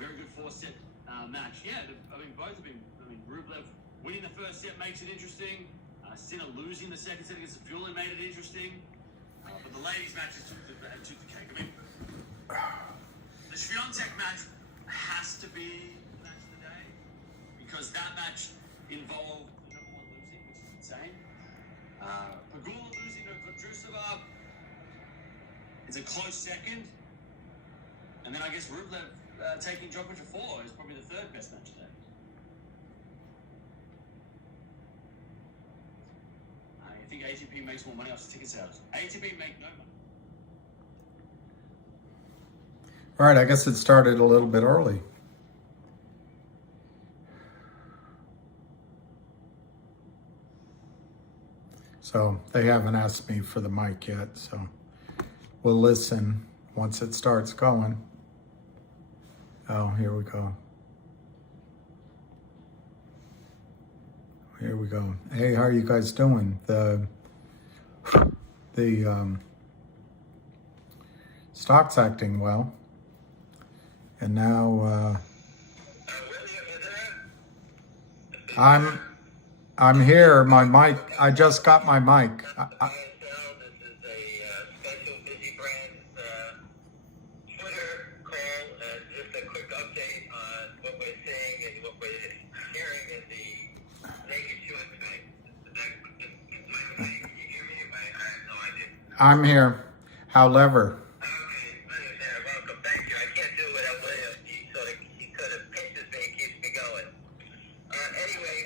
very good four-set match. Yeah, I mean, both have been. I mean, Rublev winning the first set makes it interesting. Sinner losing the second set against Fulin made it interesting. But the ladies' matches took the cake. I mean, the Swiatek match has to be the match of the day because that match involved the number one losing, which is insane. Pegula losing to Kudryashova is a close second. And then I guess Rublev taking Djokovic to 4 is probably the third best match today. I think ATP makes more money off ticket sales. ATP make no money. All right, I guess it started a little bit early. So they haven't asked me for the mic yet, so we'll listen once it starts going. Oh, here we go. Here we go. Hey, how are you guys doing? The stock's acting well. And now I'm here. My mic, I just got my mic. This is a special Busy Brands Twitter call, and just a quick update on what we're seeing and what we're hearing in the naked short space. Can you hear me? I have no idea. I'm here. However, Okay, welcome. Thank you. I can't do it without William. He sort of pinches me and keeps me going. Anyway,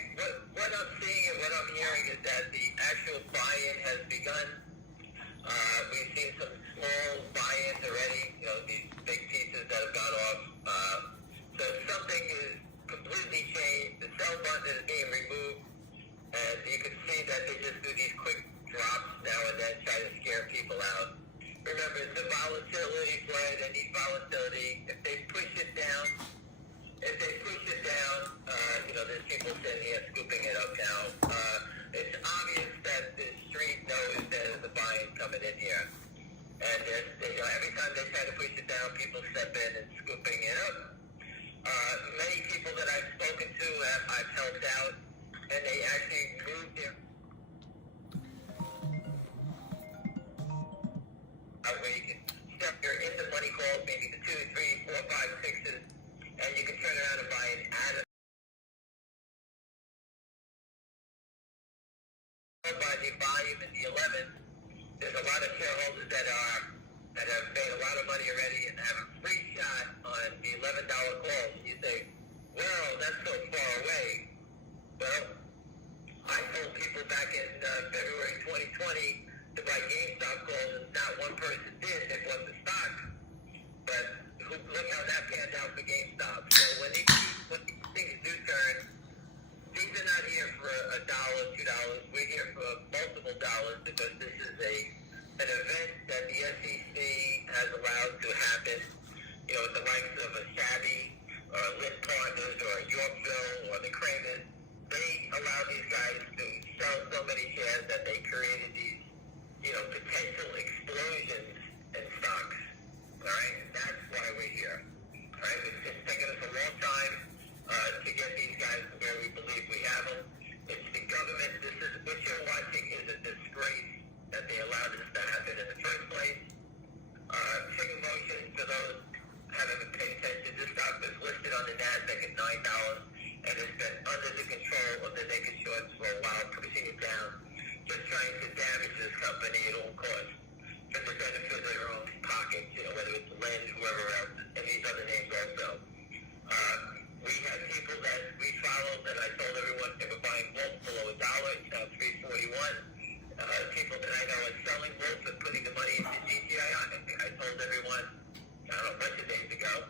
what I'm seeing and what I'm hearing is that the actual buy-in has begun. We've seen some small buy-ins already, you know, these big pieces that have gone off. So something is completely changed. The sell button is being removed, and you can see that they just do these quick drops now and then, try to scare people out. Remember, it's the volatility play. They need volatility. If they push it down, you know, there's people sitting here scooping it up now. It's obvious that the street knows that there's a buy-in coming in here. And you know, every time they try to push it down, people step in and scooping it up. Many people that I've spoken to, I've helped out, and they actually moved their... where you can step your in the money calls, maybe the 2, 3, 4, 5, 6s, and you can turn around and buy an ad by the volume in the 11. There's a lot of shareholders that have made a lot of money already and have a free shot on the $11 calls. You say, well, that's so far away. Well, I told people back in February 2020 to buy GameStop calls, and not one person did. They bought the stock. But look how that panned out for GameStop. So when things do turn, these are not here for $1, $2. We're here for multiple dollars because this is an event that the SEC has allowed to happen. You know, with the likes of a Savvy or Lit Partners or Yorkville or the Kramers, they allow these guys to sell so many shares that they created these, you know, potential explosions in stocks. All right, and that's why we're here. All right, it's taken us a long time to get these guys to where we believe we have them. It's the government. What you're watching is a disgrace that they allowed this to happen in the first place. Single motion, for those who haven't been paying attention, this stock was listed on the NASDAQ at $9, and it's been under the control of the naked shorts for a while, pushing it down, just trying to damage this company at all costs for the benefit of their own pockets, you know, whether it's Lynn, whoever else, and these other names also. We have people that we followed that I told everyone they were buying Wolf below $1, it's now $3.41. People that I know are selling Wolf and putting the money into GTII. I told everyone, I don't know, a bunch of days ago,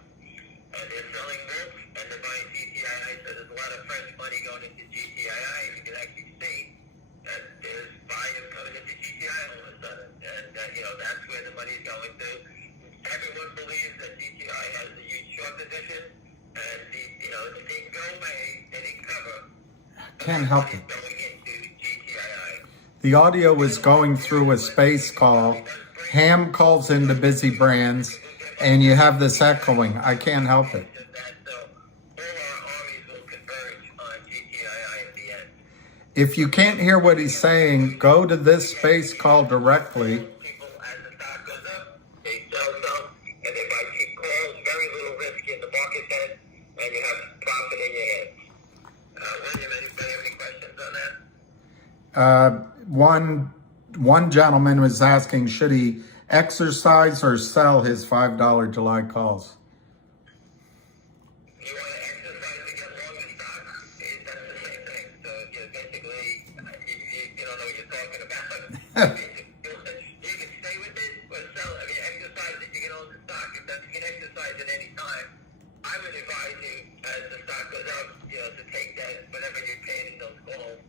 and they're selling Wolf and they're buying GTII, so there's a lot of fresh money going into GTII. You can actually see that there's volume coming into GTI all of a sudden, and you know, that's where the money's going to. Everyone believes that GTI has a huge short position, and you know, it didn't go away, they didn't cover. Can't help it. Going into GTII. The audio is going through a space call. Ham calls into Busy Brands. And you have this echoing. I can't help it. So all our armies will converge on GTII at the end. If you can't hear what he's saying, go to this space call directly. People, as the stock goes up, they sell some, and they buy cheap calls, very little risk in the market then, and you have profit in your hands. William, anybody have any questions on that? One gentleman was asking, should he exercise or sell his $5 July calls? You want to exercise to get long in stock? That's the same thing. So basically, you don't know what you're talking about. You can stay with it or sell it. I mean, exercise it, you can own the stock. You can exercise at any time. I would advise you, as the stock goes up, to take that, whatever you're paying in those calls.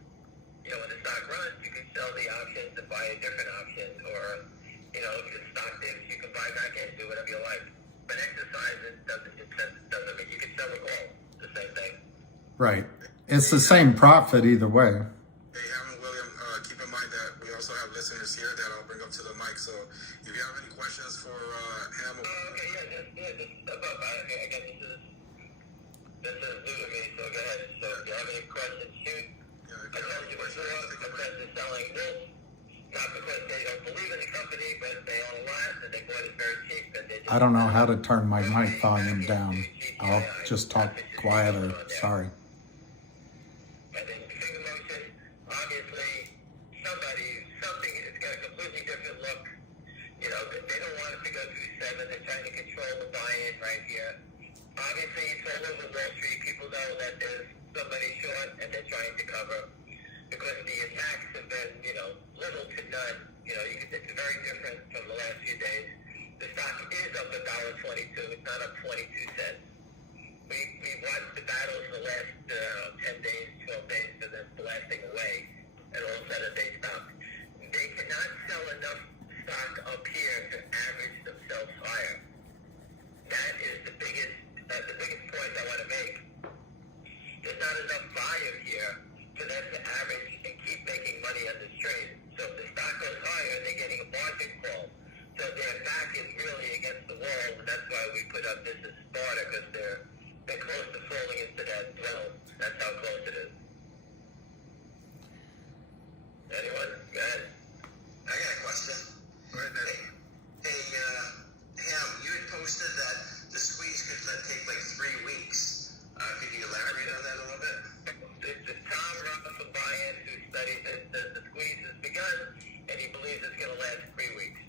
When the stock runs, you can sell the options and buy a different option. Or, if the stock dips, you can buy back in, do whatever you like. But exercise doesn't mean you can sell a call. It's the same thing. Right. It's the same profit either way. Hey, Ham and William, keep in mind that we also have listeners here that I'll bring up to the mic. So if you have any questions for Ham, Okay, just step up. I guess this is new to me, so go ahead. So if you have any questions, shoot. I told you before, because they're selling this, not because they don't believe in the company, but they own a lot and they bought it very cheap. And they just I don't know how to turn my mic volume down. I'll just talk quieter. Sorry. And then finger motion, obviously, something is got a completely different look. They don't want it to go through 7. They're trying to control the buy-in right here. Obviously, it's all over Wall Street. People know that there's somebody short and they're trying to cover because the attacks have been, little to none. It's very different from the last few days. The stock is up $1.22. It's not up 22 cents. We watched the battles for the last 10 days, 12 days for them blasting away, and all of a sudden they stopped. They cannot sell enough stock up here to average themselves higher. That is the biggest point I want to make. There's not enough volume here for them to average and keep making money on this trade. So if the stock goes higher, they're getting a margin call. So their back is really against the wall, and that's why we put up this as Sparta, because they're close to falling into that zone. That's how close it is. Anyone? Go ahead. I got a question. Hey, Ham, you had posted that the squeeze could take like 3 weeks. Could you elaborate on that a little bit? It's Tom Ruff from Buy-In who studied the squeeze has begun, and he believes it's going to last 3 weeks.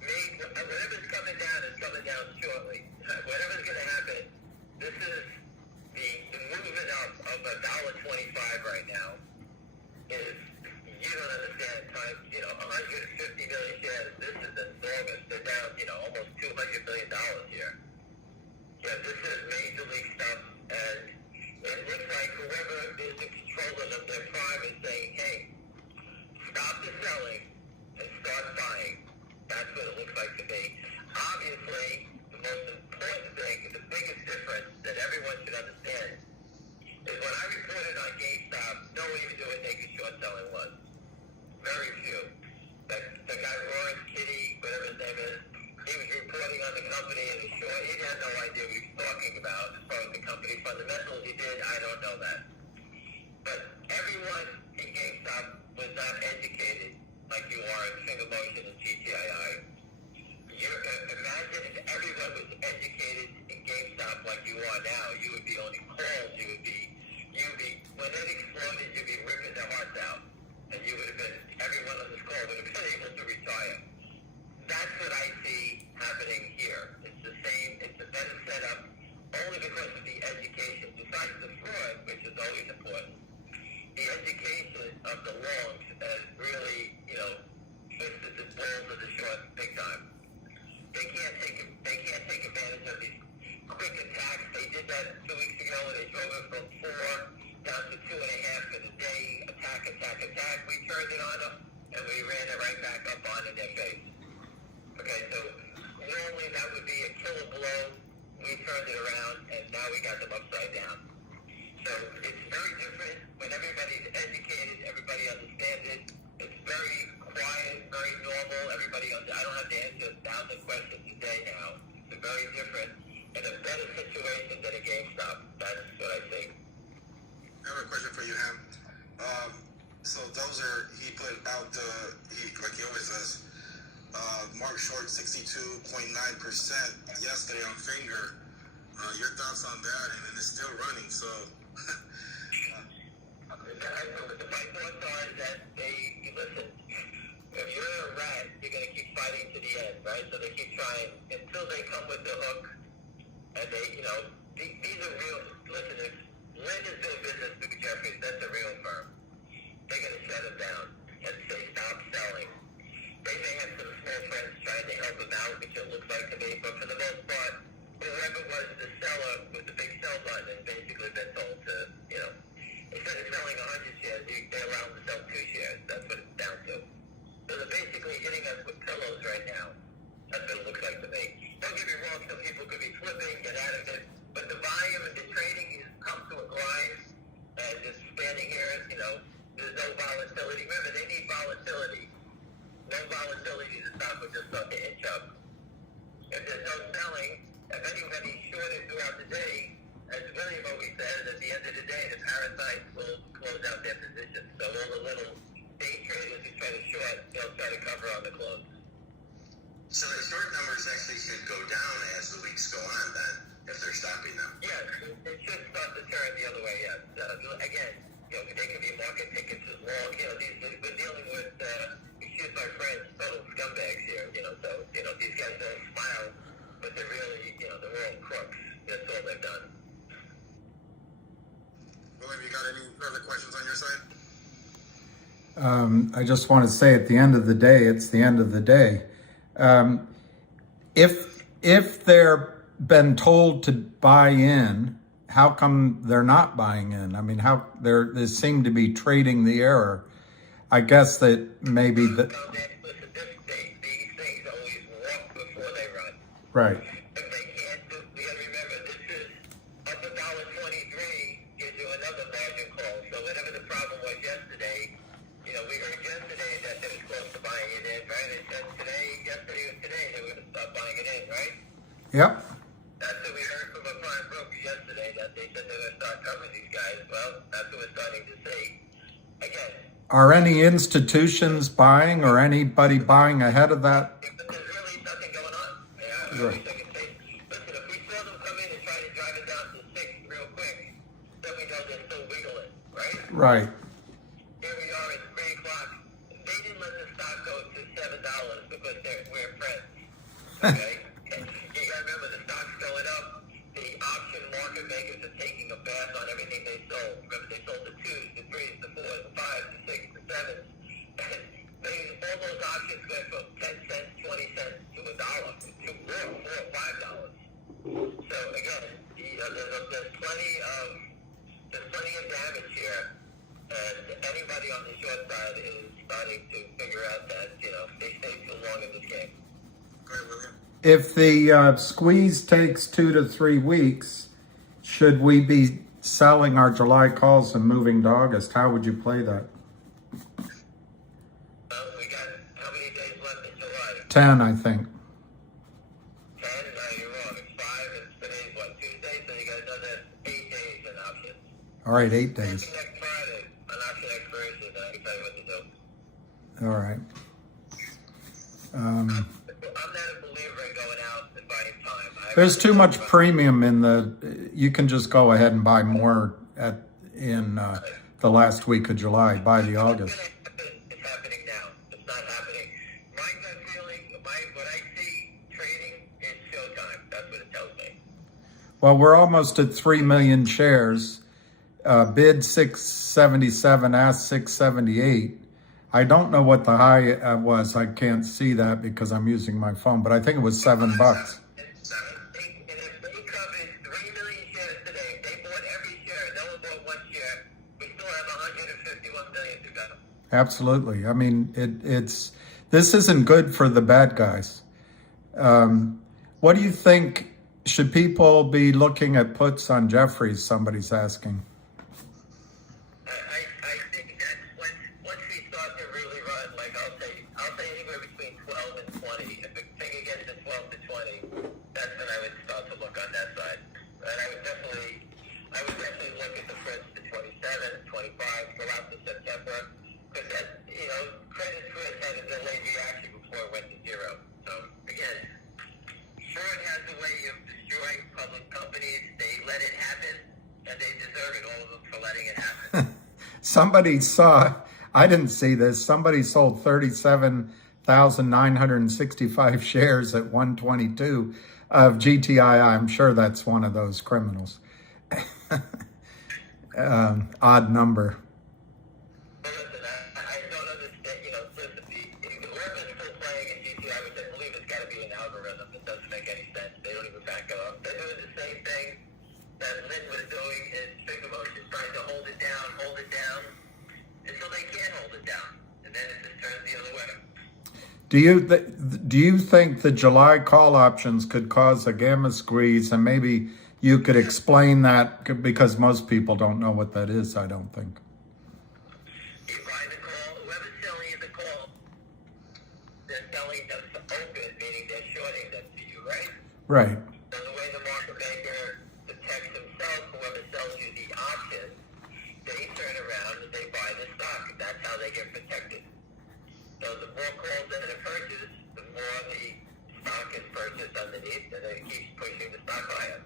Whatever's coming down is coming down shortly. Whatever's going to happen, this is the movement up of $1.25 right now is, you don't understand, times 150 million shares. This is enormous. They're down almost $200 million here. Yeah, this is major league stuff, and it looks like whoever is in control of their prime is saying, hey, stop the selling and start buying. That's what it looks like to me. Obviously, the most important thing, the biggest difference that everyone should understand is when I reported on GameStop, no one even knew what naked short selling was. Very few. The guy Lawrence Kitty, whatever his name is, he was reporting on the company and he had no idea what he was talking about as far as the company fundamentals. He did, I don't know that. But everyone in GameStop was not educated like you are in Finger Motion and GTII. Imagine if everyone was educated in GameStop like you are now. You would be owning calls. You'd be when it exploded, you'd be ripping their hearts out, and you would have been, everyone on this call would have been able to retire. That's what I see happening here. It's the same. It's a better setup, only because of the education. Besides the fraud, which is always important, the education of the longs has really, twisted the balls of the short big time. They can't take advantage of these quick attacks. They did that 2 weeks ago when they drove it from 4 down to 2.5 for the day. Attack. We turned it on them and we ran it right back up onto their face. Okay, so normally that would be a killer blow. We turned it around and now we got them upside down. So it's very different when everybody's educated, everybody understands it. It's very quiet, very normal. Everybody, I don't have to answer 1,000 questions a day now. It's a very different and a better situation than a GameStop. That's what I think. I have a question for you, Ham. So those are, he put out like he always does, Mark Short 62.9% yesterday on Finger. Your thoughts on that? And it's still running, so. My thoughts are that listen, if you're a rat, you're going to keep fighting to the end, right? So they keep trying until they come with the hook. And these are real, listen, if Lynn is doing business with Jeffries, that's a real firm. They're going to shut him down and say, stop selling. They may have some small friends trying to help him out, which it looks like to me, but for the most part, whoever was the seller with the big sell button has basically been told to, instead of selling 100 shares, they allow them to sell 2 shares. That's what it's down to. So they're basically hitting us with pillows right now. That's what it looks like to me. Don't get me wrong, some people could be flipping, get out of it, but the volume and the trading has come to a grind, and just standing here, there's no volatility. Remember, they need volatility. No volatility to stop will just start to inch up. If there's no selling, if anybody's shorted throughout the day, as William always says, at the end of the day, the parasites will close out their positions. So all the little day traders who try to short, they'll try to cover on the close. So the short numbers actually should go down as the weeks go on then, if they're stopping them. Yes, it should start to turn the other way, yes. Again, they could be market tickets as long. We're dealing with, excuse my French, total scumbags here, so, these guys don't smile, but they're really, they're all crooks. That's all they've done. William, you got any other questions on your side? I just want to say at the end of the day, it's the end of the day. If they're been told to buy in, how come they're not buying in? I mean, they seem to be trading the error. I guess that maybe Listen, these things always walk before they run. right. If they can't do, you gotta remember, this is up $1.23 gives you another margin call. So whatever the problem was yesterday, we heard yesterday that they was close to buying it in, right? It said yesterday or today they were going to stop buying it in, right? Yep. That's what we heard from a prime broker yesterday, that they said they're going to start covering these guys. Well, that's what we're starting to see. Again, Are any institutions buying or anybody buying ahead of that? but there's really nothing going on. Right. Listen, if we saw them come in and try to drive it down to 6 real quick, then we know they're still wiggling, right? Right. Here we are at 3 o'clock. They didn't let the stock go to $7 because we're friends. Okay? You gotta remember, the stock's going up. The option market makers are taking a bath on everything they sold. Remember, they sold the 2s, the 3s, the 4s, the 5s, the 6s, the 7s. All those options went from 10 cents, 20 cents to $1, to $4 or $5. So again, there's plenty of damage here, and anybody on the short side is starting to figure out that they stay too long in this game. Go ahead, William. If the squeeze takes 2 to 3 weeks, should we be selling our July calls and moving to August? How would you play that? We got how many days left in July? 10, I think. 10? No, you're wrong. It's 5, and today's what, Tuesday? So you got another 8 days in options. All right, 8 days. Next Friday, an option expiration, I can tell you what to do. All right. I'm not a believer in going out and buying time. There's too much premium in you can just go ahead and buy more in the last week of July, buy the August. It's happening now. It's not happening. My gut feeling, what I see trading, it's showtime. That's what it tells me. Well, we're almost at 3 million shares. Bid 677, asked 678. I don't know what the high was. I can't see that because I'm using my phone, but I think it was $7. And if they covered 3 million shares today, if they bought every share, no one bought 1 share, we still have 151 million to go. Absolutely. I mean, this isn't good for the bad guys. What do you think? Should people be looking at puts on Jeffries? Somebody's asking. I think that once we start to really run, like I'll say, Somebody saw, I didn't see this, somebody sold 37,965 shares at 122 of GTII. I'm sure that's one of those criminals. Odd number. Well, listen, I don't understand, listen, whoever's still playing in GTI, which I believe has got to be an algorithm that doesn't make any sense. They don't even back it up. They're doing the same thing that Lynn was doing in Finger Motion, trying to hold it down, until they can't hold it down. And then it just turns the other way. Do you think the July call options could cause a gamma squeeze? And maybe you could explain that, because most people don't know what that is, I don't think. You buy the call, whoever's selling you the call, they're selling them open, meaning they're shorting them to you, right? Right. So the way the market maker protects himself, whoever sells you the option, they turn around and they buy the stock. That's how they get protected. So the more calls that are purchased, the more the stock is purchased underneath, and it keeps pushing the stock higher.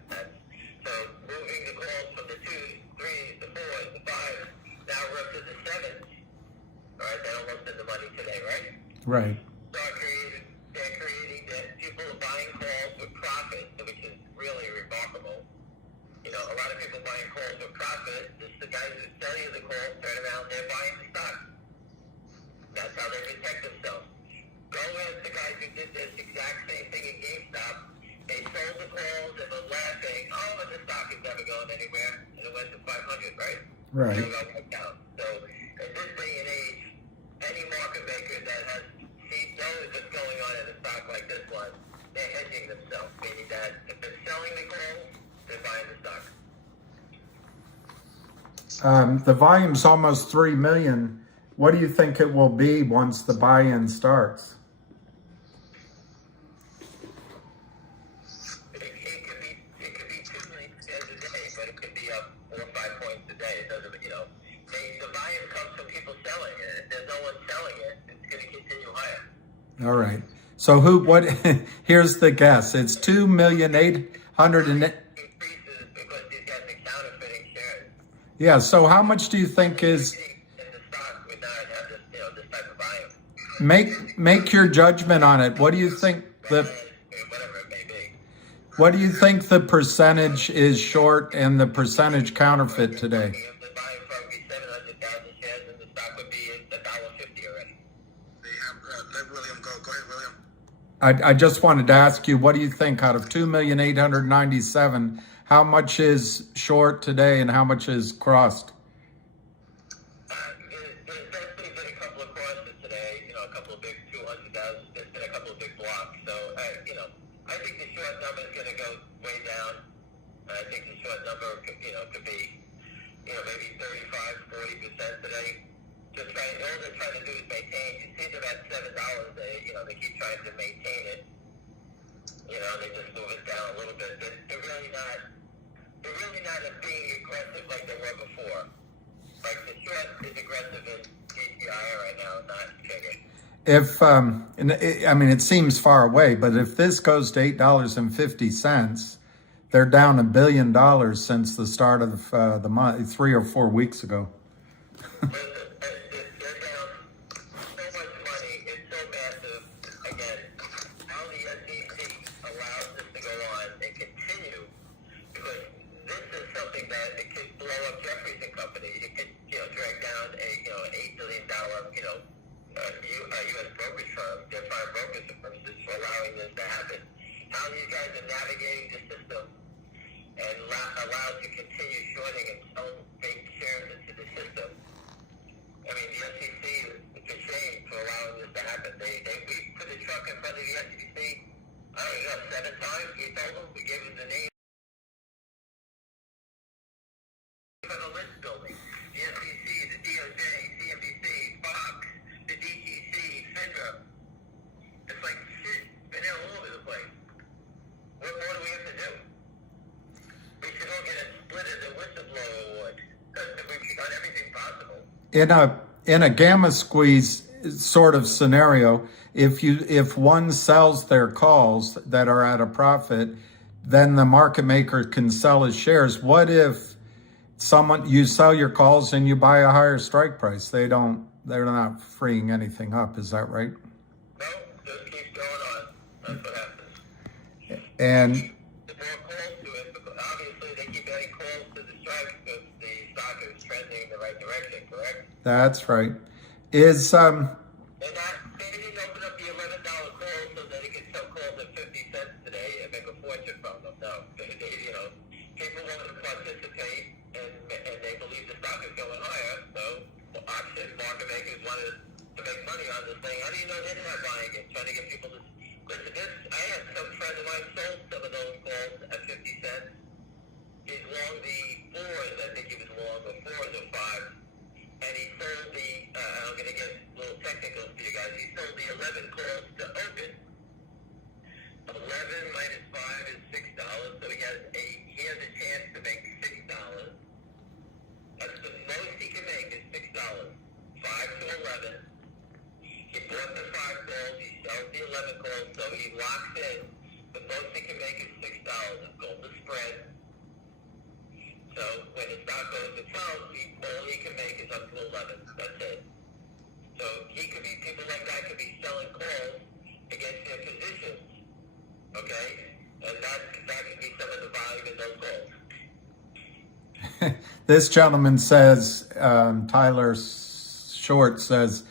So moving the calls from the 2s, 3s, the 4s, the 5s, now we're up to the 7s. All right, they're almost in the money today, right? Right. They're creating that people are buying calls with profit, which is really remarkable. A lot of people buying calls with profit. This is the guys who sell you the calls, turn around, they're buying the stock. That's how they protect themselves. Go ask the guys who did this exact same thing in GameStop. They sold the calls and they're laughing, oh, but the stock is never going anywhere. And it went to 500, right? Right. So it got wiped out. So in this day and age, any market maker that knows what's going on in a stock like this one, they're hedging themselves, meaning that if they're selling the calls, they're buying the stock. The volume's almost 3 million. What do you think it will be once the buy-in starts? It could be 2 million shares a day, but it could be up 4 or 5 points a day. It doesn't, the volume comes from people selling it. If there's no one selling it, it's going to continue higher. All right. So here's the guess. It's 2,800,000. Increases because these guys are counterfeiting shares. Yeah. So how much do you think is? In the stock would not have this, this type of volume. Make your judgment on it. What do you think Whatever it may be. What do you think the percentage is short and the percentage counterfeit today? If the volume would be 700,000 shares, and the stock would be $1.50 already. Let William go. Go ahead, William. I just wanted to ask you, what do you think out of 2,897,000, how much is short today and how much is crossed? There's definitely been a couple of crosses today, a couple of big 200,000. There's been a couple of big blocks. So, I think the short number is going to go way down. I think the short number could be, maybe 35-40% today. All they're trying to do is maintain. You see them at $7. They keep trying to maintain it. They just move it down a little bit. They're really not being aggressive like they were before. Like the short is aggressive in GTII right now, not Figure. It seems far away, but if this goes to $8.50, they're down $1 billion since the start of the month, 3 or 4 weeks ago. They're down so much money. It's so massive. Again, how the SEC allows this to go on and continue, because this is something that it could blow up Jeffries and Company. It could, drag down an $8 billion, U.S. brokerage firm. They're prime brokers versus for allowing this to happen. How these guys are navigating the system and allowed to continue shorting and selling fake shares into the system. The SEC is a shame for allowing this to happen. We put the truck in front of the SEC, 7 times. We told them, we gave them the name for the list building. The SEC, the DOJ, CNBC, Fox, the DTC, FNGR. It's like shit. Been all over the place. What more do we have to do? We should all get a split of the whistleblower award. We've done everything possible. In a gamma squeeze sort of scenario, if one sells their calls that are at a profit, then the market maker can sell his shares. What if you sell your calls and you buy a higher strike price. They're not freeing anything up. Is that right? No, just keeps going on. That's what happens. And The more calls to it, because obviously they keep adding calls to the strike because the stock is trending in the right direction, correct? that's right. They didn't open up the $11 calls so that they could sell calls at 50 cents today and make a fortune from them. No, people want to participate and they believe the stock is going higher. So auction market makers wanted to make money on this thing. How do you know they're not buying it? Trying to get people to listen. I had some friend of mine sold some of those calls at 50 cents. He's long the fours. I think he was long the fours or fives. And he sold I'm going to get a little technical for you guys. He sold the 11 calls to open. 11 minus 5 is $6. So he has a chance to make $6. That's the most he can make is $6. 5 to 11. He bought the 5 calls. He sells the 11 calls. So he locks in. The most he can make is $6. It's called the spread. So when the stock goes to 12, all he can make is up to 11. That's it. So people like that could be selling calls against their positions. Okay? And that could be some of the volume in those calls. This gentleman says, Tyler Short says,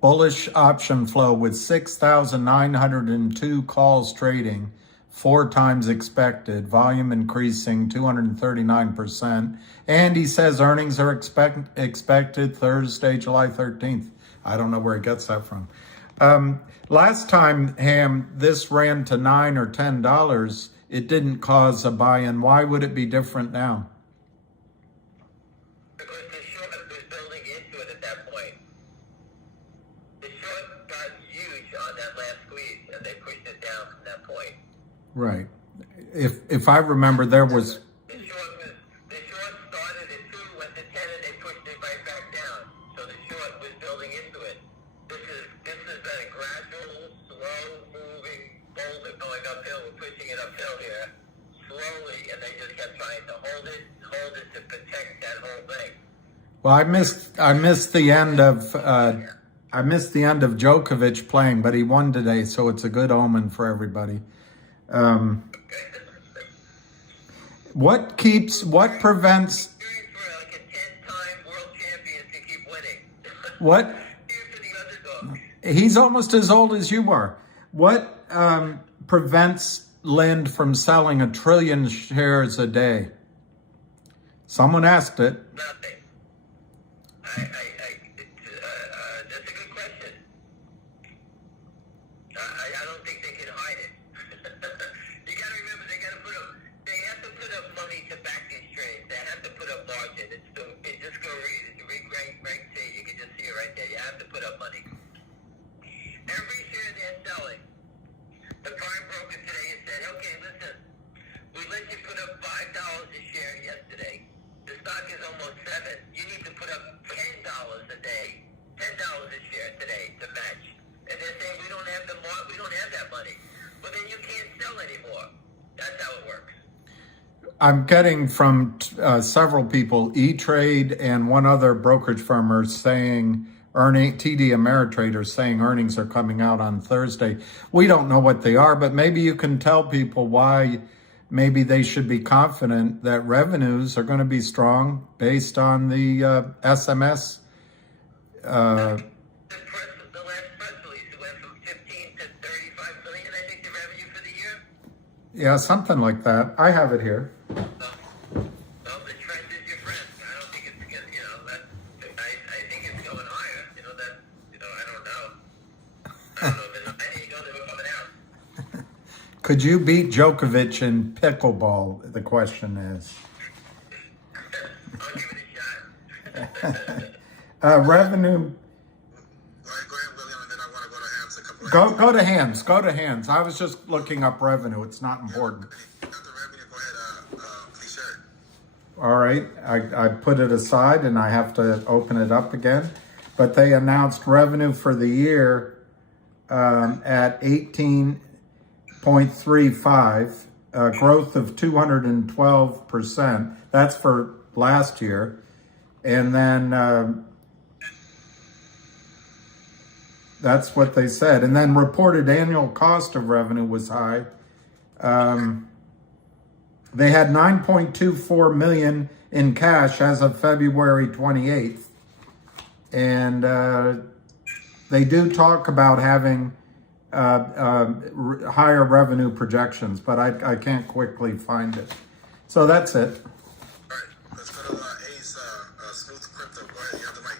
bullish option flow with 6,902 calls trading, 4 times expected, volume increasing 239%. And he says earnings are expected Thursday, July 13th. I don't know where he gets that from. Last time, Ham, this ran to $9 or $10. It didn't cause a buy-in. Why would it be different now? Because the short was building into it at that point. The short got huge on that last squeeze, and they pushed it down from that point. Right. If I remember, there was... The short started at 2, went to 10, and they pushed it right back down. So the short was building into it. This has been a gradual, slow-moving boulder going uphill. We're pushing it uphill here slowly, and they just kept trying to hold it to protect that whole thing. Well, I missed the end of Djokovic playing, but he won today, so it's a good omen for everybody. What prevents? For like a 10-time world champion to keep winning. What? Here for the underdog. He's almost as old as you are. What prevents Lind from selling 1 trillion shares a day? Someone asked it. Nothing. That's a good question. I don't think they can hide it. You got to remember, they have to put up money to back these trades. They have to put up margin. Just go read it. You read rank C, you can just see it right there. You have to put up money. Every share they're selling, the prime broker today has said, okay, listen, we let you put up $5 a share yesterday. The stock is almost 7. You need to put up $10 a day, $10 a share today to match. And they're saying we don't have that money. Well, then you can't sell anymore. That's how it works. I'm getting from several people, E-Trade and one other brokerage firm are saying TD Ameritrade are saying earnings are coming out on Thursday. We don't know what they are, but maybe you can tell people why maybe they should be confident that revenues are going to be strong based on the SMS. The last press release went from 15 to 35 million, I think, the revenue for the year. Yeah, something like that. I have it here. Well, the trend is your friend. I don't think it's going to, I think it's going higher. I don't know. I don't know, but I didn't know they were coming out. Could you beat Djokovic in pickleball? The question is. I'll give it a shot. Revenue. All right, go ahead, William, and then I want to go to Hans a couple of Go to hands. I was just looking up revenue. It's not important. Not the revenue. Go ahead, please share it. All right, I put it aside and I have to open it up again. But they announced revenue for the year at 18.35, growth of 212%. That's for last year. And then that's what they said. And then reported annual cost of revenue was high. They had $9.24 million in cash as of February 28th. And they do talk about having higher revenue projections, but I can't quickly find it. So that's it. All right, let's go to Ace, Smooth Crypto. Go ahead, you have the mic.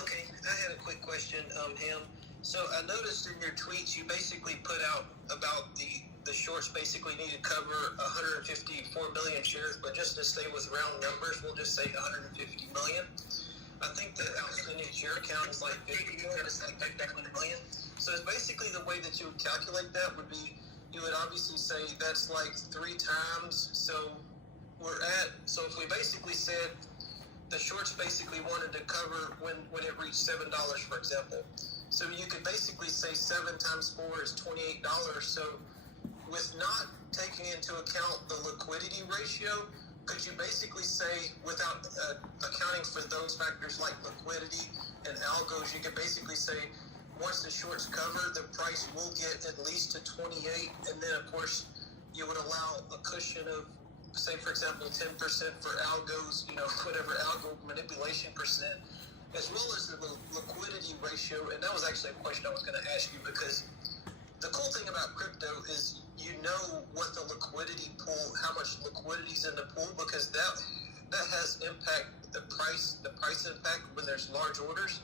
Okay, I had a quick question, Ham. So I noticed in your tweets you basically put out about the shorts basically need to cover 154 million shares, but just to stay with round numbers, we'll just say 150 million. I think the outstanding share count is like 50 million, it's like 51 million. So it's basically the way that you would calculate that would be, you would obviously say that's like 3 times. So if we basically said the shorts basically wanted to cover when it reached $7, for example. So you could basically say 7 times 4 is $28. So with not taking into account the liquidity ratio, could you basically say, without accounting for those factors like liquidity and algos, you could basically say, once the shorts cover, the price will get at least to 28, and then of course you would allow a cushion of, say for example, 10% for algos, whatever algo manipulation percent, as well as the liquidity ratio. And that was actually a question I was going to ask you, because the cool thing about crypto is you know what the liquidity pool, how much liquidity is in the pool, because that has impact the price impact when there's large orders.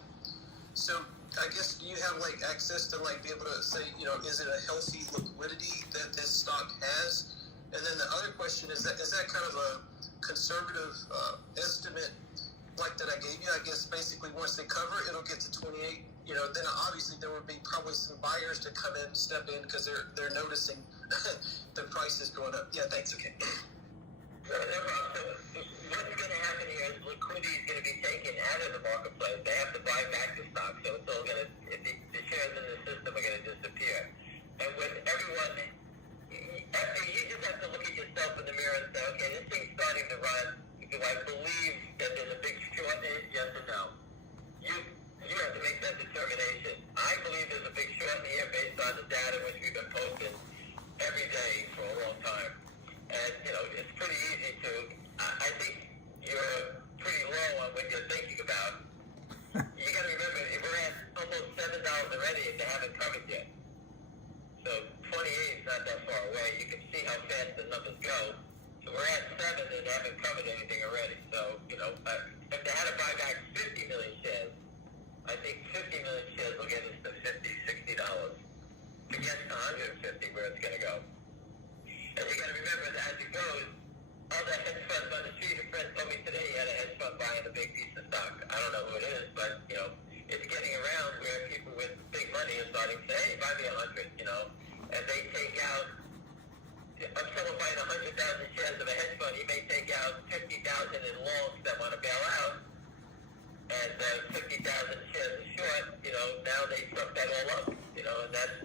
So I guess do you have like access to like be able to say, is it a healthy liquidity that this stock has? And then the other question is that kind of a conservative estimate like that I gave you? I guess basically once they cover, it'll get to 28. Then obviously there would be probably some buyers to come in, step in, because they're noticing the price is going up. Yeah, thanks. Okay. So what's going to happen here is liquidity is going to be taken out of the marketplace. They have to buy back the stock, so it's all going to, the shares in the system are going to disappear. And when everyone, you just have to look at yourself in the mirror and say, okay, this thing's starting to run. Do I believe that there's a big short in it? Yes or no? You have to make that determination. I believe there's a big short in here based on the data which we've been posting every day for a long time. And, it's pretty easy to, I think you're pretty low on what you're thinking about. You got to remember, we're at almost $7 already and they haven't covered yet. So 28 is not that far away. You can see how fast the numbers go. So we're at 7 and they haven't covered anything already. So, if they had to buy back 50 million shares, I think 50 million shares will get us to $50, $60. To get to 150, where it's going to go. And you got to remember that as it goes, all the hedge funds on the street, a friend told me today he had a hedge fund buying a big piece of stock. I don't know who it is, but, it's getting around where people with big money are starting to say, hey, buy me 100, and they take out, if someone buying 100,000 shares of a hedge fund, he may take out 50,000 in longs that want to bail out, and 50,000 shares is short, now they suck that all up, and that's,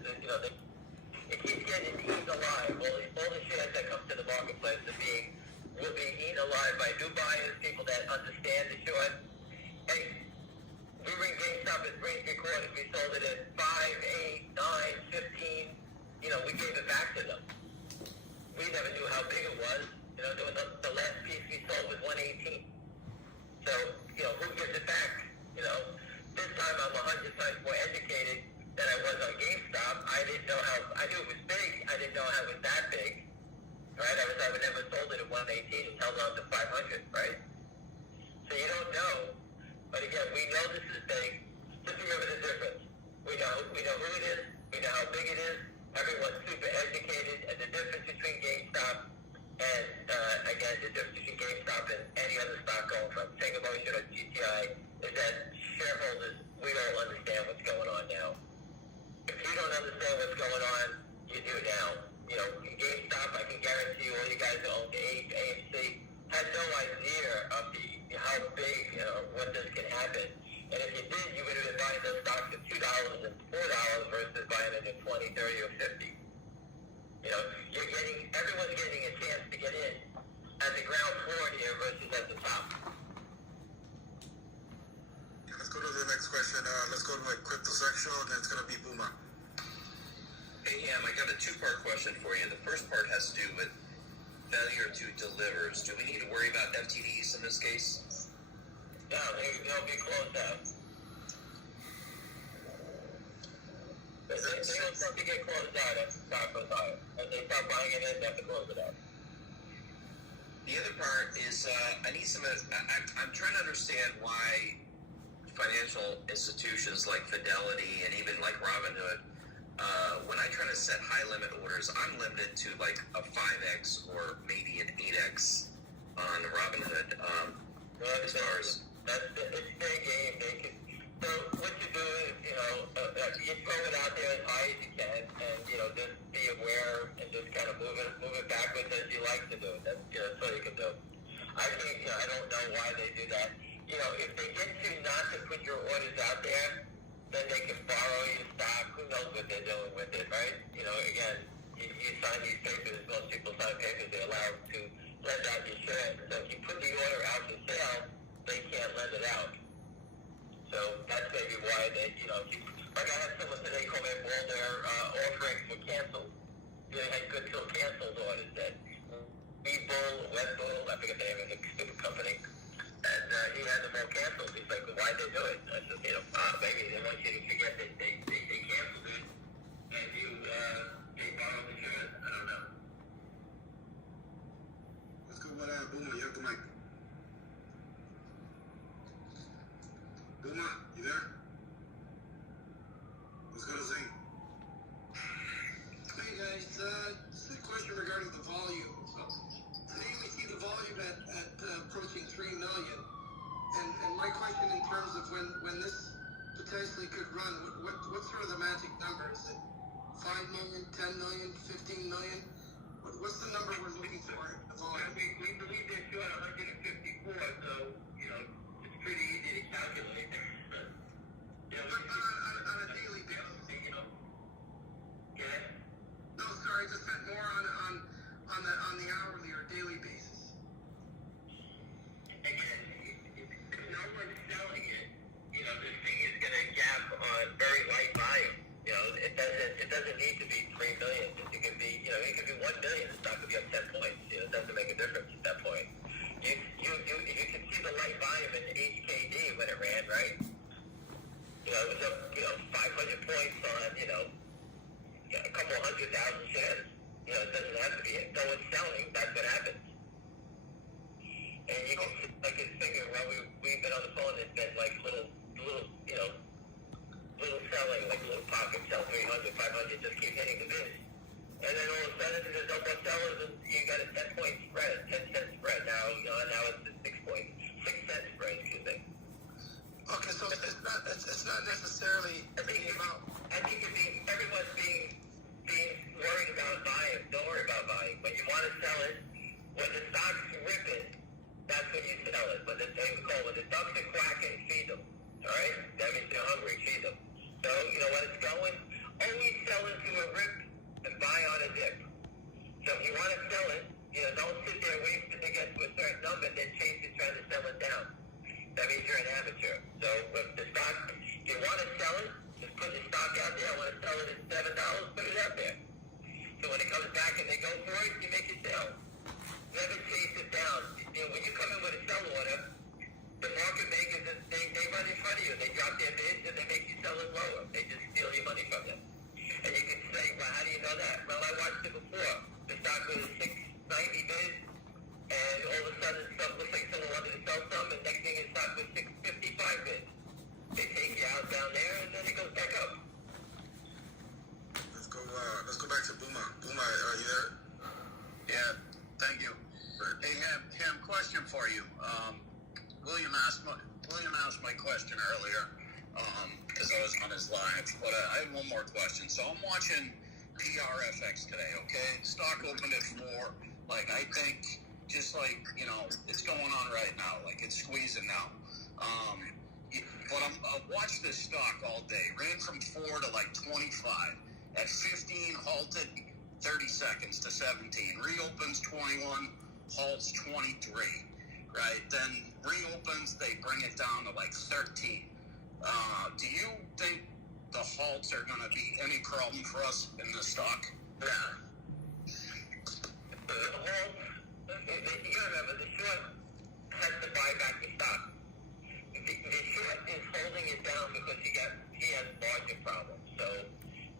it keeps getting eaten alive. All the shares that come to the marketplace will be eaten alive by new buyers, people that understand the short. Hey, we were in GameStop at 3 3/4. We sold it at 5, 8, 9, 15. We gave it back to them. We never knew how big it was. The last piece we sold was 118. So, who gives it back? This time I'm 100 times more educated than I was on GameStop. I didn't know I knew it was big. I didn't know how it was that big. Right? I would never sold it at 118 and held on to 500, right? So you don't know. But again, we know this is big. Just remember the difference. We know who it is. We know how big it is. Everyone's super educated. And the difference between GameStop and, again, the difference between GameStop and any other stock going from Motion or GTII is that shareholders, we don't understand what's going on now. If you don't understand what's going on, you do now. In GameStop, I can guarantee you all you guys that own AMC had no idea of how big, what this can happen. And if you did, you would have been buying those stocks at $2 and $4 versus buying it at 20, 30, or 50. Everyone's getting a chance to get in as it go to like Crypto Sexual, and then it's gonna be Buma. Hey Ham, I got a two-part question for you. The first part has to do with failure to deliver. Do we need to worry about FTDs in this case? No, they'll be closed out. They don't start to get closed out if the stock goes higher. As they start buying it in, they have to close it out. The other part is I need some. I'm trying to understand why financial institutions like Fidelity and even like Robinhood, when I try to set high limit orders, I'm limited to like a 5x or maybe an 8x on Robinhood. As far as it's their game. So what you do is, you throw it out there as high as you can, and just be aware and just kind of move it backwards as you like to do. That's what you can do. I think I don't know why they do that. If they get you not to put your orders out there, then they can borrow your stock. Who knows what they're doing with it, right? Again, you sign these papers. Most people sign papers. They're allowed to lend out your shares. So if you put the order out for sale, they can't lend it out. So that's maybe why they, like I had someone today call me, all their offerings were canceled. They had good till canceled orders that Webull, Westbull, I forget the name of the stupid company, and he had them all canceled. He's like, well, why'd they do it? I said, maybe they want you to forget that they canceled it, and they borrowed the shares. I don't know. Let's go with Buma. You have the mic. Buma, you there? Let's go to Zing. Hey guys, just a question regarding the volume. So today we see the volume at approaching 3 million, and my question in terms of when this potentially could run, what sort of the magic number? Is it 5 million, 10 million, 15 million? What's the number we're looking for in the volume? We believe they're short 154, so it's pretty easy to calculate. On a daily basis. Yeah. No, sorry, I just meant more on the hourly or daily basis. Again, if no one's selling it, this thing is going to gap on very light volume. It doesn't need to be 3 million. It could be, it could be 1 million. The stock could be up 10 points. It doesn't make a difference at that point. You can see the light volume in HKD when it ran, right? It was up, 500 points on, a couple 100,000 shares. It doesn't have to be. If no one's selling, that's what happens. And you can see, like his finger, while we've been on the phone, it's been like little selling, like little pocket sell 300, 500, just keep hitting the bids. And then all of a sudden, there's no more sellers, and you got a 10-point spread, 10-cent spread. Now it's a 6-cent spread, excuse me. Okay, so it's not necessarily the amount. I think everyone's being worried about volume. Don't worry about volume. When you want to sell it, when the stock's ripping, that's when you sell it. When the ducks are quacking, feed them. All right? That means they're hungry. Feed them. So, when it's going, always sell into a rip and buy on a dip. So if you want to sell it, don't sit there waiting to get to a certain number and then chase it trying to sell it down. That means you're an amateur. So if the stock, if you want to sell it, just put the stock out there. I want to sell it at $7, put it out there. So when it comes back and they go for it, you make your sale. Never chase it down. When you come in with a sell order, the market makers, they run in front of you. They drop their bids and they make you sell it lower. They just steal your money from them. And you can say, well, how do you know that? Well, I watched it before. The stock was a 690 bid, and all of a sudden, it looks like someone wanted to sell some, and next thing the stock was 655 bid. They take you out down there, and then it goes back up. Let's go back to Buma. Buma, are you there? Yeah, thank you. Hey, Ham, question for you. William asked my question earlier because I was on his live, but I have one more question. So I'm watching PRFX today, okay? Stock opened at 4. Like, I think just like, it's going on right now. Like, it's squeezing now. But I've watched this stock all day. Ran from 4 to like 25. At 15, halted 30 seconds to 17. Reopens 21, halts 23. Right? Then reopens, they bring it down to like 13. Do you think the halts are going to be any problem for us in this stock? Yeah. The whole, you gotta remember, the short has to buy back the stock. The short is holding it down because he has margin problems. So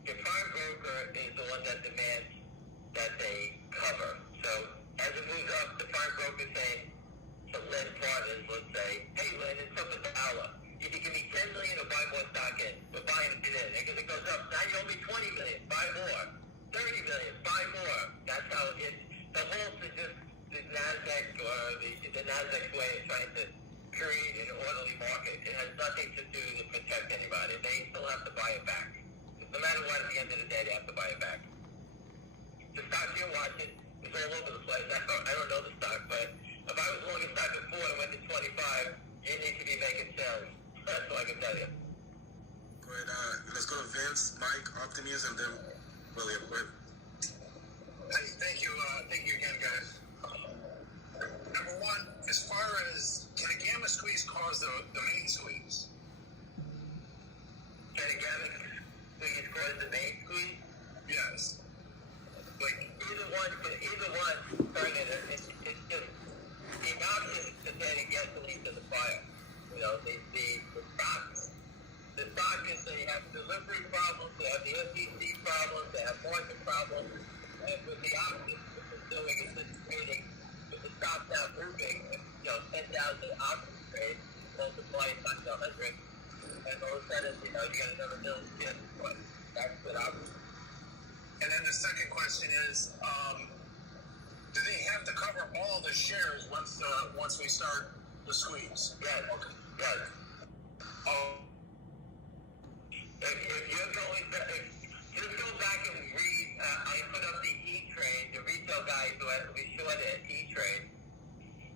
the prime broker is the one that demands that they cover. So as it moves up, the prime broker is saying to Lynn Partners, let's say, hey Lynn, it's up $1. You can give me 10 million or buy more stock in. We're buying it in. And because it goes up, now you owe me 20 million, buy more. 30 million, buy more. That's how it. The whole is just the Nasdaq or the Nasdaq way of trying to create an orderly market. It has nothing to do to protect anybody. They still have to buy it back. No matter what, at the end of the day, they have to buy it back. The stock you're watching is all over the place. I don't know the stock, but if I was long a stock at 4 and went to 25, you need to be making sales. That's all I can tell you. Go ahead, let's go to Vince, Mike, Optimus, and then William. Go ahead. Hey, thank you again, guys. Number one, as far as can a gamma squeeze cause the main squeeze? Can a gamma squeeze cause the main squeeze? Yes. Like either one, turn it. It's just the option is adding gasoline to the fire. You know, the stock is they have delivery problems, they have the FTC problems, they have market problems, and with the options, what it's doing is it's creating, with the stock not moving, 10,000 options trade, multiply it times 100, and all of a sudden, you got another million shares. That's what options. And then the second question is, do they have to cover all the shares once we start the squeeze? Yes. Okay. Yes. If you're going back, just go back and read. I put up the E-Trade, the retail guys who short at E-Trade.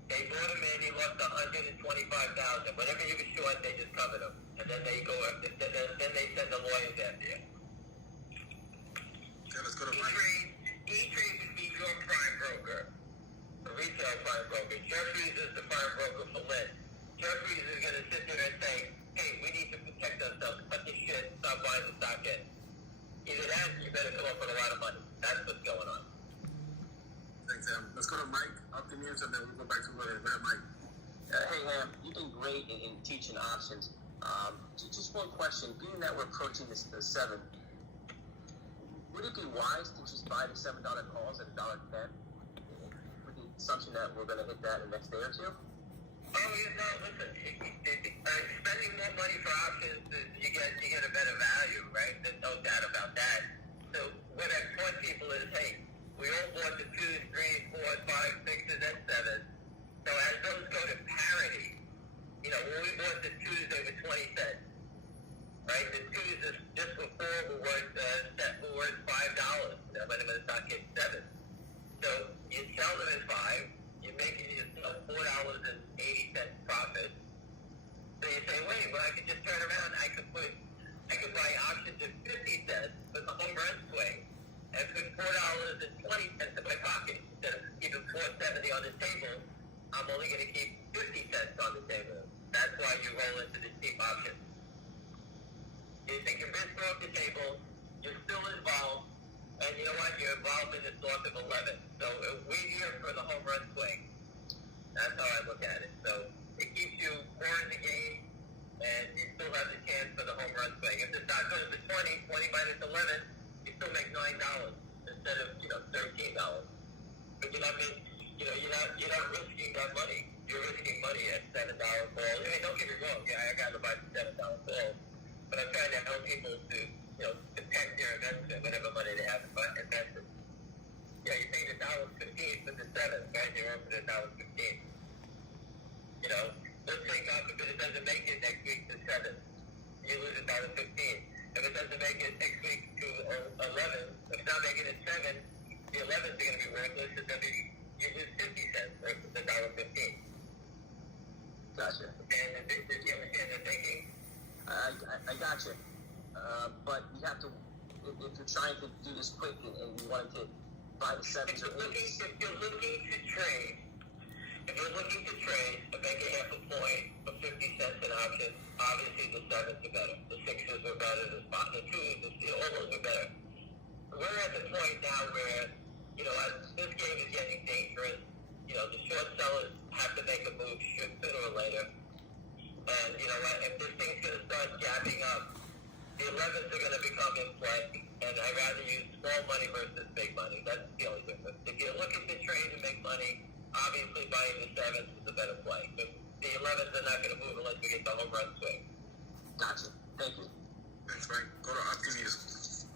They bought him in. He lost 125,000. Whatever you were short, they just covered him, and then they go. Then they send the lawyers after you. Okay, let's go to Mike. E-Trade would be your prime broker, the retail prime broker. Jeffries is the prime broker for Lynn. Jeffries is going to sit there and say, hey, we need to protect ourselves. Cut this shit. Stop buying the stock in. Either that, you better come up with a lot of money. That's what's going on. Thanks, Sam. Let's go to Mike, Optimus, and then we'll go back to William. Go ahead, Mike. Hey, Ham, you've been great in teaching options. Just one question. Being that we're approaching the 7, would it be wise to just buy the $7 calls at $1.10 with the assumption that we're going to hit that in the next day or two? Oh, yeah, no, listen. Spending more money for options, you get a better value, right? There's no doubt about that. So what I taught people is, hey, we all bought the 2s, 3s, 4s, 5s, 6s, and 7s. So as those go to parity, when we bought the 2s, they were 20 cents. Right? The 2s is just before were worth $5. When the stock hit 7. So you sell them at 5, you're making yourself $4.80 profit. So you say, wait, well I could just turn around, I could buy options at 50 cents with the home run swing and put $4.20 in my pocket. Instead of keeping $4.70 on the table, I'm only going to keep 50 cents on the table. That's why you roll into the cheap option. If they can risk off the table, you're still involved, and you know what? You're involved in this north of 11. So we're here for the home run swing. That's how I look at it. So it keeps you more in the game, and you still have the chance for the home run swing. If the stock goes to 20 minus 11, you still make $9 instead of $13. But you're not risking that money. You're risking money at $7 call. I mean, don't get me wrong. Yeah, I got to buy the $7 call. But I'm trying to help people to, protect their investment, whatever money they have invested. Yeah, you're paying $1.15 for the 7, right? You're in for $1.15. Let's say God forbid it doesn't make it next week to 7. You lose $1.15. If it doesn't make it next week to 11, if it's not making it 7, the 11s are going to be worthless, and then you lose 50 cents versus $1.15. Gotcha. And did you understand the thinking? I got you. But you have to, if you're trying to do this quick and you wanted to buy the 7s or 8s. If you're looking to trade and make a half a point for 50 cents in options obviously the sevens are better, the sixes are better, the twos, all those are better. We're at the point now where, this game is getting dangerous. The short sellers have to make a move sooner or later. And if this thing's going to start gapping up, the 11s are going to become in play. And I'd rather use small money versus big money. That's the only difference. If you're looking to trade and make money, obviously buying the sevens is a better play. But the 11s are not going to move unless we get the home run swing. Gotcha. Thank you. Thanks, Frank. Go to Optimus.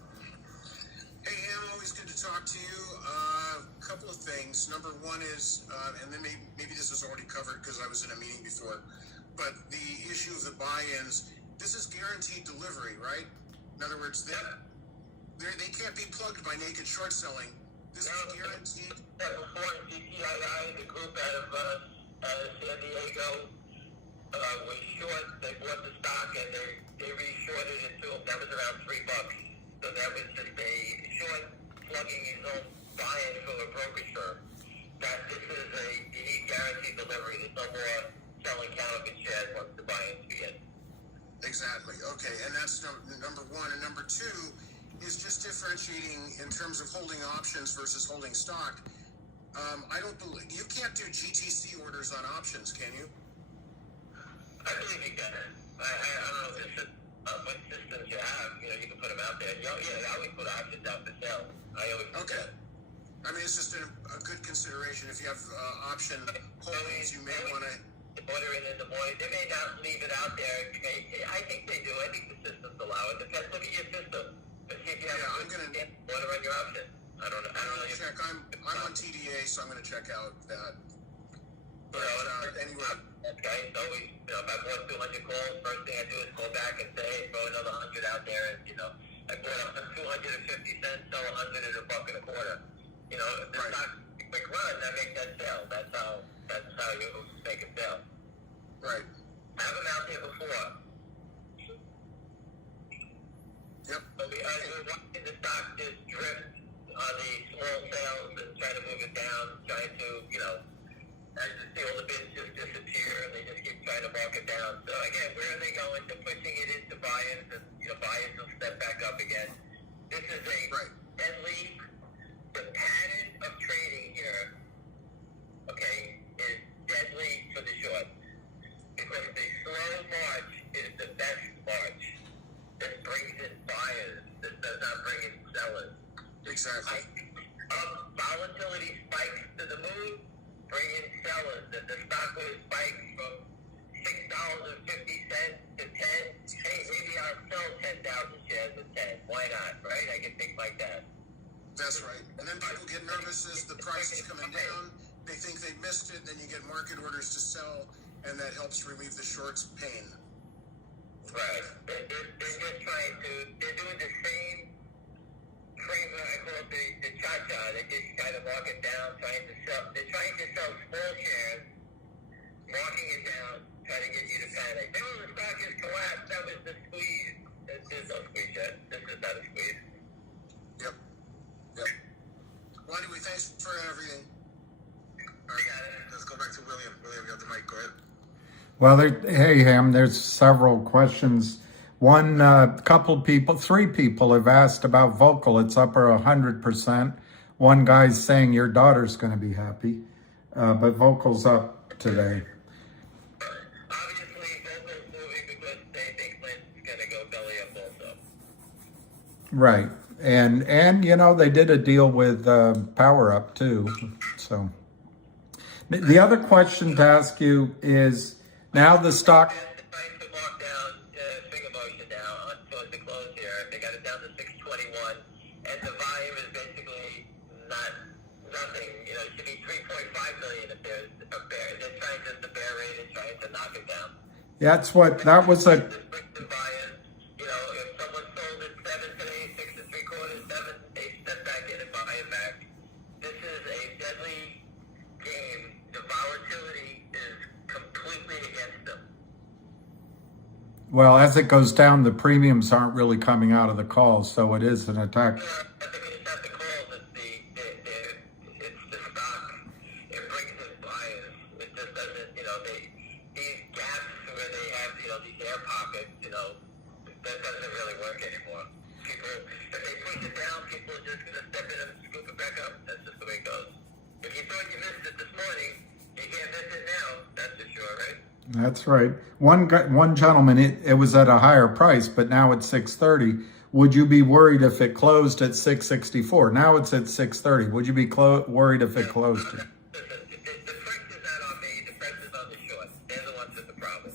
Hey, Ham, always good to talk to you. Couple of things. Number one is, and then maybe this is already covered because I was in a meeting before, but the issue of the buy-ins, this is guaranteed delivery, right? In other words, they can't be plugged by naked short selling. This is guaranteed. Before GTII, the group out of San Diego, was short. They bought the stock and they re-shorted it to them. That was around $3. So that was just a short plugging his own buy-in for a brokerage firm. This is you need guaranteed delivery. There's no more selling counterfeit shares once the buy-ins begin. Exactly. Okay, and that's number one. And number two is just differentiating in terms of holding options versus holding stock. I don't believe you can't do GTC orders on options, can you? I believe you can. I don't know what systems you have. You can put them out there. I always put options out for sale. I always do Okay. that. I mean, it's just a good consideration. If you have option holdings, you may want to. Order it in the morning. They may not leave it out there. I think they do. I think the systems allow it. Depends. Look at your system. But see if you have I'm gonna order on your option. I don't know. check. I'm on TDA, so I'm going to check out that. But anyway. Okay, so if I bought 200 calls, first thing I do is go back and say, throw another 100 out there, and I bought 250 cents, sell 100 at $1.25. If the stock a quick run, I make that sale. That's how you make a sale. Right. Have them out there before. Yep. But we're watching the stock just drift on the small sales and trying to move it down, trying to, as you see all the bids just disappear and they just keep trying to mark it down. So again, where are they going? They're pushing it into buy-ins and, buy-ins will step back up again. This is a deadly, the pattern of trading here, okay, is deadly for the short. Because the slow march is the best march. This brings in buyers. This does not bring in sellers. Exactly. Volatility spikes to the moon, bring in sellers. If the stock will spike from $6.50 to 10, hey, maybe I'll sell 10,000 shares at 10. Why not, right? I can think like that. That's right. And then people get nervous as the price is coming down. They think they missed it. Then you get market orders to sell, and that helps relieve the short's pain. Right. They're just trying to, they're doing the same framework, I call it the cha-cha. They just try to mark it down, they're trying to sell small shares, marking it down, trying to get you to panic. No, the stock has collapsed. That was the squeeze. There's no squeeze yet. This is not a squeeze. Yep. Well, anyway, thanks for everything. All right, let's go back to William. William, you have the mic. Go ahead. Well, hey, Ham, there's several questions. One, three people have asked about Vocal. It's up 100%. One guy's saying your daughter's going to be happy, but Vocal's up today. Obviously, Vocal's moving because they think Lynn's going to go belly up also. Right. And they did a deal with Power Up too. So the other question to ask you is, now the stock... The price to mark down finger motion now on towards the close here. They got it down to 621, and the volume is basically nothing. It should be 3.5 million if there's a bear. They're trying just the bear rate is trying to knock it down. That was a... If someone sold at 7 today, 6 3/4, 7, they step back in and buy it back. This is a deadly game. The volatility is completely against them. Well, as it goes down, the premiums aren't really coming out of the calls, so it is an attack. I think it's not the calls, it's the stock. It brings in buyers. It just doesn't, these gaps where they have, these air pockets, that doesn't really work anymore. People, if they push it down, people are just going to step in and scoop it back up. That's just the way it goes. If you thought you missed it this morning, you can't miss it now. That's for sure, right? That's right. One gentleman, it was at a higher price, but now it's 630. Would you be worried if it closed at 664? Now it's at 630. Would you be worried if it closed? Listen, the pressure's not on me. The pressure's on the short. They're the ones with the problem.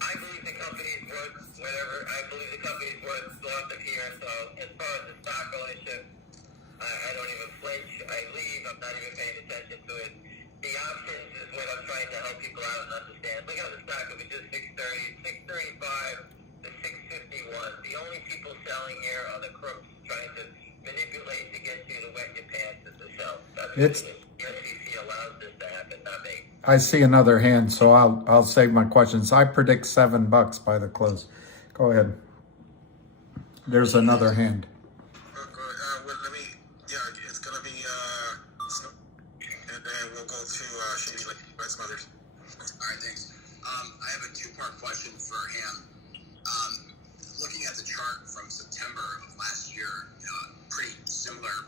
I believe the company's worth whatever. I believe the company's worth north of here. So as far as the stock ownership, I don't even flinch. I leave. I'm not even paying attention to it. The options is what I'm trying to help people out and understand. Look at the stock. It was just 630, 635 to 651. The only people selling here are the crooks trying to manipulate to get you to wet your pants to sell. That's what it is. The SEC allows this to happen, not me. I see another hand, so I'll save my questions. I predict $7 by the close. Go ahead. There's another hand. It's going to be, and then we'll go to Shady Lights Mothers. All right, thanks. I have a two-part question for Ham. Looking at the chart from September of last year, pretty similar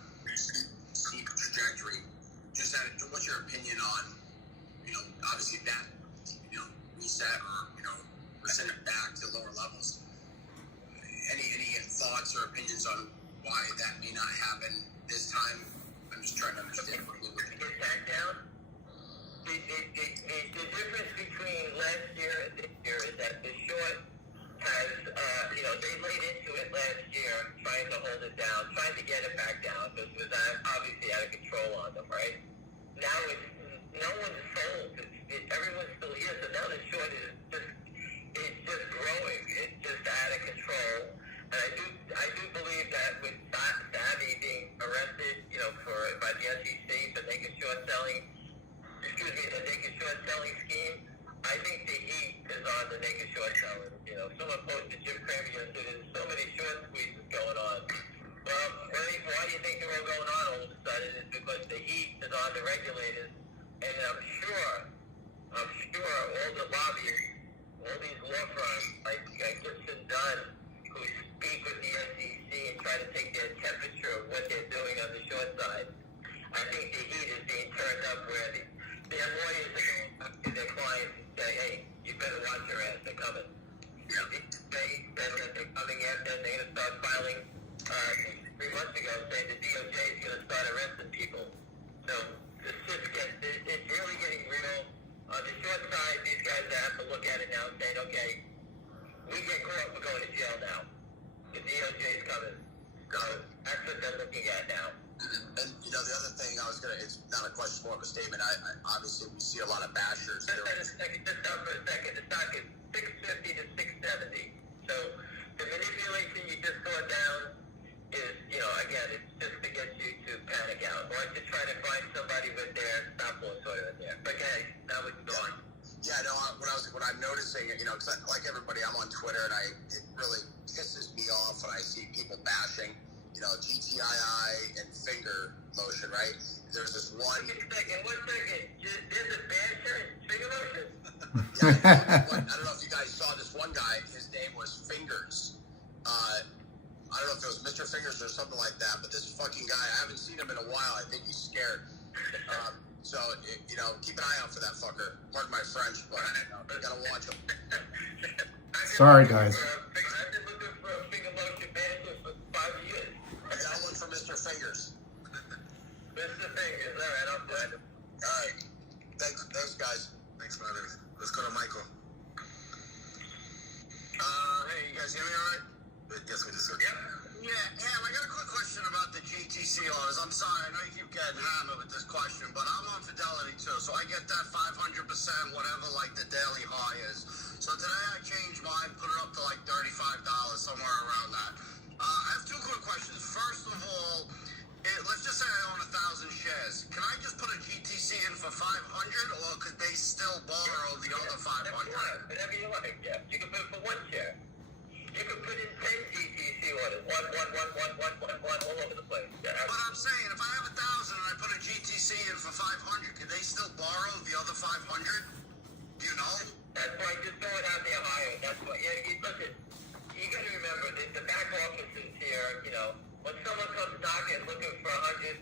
steep trajectory. Just what's your opinion on, obviously that, reset or, we're sending it back to lower levels. Any thoughts or opinions on why that may not happen this time? I'm just trying to understand. Get back down. The difference between last year and this year is that the short has, they laid into it last year, trying to hold it down, trying to get it back down, because it was obviously out of control on them, right? Now no one's sold. Everyone's still here, so now the short is just growing. It's just out of control. And I do believe that with Savvy being arrested, by the SEC for naked short selling, the naked short selling scheme, I think the heat is on the naked short sellers. Someone posted Jim Cramer yesterday. There's so many short squeezes going on. Well, why do you think they're all going on all of a sudden? It's because the heat is on the regulators, and I'm sure all the lobbyists, all these law firms like Gibson Dunn, who speak with the SEC and try to take their temperature of what they're doing on the short side. I think the heat is being turned up where their lawyers are going up to their clients and say, hey, you better watch your ass, they're coming. They're coming after, and they're going to start filing 3 months ago saying the DOJ is going to start arresting people. So it's really getting real. On the short side, these guys have to look at it now and saying, okay, we get caught, we're going to jail now. The DOJ is coming. So that's what they're looking at now. And the other thing it's not a question, more of a statement. I obviously we see a lot of bashers. Just stop for a second. The stock is 650 to 670. So the manipulation you just saw down is, again, it's just to get you to panic out, or to try to find somebody with their stop loss order in there. But guys, that was gone. Yeah, no. What I'm noticing, because like everybody, I'm on Twitter, and it really pisses me off when I see people bashing. GTII and finger motion, right? There's this one. One second. There's a basher in finger motion? Yeah, I don't know if you guys saw this one guy. His name was Fingers. I don't know if it was Mr. Fingers or something like that, but this fucking guy, I haven't seen him in a while. I think he's scared. So, keep an eye out for that fucker. Pardon my French, but you gotta watch him. Sorry, guys. I've been looking for a finger motion basher for 5 years. I gotta look for Mr. Fingers. Mr. Fingers, all right, I'll find him. All right. Thanks, guys. Thanks, brother. Let's go to Michael. Hey, you guys hear me all right? Yes, we just heard. Yeah, I got a quick question about the GTC orders. I'm sorry, I know you keep getting hammered with this question, but I'm on Fidelity too, so I get that 500%, whatever, like the daily high is. So today I changed mine, put it up to like $35, somewhere around that. I have two quick questions. First of all, let's just say I own 1,000 shares. Can I just put a GTC in for 500, or could they still borrow the other 500? Whatever you like, yeah. You can put it for 1 share. You can put in 10 GTC orders. One, all over the place. Yeah. But I'm saying, if I have 1,000 and I put a GTC in for 500, could they still borrow the other 500? You know? That's why just throw it out there higher. That's why. Listen, you got to remember that the back offices here, when someone comes knocking looking for 100,000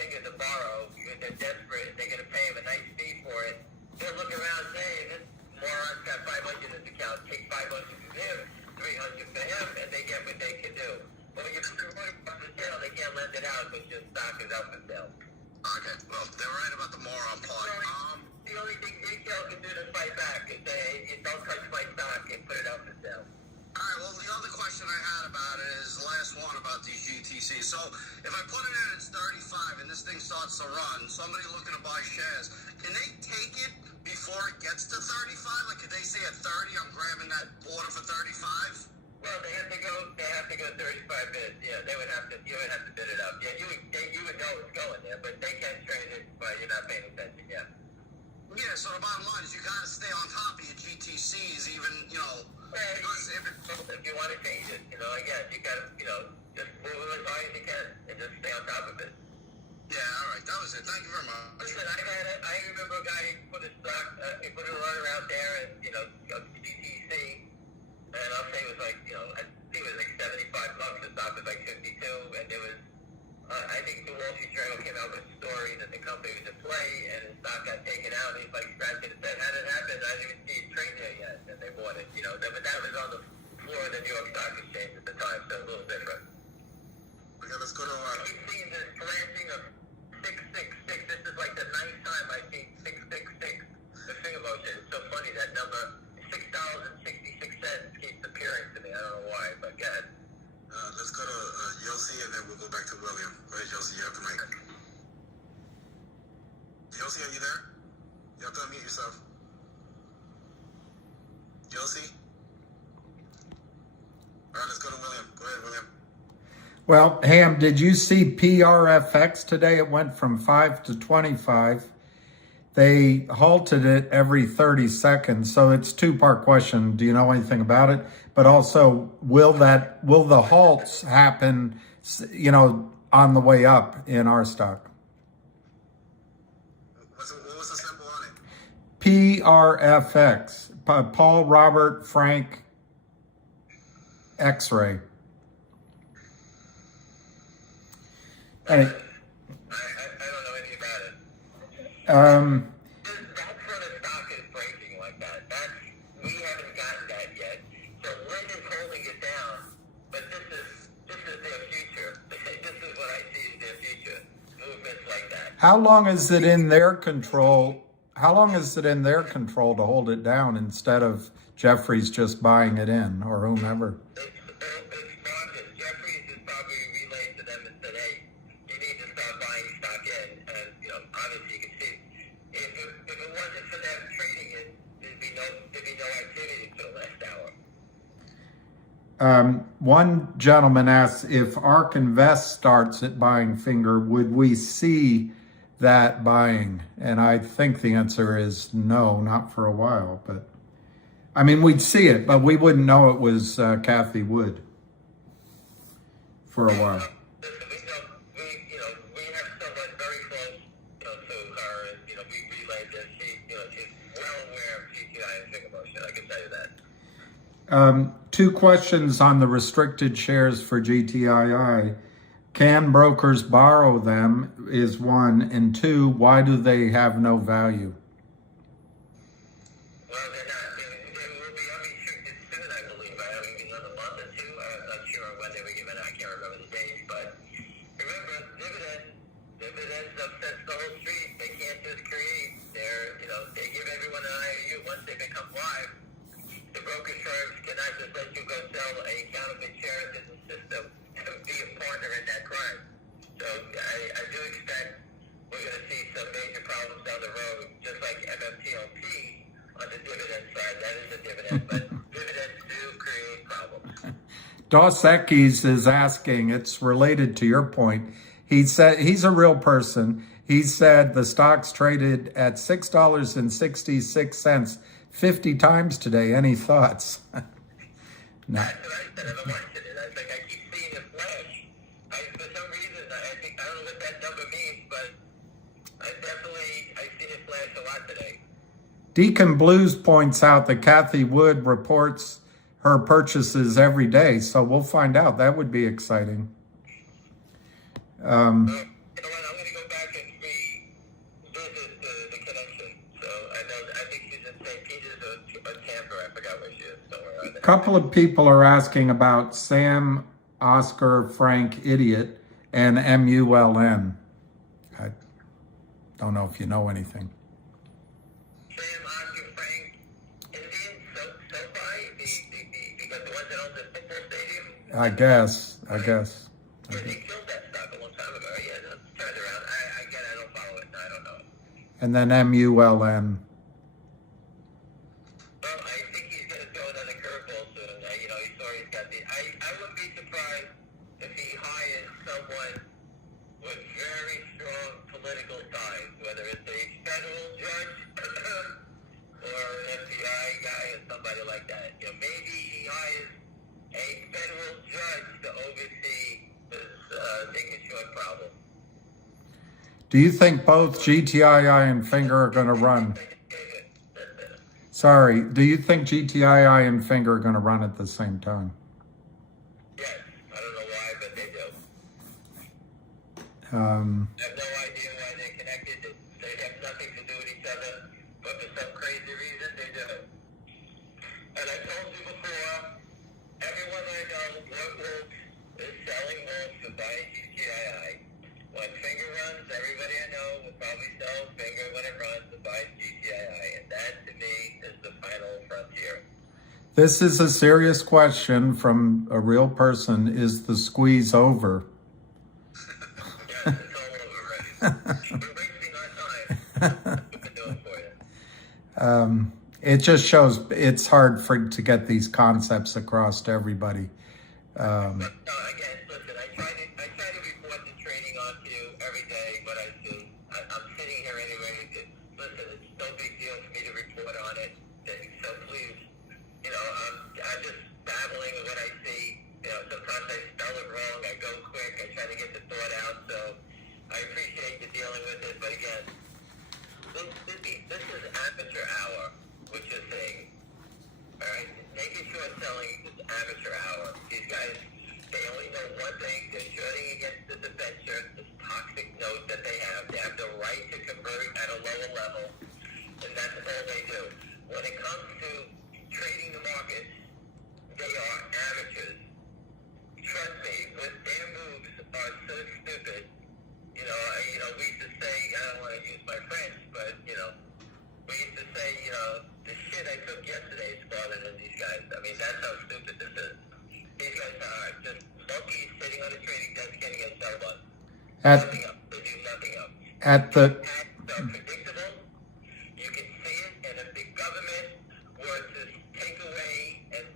fingers to borrow, they're desperate, they're going to pay them a nice fee for it. They're looking around saying, this moron's got 500 in his account, take 500 from him, 300 for him, and they get what they can do. But when you put your money up for sale, they can't lend it out because your stock is up for sale. Okay, well, they're right about the moron part. The only thing retail can do to fight back is say, don't touch my stock and put it up for sale. All right, well, the other question I had about it is the last one about these GTC. So if I put it in at 35 and this thing starts to run, somebody looking to buy shares, can they take it before it gets to 35? Like, could they say at 30, I'm grabbing that order for 35? Well, they have to go 35 bids. Yeah, you would have to bid it up. Yeah, you would know it's going there, but they can't trade it, but you're not paying attention. Yeah. Yeah, so the bottom line is you got to stay on top of your GTCs, even, If you want to change it, again, you got to, just move it as high as you can and just stay on top of it. Yeah, all right, that was it. Thank you very much. Listen, I remember a guy put a stock, he put a runner out there and, GTC, and I'll say it was like, I think it was like $75. The stock was like 52, and there was, I think the Wall Street Journal came out with a story that the company was in play, and his stock got taken out, and he's like scratching his head, how did it happen? I didn't even see it trade there yet, and they bought it, but that was on the floor of the New York Stock Exchange at the time, so a little different. Okay, let's go to, We've seen this glancing of 666, this is like the ninth time I've seen 666, the finger motion. It's so funny, that number, $6.66 keeps appearing to me, I don't know why, but go ahead. let's go to Yossi, and then we'll go back to William. Go ahead, Yossi, you have the mic. Yossi, are you there? You have to unmute yourself. Yossi? All right, let's go to William. Go ahead, William. Well, Ham, did you see PRFX today? It went from 5 to 25. They halted it every 30 seconds. So it's two-part question. Do you know anything about it? But also, will the halts happen, on the way up in our stock? What was the symbol on it? PRFX, Paul Robert Frank X-ray. Hey. I don't know anything about it. That's when the stock is breaking like that. We haven't gotten that yet. So Lynn is holding it down, but this is their future. This is what I see as their future. Movements like that. How long is it in their control? How long is it in their control to hold it down instead of Jeffries just buying it in or whomever? It's Marcus. Jeffries has probably relayed to them and said, hey, you need to start buying stock in. And, obviously you can see, if it wasn't for them trading it, there'd be no activity until the last hour. One gentleman asks, if ARK Invest starts at buying finger, would we see that buying? And I think the answer is no, not for a while. But I mean, we'd see it, but we wouldn't know it was Kathy Wood for a while. We have someone very close, to her, and we relayed this. She's well aware of GTII and finger motion. I can tell you that. Two questions on the restricted shares for GTII. Can brokers borrow them is one, and two, why do they have no value? Well, they're not. They will be unrestricted soon, I believe. I mean, another month or two. I'm not sure when they were given. I can't remember the date. But remember, dividends upsets the whole street. They can't just create. They give everyone an IOU once they become live. The brokerage firms cannot just let you go sell a counterfeit shares in the system to be a partner in that crime. So I do expect we're going to see some major problems down the road, just like MMTLP on the dividend side. That is a dividend, but dividends do create problems. Dos Equis is asking, it's related to your point. He said, he's a real person. He said the stock's traded at $6.66 50 times today. Any thoughts? No. That's what I said. I've watched it. I think I keep seeing it flash. For some reason, I don't know what that number means, but I've seen it flash a lot today. Deacon Blues points out that Kathy Wood reports her purchases every day, so we'll find out. That would be exciting. You know what? I'm going to go back and revisit the connection. So I think she's in St. Peter's or Tampa. I forgot where she is. Somewhere around there. A couple of people are asking about Sam, Oscar, Frank, Idiot, and MULN. I don't know if you know anything. Sam, Oscar, Frank, Indian, SoFi, because the ones that own the football stadium. I guess. Yeah, they killed that stock a long time ago. Yeah, that's turned around. I don't follow it. I don't know. And then MULN. Well, I think he's going to throw another curveball soon. You know, he's already got the. I wouldn't be surprised if he hires someone with very strong political ties, whether it's a federal judge or an FBI guy or somebody like that. You know, maybe he hires a federal judge to oversee this short problem. Do you think both GTII and Finger are going to run? Sorry, do you think GTII and Finger are going to run at the same time? Yes, I don't know why, but they do. I I have no idea why they're connected. They have nothing to do with each other, but for some crazy reason, they do. And I told you before, everyone I know, what Wolf is selling Wolf to buy GTII. When Finger runs, everybody I know will probably sell Finger when it runs to buy GTII. And that, to me, is the final frontier. This is a serious question from a real person. Is the squeeze over? Yes, it's all over already. We're wasting our time. What we've been doing for you. It just shows it's hard to get these concepts across to everybody. Again, listen, I try to report the trading onto you every day, but I'm sitting here anyway. Listen, it's no big deal for me to report on it. So please, you know, I'm just babbling with what I see. You know, sometimes I spell it wrong. I go quick. I try to get the thought out. So I appreciate you dealing with it. But again, this is amateur hour, which you're saying. All right, making short selling is amateur hour. These guys, they only know one thing. They're shorting against the debenture, this toxic note that they have. They have the right to convert at a lower level, and that's all they do. When it comes to trading the markets, they are amateurs. Trust me, their moves are so stupid. You know, we used to say, I don't want to use my French, but, you know, we used to say, you know, the shit I took yesterday is smarter than these guys. I mean, that's how stupid this is. These guys are just monkeys sitting on a trading desk getting a sell button. Nothing up. They do nothing up. Attacks are predictable. You can see it, and if the government were to take away and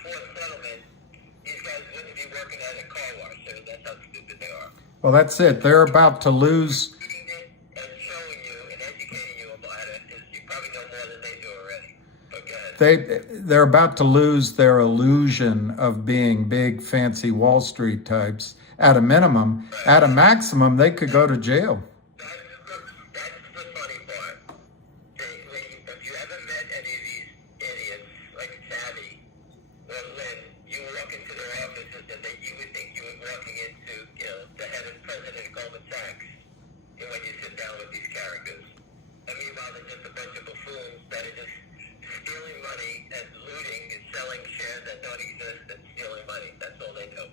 force settlement, these guys wouldn't be working at a car wash. I mean, that's how stupid they are. Well, that's it. They're about to lose. And showing you and educating you about it is you probably know more than they do already. But go ahead. They're about to lose their illusion of being big, fancy Wall Street types. At a minimum, at a maximum, they could go to jail. That's the funny part. If you ever met any of these idiots like Savvy or Lynn, you walk into their offices and you would think you were walking into, you know, the head of President of Goldman Sachs. You know, when you sit down with these characters. I mean, rather just a bunch of buffoons that are just stealing money and looting and selling shares that don't exist and stealing money. That's all they do.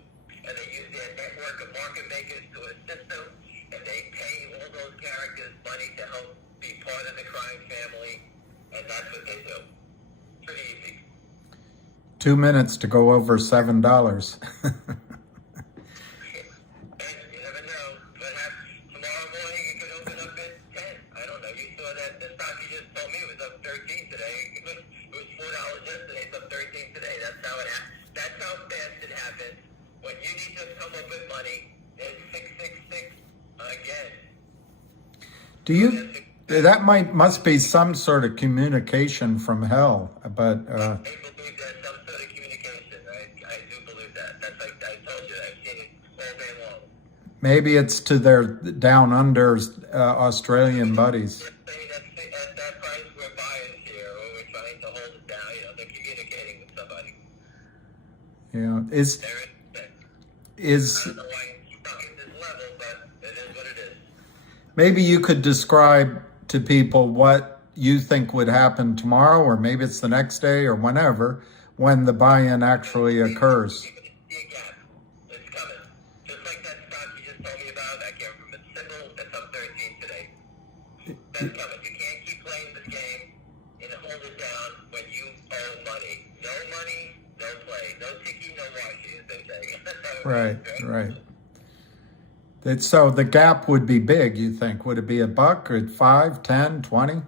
And they use their network of market makers to assist them, and they pay all those characters money to help be part of the crime family, and that's what they do. Pretty easy. 2 minutes to go over $7. And you never know. Perhaps tomorrow morning it could open up at 10. I don't know. You saw that the stock you just told me was up 13 today. It was $4 yesterday. It's up 13 today. That's how it happens. That's how fast it happens. When you need to come up with money, it's 666 again. Do you? That must be some sort of communication from hell, but. I believe that's some sort of communication. I do believe that. That's like I told you. I've seen it all day long. Maybe it's to their down under Australian buddies. At that price, we're buyers. Yeah. There is that. Is I don't know why it's stuck at this level, but it is what it is. maybe you could describe to people what you think would happen tomorrow, or maybe it's the next day or whenever, when the buy-in actually occurs. See a gap. It's coming. Just like that stock you just told me about, I can't remember. Signal, that's up 13 today. That's coming. You can't keep playing this game and hold it down when you owe money. No money, no play. No tiki, no washi, as they say. Right, right. So the gap would be big, you think? Would it be $1 or 5, 10, 20? I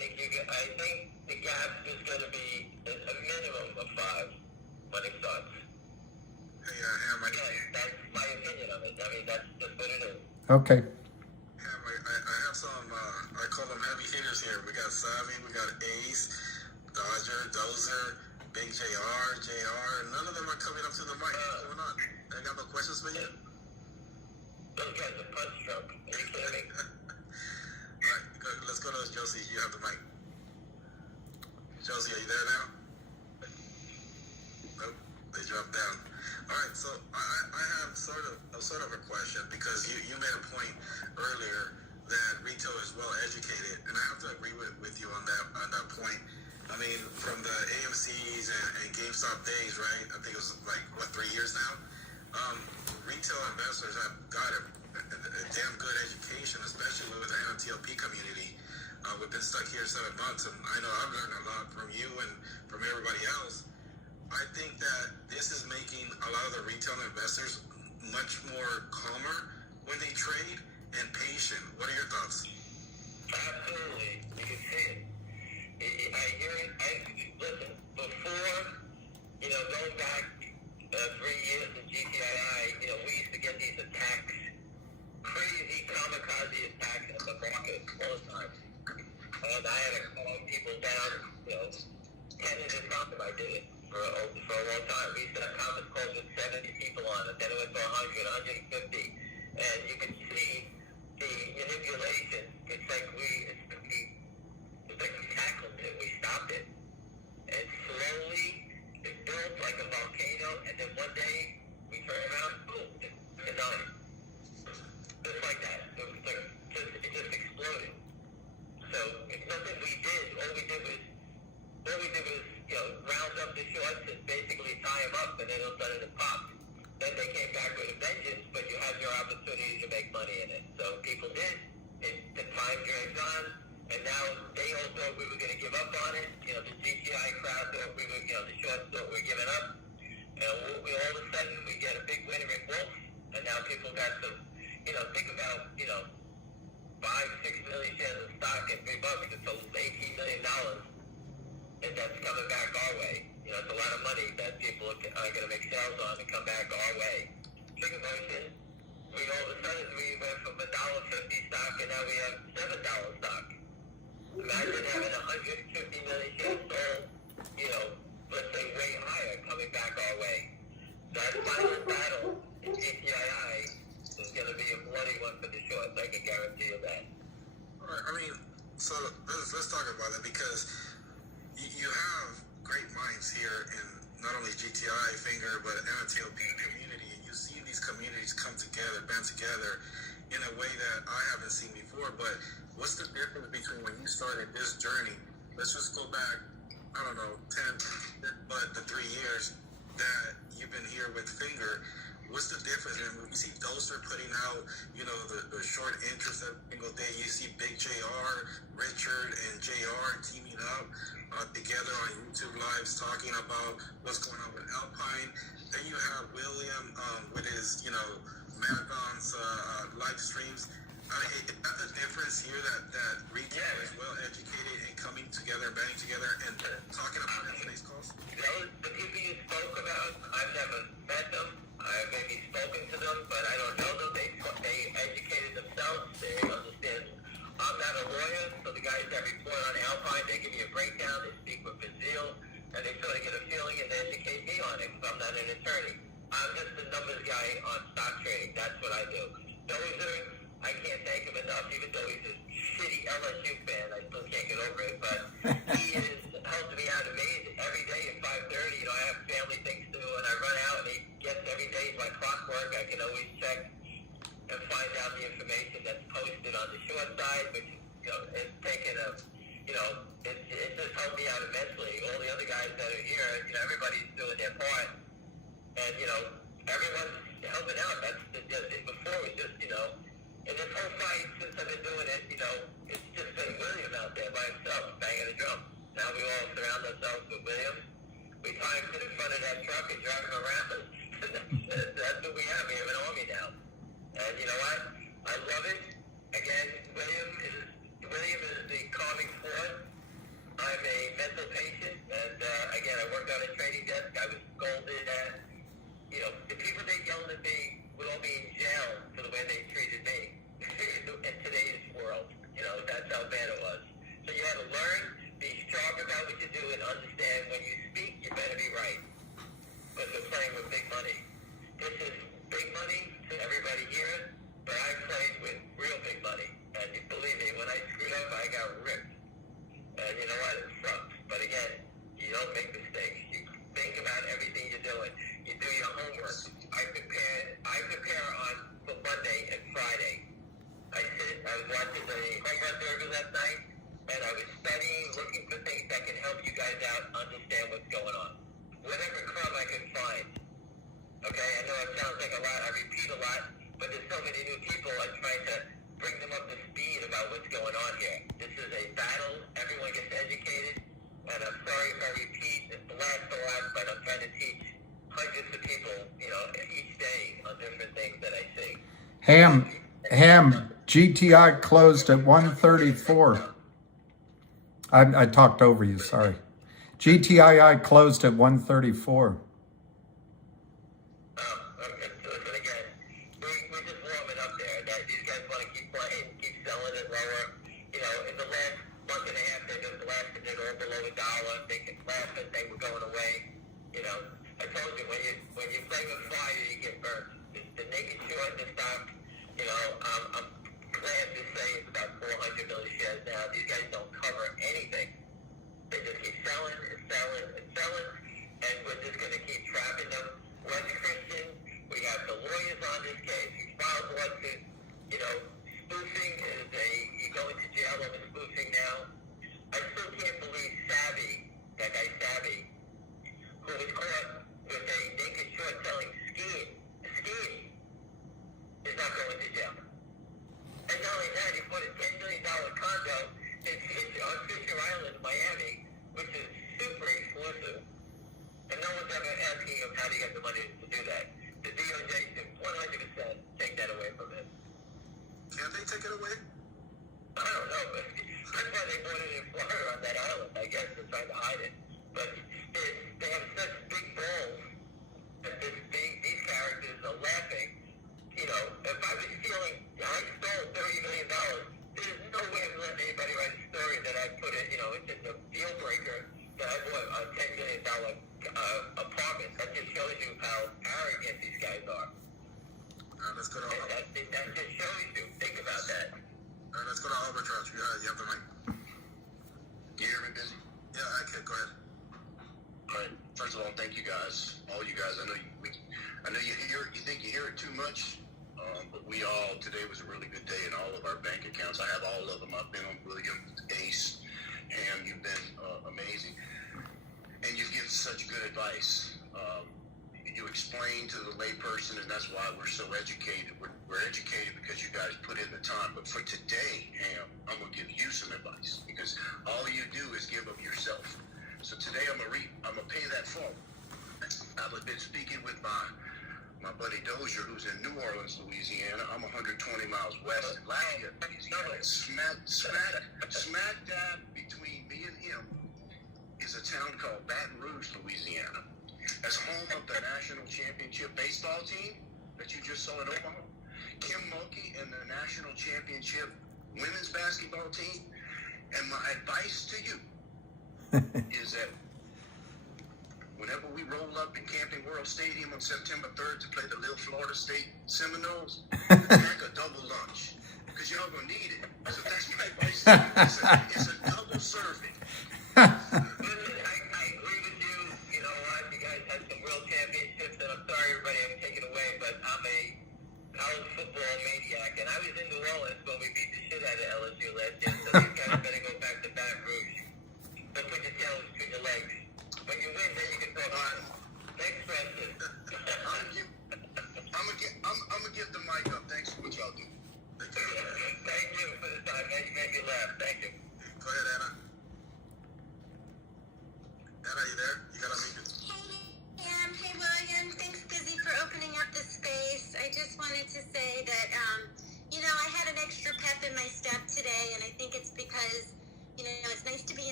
think the gap is going to be a minimum of 5 when it starts. Hey, Ham, That's my opinion of it. I mean, that's just what it is. Okay. Ham, I have some, I call them heavy hitters here. We got Savvy, we got Ace, Dodger, Dozer, Big JR. None of them are coming up to the mic. What's going on? I got no questions for you? Those guys are punch drunk. Are you kidding me? All right, let's go to Josie. You have the mic. Josie, are you there now? Nope, they dropped down. All right, so I have sort of a question, because you made a point earlier that retail is well educated, and I have to agree with you on that point. I mean, from the AMC's and GameStop days, right? I think it was like 3 years now. Retail investors have got a damn good education, especially with the MMTLP community. We've been stuck here 7 months, and I know I've learned a lot from you and from everybody else. I think that this is making a lot of the retail investors much more calmer when they trade and patient. What are your thoughts? Absolutely. You can see it. I hear it. Listen, before, going back 3 years in GTII, we used to get these attacks, crazy kamikaze attacks in the market all the time. And I had to calm people down, 10 at a time. I did it for a long time. We used to have conference calls with 70 people on it. Then it went to 100, 150. And you can see the manipulation. It's like we tackled it. We stopped it. And slowly, it built like a volcano. And then one day, we turn around, boom, it's done. Just like that. It just exploded. So it's nothing we did. All we did was round up the shorts and basically tie them up, and then all of a sudden it popped. Then they came back with a vengeance, but you had your opportunity to make money in it. So people did. The time dragged on, and now they all thought we were going to give up on it. The GTI crowd thought we were, the shorts thought we were giving up. And all of a sudden we get a big winner in Wolf, and now people got some, think about, 5-6 million shares of stock at $3. It's $18 million. And that's coming back our way. It's a lot of money that people are going to make sales on and come back our way. Big emotion. All of a sudden we went from $1.50 stock, and now we have $7 stock. Imagine having 150 million shares sold, let's say way higher, coming back our way. That final battle in GTII is going to be a bloody one for the shorts. I can guarantee you that. All right, I mean, so let's talk about it, because you have great minds here in not only GTI, Finger, but MMTLP community, and you see these communities come together, band together in a way that I haven't seen before. But what's the difference between when you started this journey? Let's just go back, I don't know, 10, but the 3 years that you've been here with Finger. What's the difference? And when you see Dozer putting out, the short interest every single day, you see Big JR, Richard, and JR teaming up together on YouTube Lives talking about what's going on with Alpine. Then you have William with his, marathons, live streams. Is that the difference here, that retail is well educated and coming together, banding together, and talking about it in today's calls? The people you spoke about, I've never met them. I've maybe spoken to them, but I don't know them. They educated themselves. They understand. I'm not a lawyer, so the guys that report on Alpine, they give me a breakdown. They speak with Bazille, and they sort of get a feeling and they educate me on it, because I'm not an attorney. I'm just a numbers guy on stock trading. That's what I do. Dozer, I can't thank him enough, even though he's a shitty LSU fan. I still can't get over it, but he is helping me out amazing every day at 5:30. I have family things to do, and I know, everybody's doing their part, and you know, everyone's helping out. Before it was just, you know, in this whole fight since I've been doing it, you know, it's just been William out there by himself banging the drum. Now we all surround ourselves with William. We tie him to the front of that truck and drive him around. That's what we have. We have an army now, and you know what? I love it. Again, William is the calming force. I'm a mental patient, and again, I worked on a trading desk. I was scolded at, you know, the people that yelled at me would all be in jail for the way they treated me in today's world. You know, that's how bad it was. So you have to learn, be strong about what you do, and understand when you speak, you better be right. But we're playing with big money. This is big money to everybody here, but I played with real big money. And believe me, when I screwed up, I got ripped. And you know what? It sucks. But again, you don't make mistakes. You think about everything you're doing. You do your homework. I prepare on for Monday and Friday. I was watching the home run derby last night, and I was studying, looking for things that can help you guys out understand what's going on. Whatever crumb I can find. Okay, I know it sounds like a lot. I repeat a lot, but there's so many new people. I'm trying to bring them up to speed about what's going on here. This is a battle. Everyone gets educated, and I'm sorry if I repeat. It's the last a lot, but I'm trying to teach hundreds of people, you know, each day on different things that I see. Ham, GTI closed at 134. I talked over you, sorry. GTII closed at 134. Okay, so listen again. We're just warming up there. These guys want to keep playing, keep selling it lower. You know, in the last month and a half, they just blasted it all below $1. They can laugh and they were going away. You know, I told you, when you play with fire, you get burnt. The naked short in the stock, you know, I'm glad to say it's about 400 million shares now. These guys don't cover anything. They just keep selling and selling and selling, and we're just going to keep trapping them. Wes Christian, we have the lawyers on this case. We filed lawsuit. You know, spoofing is you're going to jail over spoofing now. I still can't believe that guy Savvy, who was caught with a naked short selling skiing, is not going to jail. And not only that, he put a $10 million condo on Fisher Island, Miami, which is super exclusive. And no one's ever asking him how do you get the money to do that. The DOJ should 100% take that away from him. Can they take it away? I don't know, but that's why they bought it in Florida on that island. I guess they're trying to hide it. But they have such big balls that these characters are laughing. You know, if I was stealing, I stole $30 million. There's no way I'm letting anybody write a story that I put it, you know, it's a deal breaker that I bought a $10 million apartment. That just shows you how arrogant these guys are. Let's go to that just shows you. Think about that. Let's go to arbitrage. You have the mic. You hear me, Busy? Yeah, I can. Go ahead. All right. First of all, thank you guys, all you guys. I know you hear it. You think you hear it too much, but today was a really good day in all of our bank accounts. I have all of them. I've been on William, Ace, Ham. You've been amazing, and you give such good advice. You explain to the layperson, and that's why we're so educated. We're educated because you guys put in the time. But for today, Ham, I'm gonna give you some advice because all you do is give of yourself. So today I'm gonna pay that forward. I've been speaking with my buddy Dozier, who's in New Orleans, Louisiana. I'm 120 miles west in Lafayette, Louisiana. Smack dab between me and him is a town called Baton Rouge, Louisiana. That's home of the national championship baseball team that you just saw in Omaha. Kim Mulkey and the national championship women's basketball team. And my advice to you is that whenever we roll up in Camping World Stadium on September 3rd to play the Little Florida State Seminoles, pack a double lunch because y'all gonna need it. So that's my advice to you. It's a double serving. I agree with you. You know what? You guys had some world championships, and I'm sorry everybody I'm taking away, but I'm a college football maniac, and I was in New Orleans when we beat the shit out of LSU last year, so these guys better go back to Baton Rouge. Don't put your tail between your legs. When you win, then you can talk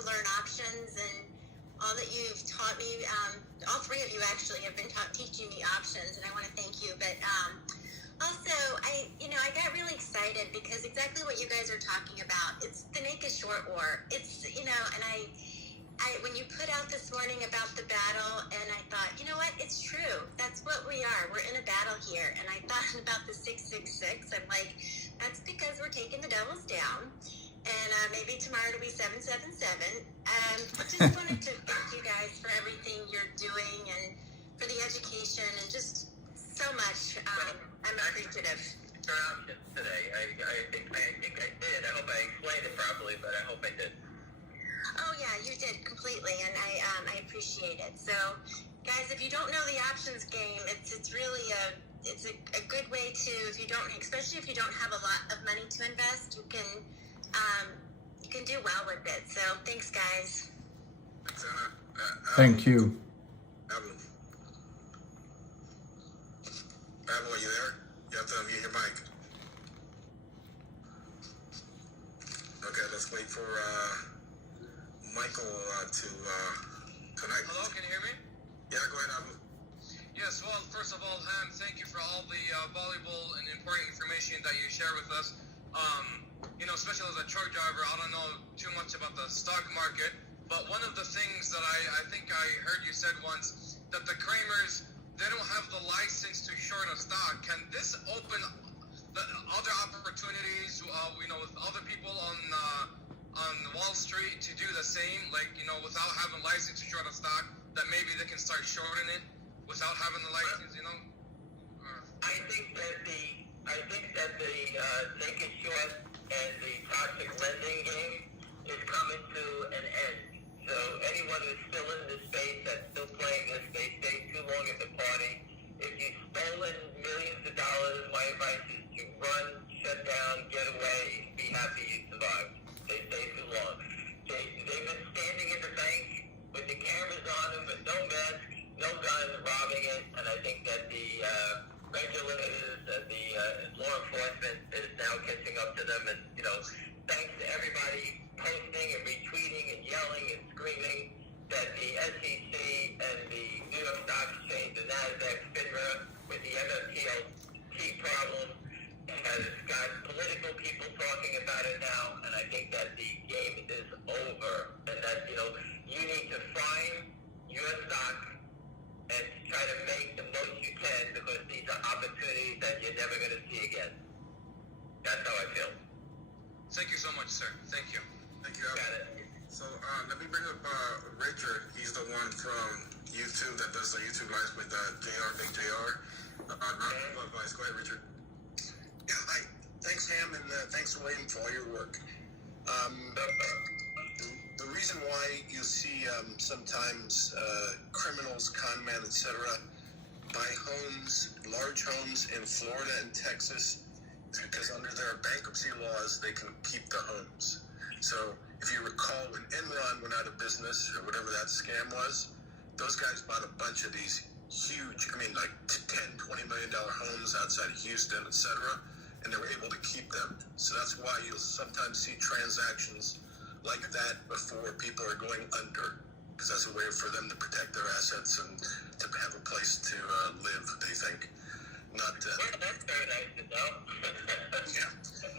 to learn options and all that you've taught me. All three of you actually have been teaching me options, and I want to thank you. But also, I got really excited because exactly what you guys are talking about. It's the naked short war. It's, and I when you put out this morning about the battle, and I thought, you know what, it's true. That's what we are. We're in a battle here. And I thought about the 666. I'm like, that's because we're taking the devils down. And maybe tomorrow it'll be 777. I just wanted to thank you guys for everything you're doing and for the education and just so much. I'm appreciative. Your options today. I think I did. I hope I explained it properly, but I hope I did. Oh yeah, you did completely, and I appreciate it. So, guys, if you don't know the options game, it's really a good way to, especially if you don't have a lot of money to invest, you can do well with it. So, thanks, guys. Thank you. Evelyn, are you there? You have to unmute your mic. Okay, let's wait for Michael to connect. Hello, can you hear me? Yeah, go ahead, Abu. Yes, well, first of all, Ham, thank you for all the valuable and important information that you share with us. Especially as a truck driver, I don't know too much about the stock market, but one of the things that I think I heard you said once, that the Kramers, they don't have the license to short a stock. Can this open the other opportunities, with other people on Wall Street to do the same, without having a license to short a stock, that maybe they can start shorting it without having the license, I think that the naked short and the toxic lending game is coming to an end. So anyone who's still in this space, that's still playing this, they stay too long at the party. If you've stolen millions of dollars, my advice is to run, shut down, get away, be happy you survived. They stay too long. They've been standing in the bank with the cameras on them, with no mask, no guns, robbing it, and I think that the regulators and the law enforcement is now catching up to them, and thanks to everybody posting and retweeting and yelling and screaming that the SEC and the New York Stock Exchange, the NASDAQ, FINRA, with the MMTLP problem, has got political people talking about it now, and I think that the game is over, and that, you need to find your stock and try to make the most you can, because these are opportunities that you're never going to see again. That's how I feel. Thank you so much, sir. Thank you. Thank you, Evelyn. So let me bring up Richard. He's the one from YouTube that does the YouTube lives with JR, Big JR. Advice. Go ahead, Richard. Yeah, hi. Thanks, Ham, and thanks, William, for all your work. The reason why you see sometimes criminals, con men, etc., buy homes, large homes in Florida and Texas, is because under their bankruptcy laws, they can keep the homes. So if you recall, when Enron went out of business, or whatever that scam was, those guys bought a bunch of these huge, like $10, $20 million homes outside of Houston, etc., and they were able to keep them. So that's why you'll sometimes see transactions like that before people are going under, because that's a way for them to protect their assets and to have a place to live, they think. Not that's very nice to know. Yeah.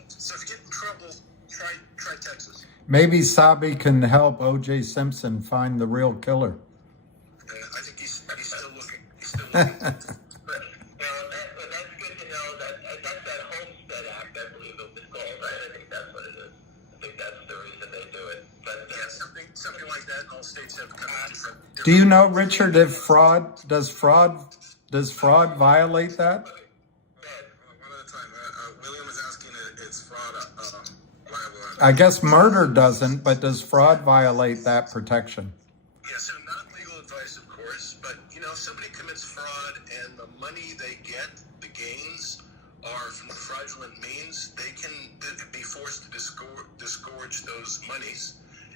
So if you get in trouble, try Texas. Maybe Sabi can help O.J. Simpson find the real killer. I think he's still looking. He's still looking. That's good to know. That's that Homestead Act, I believe it was called, right? I think that's what it is. I think that's the reason they do it. But yeah, something like that. All states have kind of different. Do you know, Richard, if does fraud violate that? One at a time. William is asking if it's fraud liable. I guess murder doesn't, but does fraud violate that protection? Yeah, so not legal advice, of course, but if somebody commits fraud and the money they get, the gains, are from fraudulent means, they can be forced to disgorge those monies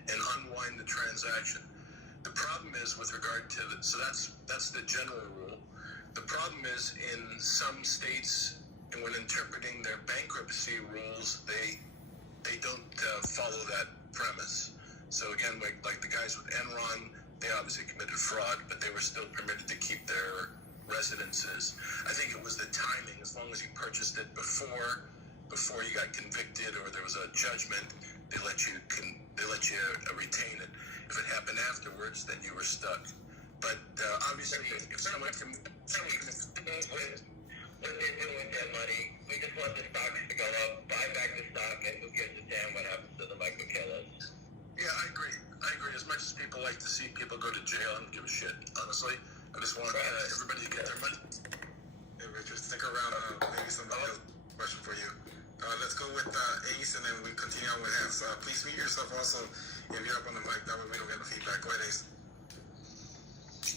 and unwind the transaction. The problem is with regard to so that's the general rule. The problem is in some states, and when interpreting their bankruptcy rules, they don't follow that premise. So again, like the guys with Enron, they obviously committed fraud, but they were still permitted to keep their residences. I think it was the timing. As long as you purchased it before you got convicted or there was a judgment, they let you retain it. If it happened afterwards, then you were stuck. But obviously, if someone can what they're doing with their money, we just want the stocks to go up, buy back the stock, and who gives a damn what happens to the micro killers? Yeah, I agree. As much as people like to see people go to jail, I don't give a shit. Honestly, I just want everybody to get their money. Hey, Richard, stick around. Maybe somebody else has a question for you. Let's go with Ace, and then we continue on with Ham. So please mute yourself also if you're up on the mic. That way we don't get the feedback. Go ahead, Ace.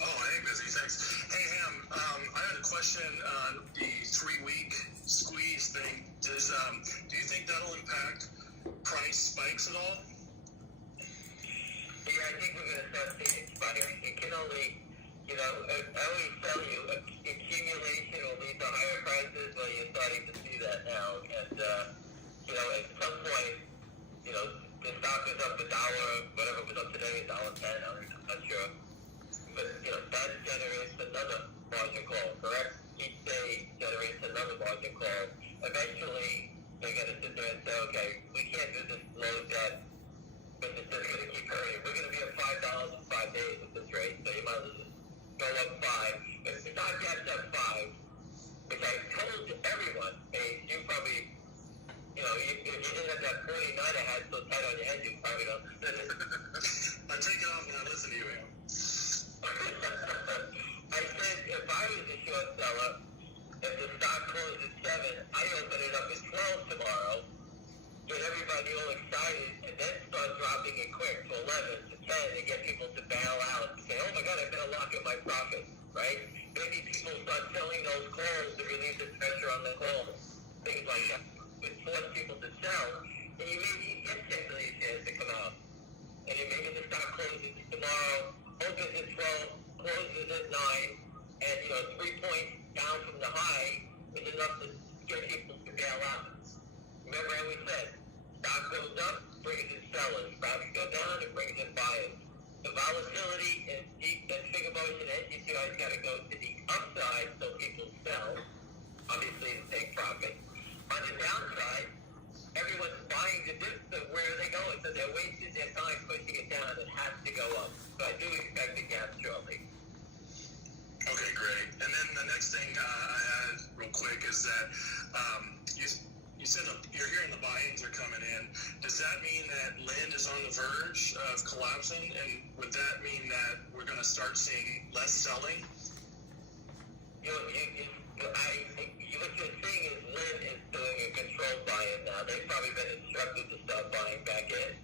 Oh, hey, Busy, thanks. Hey, Ham, I had a question on the 3-week squeeze thing. Do you think that'll impact price spikes at all? Yeah, I think we're going to start seeing spikes. It can only, I always tell you, accumulation will lead to higher prices. Well, you're starting to see that now. And, at some point, the stock is up $1, whatever it was up today, $1.10, I'm not sure. But, that generates another margin call, correct? Each day generates another margin call. Eventually, they're going to sit there and say, okay, we can't do this low debt, but this is going to keep hurting. We're going to be at $5 in 5 days at this rate, so you might as well just go up 5. If the stock gets up 5, which I told everyone, hey, you probably, if you didn't have that 49 I had so tight on your head, you probably don't understand it. I take it off when I listen to you, Ham. I said if I was a short seller, if the stock closed at 7, I open it up at 12 tomorrow, get everybody all excited, and then start dropping it quick to 11, to 10, and get people to bail out and say, oh my God, I better lock in my profit, right? Maybe people start selling those calls to relieve the pressure on the calls, things like that, would force people to sell, and you maybe get 10 million shares to come out. And then maybe the stock closes tomorrow, opens at 12, closes at 9, and 3 points down from the high is enough to get people to bail out. Remember how we said, stock goes up, brings in sellers. Stocks go down, it brings in buyers. The volatility and figure motion and GTI's got to go to the upside so people sell, obviously to take profit. On the downside, everyone's buying the dips, so where are they going? So they're wasting their time pushing it down. It has to go up. So I do expect a gap shortly. Okay, great. And then the next thing I had real quick is that you said you're hearing the buy-ins are coming in. Does that mean that Lind is on the verge of collapsing? And would that mean that we're going to start seeing less selling? What you're seeing is Lind is doing a controlled buy-in now. They've probably been instructed to start buying back in.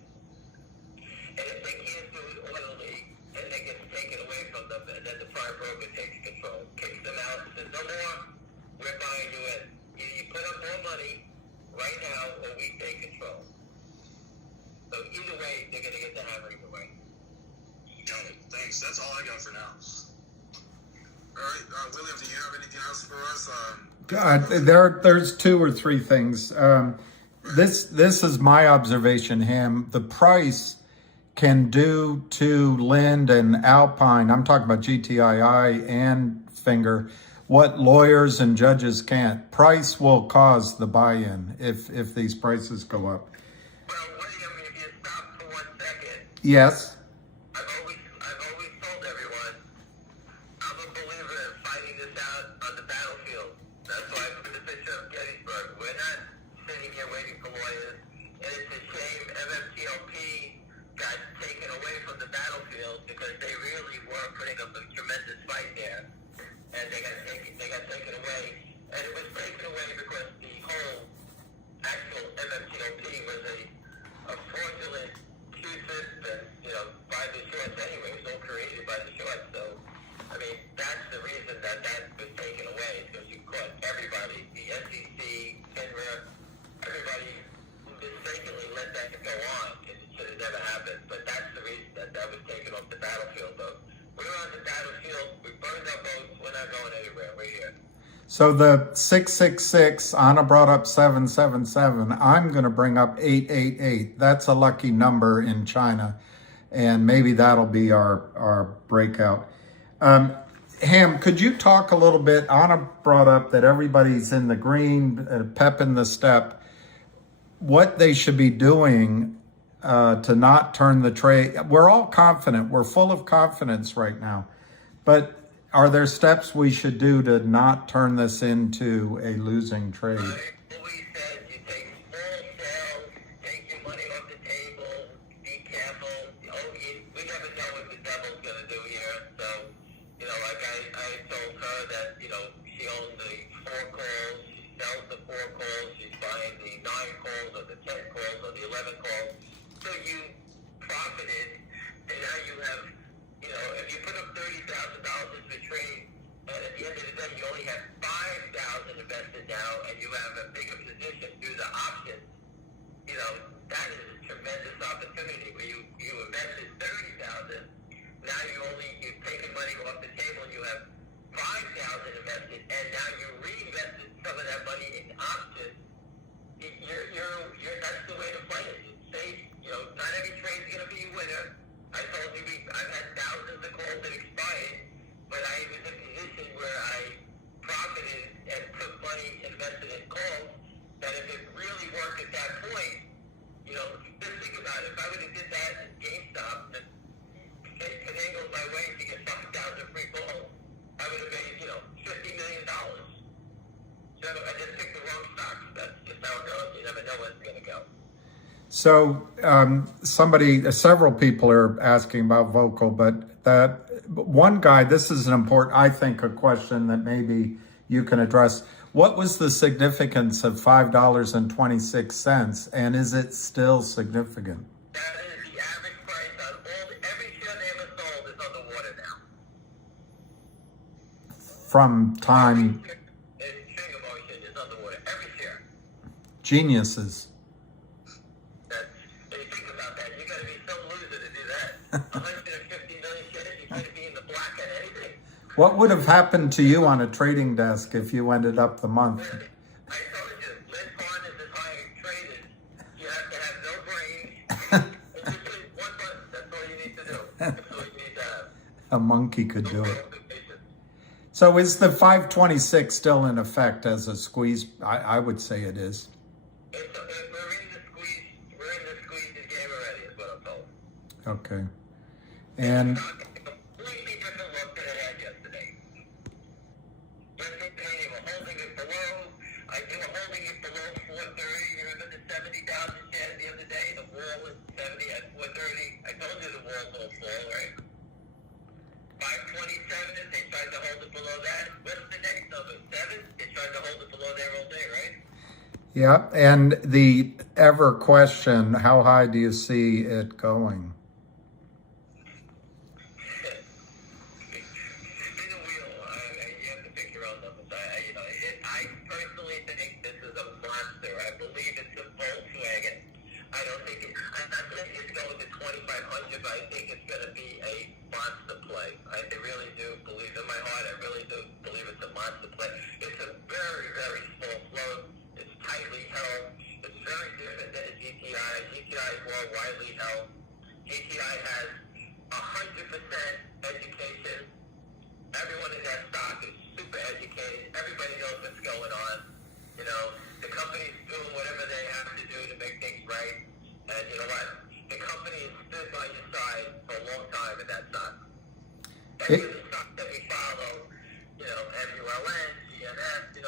And if they can't do it orderly, then they get taken away from them, and then the prime broker takes control, kicks them out, and says, no more, we're buying you in. Either you put up more money right now, or we take control. So either way, they're going to get the hammer either way. Got it. Thanks. That's all I got for now. All right, William, do you have anything else for us? There's 2 or 3 things. This is my observation, Ham. The price can do to Lind and Alpine, I'm talking about GTII and Finger, what lawyers and judges can't. Price will cause the buy-in if these prices go up. Well, William, if you stop for 1 second. Yes. I've always told everyone, I'm a believer in fighting this out on the battlefield. That's why I put the picture of Gettysburg. We're not sitting here waiting for lawyers. And it's a shame MMTLP got taken away from the battlefield because they really were putting up a tremendous fight there. And they got taken away. And it was taken away because the whole actual MMTLP was a fraudulent system, by the shorts anyway. It was all created by the shorts. So, I mean, that's the reason that was taken away, because you caught everybody, the SEC, FNGR, everybody mistakenly let that go on. It should have never happened. But that's the reason that was taken off the battlefield, though. We're on the battlefield. We burned our boats. We're not going anywhere. We're here. So the 666, Anna brought up 777. I'm going to bring up 888. That's a lucky number in China, and maybe that'll be our breakout. Ham, could you talk a little bit? Anna brought up that everybody's in the green, pep in the step. What they should be doing to not turn the trade. We're all confident. We're full of confidence right now. But are there steps we should do to not turn this into a losing trade? We said you take small sales, take your money off the table, be careful. We never know what the devil's going to do here. So, like I told her that, she owns the 4 calls, she sells the 4 calls, she's buying the 9 calls or the 10 calls or the 11 calls. So you profited, and now you have, if you put up $30,000 into a trade, and at the end of the day you only have $5,000 invested now, and you have a bigger position through the options, that is a tremendous opportunity where you invested $30,000, now you've taken money off the table, you have $5,000 invested, and now you reinvested some of that money in options. That's the way to play it. It's safe. Not every trade's going to be a winner. I told you I've had thousands of calls that expired, but I was in a position where I profited and took money invested in calls that if it really worked at that point, just think about it. If I would have did that in GameStop and finagled my way to get 5,000 free calls, I would have made, $50 million. So I just picked the wrong stocks. That's just how it goes. You never know where it's going to go. So several people are asking about Vocal, but that one guy, this is I think a question that maybe you can address. What was the significance of $5.26, and is it still significant? That is the average price on every share they ever sold is underwater now. From time. Finger motion is underwater. Every share. Geniuses. When you think about that, you got to be some loser to do that. 150 million shares, you can't be in the black on anything. What would have happened to you on a trading desk if you ended up the month? I told you, Liz Partners is hiring traders. You have to have no brains. It's just one button. That's all you need to do. That's all you need to have. A monkey could do it. So is the 526 still in effect as a squeeze? I would say it is. We're in the squeeze game already, is what I'm told. Okay. And Completely different look than it had yesterday. Yesterday they were holding it below. They were holding it below 430. You remember the 70,000 shares the other day? The wall was 70 at 430. I told you the wall will fall, right? 527, they tried to hold it below that. What's the next number? 7? They tried to hold it below there all day, right? yeah, and the ever question, how high do you see it going? Spin a wheel. You have to pick your own numbers. I personally think this is a monster. I believe it's a Volkswagen. I don't think I'm not saying it's going to 2,500, but I think it's going to be a monster play. I really do believe in my heart. I really do believe it's a monster play. It's a very, very small float. It's tightly held. It's very different than a GTI. GTI is more widely held. GTI has 100% education. Everyone in that stock is super educated. Everybody knows what's going on. The company's doing whatever they have to do to make things right. And you know what? The company has stood by your side for a long time in that stock. Every other stock that we follow, MULN, GNS, they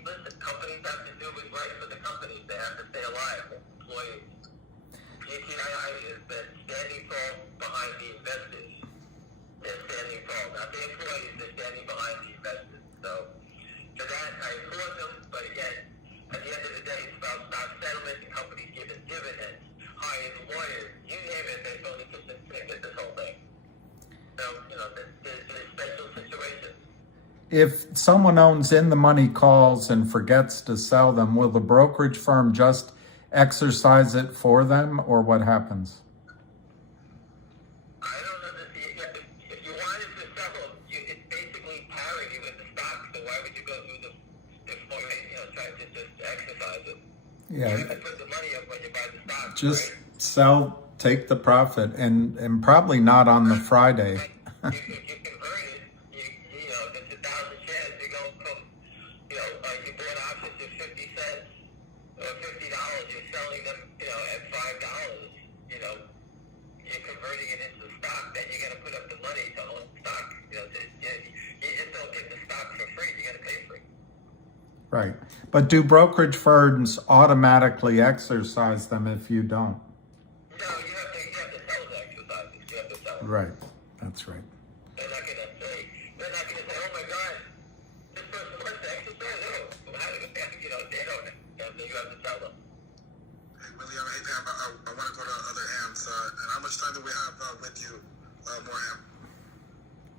listen. Companies have to do what's right for the companies. They have to stay alive. Employees. GTII has been standing tall behind the investors. They're standing tall. Not the employees, they're standing behind the investors. So, for that, I applaud them. But again, at the end of the day, it's about stock settlement. The company's giving dividends, hiring lawyers. You name it, they're going to get this whole thing. So, there's special situations. If someone owns in-the-money calls and forgets to sell them, will the brokerage firm just exercise it for them, or what happens? I don't know. If you wanted to sell them, it's basically parity with the stock. So why would you go through Yeah. You have to put the money up when you buy the stock. Just right? sell, take the profit, and probably not on the Friday. If you convert it, you know, if it's 1,000 shares, you go from, you know, you bought options at 50 cents or $50, you're selling them, you know, at $5, you know, you're converting it into stock, then you're going to put up the money to own stock. You know, you just don't get the stock for free, you got to pay for it. Right. But do brokerage firms automatically exercise them if you don't? No, you have to sell the exercises. You have to sell them. Right. That's right. They're not going to say, oh my God, this person wants to exercise. Oh, how did it, you know, they don't. You have to tell them. Hey, William, hey, Pam, I want to go to other hands. And how much time do we have with you, Morham?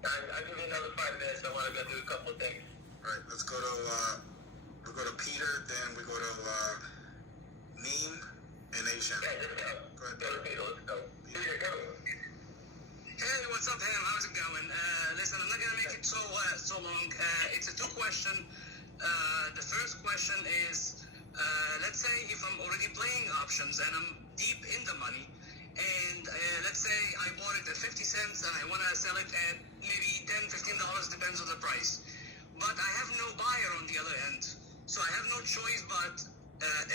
I'll give you another 5 minutes. I want to go do a couple of things. All right, let's go to, we'll go to Peter, then we go to Neem and Asian. Yeah, let's go. Go ahead, Go to Peter, let's go. Peter, go. Hey, what's up, Ham? How's it going? Listen, I'm not gonna make it so long. It's a 2-question. The first question is, let's say if I'm already playing options and I'm deep in the money, and let's say I bought it at 50 cents and I want to sell it at maybe $10, $15, depends on the price. But I have no buyer on the other end, so I have no choice but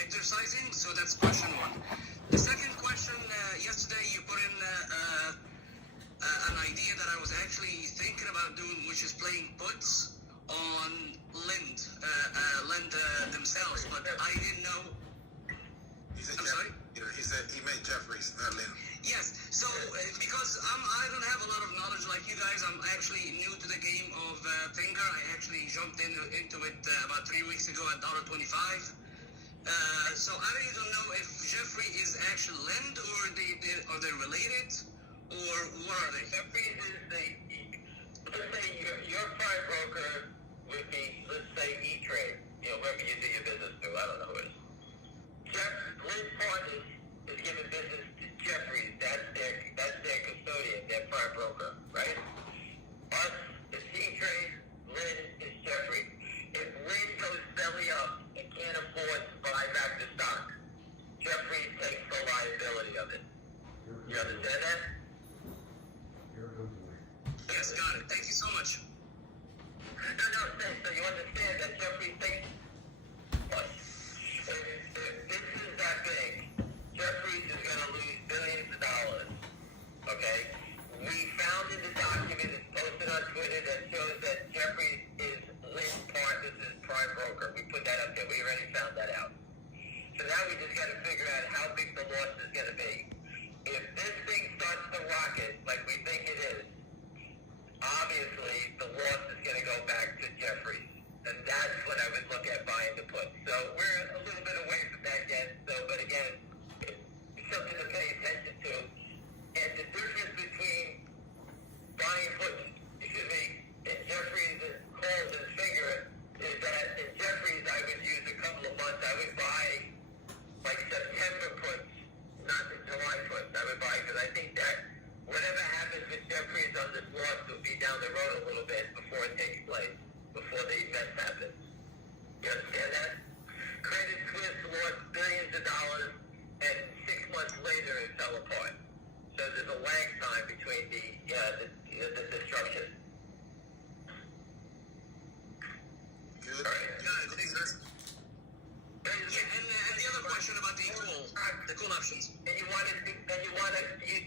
exercising. So that's question 1. The second question, yesterday you put in an idea that I was actually thinking about doing, which is playing puts on Lind themselves, but I didn't know. I'm sorry? He said he made Jeffries, not Lind. Yes, so because I don't have a lot of knowledge like you guys, I'm actually new to the game of Finger. I actually jumped into it about 3 weeks ago at $1.25. So I really don't know if Jeffrey is actually Lind or are they related, or what are they? Jeffries is let's say your prime broker would be, let's say, E-Trade, you know, wherever you do your business through, I don't know who it is. Lind Partners is giving business to Jeffries, that's their custodian, their prime broker, right? Us is E-Trade, Lind is Jeffries. If Lind goes belly up and can't afford to buy back the stock, Jeffries takes the liability of it. You understand that? Yes, got it. Thank you so much. No, so you understand that Jeffries takes what? If this is that big, Jeffries is going to lose billions of dollars. Okay? We found in the document, it's posted on Twitter, that shows that Jeffries is Lind Partners' prime broker. We put that up there. We already found that out. So now we just got to figure out how big the loss is going to be. If this thing starts to rocket like we think it is, obviously the loss is going to go back to Jeffries. And that's when I would look at buying the put. So we're a little bit away from that yet. So, but again, it's something to pay attention to. And the difference between buying put, and Jeffries' calls and Finger is that in Jeffries I would use a couple of months. I would buy like September puts, not the July puts. I would buy because I think that whatever happens with Jeffries on this loss will be down the road a little bit before it takes place, before the event happens. You understand that? Credit Suisse lost billions of dollars, and 6 months later it fell apart. So there's a lag time between the disruption. Good. All right. Yeah, and the other question about the call options. And you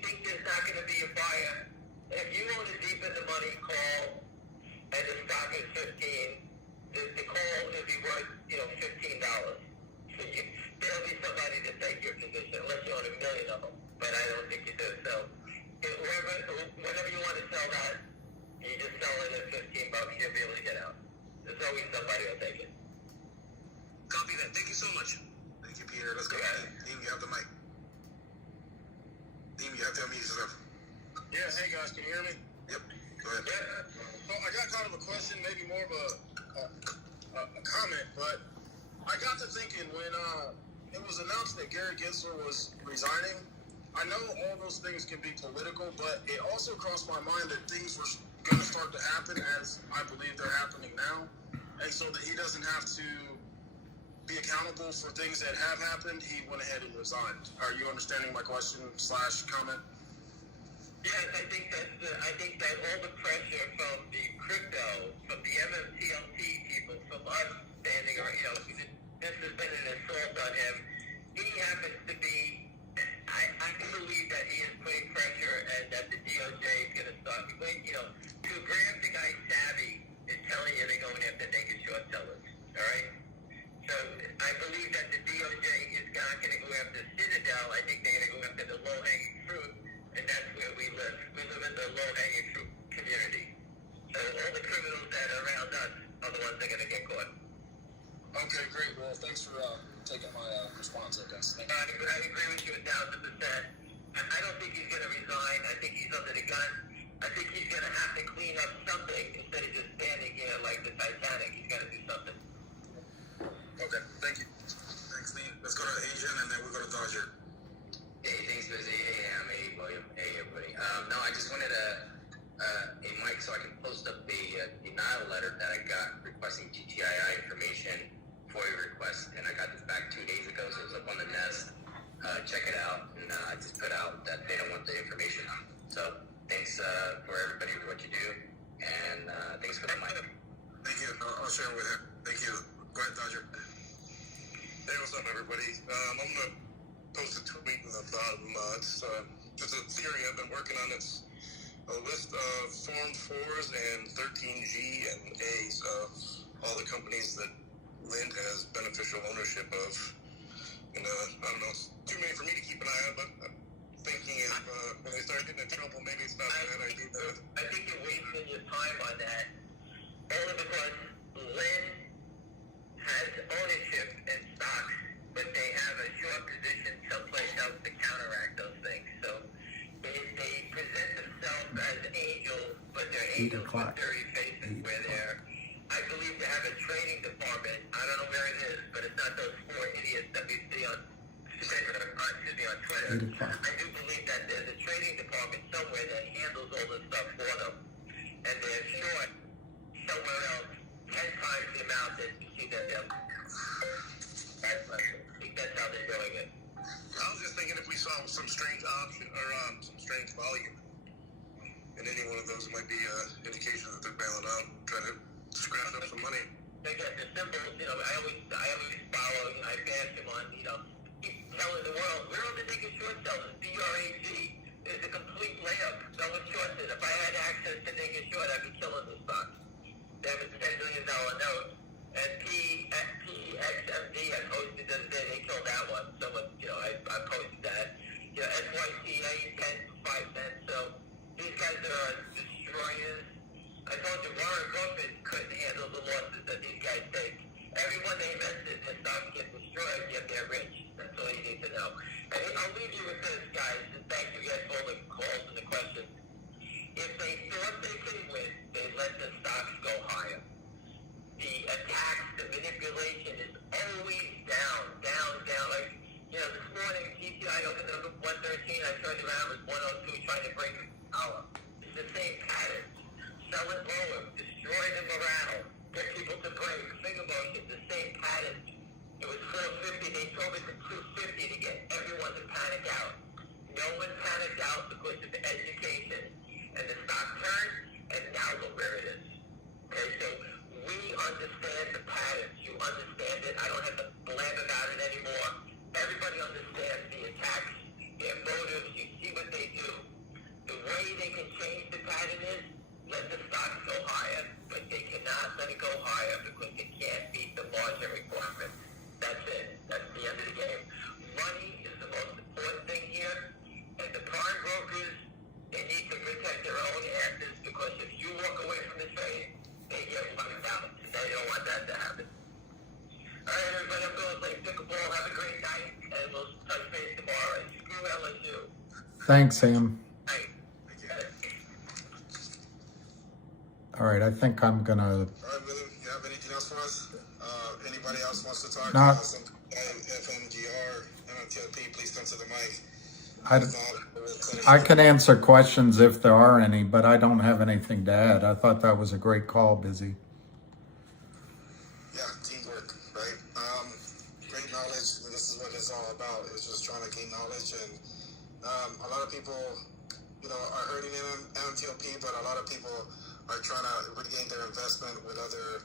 think there's not going to be a buyer. If you own a deep in the money call and the stock is 15, the call will be worth, $15. There'll be somebody to take your position, unless you own 1 million of them. But I don't think you do. So whenever you want to sell that, you just sell it at $15, you'll be able to get out. There's always somebody who'll take it. Copy that. Thank you so much. Thank you, Peter. Let's go. Dean, you have the mic. Dean, you have to unmute yourself. Yeah, hey guys, can you hear me? Yep. Go ahead. Yeah. So I got kind of a question, maybe more of a comment, but I got to thinking when it was announced that Gary Gensler was resigning. I know all those things can be political, but it also crossed my mind that things were going to start to happen as I believe they're happening now, and so that he doesn't have to be accountable for things that have happened, he went ahead and resigned. Are you understanding my question / comment? Yes, I think that all the pressure from the crypto, from the MMTLP people, from us standing around, this has been an assault on him. He happens to be, I believe that he is putting pressure and that the DOJ is going to start, to Graham, the guy savvy, is telling you they're going after naked short sellers, all right? So I believe that the DOJ is not going to go after Citadel. I think they're going to go after the low-hanging fruit, and that's where we live. We live in the low-hanging fruit community. So all the criminals that are around us are the ones that are going to get caught. Okay, great. Well, thanks for taking my response, I guess. I agree with you 1,000%. I don't think he's going to resign. I think he's under the gun. I think he's going to have to clean up something instead of just standing here like the Titanic. He's got to do something. Okay, thank you. Thanks, Lee. Let's go to Asian, and then we'll go to Dodger. Hey, thanks, Busy. Hey, hey, William. Hey, everybody. No, I just wanted a mic so I can post up the denial letter that I got requesting GTII information for your request, and I got this back 2 days ago, so it's up on the Nest. Check it out, and I just put out that they don't want the information. So thanks for everybody for what you do, and thanks for the mic. Thank you. I'll share it with him. Thank you. Go ahead, Dodger. Hey, what's up, everybody? I'm going to post a tweet in the bottom. It's just a theory I've been working on. It's a list of Form 4s and 13G and A's of all the companies that Lind has beneficial ownership of. And I don't know, it's too many for me to keep an eye on, but I'm thinking if when they start getting in trouble, maybe it's not a bad idea. I think you're wasting your time on that, only because Lind has ownership in stocks, but they have a short position someplace else to counteract those things. So they present themselves as angels, but they're angels with dirty faces where they're, I believe they have a training department. I don't know where it is, but it's not those 4 idiots that we see on Twitter. I do believe that there's a training department somewhere that handles all this stuff for them, and they're short somewhere else 10 times the amount that you see that they're. I think that's how they're doing it. I was just thinking if we saw some strange option or some strange volume in any one of those, might be an indication that they're bailing out, trying to scratch up some money. They got the symbols, I always follow, I bash them on, keep telling the world, we're on the biggest short sellers, BRAG is a complete layup. No one shorts it. If I had access to naked short, I'd be killing the stock. They have a $10 million note. And PXMD, I posted the other day, they killed that one. Someone, I posted that. SYCA, 10 to 5 cents. So these guys are destroyers. I told you Warren Buffett couldn't handle the losses that these guys take. Everyone they invested in their stock gets destroyed, yet they're rich. That's all you need to know. And I'll leave you with this, guys, and thank you guys for all the calls and the questions. If they thought they could win, they let the stocks go higher. The attacks, the manipulation is always down. Like, this morning, GTI opened up at 113. I turned around, it was 102, trying to break the power. It's the same pattern. Sell it lower, destroy the morale, get people to break, finger motion, the same pattern. It was 450, they drove it to 250 to get everyone to panic out. No one panicked out because of the education. And the stock turned, and now look where it is. Okay, so we understand the patterns. You understand it. I don't have to blab about it anymore. Everybody understands the attacks, their motives. You see what they do. The way they can change the pattern is let the stocks go higher, but they cannot let it go higher because they can't meet the margin requirements. That's it. That's the end of the game. Money is the most important thing here, and the prime brokers, they need to protect their own asses because if you walk away from the trade, they get wiped out. And they don't want that to happen. All right, everybody, I'm going to play pickleball. Have a great night, and we'll touch base tomorrow. And screw LSU. Thanks, Sam. Hey. All right, I think I'm going to... All right, William, you have anything else for us? Anybody else wants to talk? Not... FNGR, MMTLP, please come to the mic. I can answer questions if there are any, but I don't have anything to add. I thought that was a great call, Busy. Yeah, teamwork, right? people, are hurting MMTLP, but a lot of people are trying to regain their investment with other,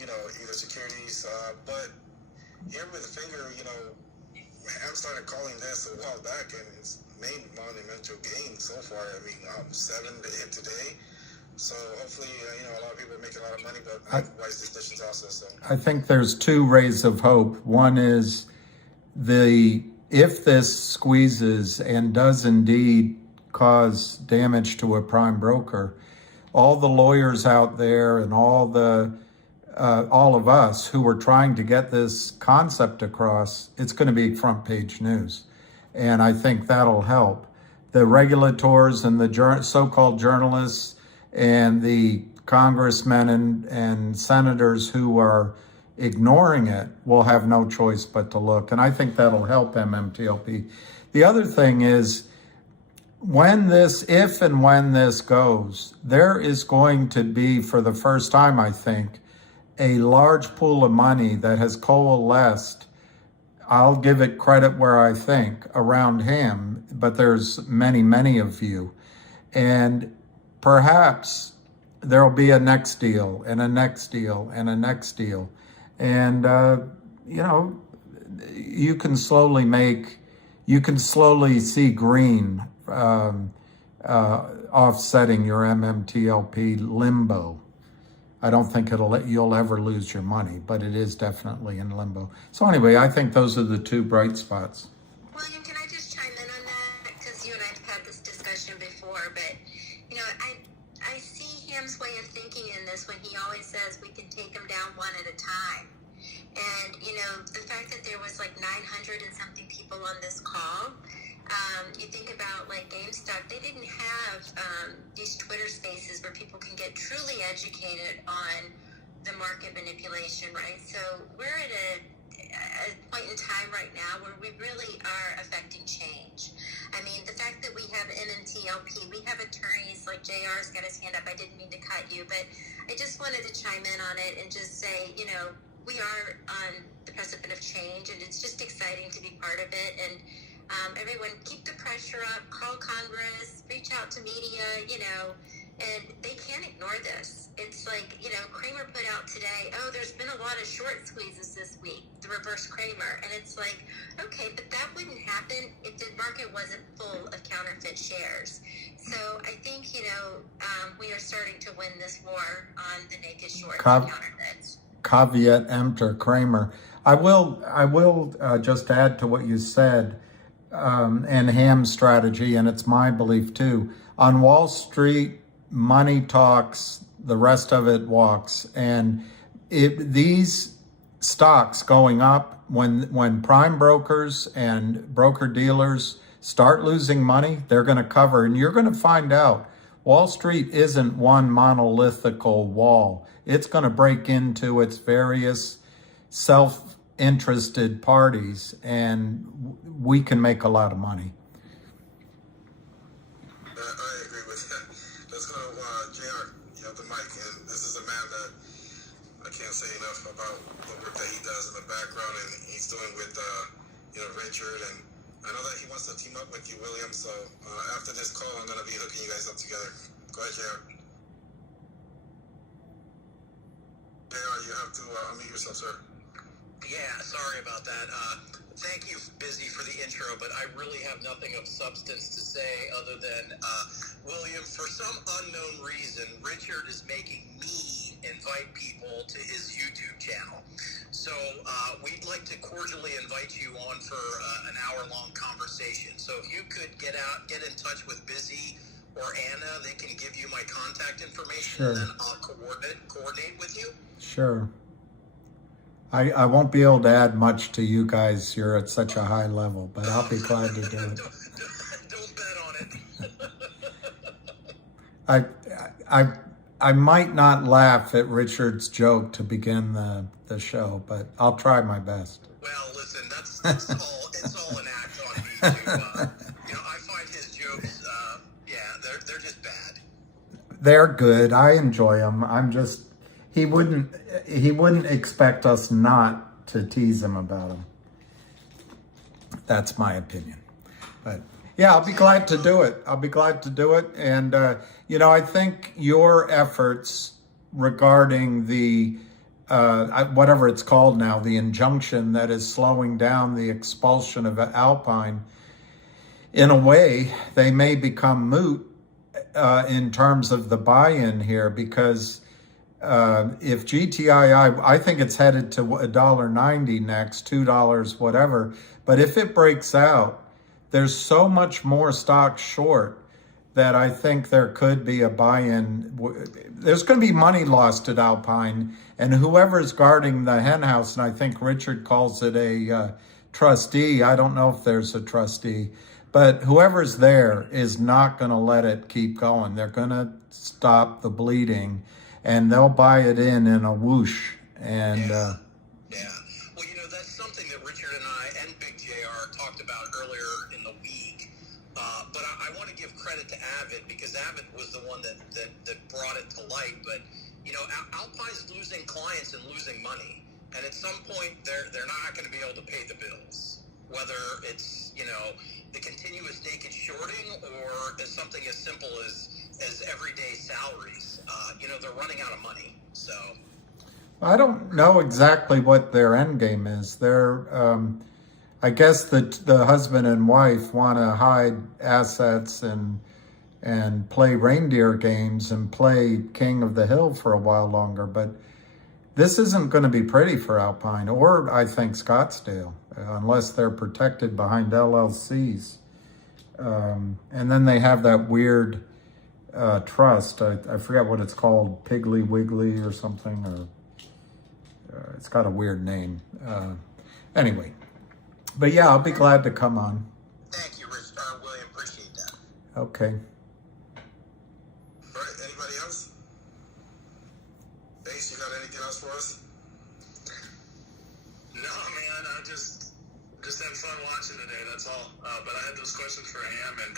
either securities. But here with FNGR, Ham started calling this a while back, and it's made monumental gains so far. I mean, 7 to hit today. So hopefully, a lot of people are making a lot of money, but make wise decisions also. So I think there's 2 rays of hope. One is if this squeezes and does indeed cause damage to a prime broker, all the lawyers out there and all of us who are trying to get this concept across, it's going to be front page news. And I think that'll help. The regulators and the so-called journalists and the congressmen and senators who are ignoring it will have no choice but to look. And I think that'll help MMTLP. The other thing is, if and when this goes, there is going to be, for the first time, I think, a large pool of money that has coalesced. I'll give it credit where I think, around Ham, but there's many, many of you. And perhaps there'll be a next deal and a next deal and a next deal. And, you can slowly see green offsetting your MMTLP limbo. I don't think you'll ever lose your money, but it is definitely in limbo. So anyway, I think those are the 2 bright spots. William, can I just chime in on that? Because you and I have had this discussion before, but, I see Ham's way of thinking in this when he always says we can take them down one at a time. And, the fact that there was like 900 and something people on this call, you think about like GameStop, they didn't have these Twitter spaces where people can get truly educated on the market manipulation, right? So we're at a point in time right now where we really are affecting change. I mean, the fact that we have MMTLP, we have attorneys like JR's got his hand up. I didn't mean to cut you, but I just wanted to chime in on it and just say, we are on the precipice of change, and it's just exciting to be part of it. And everyone, keep the pressure up, call Congress, reach out to media, and they can't ignore this. It's like, Kramer put out today, there's been a lot of short squeezes this week, the reverse Kramer. And it's like, okay, but that wouldn't happen if the market wasn't full of counterfeit shares. So I think, we are starting to win this war on the naked short counterfeits. Caveat emptor Kramer. I will just add to what you said, and Ham's strategy, and it's my belief too. On Wall Street, money talks, the rest of it walks. And these stocks going up, when prime brokers and broker dealers start losing money, they're going to cover. And you're going to find out Wall Street isn't one monolithical wall. It's going to break into its various self-interested parties, and we can make a lot of money. I agree with that. Let's go, JR. You have the mic, and this is a man that I can't say enough about the work that he does in the background, and he's doing with, Richard, and I know that he wants to team up with you, William, so after this call, I'm going to be hooking you guys up together. Go ahead, JR. JR, you have to unmute yourself, sir. Yeah, sorry about that. Thank you, Busy, for the intro, but I really have nothing of substance to say other than, William, for some unknown reason, Richard is making me invite people to his YouTube channel. So we'd like to cordially invite you on for an hour-long conversation. So if you could get in touch with Busy or Anna, they can give you my contact information, Sure. and then I'll coordinate with you. Sure. I won't be able to add much to you guys. You're at such a high level, but I'll be glad to do it. Don't bet on it. I might not laugh at Richard's joke to begin the show, but I'll try my best. Well, listen, that's all. It's all an act on me too. I find his jokes, they're just bad. They're good. I enjoy them. I'm just, he wouldn't expect us not to tease him about them. That's my opinion. But Yeah, I'll be glad to do it. I'll be glad to do it. And, I think your efforts regarding the, whatever it's called now, the injunction that is slowing down the expulsion of Alpine, in a way, they may become moot in terms of the buy-in here, because if GTII, I think it's headed to $1.90 next, $2, whatever. But if it breaks out, there's so much more stock short that I think there could be a buy-in. There's going to be money lost at Alpine, and whoever's guarding the hen house, and I think Richard calls it a trustee. I don't know if there's a trustee, but whoever's there is not going to let it keep going. They're going to stop the bleeding, and they'll buy it in a whoosh. And yeah. Well, that's something that Richard and I and Big JR talked about earlier in the week. But I want to give credit to Avid, because Avid was the one that brought it to light. But Alpine's losing clients and losing money, and at some point they're not going to be able to pay the bills. Whether it's the continuous naked shorting, or as something as simple as everyday salaries. They're running out of money. So I don't know exactly what their end game is. They're, I guess the husband and wife want to hide assets and play reindeer games and play King of the Hill for a while longer. But this isn't going to be pretty for Alpine, or I think Scottsdale, unless they're protected behind LLCs. And then they have that weird trust. I forget what it's called, Piggly Wiggly or something, or it's got a weird name. Anyway, but yeah, I'll be glad to come on. Thank you, Rich. William, appreciate that. Okay. All right, anybody else? Ace, you got anything else for us? No, man, I just had fun watching today, that's all. But I had those questions for Ham, and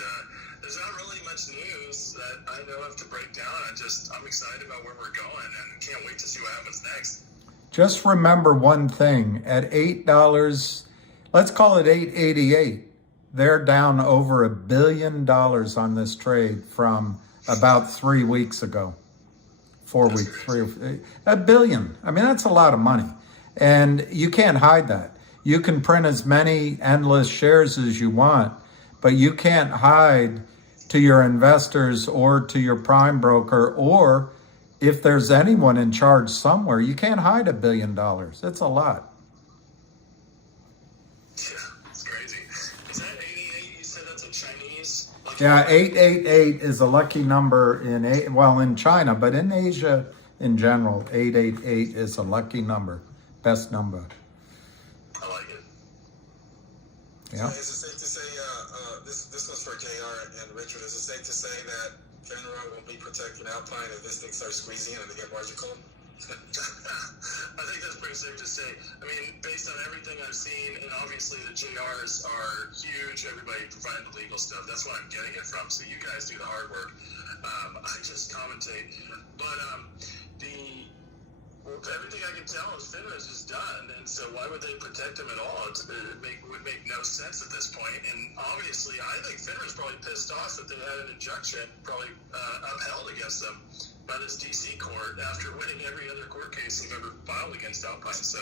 there's not really much news that I know have to break down. I'm excited about where we're going, and can't wait to see what happens next. Just remember one thing, at $8, let's call it $8.88, they're down over $1 billion on this trade from about 3 weeks ago. 4 weeks, $1 billion. I mean, that's a lot of money. And you can't hide that. You can print as many endless shares as you want, but you can't hide to your investors or to your prime broker, or if there's anyone in charge somewhere, you can't hide $1 billion. It's a lot. Yeah, it's crazy. Is that 88? You said that's a Chinese? Yeah, 888 is a lucky number in China, but in Asia in general, 888 is a lucky number, best number. I like it. Yeah. So is it safe to say, this one's for JR and Richard, is it safe to say that FNGR won't be protecting Alpine if this thing starts squeezing and they get margin call? I think that's pretty safe to say. I mean, based on everything I've seen, and obviously the JRs are huge, everybody providing the legal stuff, that's what I'm getting it from, so you guys do the hard work. I just commentate. But everything I can tell is FINRA's is done, and so why would they protect them at all? It would make no sense at this point. And obviously, I think FINRA's probably pissed off that they had an injunction probably upheld against them by this DC court after winning every other court case they've ever filed against Alpine. So,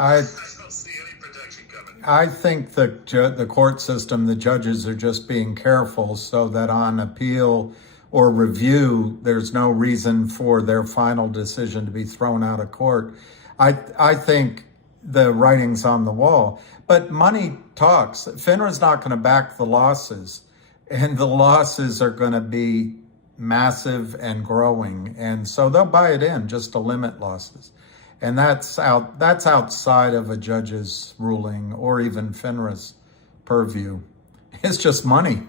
I don't see any protection coming. I think the court system, the judges are just being careful so that on appeal or review, there's no reason for their final decision to be thrown out of court. I think the writing's on the wall. But money talks. FINRA's not going to back the losses, and the losses are going to be massive and growing. And so they'll buy it in just to limit losses. And that's outside of a judge's ruling or even FINRA's purview. It's just money.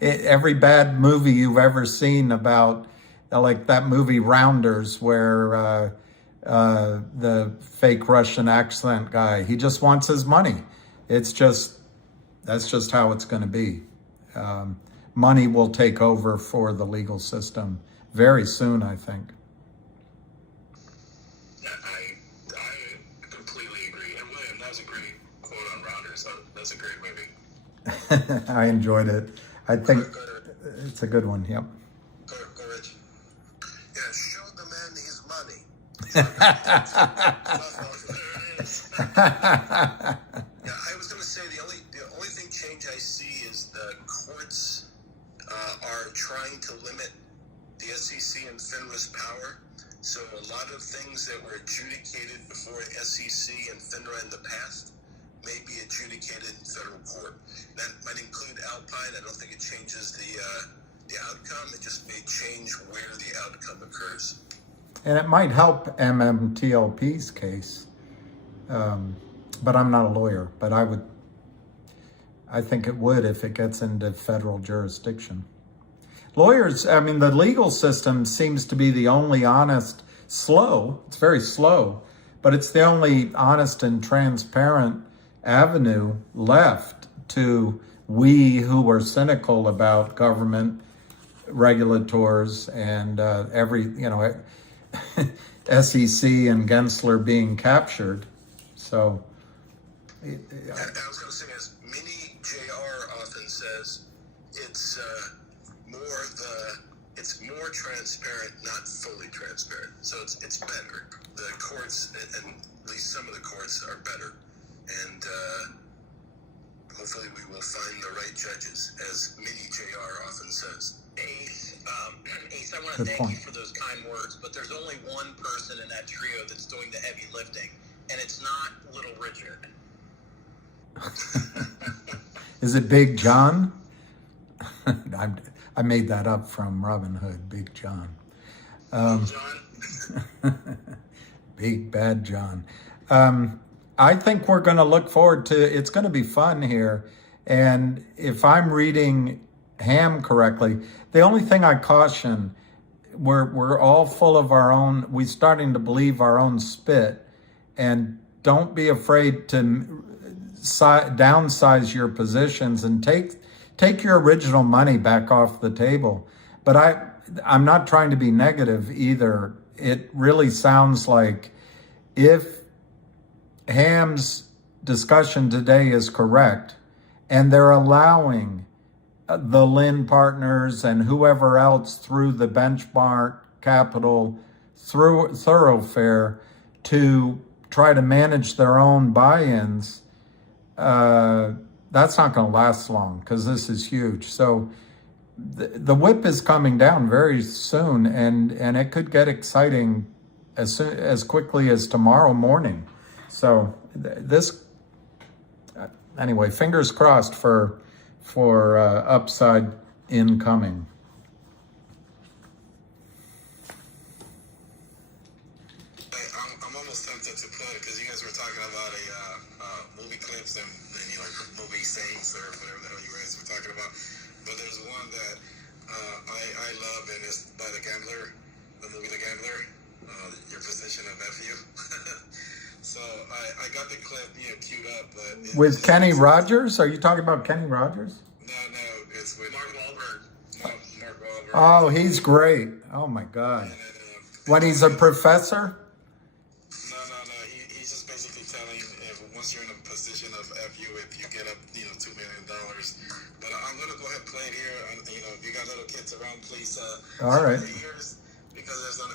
Every bad movie you've ever seen about, like that movie Rounders, where the fake Russian accent guy, he just wants his money. That's just how it's going to be. Money will take over for the legal system very soon, I think. I completely agree. And William, that was a great quote on Rounders. That's it's a great movie. I enjoyed it. I think it's a good one. Yep. Go Rich. Yeah, show the man his money. Yeah, I was going to say the only thing change I see is the courts are trying to limit the SEC and FINRA's power. So a lot of things that were adjudicated before SEC and FINRA in the past may be adjudicated in federal court. That might include Alpine. I don't think it changes the outcome. It just may change where the outcome occurs. And it might help MMTLP's case. But I'm not a lawyer, but I think it would if it gets into federal jurisdiction. Lawyers, I mean, the legal system seems to be the only honest, it's very slow, but it's the only honest and transparent avenue left to we who are cynical about government regulators and SEC and Gensler being captured. So I was going to say, as Mini JR often says, it's more transparent, not fully transparent. So it's better. The courts, and at least some of the courts, are better, and hopefully we will find the right judges, as Mini JR often says. Ace, I want to thank you for those kind words, but there's only one person in that trio that's doing the heavy lifting, and it's not Little Richard. Is it Big John? I made that up from Robin Hood, Big John. Big Bad John. I think we're going to look forward to, it's going to be fun here. And if I'm reading Ham correctly, the only thing I caution, we're all full of our own, we're starting to believe our own spit, and don't be afraid to downsize your positions and take your original money back off the table. But I'm not trying to be negative either. It really sounds like if Ham's discussion today is correct, and they're allowing the Lynn partners and whoever else through the benchmark capital through thoroughfare to try to manage their own buy-ins, that's not going to last long because this is huge. So the whip is coming down very soon, and it could get exciting as quickly as tomorrow morning. So anyway, fingers crossed for upside incoming. I'm almost tempted to put, because you guys were talking about movie clips and movie sayings or whatever the hell you guys were talking about. But there's one that I love, and it's by The Gambler, the movie The Gambler, Your Position of FU. So I got the clip queued up. But with Kenny Rogers? Are you talking about Kenny Rogers? No, it's with Mark Wahlberg. Mark Wahlberg. Oh, he's great. Oh my God. When he's a professor? No. He's just basically telling once you're in a position of FU, if you get up, $2 million. But I'm gonna go ahead and play it here. If you got little kids around, please. All right. Ears, because there's an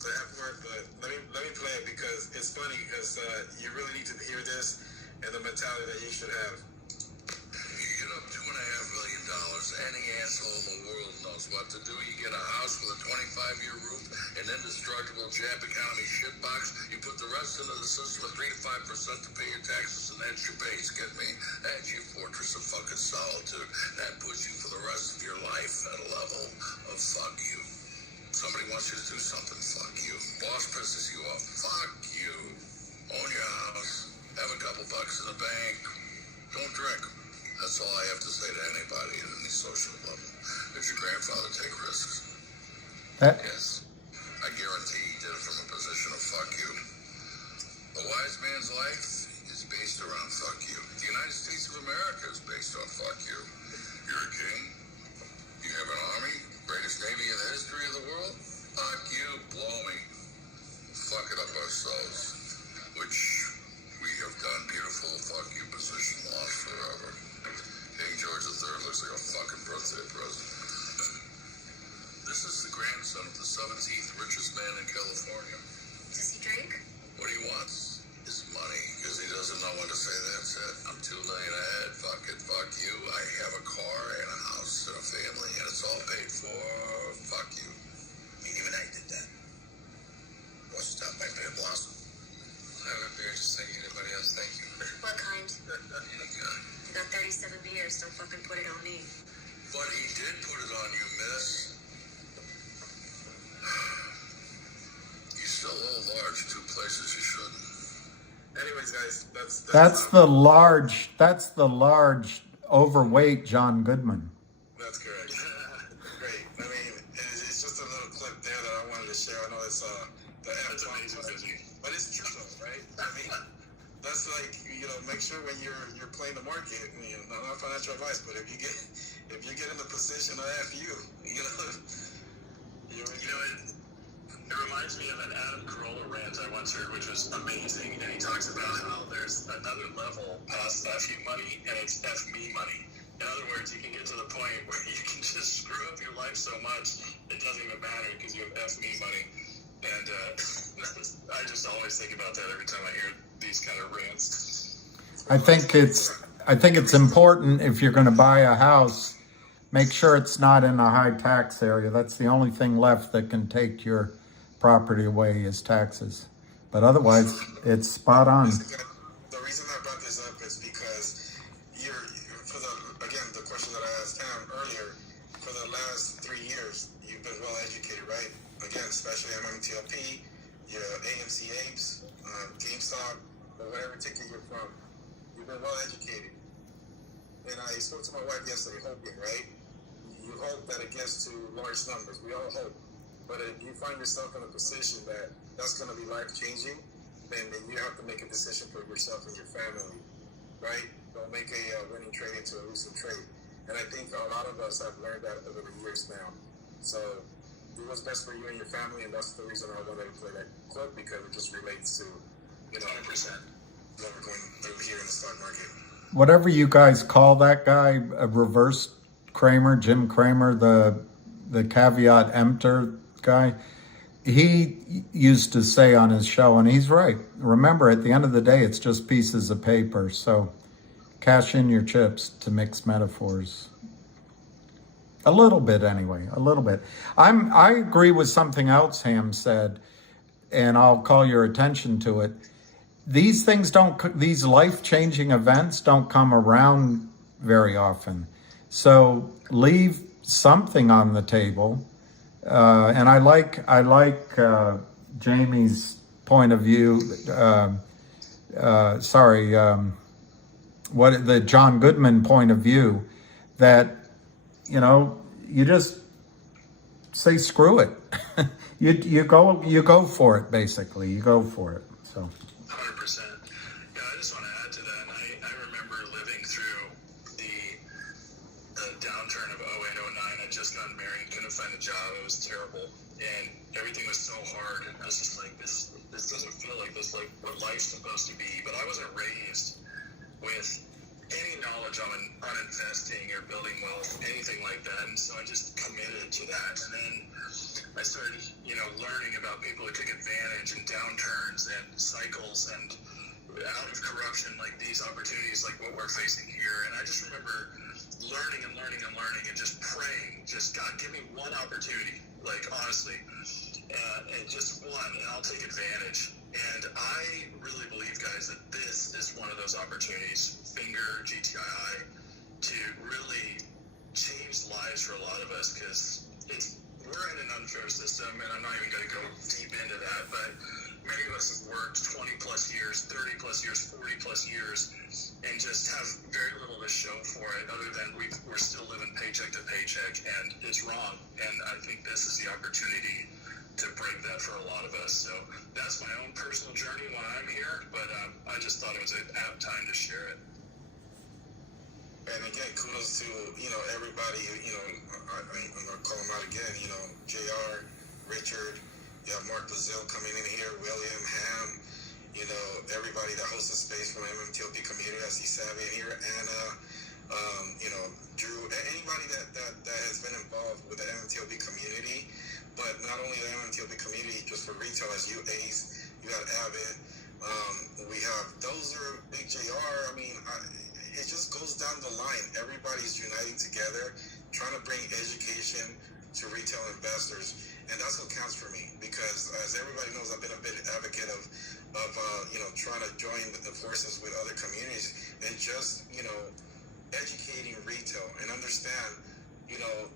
the F word, but let me play it because it's funny because you really need to hear this and the mentality that you should have. You get up $2.5 million, any asshole in the world knows what to do. You get a house with a 25-year roof, an indestructible Jap economy shitbox. You put the rest into the system of 3 to 5% to pay your taxes, and that's your base. Get me? That's your fortress of fucking solitude. That puts you for the rest of your life at a level of fuck you. Somebody wants you to do something, fuck you. Boss pisses you off, fuck you. Own your house, have a couple bucks in the bank, don't drink. That's all I have to say to anybody at any social level. Did your grandfather take risks? Yes. I guarantee he did it from a position of fuck you. A wise man's life is based around fuck you. The United States of America is based on fuck you. You're a king. You have an army. Greatest navy in the history of the world? Fuck you, blow me. Fuck it up ourselves, which we have done beautiful fucking wanted to say that's it. I'm 2 million ahead. Fuck it. Fuck you. I have a car and a house and a family, and it's all paid for. Fuck you. I mean, even I did that. What's stop by Fair Blossom? I have a beer just like anybody else. Thank you. What kind? Any kind. I got 37 beers. Don't fucking put it on me. But he did put it on you, miss. You still owe large 2 places you shouldn't. Anyways, guys, That's the large overweight John Goodman. That's correct. Great. I mean, it's just a little clip there that I wanted to share. I know it's the F amazing, but it's true, though, right? I mean, that's like, make sure when you're playing the market, not financial advice, but if you get in the position of F you It reminds me of an Adam Carolla rant I once heard, which was amazing, and he talks about how there's another level past F you money, and it's F me money. In other words, you can get to the point where you can just screw up your life so much, it doesn't even matter because you have F me money. And I just always think about that every time I hear these kind of rants. I think it's important if you're going to buy a house, make sure it's not in a high tax area. That's the only thing left that can take your property away is taxes. But otherwise, it's spot on. The reason I brought this up is because the question that I asked Ham earlier, for the last 3 years, you've been well educated, right? Again, especially MMTLP, your AMC Apes, GameStop, or whatever ticket you're from. You've been well educated. And I spoke to my wife yesterday, hoping, right? You hope that it gets to large numbers. We all hope. But if you find yourself in a position that that's going to be life-changing, then you have to make a decision for yourself and your family, right? Don't make a winning trade into a losing trade. And I think a lot of us have learned that over the years now. So do what's best for you and your family, and that's the reason I wanted to play that clip, because it just relates to, 100% what we're going through here in the stock market. Whatever you guys call that guy, a reverse Kramer, Jim Kramer, the caveat emptor guy, he used to say on his show, and he's right. Remember, at the end of the day, it's just pieces of paper. So cash in your chips, to mix metaphors. A little bit anyway, a little bit. I agree with something else Ham said, and I'll call your attention to it. These life-changing events don't come around very often. So leave something on the table. And I like Jamie's point of view. The John Goodman point of view, that you just say screw it. you go for it. Basically, you go for it. So. 100%. Yeah, I just want to add to that. And I remember living through the downturn of 08, 09. I'd just gotten married, couldn't find a job. It was terrible, and everything was so hard. And I was just like, this doesn't feel like this, like what life's supposed to be. But I wasn't raised with any knowledge on investing or building wealth, anything like that. And so I just committed to that. And then I started, learning about people who took advantage and downturns and cycles and out of corruption, like these opportunities, like what we're facing here. And I just remember learning and just praying, just God, give me one opportunity, like honestly, and just one, and I'll take advantage. And I really believe, guys, that this is one of those opportunities, Finger, GTII, to really change lives for a lot of us, because we're in an unfair system, and I'm not even going to go deep into that, but many of us have worked 20 plus years, 30 plus years, 40 plus years, and just have very little to show for it, other than we're still living paycheck to paycheck, and it's wrong. And I think this is the opportunity to break that for a lot of us. So that's my own personal journey when I'm here, but I just thought it was an apt time to share it. And again, kudos to, everybody, I'm going to call them out again, JR, Richard, you have Mark Lazille coming in here, William, Ham, everybody that hosts the space from the MMTLP community. I see Savvy in here, Anna, Drew, anybody that has been involved with the MMTLP community, but not only the MMTLP community, just for retail, as you, Ace, you got Abbott, We have Dozer, Big JR. I mean, it just goes down the line. Everybody's uniting together, trying to bring education to retail investors, and that's what counts for me. Because as everybody knows, I've been a bit advocate of trying to join the forces with other communities and just educating retail and understand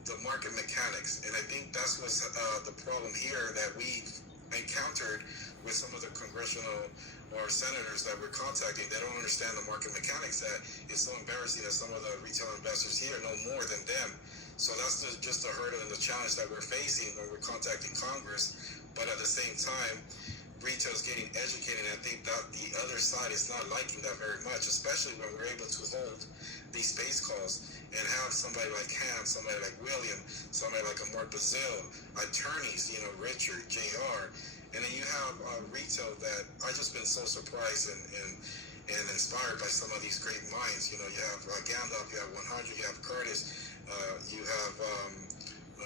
the market mechanics. And I think that's what's the problem here that we've encountered with some of the congressional or senators that we're contacting. They don't understand the market mechanics. That it's so embarrassing that some of the retail investors here know more than them. So that's just the hurdle and the challenge that we're facing when we're contacting Congress. But at the same time, retail is getting educated, and I think that the other side is not liking that very much, especially when we're able to hold these space calls and have somebody like Ham, somebody like William, somebody like Amor Bazil, attorneys, Richard, JR, and then you have retail that I've just been so surprised and inspired by some of these great minds. You have Gandalf, you have 100, you have Curtis, you have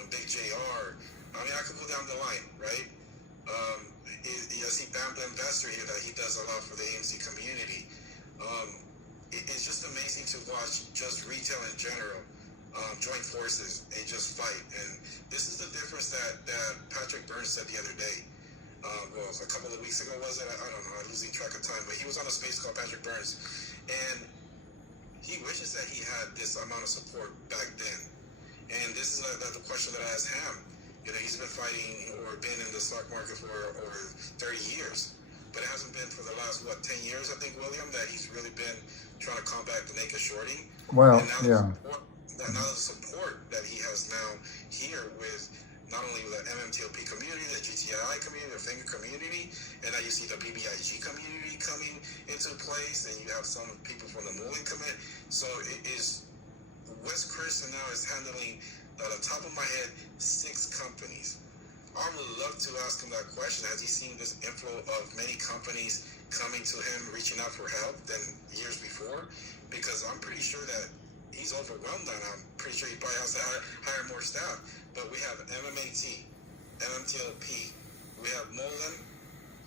Big JR. I mean, I could go down the line, right? I see Bam the Investor here that he does a lot for the AMC community. It's just amazing to watch just retail in general join forces and just fight. And this is the difference that Patrick Burns said the other day. A couple of weeks ago, was it? I don't know. I'm losing track of time. But he was on a space called Patrick Burns. And he wishes that he had this amount of support back then. And this is the question that I asked Ham. He's been fighting or been in the stock market for over 30 years. But it hasn't been for the last, 10 years, I think, William, that he's really been trying to combat the naked shorting. Well, and now the support that he has now here with not only the MMTLP community, the GTII community, the FNGR community, and now you see the BBIG community coming into place, and you have some people from the Mullen Commit. So it is, Wes Christian now is handling, at the top of my head, 6 companies. I would love to ask him that question. Has he seen this inflow of many companies coming to him, reaching out for help than years before? Because I'm pretty sure that he's overwhelmed now. I'm pretty sure he probably has to hire more staff. But we have MMAT, MMTLP, we have Mullen,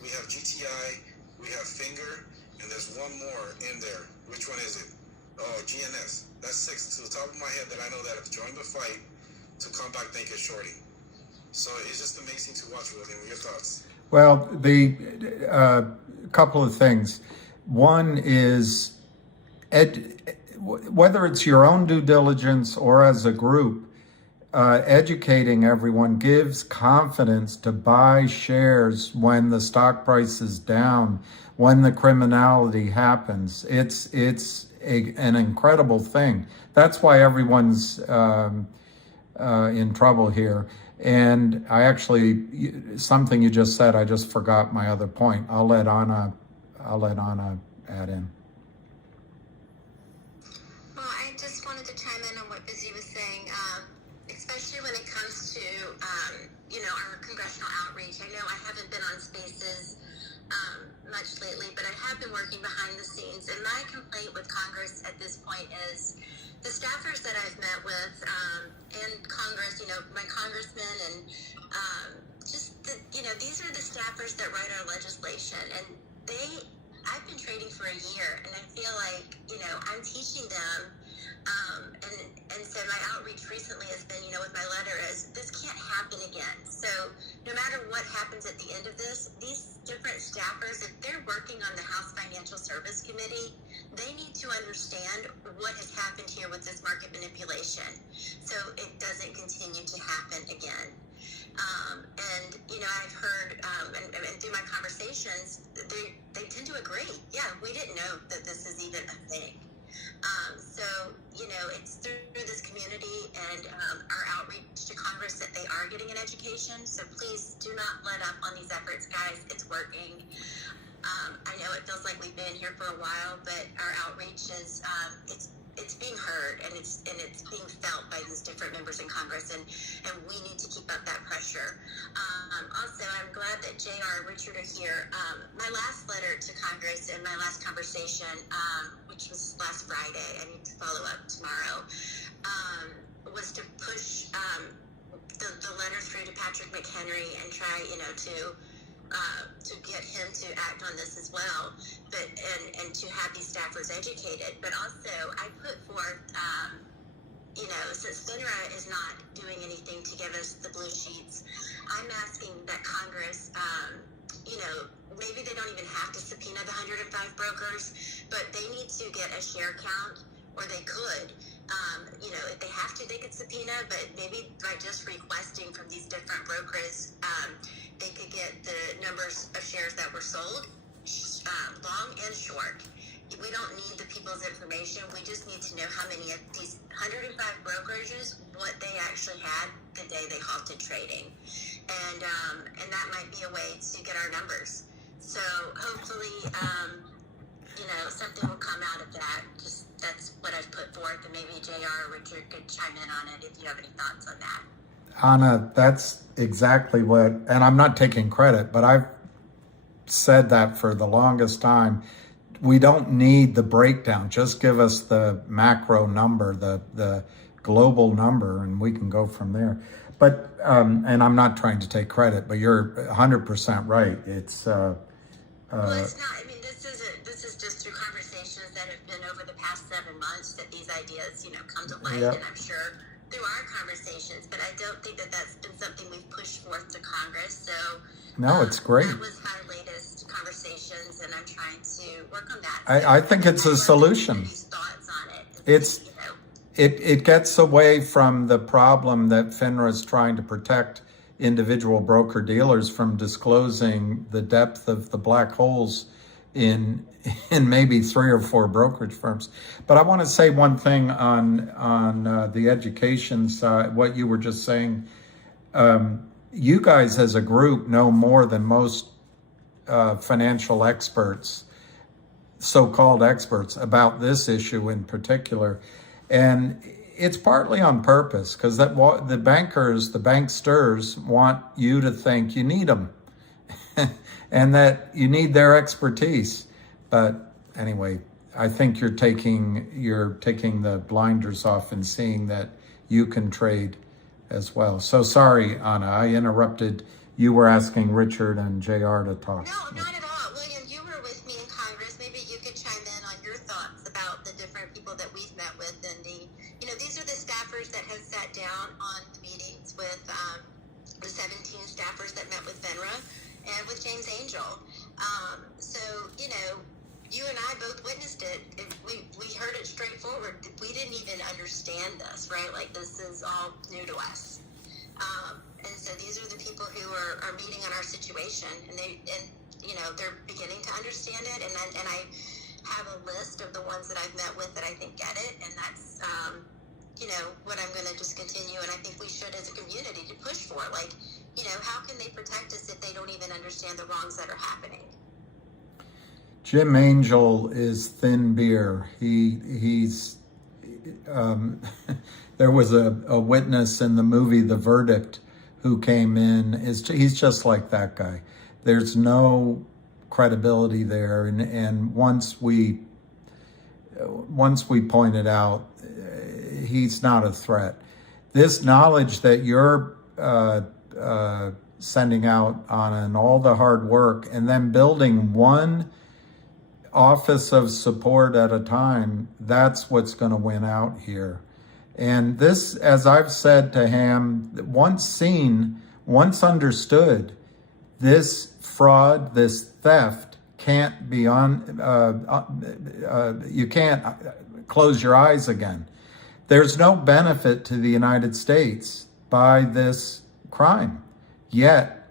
we have GTI, we have FNGR, and there's one more in there. Which one is it? Oh, GNS. That's 6 to the top of my head that I know that have joined the fight to combat naked shorting. So it's just amazing to watch, William. Your thoughts? Well, the couple of things. One is whether it's your own due diligence or as a group, educating everyone gives confidence to buy shares when the stock price is down, when the criminality happens. It's an incredible thing. That's why everyone's in trouble here. And I actually, something you just said, I just forgot my other point. I'll let Anna add in. Well, I just wanted to chime in on what Busy was saying, especially when it comes to, our congressional outreach. I know I haven't been on Spaces much lately, but I have been working behind the scenes. And my complaint with Congress at this point is the staffers that I've met with and Congress, my congressmen and these are the staffers that write our legislation. And I've been trading for a year, and I feel like, I'm teaching them. And so my outreach recently has been, with my letter is this can't happen again. So no matter what happens at the end of this, these different staffers, if they're working on the House Financial Service Committee, they need to understand what has happened here with this market manipulation so it doesn't continue to happen again. I've heard, and through my conversations, they tend to agree. Yeah, we didn't know that this is even a thing. It's through this community and our outreach to Congress that they are getting an education. So please do not let up on these efforts, guys. It's working. I know it feels like we've been here for a while, but our outreach is it's being heard and it's being felt by these different members in Congress, and we need to keep up that pressure. Also, I'm glad that JR and Richard are here. My last letter to Congress and my last conversation, which was last Friday, I need to follow up tomorrow, was to push the letter through to Patrick McHenry and try, to to get him to act on this as well, but and to have these staffers educated. But also, I put forth, since FINRA is not doing anything to give us the blue sheets, I'm asking that Congress, maybe they don't even have to subpoena the 105 brokers, but they need to get a share count, or they could. If they have to, they could subpoena, but maybe by just requesting from these different brokers, they could get the numbers of shares that were sold, long and short. We don't need the people's information. We just need to know how many of these 105 brokerages, what they actually had the day they halted trading. And that might be a way to get our numbers. So hopefully, something will come out of that. Just that's what I've put forth, and maybe JR or Richard could chime in on it if you have any thoughts on that. Anna, that's exactly what, and I'm not taking credit, but I've said that for the longest time. We don't need the breakdown. Just give us the macro number, the global number, and we can go from there. But, and I'm not trying to take credit, but you're 100% right. It's, well, it's not. I mean, this is just through conversations that have been over the past 7 months that these ideas, come to light, yep. And I'm sure through our conversations, but I don't think that that's been something we've pushed forth to Congress. So no, it's great. That was my latest conversations, and I'm trying to work on that. I think it's a solution. Thoughts on it. It gets away from the problem that FINRA is trying to protect individual broker-dealers from disclosing the depth of the black holes in maybe 3 or 4 brokerage firms. But I want to say one thing on the education side, what you were just saying. You guys as a group know more than most financial experts, so-called experts, about this issue in particular. And it's partly on purpose, because the bankers, the banksters, want you to think you need them and that you need their expertise. But anyway, I think you're taking the blinders off and seeing that you can trade as well. So sorry, Anna, I interrupted. You were asking Richard and JR to talk. No, not at all. William, you were with me in Congress. Maybe you could chime in on your thoughts about the different people that we've met with, and these are the staffers that have sat down on the meetings with the 17 staffers that met with FINRA and with James Angel. So, you and I both witnessed it. We heard it straightforward. We didn't even understand this, right? Like, this is all new to us. And so these are the people who are meeting on our situation, and they're beginning to understand it. And I have a list of the ones that I've met with that I think get it, and that's what I'm going to just continue. And I think we should, as a community, to push for. Like, how can they protect us if they don't even understand the wrongs that are happening? Jim Angel is thin beer. He's there was a witness in the movie The Verdict who came in. He's just like that guy. There's no credibility there, and once we pointed out, he's not a threat. This knowledge that you're sending out on, and all the hard work, and then building one office of support at a time, that's what's going to win out here. And this, as I've said to Ham, once seen, once understood, this fraud, this theft can't be you can't close your eyes again. There's no benefit to the United States by this crime, yet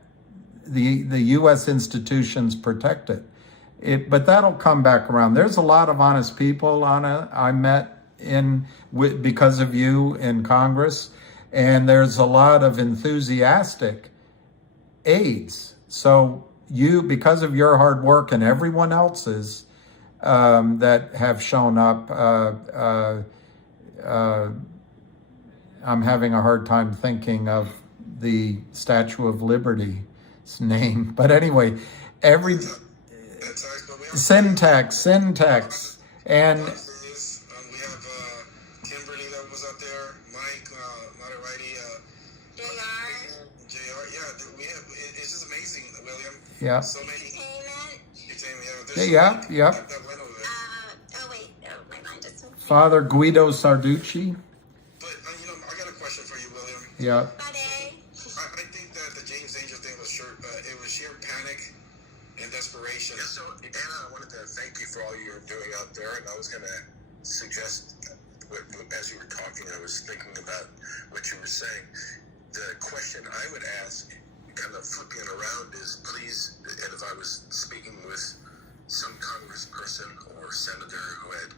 the U.S. institutions protect it. But that'll come back around. There's a lot of honest people, Anna, I met because of you in Congress, and there's a lot of enthusiastic aides. So you, because of your hard work and everyone else's that have shown up, I'm having a hard time thinking of the Statue of Liberty's name. But anyway, syntax, and we have Kimberly that was up there, Mike, Matariti, JR. Yeah, we have. It's just amazing, William. Yeah. So many. Yeah. Yeah. Oh wait, no, my mind just. Father Guido Sarducci. But I got a question for you, William. Yeah. I think that the James Angel thing was it was sheer panic and desperation. Yeah, so Anna, I wanted to thank you for all you're doing out there, and I was going to suggest, as you were talking, I was thinking about what you were saying. The question I would ask, kind of flipping it around, is please, and if I was speaking with some congressperson or senator who had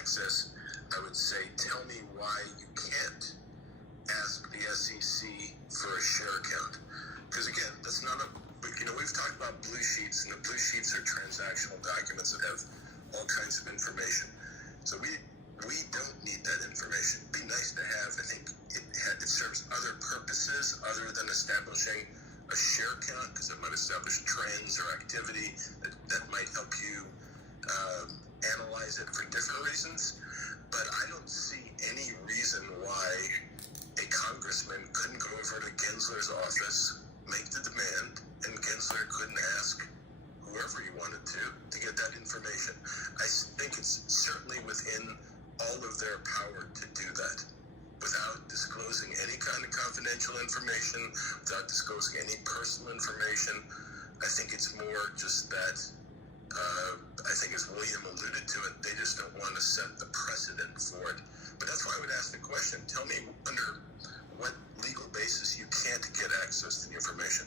access, I would say, tell me why you can't ask the SEC for a share count. Because again, that's not we've talked about blue sheets, and the blue sheets are transactional documents that have all kinds of information. So we don't need that information. It'd be nice to have. I think it serves other purposes other than establishing a share count, because it might establish trends or activity that might help you analyze it for different reasons. But I don't see any reason why a congressman couldn't go over to Gensler's office, make the demand, and Gensler couldn't ask whoever he wanted to get that information. I think it's certainly within all of their power to do that without disclosing any kind of confidential information, without disclosing any personal information. I think it's more just that, I think as William alluded to it, they just don't want to set the precedent for it. But that's why I would ask the question, tell me under what legal basis you can't get access to the information.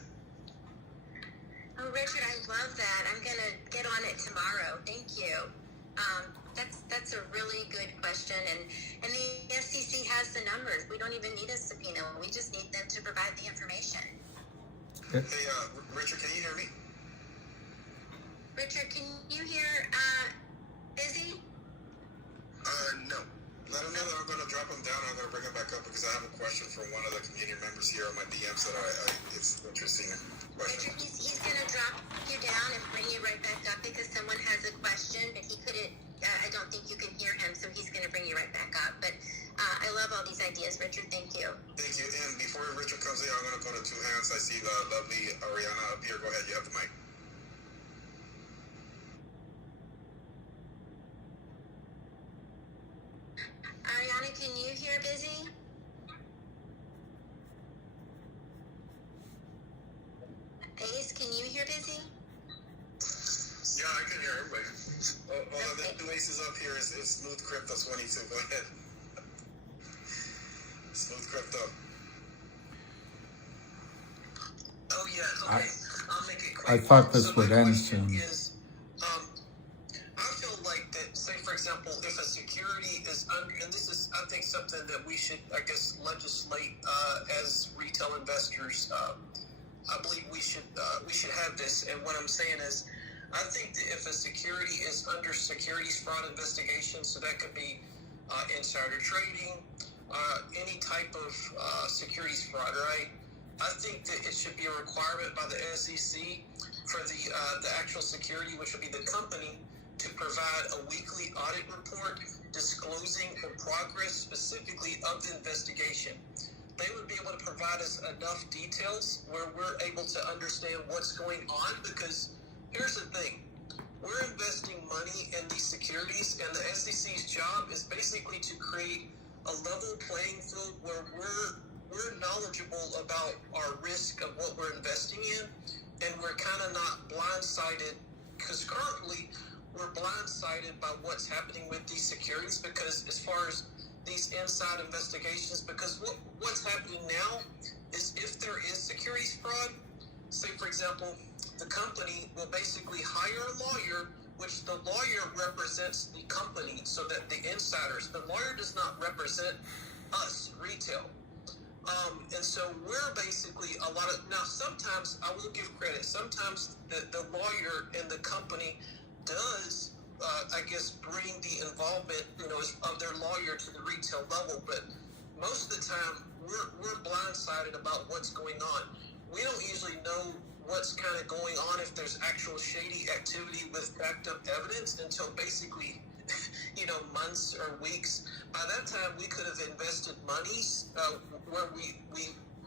Oh, Richard, I love that. I'm going to get on it tomorrow. Thank you. That's a really good question, and the SEC has the numbers. We don't even need a subpoena. We just need them to provide the information. Hey, Richard, can you hear me? Richard, can you hear Busy? No. Let him know that I'm going to drop him down. I'm going to bring him back up because I have a question from one of the community members here on my DMs that it's interesting question. Richard, he's going to drop you down and bring you right back up because someone has a question, but he couldn't. I don't think you can hear him, so he's going to bring you right back up. But I love all these ideas, Richard. Thank you. Thank you. And before Richard comes in, I'm going to go to two hands. I see the lovely Ariana up here. Go ahead. You have the mic. Ariana, can you hear Busy? Ace, can you hear Busy? Yeah, I can hear everybody. The Ace is up here is Smooth Crypto 22. Go ahead. Smooth Crypto. Oh, yeah. Okay. I'll make it quick. I thought this would end soon. I feel like that, say, for example, if a security is under, and this is, I think, something that we should, I guess, legislate as retail investors. I believe we should have this. And what I'm saying is, I think that if a security is under securities fraud investigation, so that could be insider trading, any type of securities fraud, right? I think that it should be a requirement by the SEC for the actual security, which would be the company, to provide a weekly audit report disclosing the progress specifically of the investigation. They would be able to provide us enough details where we're able to understand what's going on, because here's the thing. We're investing money in these securities, and the SEC's job is basically to create a level playing field where we're knowledgeable about our risk of what we're investing in, and we're kind of not blindsided, because currently we're blindsided by what's happening with these securities, because as far as these inside investigations, because what's happening now is if there is securities fraud, say for example, the company will basically hire a lawyer, which the lawyer represents the company, so that the insiders, the lawyer does not represent us, retail. And so we're basically now sometimes, I will give credit, sometimes the lawyer and the company does, I guess, bring the involvement, of their lawyer to the retail level, but most of the time we're blindsided about what's going on. We don't usually know what's kind of going on if there's actual shady activity with backed up evidence until basically, months or weeks. By that time, we could have invested monies where we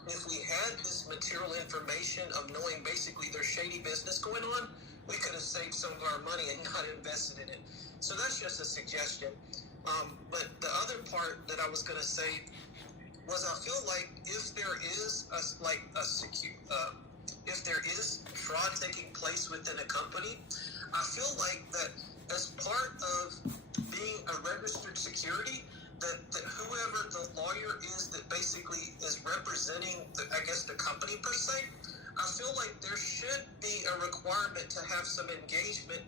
if we had this material information of knowing basically their shady business going on, we could have saved some of our money and not invested in it. So that's just a suggestion. But the other part that I was going to say was I feel like if there is if there is fraud taking place within a company, I feel like that as part of being a registered security, that whoever the lawyer is that basically is representing, the company per se, I feel like there should be a requirement to have some engagement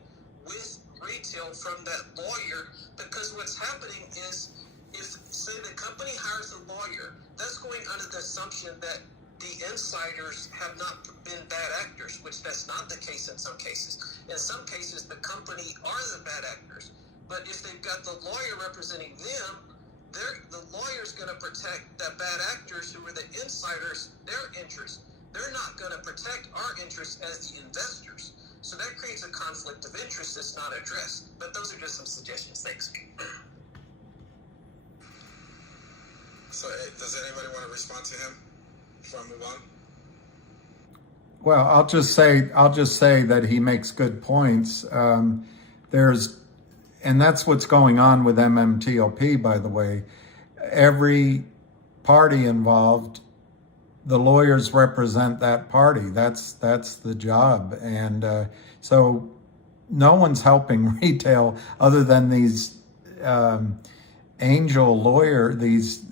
with retail from that lawyer, because what's happening is if, say, the company hires a lawyer, that's going under the assumption that the insiders have not been bad actors, which that's not the case in some cases. In some cases, the company are the bad actors. But if they've got the lawyer representing them, the lawyer's going to protect the bad actors who are the insiders, their interests. They're not going to protect our interests as the investors. So that creates a conflict of interest that's not addressed. But those are just some suggestions. Thanks. So does anybody want to respond to him before I move on? Well, I'll just say that he makes good points. And that's what's going on with MMTLP, by the way. Every party involved, the lawyers represent that party. That's the job. And so no one's helping retail other than these angel lawyer, these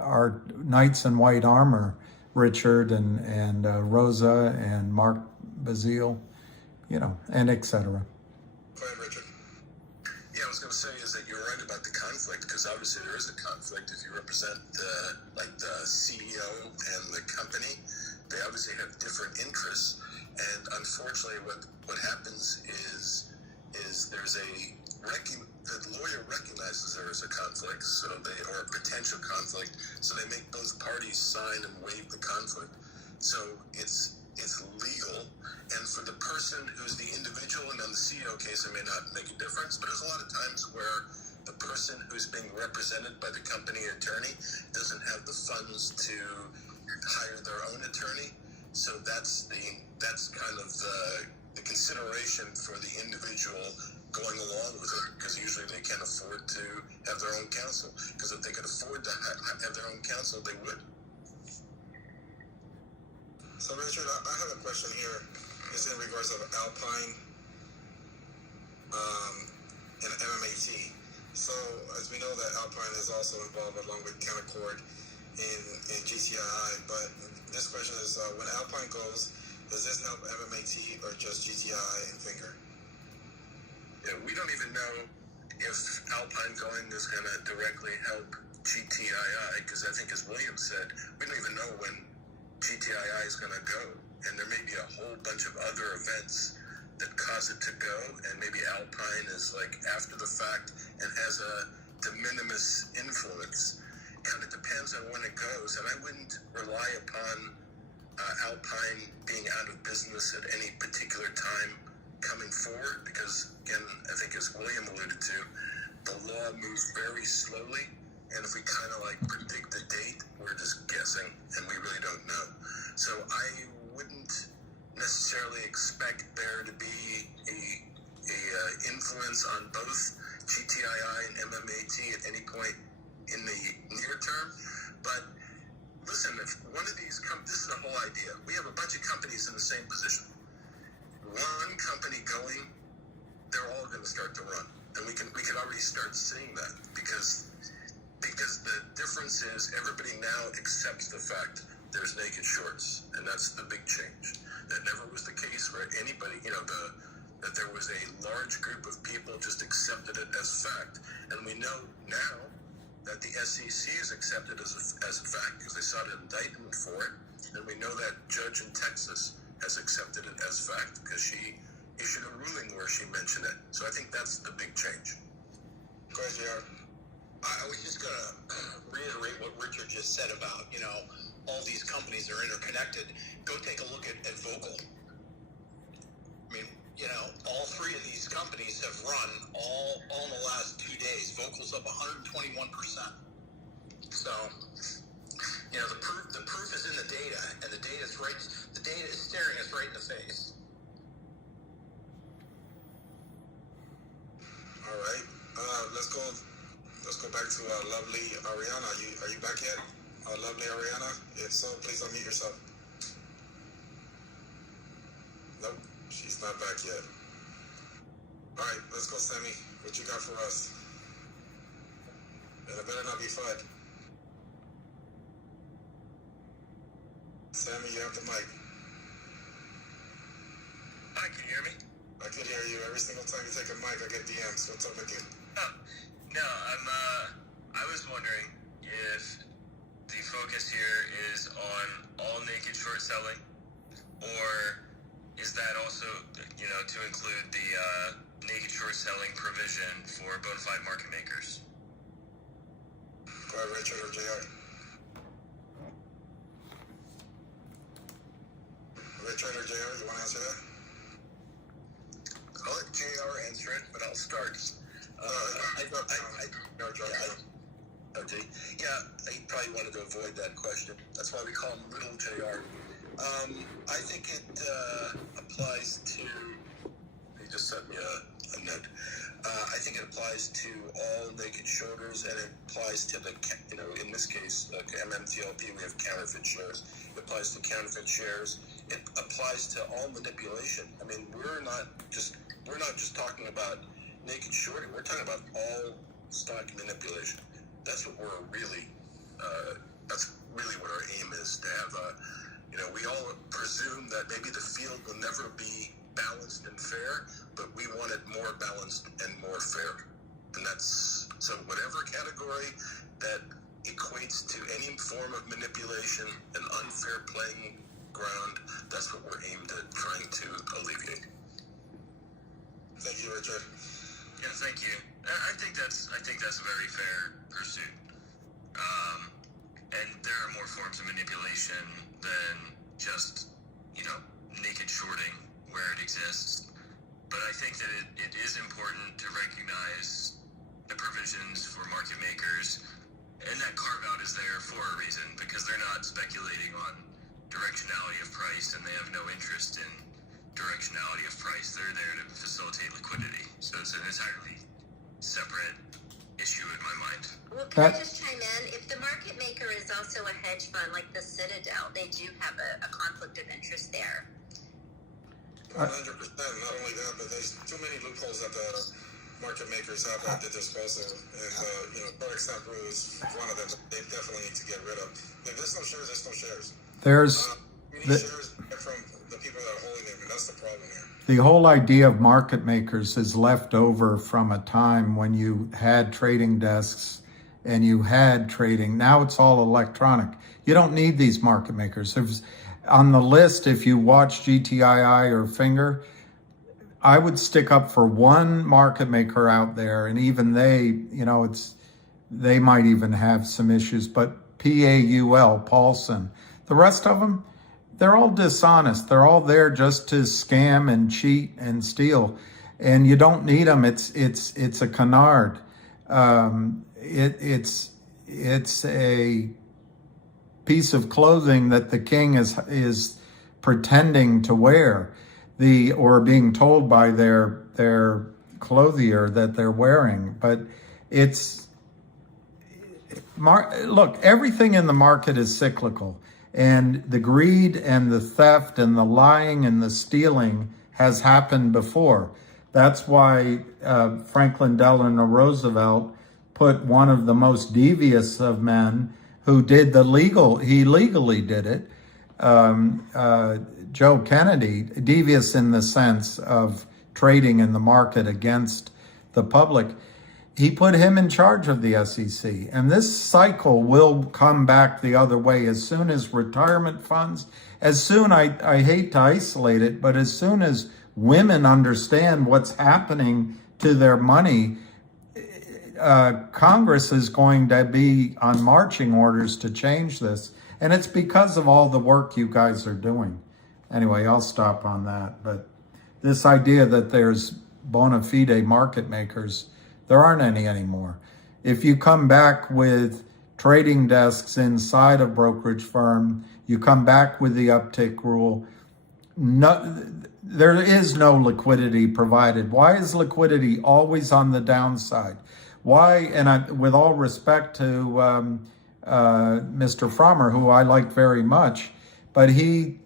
our knights in white armor, Richard and Rosa and Mark Bazile, and et cetera. Go ahead, Richard. Yeah, I was going to say is that you're right about the conflict, because obviously there is a conflict. If you represent the CEO and the company, they obviously have different interests. And unfortunately, what happens is there's the lawyer recognizes there is a conflict, or a potential conflict, so they make both parties sign and waive the conflict. So it's legal, and for the person who's the individual, and in the CEO case, it may not make a difference, but there's a lot of times where the person who's being represented by the company attorney doesn't have the funds to hire their own attorney. So that's kind of the consideration for the individual going along with it, because usually they can't afford to have their own counsel, because if they could afford to have their own counsel, they would. So Richard, I have a question here. It's in regards of Alpine and MMAT. So as we know that Alpine is also involved along with Canaccord in GTII, but this question is when Alpine goes, does this help MMAT or just GTII and Finger? Yeah, we don't even know if Alpine going is going to directly help GTII, because I think, as William said, we don't even know when GTII is going to go, and there may be a whole bunch of other events that cause it to go, and maybe Alpine is like after the fact and has a de minimis influence. Kind of depends on when it goes, and I wouldn't rely upon Alpine being out of business at any particular time coming forward, because again, I think as William alluded to, the law moves very slowly, and if we kind of predict the date, we're just guessing, and we really don't know. So I wouldn't necessarily expect there to be a influence on both GTII and MMAT at any point in the near term. But listen, if one of these this is the whole idea. We have a bunch of companies in the same position. One company going, they're all going to start to run, and we can already start seeing that, because the difference is everybody now accepts the fact there's naked shorts, and that's the big change. That never was the case where anybody, that there was a large group of people just accepted it as fact, and we know now that the SEC has accepted as a fact because they sought an indictment for it, and we know that judge in Texas has accepted it as fact because she issued a ruling where she mentioned it. So I think that's the big change. Go ahead, JR. I was just going to reiterate what Richard just said about, all these companies are interconnected. Go take a look at Vocal. I mean, all three of these companies have run all in the last 2 days. Vocal's up 121%. So, you know, the proof is in the data, and the data is staring us right in the face. All right. Let's go back to lovely Ariana. Are you back yet? Lovely Ariana? If so, please unmute yourself. Nope, she's not back yet. All right, let's go, Sammy. What you got for us? And it better not be FUD. Sammy, you have the mic. Hi, can you hear me? I can hear you. Every single time you take a mic, I get DMs. What's up with you? Oh, no, I was wondering if the focus here is on all naked short selling, or is that also, you know, to include the naked short selling provision for bona fide market makers? Go ahead, Richard or JR. Richard or JR, you want to answer that? I'll let JR answer it, but I'll start. Okay. Yeah, I probably wanted to avoid that question. That's why we call him Little JR. I think it applies to. He just sent me a note. I think it applies to all naked shorters, and it applies to the, you know, in this case, MMTLP, we have counterfeit shares. It applies to counterfeit shares. It applies to all manipulation. I mean, we're not just talking about naked shorting. We're talking about all stock manipulation. That's what we're really. That's really what our aim is, to have. You know, we all presume that maybe the field will never be balanced and fair, but we want it more balanced and more fair. And that's, so whatever category that equates to any form of manipulation, an unfair playing ground, that's what we're aimed at trying to alleviate. Thank you, Richard. Yeah, thank you. I think that's a very fair pursuit. And there are more forms of manipulation than just, you know, naked shorting where it exists. But I think that it is important to recognize the provisions for market makers, and that carve-out is there for a reason, because they're not speculating on directionality of price, and they have no interest in directionality of price. They're there to facilitate liquidity. So it's an entirely separate issue in my mind. Well, can I just chime in? If the market maker is also a hedge fund like the Citadel, they do have a conflict of interest there. 100%. Not only that, but there's too many loopholes that the market makers have at their disposal. And, you know, product sample is one of them that they definitely need to get rid of. If there's no shares, there's no shares. We need shares from the people that are holding them, and that's the problem here. The whole idea of market makers is left over from a time when you had trading desks and you had trading. Now it's all electronic. You don't need these market makers. There's, on the list, if you watch GTII or Finger, I would stick up for one market maker out there, and even they, you know, they might even have some issues, but PAUL, Paulson. The rest of them, they're all dishonest. They're all there just to scam and cheat and steal, and you don't need them. It's a canard. It's a piece of clothing that the king is pretending to wear, or being told by their clothier that they're wearing. But look, everything in the market is cyclical. And the greed and the theft and the lying and the stealing has happened before. That's why Franklin Delano Roosevelt put one of the most devious of men who did he legally did it, Joe Kennedy, devious in the sense of trading in the market against the public. He put him in charge of the SEC. And this cycle will come back the other way as soon as retirement funds, I hate to isolate it, but as soon as women understand what's happening to their money, Congress is going to be on marching orders to change this. And it's because of all the work you guys are doing. Anyway, I'll stop on that. But this idea that there's bona fide market makers, there aren't any anymore. If you come back with trading desks inside a brokerage firm. You come back with the uptick rule. No, there is no liquidity provided. Why is liquidity always on the downside? Why, and with all respect to Mr. Frommer, who I like very much, but he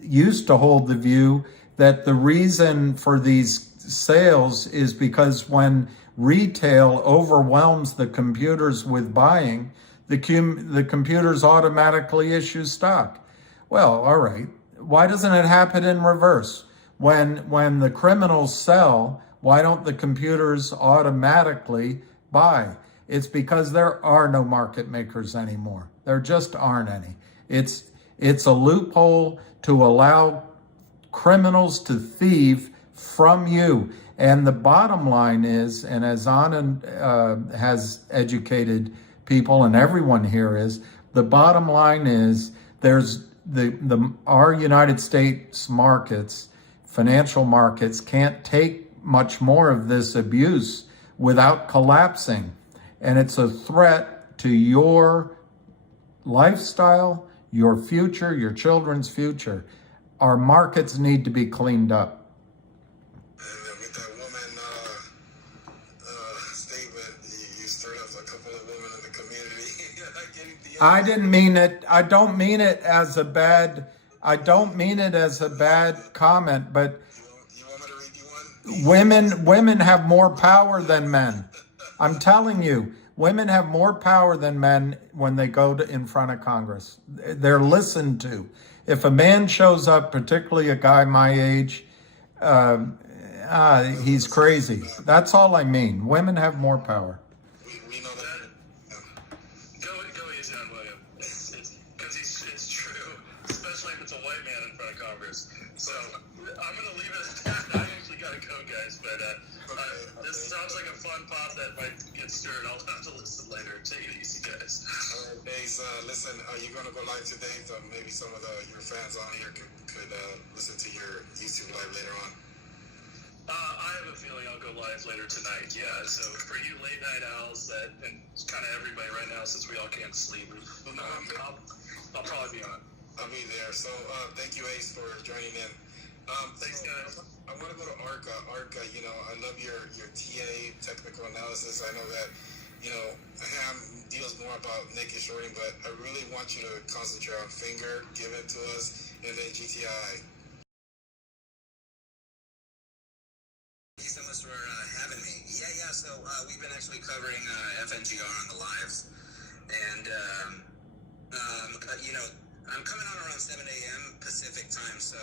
used to hold the view that the reason for these sales is because when retail overwhelms the computers with buying, the computers automatically issue stock. Well, all right. Why doesn't it happen in reverse? When the criminals sell, why don't the computers automatically buy? It's because there are no market makers anymore. There just aren't any. It's a loophole to allow criminals to thieve from you. And the bottom line is, and as Anand has educated people and everyone here is, the bottom line is there's our United States markets, financial markets, can't take much more of this abuse without collapsing. And it's a threat to your lifestyle, your future, your children's future. Our markets need to be cleaned up. And with that woman statement, you stirred up a couple of women in the community. I didn't mean it. I don't mean it as a bad. I don't mean it as a bad comment. But you want me to read you one? women have more power than men. I'm telling you, women have more power than men when they go in front of Congress. They're listened to. If a man shows up, particularly a guy my age, he's crazy. That's all I mean. Women have more power. We know that. Go easy on William. Because it's true, especially if it's a white man in front of Congress. So I'm going to leave it at that. I actually got to go, guys. But this sounds like a fun pot that might get stirred. I'll have to listen later. Take it easy, guys. All right, Ace, listen, are you going to go live today? So maybe some of your fans on here could listen to your YouTube live later on. I have a feeling I'll go live later tonight, yeah. So for you late night owls, and kind of everybody right now, since we all can't sleep, I'll probably be on. I'll be there. So thank you, Ace, for joining in. Thanks, guys. I want to go to ARCA. ARCA, I love your TA, technical analysis. I know that, Ham deals more about naked shorting, but I really want you to concentrate on Finger, give it to us, and then GTII. Thank you so much for having me. Yeah. So we've been actually covering FNGR on the lives, and I'm coming on around 7 a.m. Pacific time. So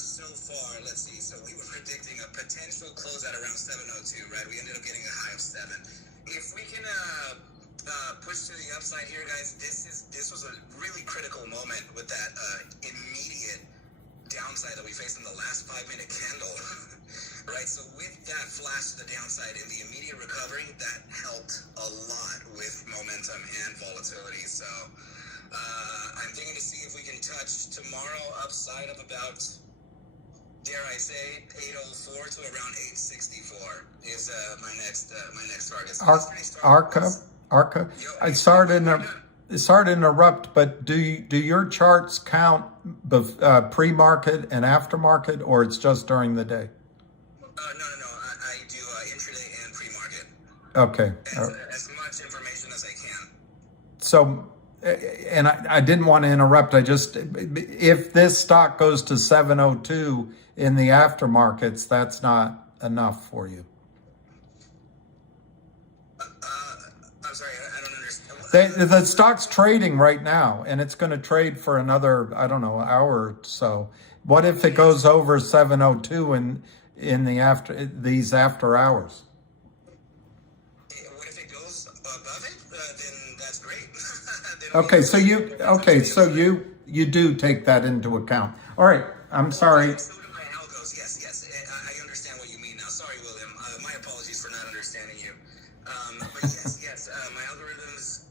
so far, let's see. So we were predicting a potential close at around 7:02, right? We ended up getting a high of 7. If we can push to the upside here, guys, this was a really critical moment with that immediate downside that we faced in the last 5-minute candle. Right, so with that flash to the downside in the immediate recovery, that helped a lot with momentum and volatility. So I'm thinking to see if we can touch tomorrow upside of about, dare I say, 804 to around 864 is my next target. So ARCA. Sorry to interrupt, but do your charts count pre-market and aftermarket, or it's just during the day? No. I do intraday and pre-market. Okay. As much information as I can. So, and I didn't want to interrupt. If this stock goes to 702 in the aftermarkets, that's not enough for you. I'm sorry, I don't understand. The stock's trading right now, and it's going to trade for another, hour or so. What if it goes over 702 in these after hours? What if it goes above it? Then that's great. You do take that into account. All right, I'm sorry. Yes, I understand what you mean now. Sorry, William. My apologies for not understanding you. But yes, my algorithms,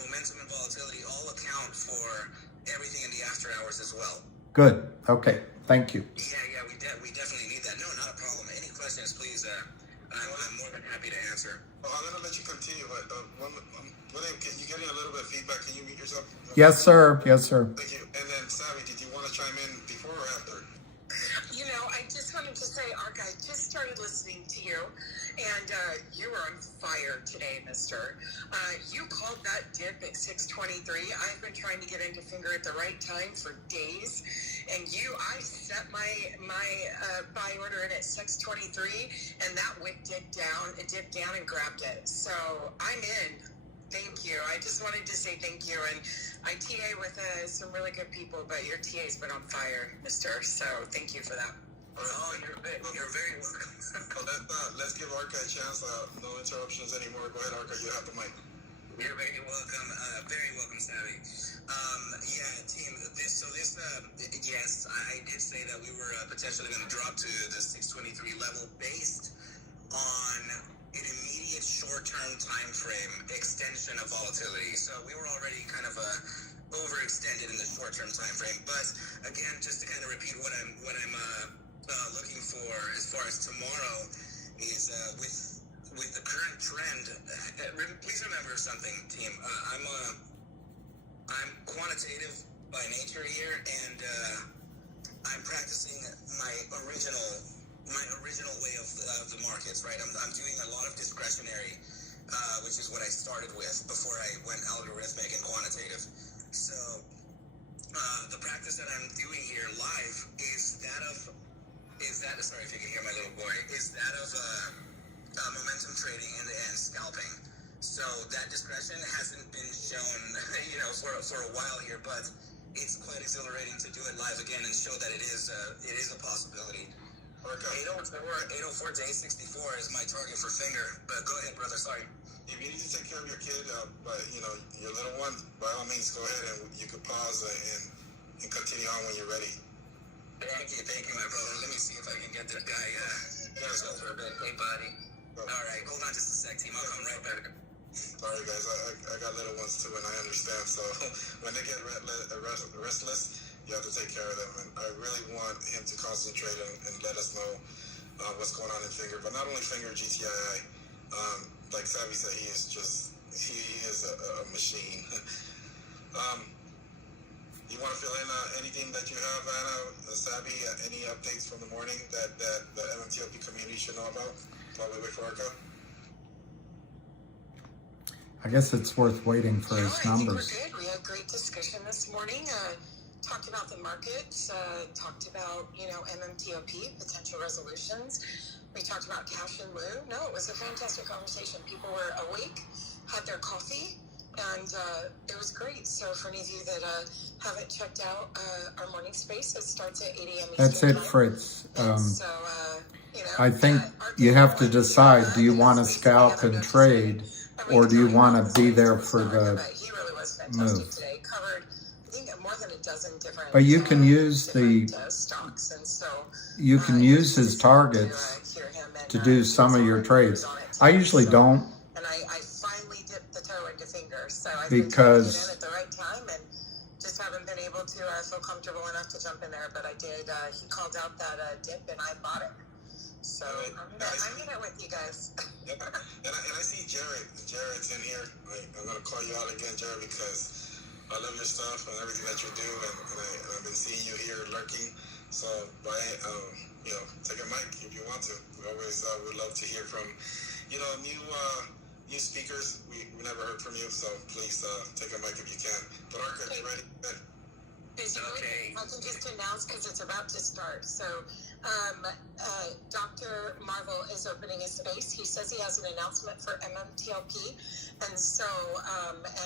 momentum and volatility all account for everything in the after hours as well. Good. Okay. Thank you. Yeah, we definitely need that. No, not a problem. Any questions, please? I'm more than happy happy to answer. Well, I'm gonna let you continue, but William, can you get me a little bit of feedback? Can you mute yourself? Yes, sir. Yes, sir. Thank you. And then, Savvy, did you want to chime in before or after? You know, I just wanted to say, Ark, I just started listening to you, and you were on fire today, mister. You called that dip at 623. I've been trying to get into finger at the right time for days, and I set my buy order in at 623, and that wick dipped down and grabbed it. So I'm in. Thank you. I just wanted to say thank you, and I TA with some really good people, but your TA's been on fire, mister, so thank you for that. Oh, you're very welcome. Well, let's give Arca a chance. No interruptions anymore. Go ahead, Arca. You have the mic. You're very welcome. Very welcome, Savvy. Yeah, team. Yes, I did say that we were potentially going to drop to the 623 level based on an immediate short-term time frame extension of volatility. So we were already kind of overextended in the short-term time frame. But again, just to kind of repeat what I'm looking for as far as tomorrow is with the current trend. Please remember something, team. I'm quantitative by nature here, and I'm practicing my original way of the markets, right? I'm doing a lot of discretionary, which is what I started with before I went algorithmic and quantitative. So the practice that I'm doing here live is that sorry if you can hear my little boy, is that of momentum trading and scalping. So that discretion hasn't been shown, for a while here, but it's quite exhilarating to do it live again and show that it is a possibility. 804 to 864 is my target for finger, but go ahead, brother. Sorry. If you need to take care of your kid, but your little one, by all means, go ahead and you could pause and continue on when you're ready. Thank you, my brother. Let me see if I can get this guy go for a bit. Hey, buddy. All right, hold on just a sec, team. I'll come right back. Sorry, guys. I got little ones too, and I understand. So when they get restless, you have to take care of them. And I really want him to concentrate and let us know what's going on in finger, but not only finger, GTII. Like Savvy said, he is a machine. You want to fill in anything that you have, Anna, Savvy? Any updates from the morning that the MMTLP community should know about while we wait for Arca? I guess it's worth waiting for his numbers. I think we're good. We had a great discussion this morning. Talked about the markets, talked about, MMTLP, potential resolutions. We talked about cash and lieu. No, it was a fantastic conversation. People were awake, had their coffee, and it was great. So for any of you that haven't checked out our morning space, it starts at 8 a.m. Eastern That's it, time. Fritz. So, I think you have to decide, do you want to scalp and trade, or do you want to be there for the move? Today covered, I think, more than a dozen different. But you can use stocks, and so you can use his targets to do some of your trades. I usually don't, and I finally dipped the toe into finger, so I because in at the right time, and just haven't been able to feel comfortable enough to jump in there. But I did. He called out that dip, and I bought it. So I'm in it with you guys. Yep. And I see Jared. Jared's in here. I'm going to call you out again, Jared, because I love your stuff and everything that you do, and I've been seeing you here lurking. So, take a mic if you want to. We always would love to hear from, new speakers. We never heard from you, so please take a mic if you can. But Arca, you ready? Okay. I can just announce because it's about to start. So, Dr. Marvel is opening a space. He says he has an announcement for MMTLP, and so,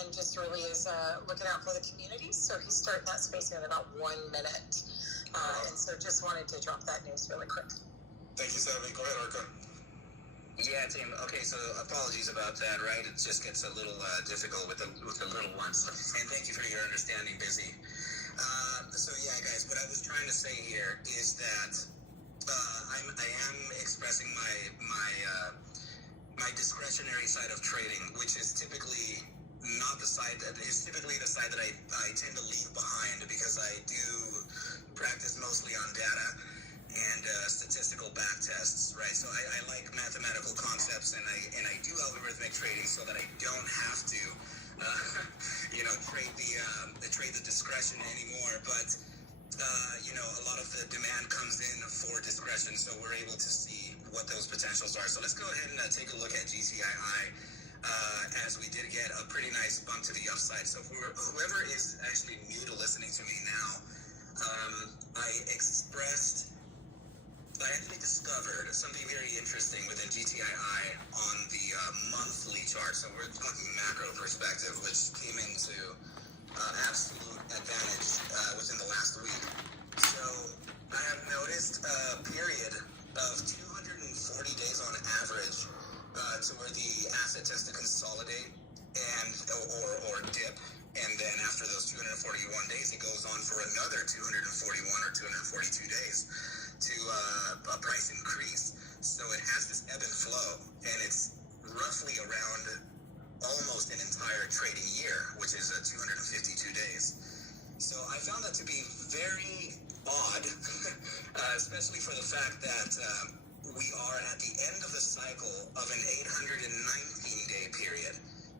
and just really is looking out for the community. So he's starting that space in about 1 minute. And so just wanted to drop that news really quick. Thank you, Savvy. Go ahead, Arca. Yeah, team. Okay, so apologies about that, right? It just gets a little difficult with the little ones. And thank you for your understanding, Busy. So yeah, guys, what I was trying to say here is that I am expressing my discretionary side of trading, which is typically not the side that is typically the side that I tend to leave behind, because I do practice mostly on data, and statistical back tests, right? So I like mathematical concepts, and I do algorithmic trading so that I don't have to, trade the discretion anymore. But a lot of the demand comes in for discretion, so we're able to see what those potentials are. So let's go ahead and take a look at GTII, as we did get a pretty nice bump to the upside. So whoever is actually new to listening to me now, I actually discovered something very interesting within GTII on the monthly chart. So we're talking macro perspective, which came into absolute advantage within the last week. So I have noticed a period of 240 days on average to where the asset tends to consolidate and or dip, and then after those 241 days, it goes on for another 241 or 242 days to a price increase. So it has this ebb and flow, and it's roughly around almost an entire trading year, which is 252 days. So I found that to be very odd, especially for the fact that we are at the end of the cycle of an 819-day period.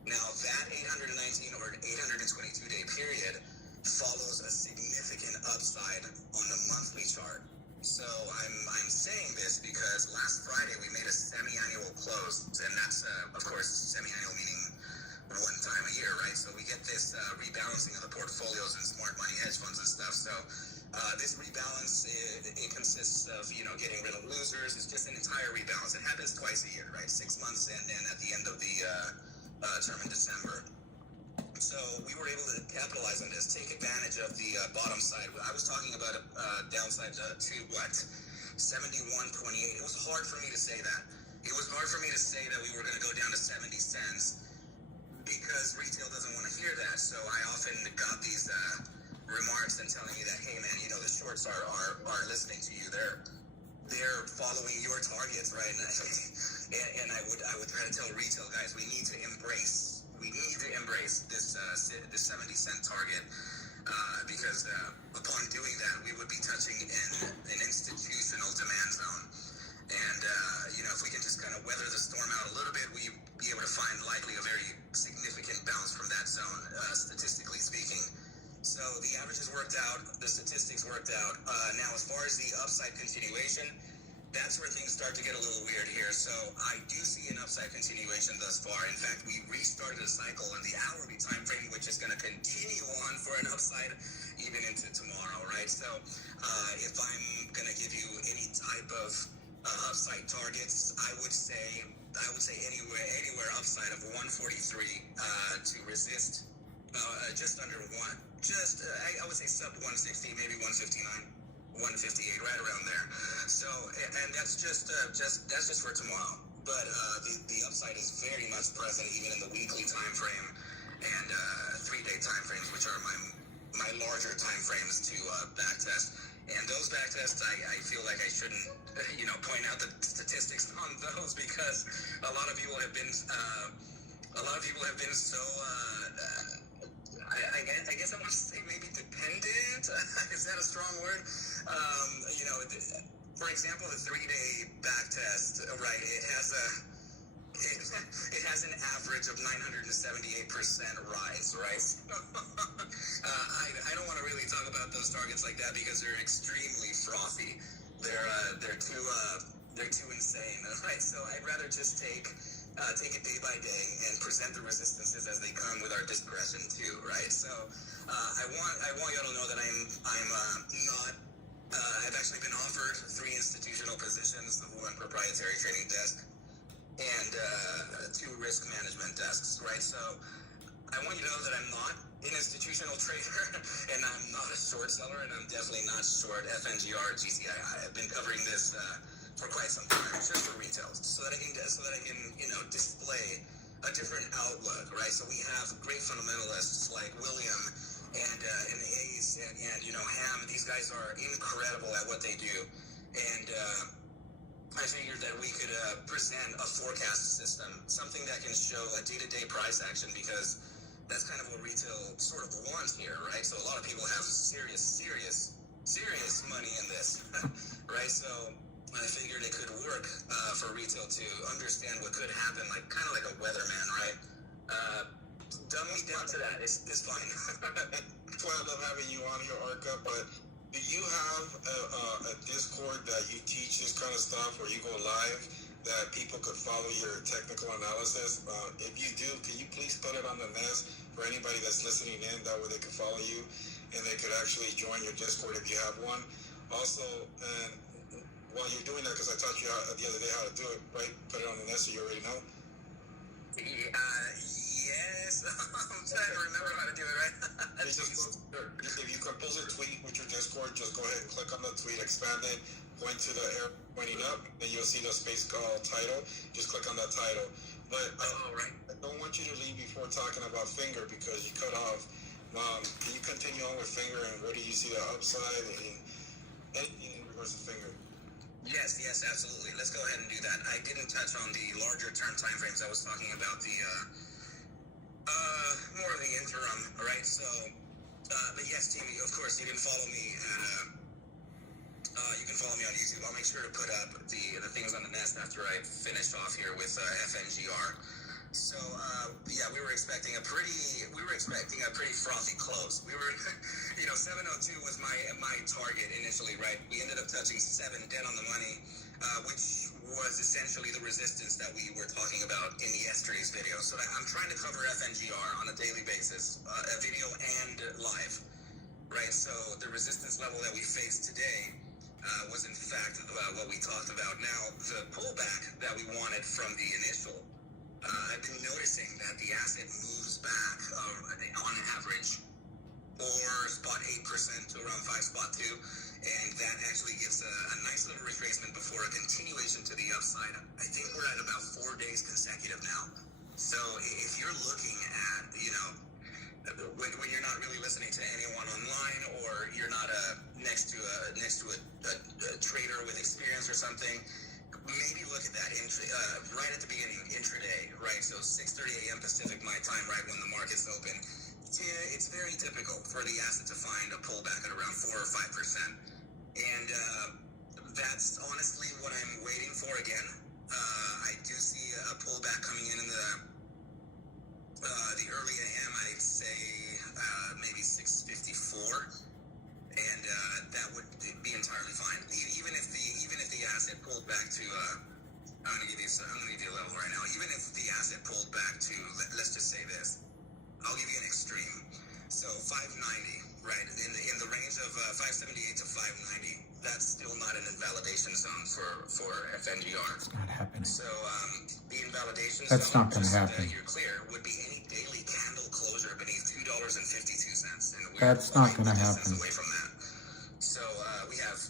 Now, that 819 or 822-day period follows a significant upside on the monthly chart. So I'm saying this because last Friday we made a semi-annual close, and that's, of course, semi-annual meaning one time a year, right? So we get this rebalancing of the portfolios and smart money hedge funds and stuff. So this rebalance, it consists of, getting rid of losers. It's just an entire rebalance. It happens twice a year, right? 6 months and then at the end of the term in December. So we were able to capitalize on this, take advantage of the bottom side. I was talking about a downside to 71.28. It was hard for me to say that. It was hard for me to say that we were going to go down to 70 cents because retail doesn't want to hear that. So I often got these remarks and telling me that, hey man, the shorts are listening to you. They're following your targets, right? And I would try to tell retail guys, we need to embrace this 70-cent target, because upon doing that, we would be touching an institutional demand zone. And if we can just kind of weather the storm out a little bit, we'd be able to find likely a very significant bounce from that zone, statistically speaking. So the averages worked out, the statistics worked out. Now, as far as the upside continuation, that's where things start to get a little weird here. So I do see an upside continuation thus far. In fact, we restarted a cycle in the hourly time frame, which is going to continue on for an upside even into tomorrow, right? So if I'm going to give you any type of upside targets, I would say anywhere upside of 143 to resist just under one. I would say sub 160, maybe 159. 158, right around there. So, and that's just for tomorrow. But the upside is very much present even in the weekly time frame and 3-day time frames, which are my larger time frames to backtest. And those backtests, I feel like I shouldn't, point out the statistics on those because a lot of people have been so. I guess I want to say maybe dependent. Is that a strong word? For example, the 3-day back test, right? It has an average of 978% rise, right? I don't want to really talk about those targets like that because they're extremely frothy. They're too insane, right? So I'd rather just take it day by day and present the resistances as they come with our discretion too, right? So I want y'all to know that I've actually been offered 3 institutional positions, the one proprietary trading desk and 2 risk management desks, right? So I want you to know that I'm not an institutional trader and I'm not a short seller, and I'm definitely not short FNGR or GTII. I've been covering this for quite some time, just for retail, so that I can display a different outlook, right? So we have great fundamentalists like William and Ace and Ham. These guys are incredible at what they do, and I figured that we could present a forecast system, something that can show a day-to-day price action, because that's kind of what retail sort of wants here, right? So a lot of people have serious serious money in this, right? So I figured it could work for retail to understand what could happen, like kind of like a weatherman, right? Dumb me down to that. It's fine. That's why I love having you on here, Arca. But do you have a Discord that you teach this kind of stuff, where you go live, that people could follow your technical analysis? If you do, can you please put it on the nest for anybody that's listening in? That way they can follow you, and they could actually join your Discord if you have one. Also, and while you're doing that, because I taught you the other day how to do it, right? Put it on the nest so you already know. Yes. I'm trying to remember how to do it, right? If you compose a tweet with your Discord, just go ahead and click on the tweet, expand it, point to the arrow pointing up, and you'll see the space called title. Just click on that title. But right. I don't want you to leave before talking about Finger, because you cut off. Can you continue on with Finger, and where do you see the upside and anything in regards to Finger? Yes, absolutely. Let's go ahead and do that. I didn't touch on the larger term time frames. I was talking about the more of the interim, right? So, but yes, TV, of course, you can follow me at on YouTube. I'll make sure to put up the things on the nest after I finish off here with FNGR. So we were expecting a pretty frothy close. We were, 702 was my target initially, right? We ended up touching 7 dead on the money, which was essentially the resistance that we were talking about in yesterday's video. So I'm trying to cover FNGR on a daily basis, a video and live, right? So the resistance level that we faced today was in fact what we talked about. Now, the pullback that we wanted from the initial, I've been noticing that the asset moves back on average, or spot 8% to around 5 spot 2, and that actually gives a nice little retracement before a continuation to the upside. I think we're at about 4 days consecutive now. So if you're looking at, when you're not really listening to anyone online, or you're not next to a trader with experience or something, maybe look at that right at the beginning, intraday, right? So 6:30 a.m. Pacific, my time, right when the market's open. It's very typical for the asset to find a pullback at around 4 or 5%, and that's honestly what I'm waiting for again. I do see a pullback coming in the early AM. I'd say maybe 6:54, and that would be entirely fine. Even if the asset pulled back to, I'm gonna give you a level right now. Even if the asset pulled back to, let's just say this, I'll give you an extreme. So 590, right? In the range of 578 to 590. That's still not an invalidation zone for FNGR. It's not happening. So the invalidation That's zone, not going to happen. you're clear, would be any daily candle closure beneath $2.52, and we're That's not going to happen. away from that. So we have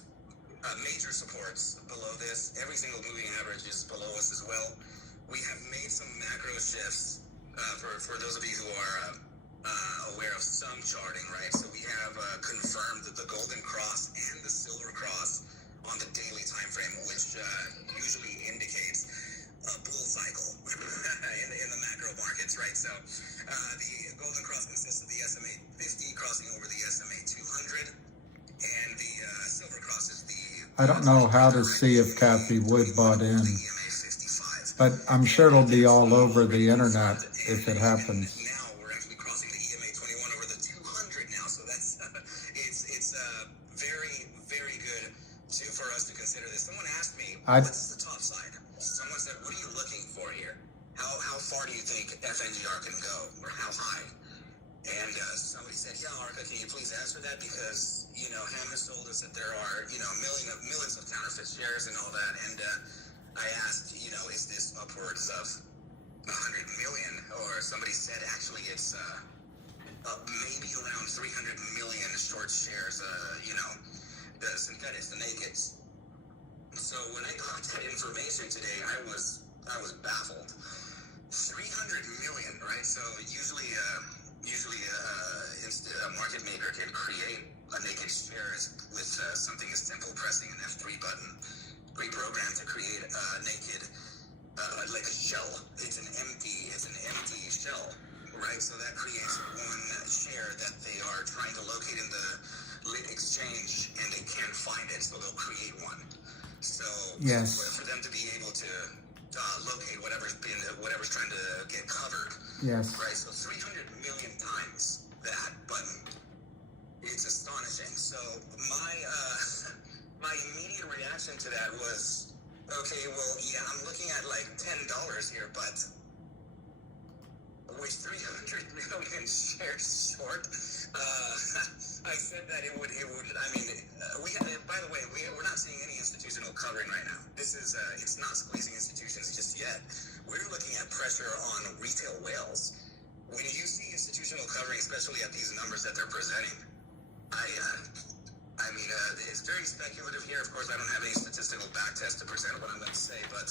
major supports below this. Every single moving average is below us as well. We have made some macro shifts for those of you who are aware of some charting, right? So we have confirmed that the golden cross and the silver cross on the daily time frame, which usually indicates a bull cycle in the macro markets, right? So the golden cross consists of the SMA 50 crossing over the SMA 200, and the silver cross is the... I don't know how to see if Kathy Wood bought in, but I'm sure it'll be all over the internet if it happens. Now we're actually crossing the EMA 21 over the 200 now, so that's it's very, very good for us to consider this. Someone asked me, what's the top side? Someone said, what are you looking for here? How far do you think FNGR can go, or how high? And somebody said, yeah, Arca, can you please answer that? Because, Ham has told us that there are, millions of counterfeit shares and all that. And I asked, is this upwards of 100 million? Or somebody said, actually, it's maybe around 300 million short shares, the synthetics, the nakeds. So when I got that information today, I was baffled. 300 million, right? So usually a market maker can create a naked share with something as simple pressing an F3 button, pre-programmed to create a naked, like a shell. It's an empty shell, right? So that creates one share that they are trying to locate in the lit exchange and they can't find it, so they'll create one. So Yes. for them to be able to locate whatever's trying to get covered. Yes. Right. So 300 million times that button. It's astonishing. So my immediate reaction to that was, okay, well, yeah, I'm looking at like $10 here, but with 300 million shares short, I said that it would. I mean, by the way, we're not seeing any institutional covering right now. This is it's not squeezing institutions just yet. We're looking at pressure on retail whales. When you see institutional covering, especially at these numbers that they're presenting, I mean, it's very speculative here. Of course, I don't have any statistical backtest to present what I'm going to say, but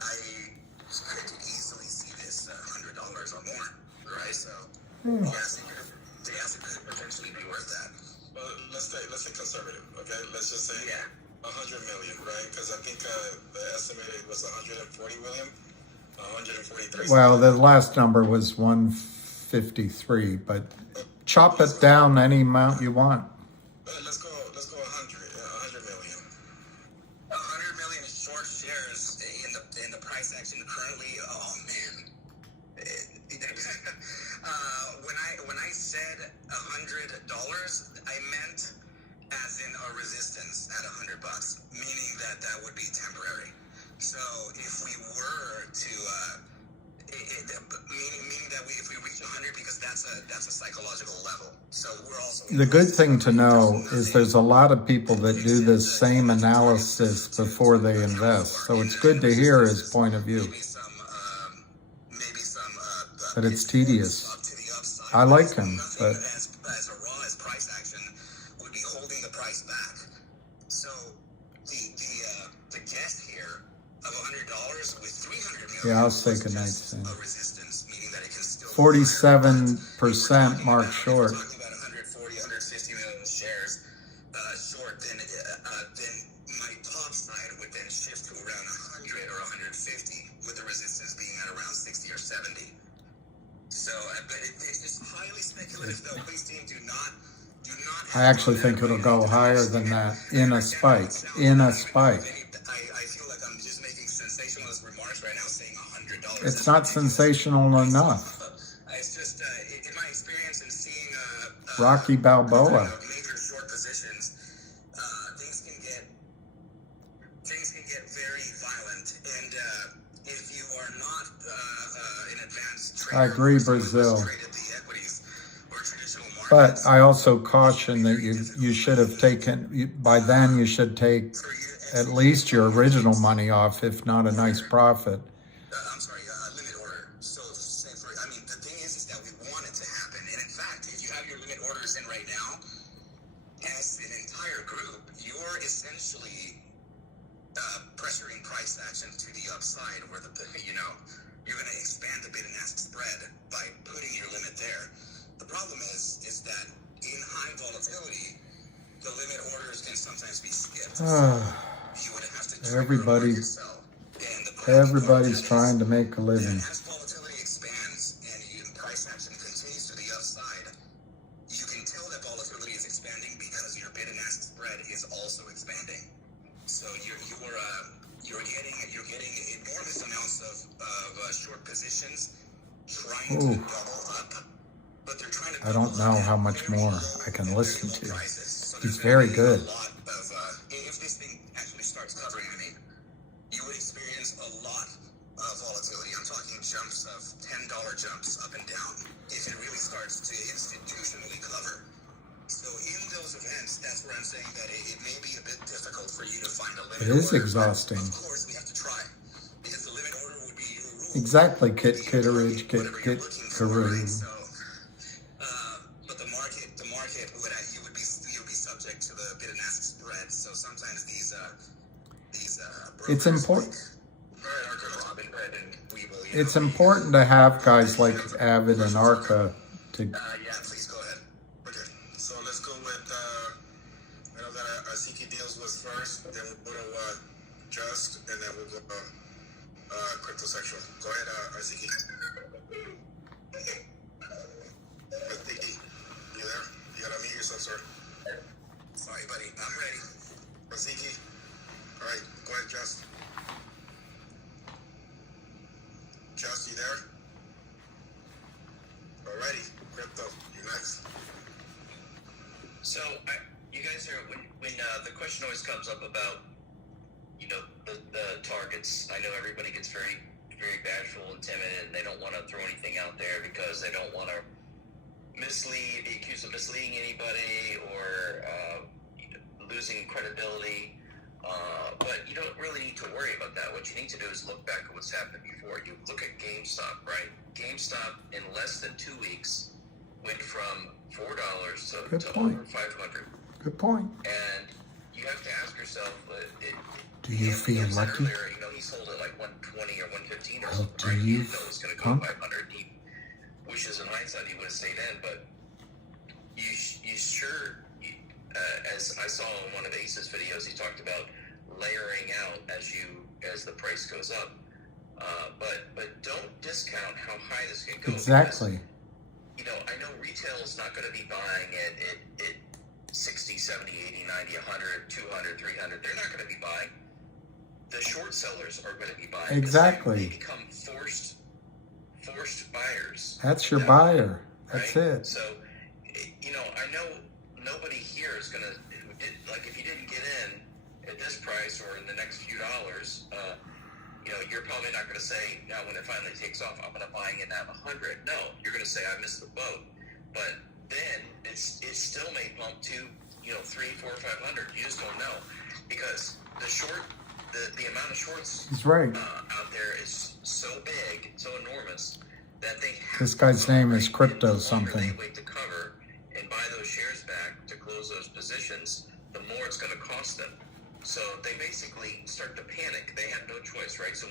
I could easily see this $100 or more, right? So, yes, it could potentially be worth that. Well, let's say conservative, okay? Let's just say 100 million, right? Because I think the estimated was 140 million, 143. Well, the last number was 153, but chop it down any amount you want. Let's go 100 million. 100 million short shares in the price action currently. Oh man. When I said $100, I meant as in a resistance at $100, meaning that would be temporary. So if we were to meaning that if we reach 100, because that's a psychological level. So we're also The good thing to know is there's a lot of people that do this same analysis before they invest. So it's good to hear his point of view. But it's tedious. I like him, but as raw as price action would be holding the price back. So the guess here of $100 with 300 million. yeah, I'll say good night soon. A resistance, meaning that it can still 47% mark short. Talking about 140, 150 million shares short, then my top side would then shift to around 100 or 150, with the resistance being at around 60 or 70. So, but it's just highly speculative, though. Please, team, do not. I actually think it'll go higher than that in a spike. In a spike. I feel like I'm just making sensationalist remarks right now, saying $100. It's not sensational enough. It's just in my experience and seeing Rocky Balboa. major short positions, things can get very violent, and if you are not an advanced trader, I agree, Brazil. But I also caution that you should have taken, by then you should take at least your original money off, if not a nice profit. I'm sorry, limit order. So, I mean, the thing is that we want it to happen. And in fact, if you have your limit orders in right now, as an entire group, you're essentially pressuring price action to the upside, where you're going to expand the bid and ask spread by putting your limit there. The problem is that in high volatility, the limit orders can sometimes be skipped. You would have to Everybody's trying to make a living. as volatility expands and price action continues to the upside, you can tell that volatility is expanding because your bid and ask spread is also expanding. So you're getting enormous amounts of short positions trying to double up. I don't know how much more I can listen to. He's very good. If this thing actually starts covering, you would experience a lot of volatility. I'm talking jumps of $10 jumps up and down if it really starts to institutionally cover. So in those events, that's where I'm saying that it may be a bit difficult for you to find a limit It is order. exhausting. Of course, we have to try, because the limit order would be your rule. Exactly, Kitteridge, Kitteridge. But the market would be subject to the bid and ask spread. So sometimes these It's important. It's important to have guys like Avid and Arca to. Yeah, please go ahead. Okay, so let's go with. I know that our CT deals was first, then we'll go to Just, and then we'll go cryptosexual. Go ahead, RCT. RCT, you there? You gotta unmute yourself, sir. right, buddy. I'm ready. Raziki. All right, go ahead, Just. Just, you there? Alrighty, crypto, you're next. So, you guys are, when the question always comes up about, you know, the targets, I know everybody gets very, very bashful and timid, and they don't want to throw anything out there because they don't want to be accused of misleading anybody or losing credibility. But you don't really need to worry about that. What you need to do is look back at what's happened before. You look at GameStop, right? GameStop in less than 2 weeks went from $4 to over $500. Good point. And you have to ask yourself, do you feel lucky? Earlier, you know, he sold it like 120 or 115 or Well, something, do right? you, He didn't know it was going to go 500. He wishes in hindsight he would have stayed in, but you sure, as I saw in one of Ace's videos, he talked about layering out as the price goes up. But don't discount how high this can go. Exactly. Because, you know, I know retail is not going to be buying at 60, 70, 80, 90, 100, 200, 300. They're not going to be buying. The short sellers are going to be buying. Exactly. They become forced buyers. That's your buyer. That's right? it. So, you know, I know nobody here is going to, like, if you didn't get in at this price or in the next few dollars, you know, you're probably not going to say, now when it finally takes off, I'm going to buy in at 100. No, you're going to say, I missed the boat. But then it still may bump to, you know, 300, 400, 500. You just don't know, because the amount of shorts out there is so big, so enormous, that they have. This guy's name is Crypto something. They wait to cover and buy those shares back to close those positions, the more it's going to cost them. So they basically start to panic. They have no choice, right? So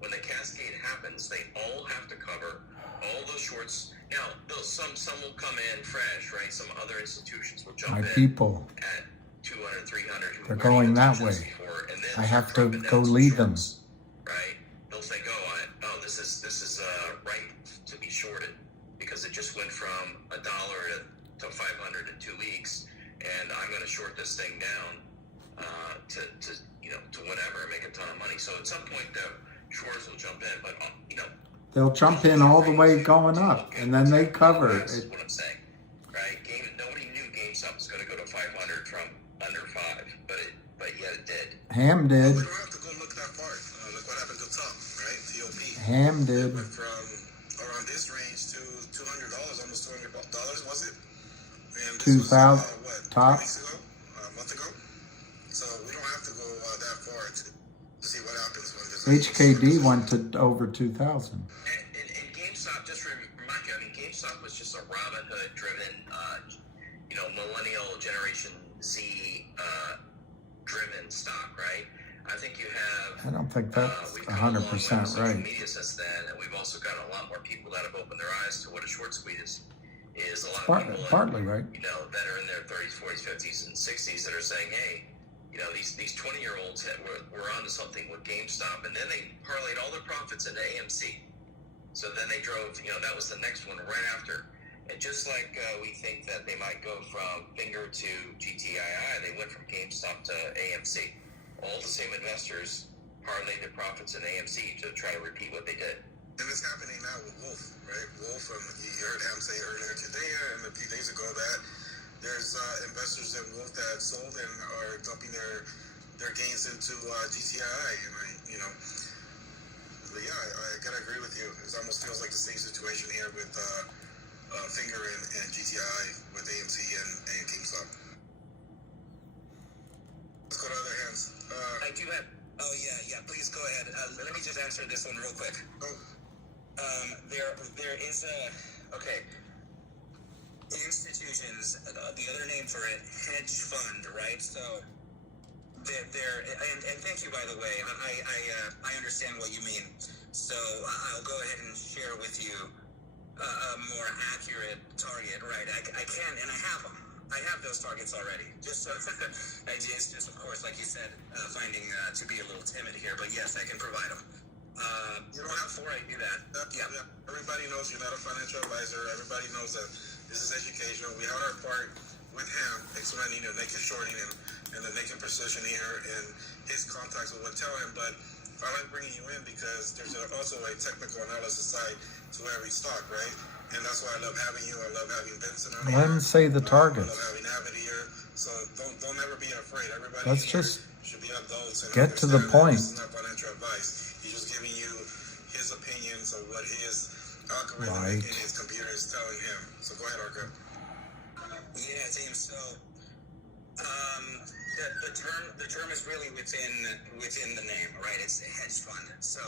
when the cascade happens, they all have to cover all those shorts. Now, some will come in fresh, right? Some other institutions will jump in people at 200, 300. They're going that way. Before, and then I have to go lead them. Right? They'll think, this is right to be shorted because it just went from $1 to 500 in 2 weeks, and I'm going to short this thing down to whatever and make a ton of money. So at some point the shorters will jump in, but you know, they'll jump in all the way going up, and then they cover that's it. what I'm saying, right? Nobody knew GameStop was going to go to 500 from under 5, but yet it did. Ham did. We don't have to go look that far. Look what happened to Top, right? TOP. Ham did. It went from around this range to $200, almost $200, was it? And this 2000 was, Top. 2 weeks ago? A month ago? So we don't have to go that far to see what happens when there's HKD went to over 2,000. And GameStop, just remind you, I mean, GameStop was just a Robinhood driven, millennial Generation Z driven stock, right? I think you have. I don't think that's 100% right. Media since then, and we've also got a lot more people that have opened their eyes to what a short squeeze is. A lot of people, partly right. You know, that are in their 30s, 40s, 50s, and 60s that are saying, hey, you know, these 20-year-olds were onto something with GameStop, and then they parlayed all their profits into AMC. So then they drove, you know, that was the next one right after. And just like we think that they might go from Finger to GTII, they went from GameStop to AMC. All the same investors parlayed their profits in AMC to try to repeat what they did. And it's happening now with Wolf, right? Wolf, you heard him say earlier today and a few days ago that there's investors in Wolf that sold and are dumping their gains into GTII. And I gotta agree with you. It almost feels like the same situation here with Finger and GTII with AMC and GameStop. Let's go to other hands. I do have. Oh yeah. Please go ahead. Let me just answer this one real quick. There is a institutions. The other name for it, hedge fund, right? So they're and thank you, by the way. I understand what you mean. So I'll go ahead and share with you a more accurate target, right? I can, and I have them. I have those targets already. Just so it's just, of course, like you said, finding to be a little timid here. But yes, I can provide them. Before I do that, everybody knows you're not a financial advisor. Everybody knows that this is educational. We had our part with him explaining the naked shorting and the naked precision here, and his contacts will tell him. But I like bringing you in because there's also a technical analysis side to every stock, right? And that's why I love having you. I love having Vincent on here. Let him say the targets. I love having Avid here. So don't ever be afraid. Everybody Let's just should be adults and get to the point. This is not financial advice. He's just giving you his opinions of what his algorithm in his computer is telling him. So go ahead, Arca. Yeah, team. So the term is really within the name, right? It's a hedge fund. So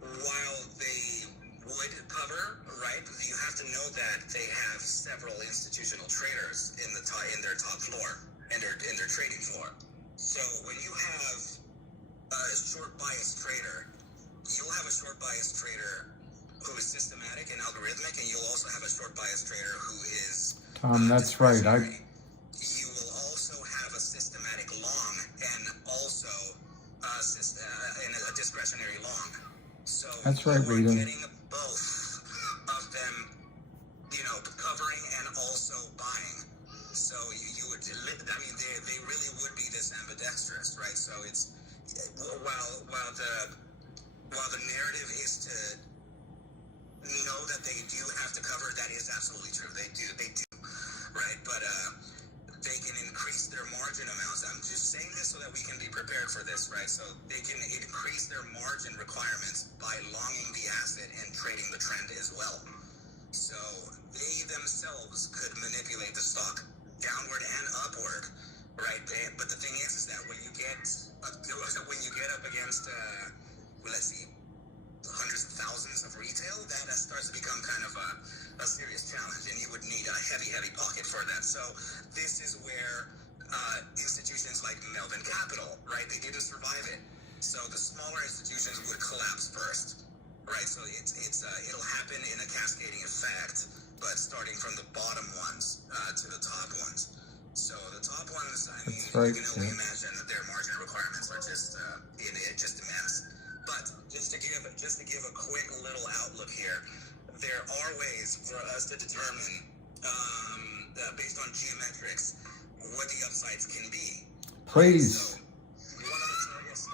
while they would cover, right, you have to know that they have several institutional traders in their top floor and in their trading floor. So when you have a short bias trader, you'll have a short bias trader who is systematic and algorithmic, and you'll also have a short bias trader who is Tom, that's right. You will also have a systematic long and also a discretionary long. So that's right, Rita. Getting both of them, covering and also buying. So you would, I mean, they really would be this ambidextrous, right? So it's while the narrative is to know that they do have to cover, that is absolutely true. They do, right? But they can increase their margin amounts. I'm just saying this so that we can be prepared for this, right? So they can increase their margin requirements by longing the asset and trading the trend as well. So they themselves could manipulate the stock downward and upward, right? But the thing is that when you get up against, let's see, hundreds of thousands of retail, that starts to become kind of a serious challenge, and you would need a heavy pocket for that. So this is where institutions like Melvin Capital, right, they didn't survive it. So the smaller institutions would collapse first, right? So it'll happen in a cascading effect, but starting from the bottom ones to the top ones. So the top ones, I mean, you can only imagine that their margin requirements are just immense. But just to give a quick little outlook here, there are ways for us to determine, based on geometrics, what the upsides can be. Please. So, one of the targets.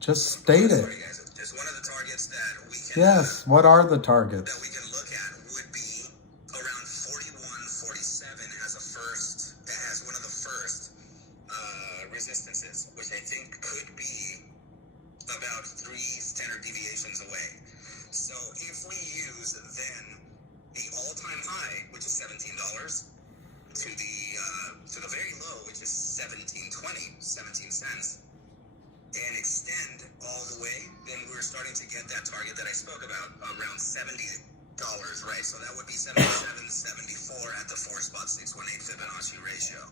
Just state it. Sorry, guys. Just one of the targets that we can. Yes. What are the targets? That we can look at would be around 41.47 as one of the first resistances, which I think could be about 3 standard deviations away. So if we use then the all-time high, which is $17, to the very low, which is $17.20, 17 cents, and extend all the way, then we're starting to get that target that I spoke about, around $70, right? So that would be 77.74 at the 4-spot 618 Fibonacci ratio.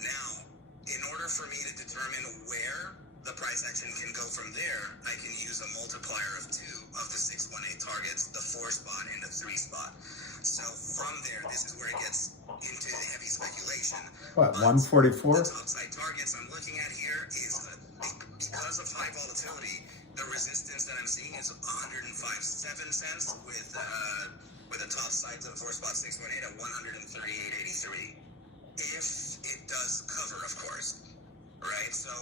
Now, in order for me to determine where the price action can go from there, I can use a multiplier of 2 of the 618 targets, the 4-spot and the 3-spot. So from there, this is where it gets into heavy speculation. What, 144? The topside targets I'm looking at here is because of high volatility, the resistance that I'm seeing is 105.7 cents with the top side to the 4-spot 618 at 138.83. If it does cover, of course. Right, so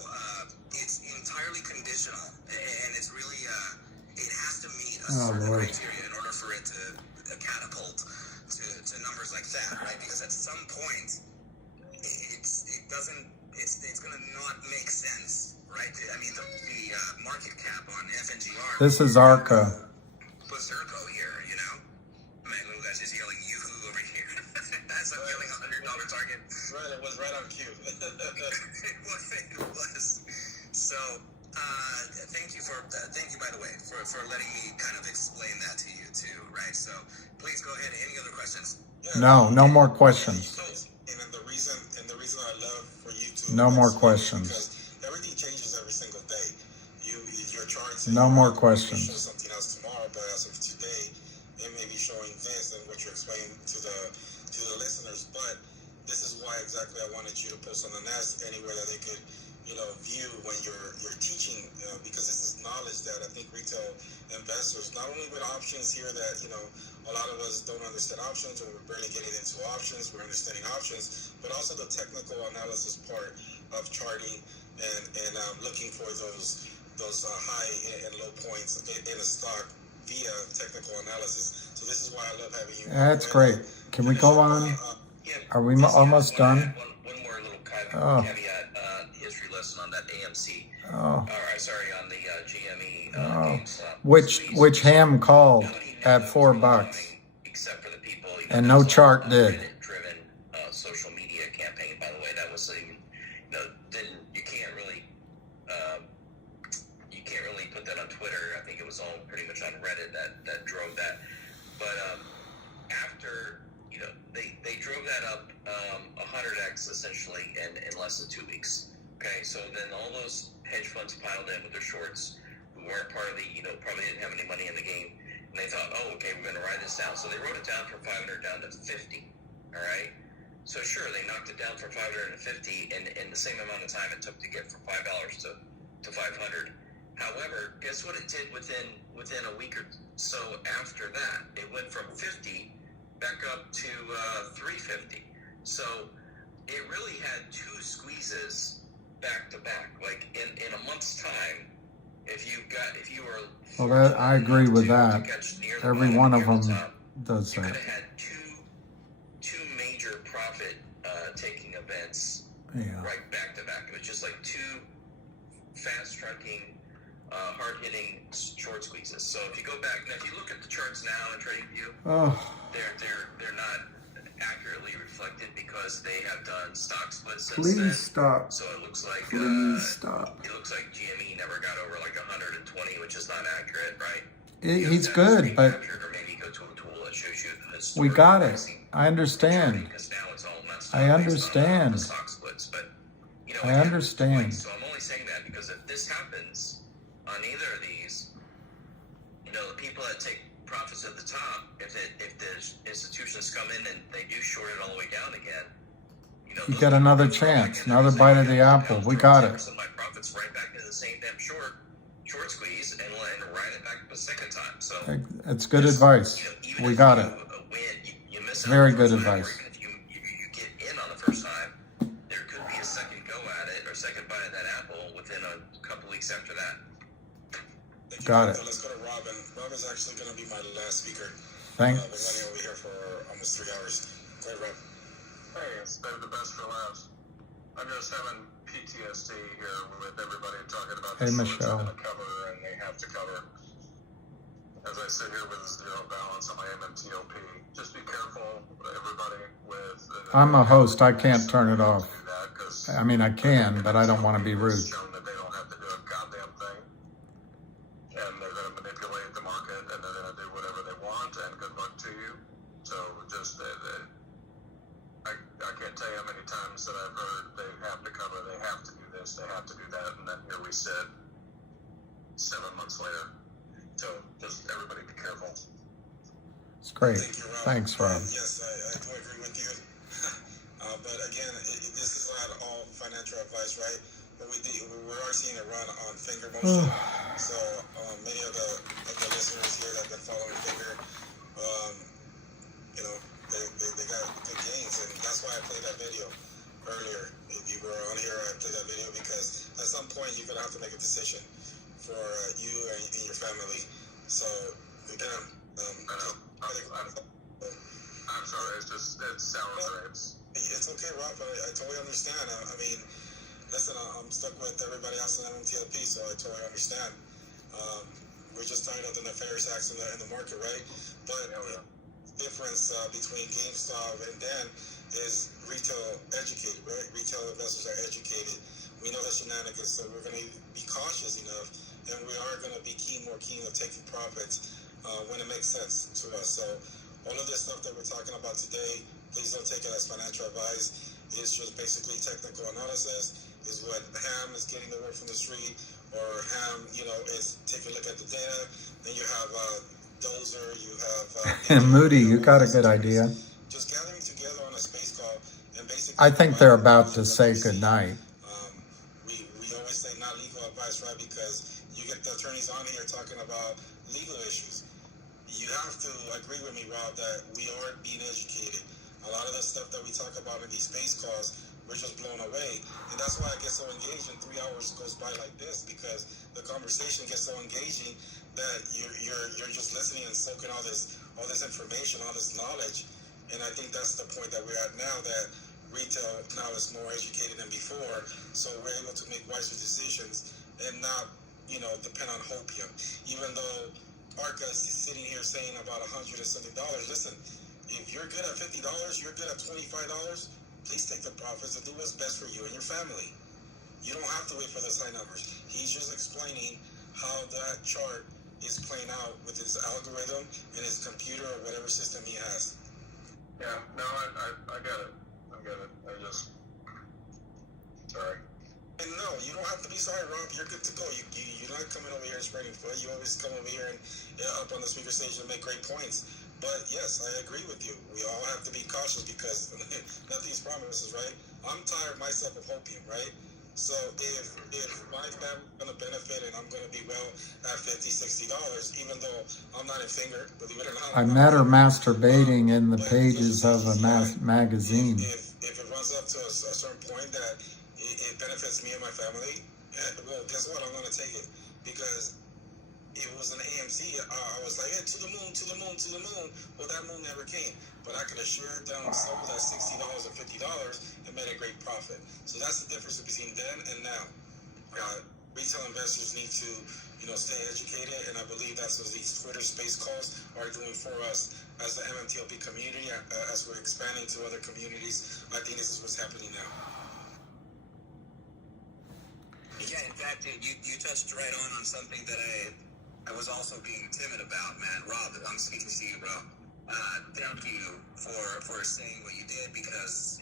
it's entirely conditional, and it's really it has to meet a certain criteria in order for it to catapult to numbers like that, right? Because at some point, it's going to not make sense, right? I mean, the market cap on FNGR. This is ARCA. Berserko here, Man, little guy's just yelling yoo-hoo over here. As I'm yelling $100 target. Right, it was right on cue. It was. So, thank you, by the way, for letting me kind of explain that to you too, right? So, please go ahead. Any other questions? No more questions. And the reason I love for you to. No more questions. Because everything changes every single day. Your charts. No more questions. Show something else tomorrow, but as of today, it may be showing this and what you're explaining to the listeners. But this is why exactly I wanted you to post on the nest anywhere that they could, view when you're teaching, because this is knowledge that I think retail investors, not only with options here that, you know, a lot of us don't understand options, or we're barely getting into options, we're understanding options, but also the technical analysis part of charting and looking for those high and low points in a stock via technical analysis. So this is why I love having you. That's great. Can we go on? Are we almost done? One more little caveat, history lesson on that AMC. Oh. Sorry, on the GME. Which Ham called at $4, except for the people. And no chart did. Driven social media campaign. By the way, that was you can't really put that on Twitter. I think it was all pretty much on Reddit that drove that. But after they drove that up 100x essentially in less than 2 weeks. Okay, so then all those hedge funds piled in with their shorts who weren't part of the, probably didn't have any money in the game, and they thought, oh, okay, we're going to ride this down. So they wrote it down from 500 down to 50. All right. So sure, they knocked it down from 550 in the same amount of time it took to get from $5 to 500. However, guess what it did within a week or so after that? It went from 50 back up to 350. So it really had two squeezes back to back. Like in a month's time, if you were well, I agree with that. Every one of them does you that. could have had two major profit taking events right back to back. It was just like two fast striking, hard hitting short squeezes. So if you go back now, if you look at the charts now in TradingView, they're not accurately reflected because they have done stock splits since then. Please stop. So it looks like stop. It looks like GME never got over like 120, which is not accurate, right? He's good, but or maybe go to a tool that shows you the we got it. I understand. Because now it's all messed I up understand. based on the stock splits, but I understand. So I'm only saying that because if this happens on either of these, the people that take profits at the top, if the institutions come in and they do short it all the way down again, You get another chance, another bite of the apple. We got it. My profits right back into the same damn short squeeze and ride it back a second time. So it's good advice. We got it. You miss Very good advice. Even if you get in on the first time, there could be a second go at it or second bite of that apple within a couple weeks after that. Got it. Let's go to Robin. Robin's actually going to be my last speaker. Thanks. We're running over here for almost 3 hours. Go ahead, Rob. Hey, it's Dave the best for last. I'm just having PTSD here with everybody talking about the shorts they're going to cover and they have to cover. As I sit here with zero balance on my MMTLP, just be careful, everybody, with... I'm a host. I can't turn it off. I mean, I can, but I don't want to be rude. Shown that they don't have to do a goddamn thing. And they're going to manipulate the market and they're going to do whatever they want, and good luck to you. So just... I can't tell you how many times that I've heard they have to cover, they have to do this, they have to do that, and then here we sit 7 months later. So just everybody be careful. It's great. Thank you, Rob. Thanks, Rob. Yes, I do agree with you. But again, this is not all financial advice, right? But we are seeing a run on finger motion. So many of the listeners here that have been following finger, they got good gains, and that's why I played that video earlier. If you were on here, I played that video because at some point you're gonna have to make a decision for you and your family. So again, I'm sorry, it's sour grapes. It's okay, Rob. I totally understand. I mean, listen, I'm stuck with everybody else in MMTLP, so I totally understand. We're just tired of the nefarious acts in the market, right? But difference between GameStop and Dan is retail educated, right? Retail investors are educated. We know the shenanigans, so we're going to be cautious enough, and we are going to be more keen of taking profits when it makes sense to us. So all of this stuff that we're talking about today, please don't take it as financial advice. It's just basically technical analysis. Is what Ham is getting the word from the street, or Ham, is taking a look at the data. Then you have Dozer, you have... Moody, you got a good idea. Just gathering together on a space call and basically... I think they're about to say goodnight. We always say not legal advice, right? Because you get the attorneys on here talking about legal issues. You have to agree with me, Rob, that we aren't being educated. A lot of the stuff that we talk about in these space calls, we're just blown away. And that's why I get so engaged and 3 hours goes by like this, because the conversation gets so engaging that you're just listening and soaking all this information, all this knowledge. And I think that's the point that we're at now, that retail now is more educated than before, so we're able to make wiser decisions and not, depend on hopium. Even though Arca is sitting here saying about $100 and something. Listen, if you're good at $50, you're good at $25, please take the profits and do what's best for you and your family. You don't have to wait for those high numbers. He's just explaining how that chart is playing out with his algorithm and his computer or whatever system he has. Yeah, no, I get it. Sorry. And no, you don't have to be sorry, Rob. You're good to go. You're not coming over here and spreading foot. You always come over here and up on the speaker stage and make great points. But yes, I agree with you. We all have to be cautious because nothing's promises, right? I'm tired myself of hopium, right? So if my family's going to benefit and I'm going to be well at $50, $60, even though I'm not in finger, believe it or not. I met her masturbating in the pages of a magazine. If it runs up to a certain point that it benefits me and my family, well, guess what? I'm going to take it. Because it was an AMC. I was like, hey, to the moon, to the moon, to the moon. Well, that moon never came. But I could have sure done sold at $60 or $50 and made a great profit. So that's the difference between then and now. Retail investors need to, stay educated, and I believe that's what these Twitter space calls are doing for us as the MMTLP community, as we're expanding to other communities. I think this is what's happening now. Yeah, in fact, you touched right on something that I was also being timid about, man. Rob, I'm speaking to you, bro. Thank you for saying what you did, because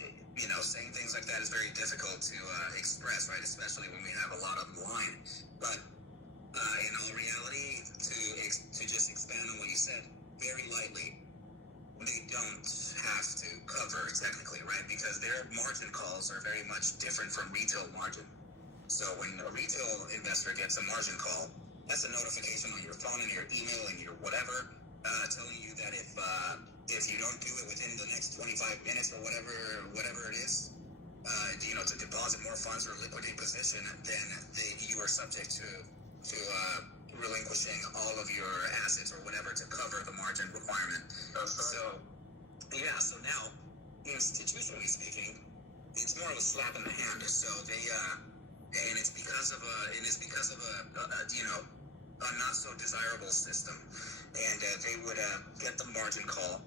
saying things like that is very difficult to express, right? Especially when we have a lot of them line. But in all reality, to just expand on what you said very lightly, they don't have to cover technically, right? Because their margin calls are very much different from retail margin. So when a retail investor gets a margin call, that's a notification on your phone and your email and your whatever, telling you that if you don't do it within the next 25 minutes or whatever it is, to deposit more funds or liquidate position, then you are subject to relinquishing all of your assets or whatever to cover the margin requirement. So now, institutionally speaking, it's more of a slap in the hand. So they and it's because of a not so desirable system, and they would get the margin call,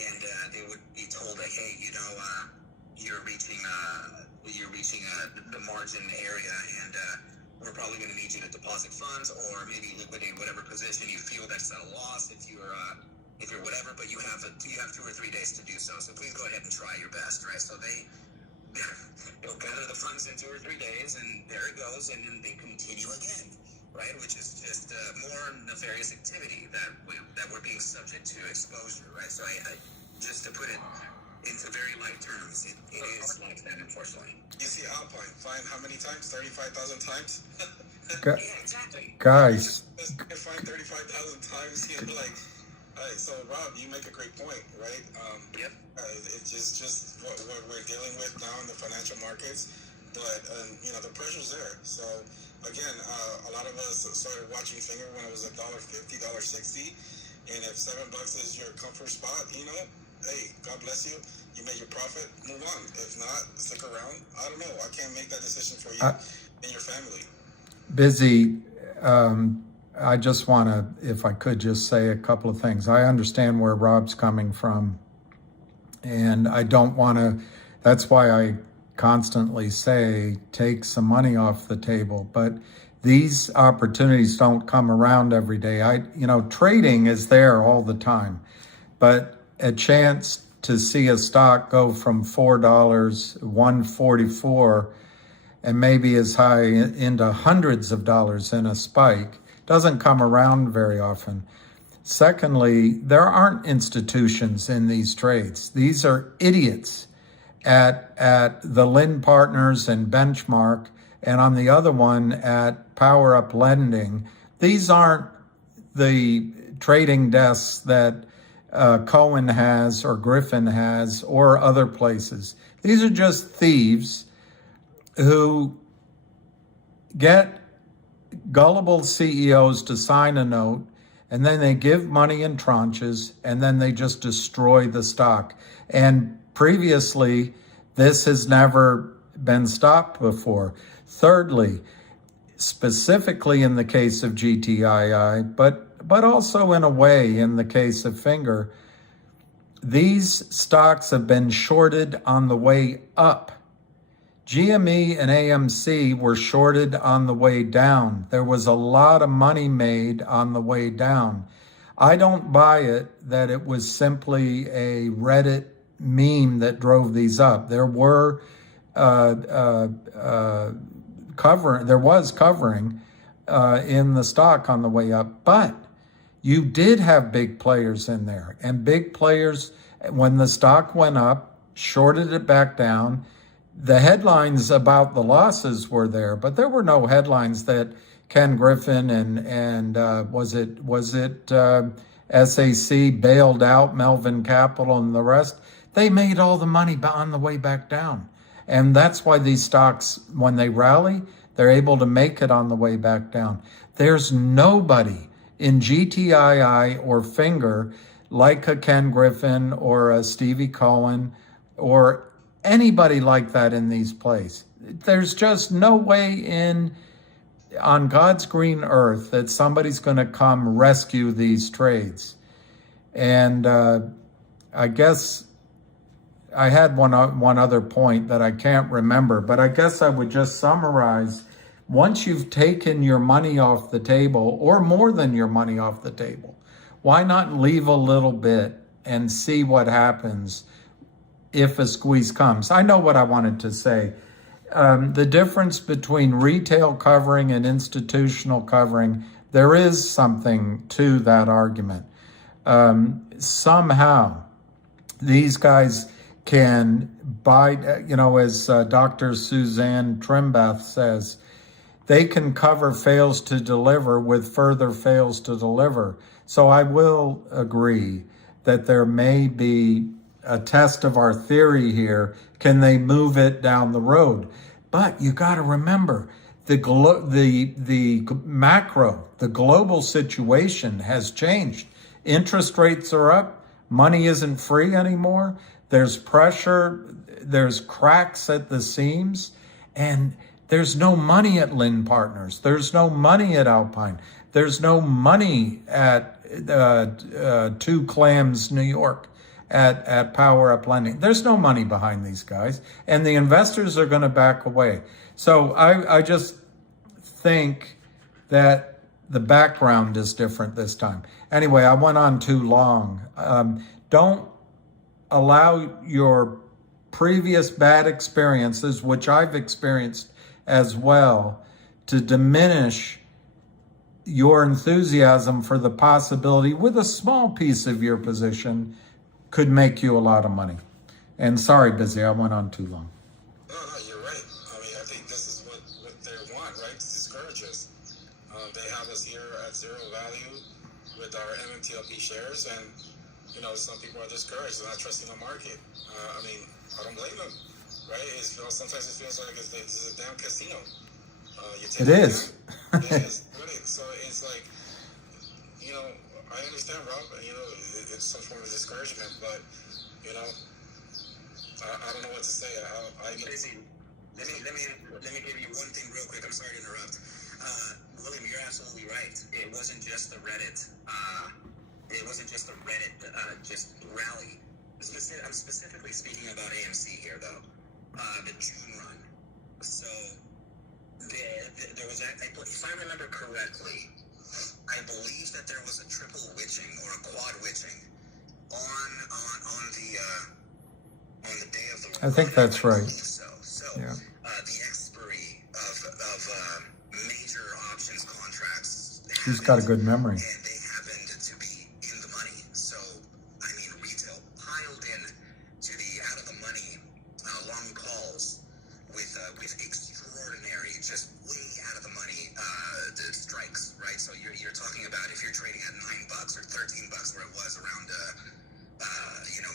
and they would be told that, hey, you're reaching the margin area, and we're probably going to need you to deposit funds or maybe liquidate whatever position you feel that's at a loss if you're whatever, but you have 2 or 3 days to do so. So please go ahead and try your best, right? So they'll gather the funds in 2 or 3 days, and there it goes, and then they continue again, right? Which is just more nefarious activity that we're being subject to exposure, right? So I just to put it into very light terms, it is like that, unfortunately. You see Alpine flying how many times? 35,000 times? Yeah, exactly. Guys. Flying 35,000 times, so Rob, you make a great point, right? Yep. It's just what we're dealing with now in the financial markets, but the pressure's there. So again, a lot of us started watching Finger when it was $1.50, $1.60, and if $7 is your comfort spot, hey, God bless you. You made your profit. Move on. If not, stick around. I don't know. I can't make that decision for you and your family. Busy. I just want to, if I could just say a couple of things. I understand where Rob's coming from, and I don't want to, that's why I constantly say, take some money off the table. But these opportunities don't come around every day. Trading is there all the time, but a chance to see a stock go from $4, $1.44, and maybe as high into hundreds of dollars in a spike doesn't come around very often. Secondly, there aren't institutions in these trades. These are idiots at the Lynn Partners and Benchmark, and on the other one at Power Up Lending. These aren't the trading desks that Cohen has or Griffin has or other places. These are just thieves who get gullible CEOs to sign a note, and then they give money in tranches, and then they just destroy the stock. And previously, this has never been stopped before. Thirdly, specifically in the case of GTII, but also in a way in the case of Finger, these stocks have been shorted on the way up. GME and AMC were shorted on the way down. There was a lot of money made on the way down. I don't buy it that it was simply a Reddit meme that drove these up. There were covering in the stock on the way up, but you did have big players in there, and big players, when the stock went up, shorted it back down. The headlines about the losses were there, but there were no headlines that Ken Griffin and was it SAC bailed out Melvin Capital and the rest. They made all the money on the way back down. And that's why these stocks, when they rally, they're able to make it on the way back down. There's nobody in GTII or Finger like a Ken Griffin or a Stevie Cohen or anybody like that in these plays. There's just no way on God's green earth that somebody's going to come rescue these trades. And I guess I had one other point that I can't remember, but I guess I would just summarize. Once you've taken your money off the table, or more than your money off the table, why not leave a little bit and see what happens if a squeeze comes? I know what I wanted to say. The difference between retail covering and institutional covering, there is something to that argument. Somehow, these guys can buy, as Dr. Suzanne Trimbath says, they can cover fails to deliver with further fails to deliver. So I will agree that there may be a test of our theory here. Can they move it down the road? But you got to remember, the macro, the global situation has changed. Interest rates are up. Money isn't free anymore. There's pressure. There's cracks at the seams. And there's no money at Lynn Partners. There's no money at Alpine. There's no money at Two Clams, New York, at Power Up Lending. There's no money behind these guys, and the investors are going to back away. So I just think that the background is different this time. Anyway, I went on too long. Don't allow your previous bad experiences, which I've experienced as well, to diminish your enthusiasm for the possibility with a small piece of your position could make you a lot of money. And sorry, Busy, I went on too long. No, you're right. I mean, I think this is what they want, right? To discourage us. They have us here at zero value with our MMTLP shares, and some people are discouraged. They're not trusting the market. I mean, I don't blame them, right? Sometimes it feels like it's a damn casino. It is. It is. So it's like, I understand, Rob. It's some form of discouragement, but I don't know what to say. Listen, let me give you one thing real quick. I'm sorry to interrupt. William, you're absolutely right. It wasn't just the Reddit. Just rally. I'm specifically speaking about AMC here, though. The June run. So there was, if I remember correctly, I believe that there was a triple witching or a quad witching on the day of the run. I think that's right. So yeah. The expiry of major options contracts. He's got a good memory. And they happened to be in the money. So, I mean, retail piled in to the out of the money long calls with extraordinary, just way out of the money the strikes, right? So you're talking about if you're trading at $9 or $13 where it was around,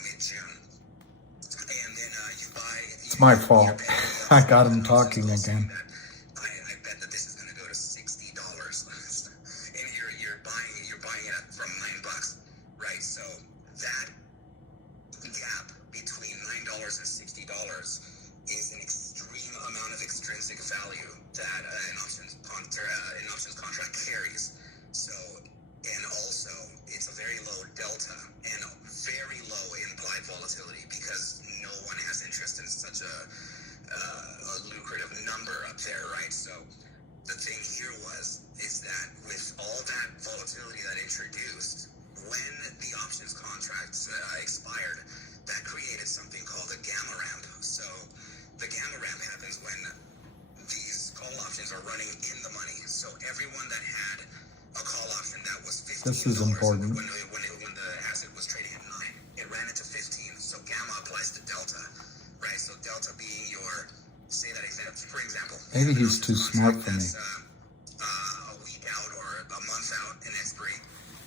mid-June. And then you buy... It's my fault. I got him talking again. I bet that this is going to go to $60. And you're buying it from $9, right? So that gap between $9 and $60 is an extreme amount of extrinsic value that an options contract carries. So, and also it's a very low delta and very low implied volatility because no one has interest in such a lucrative number up there, right? So the thing here is that with all that volatility that introduced, when the options contracts expired, that created something called a gamma ramp. So the gamma ramp happens when these call options are running in the money. So everyone that had a call option that was $15 This is important. when the asset was trading at 9, it ran it to 15. So gamma applies to delta, right? So delta being your, say that for example, Maybe he's too smart for me. A week out or a month out in expiry,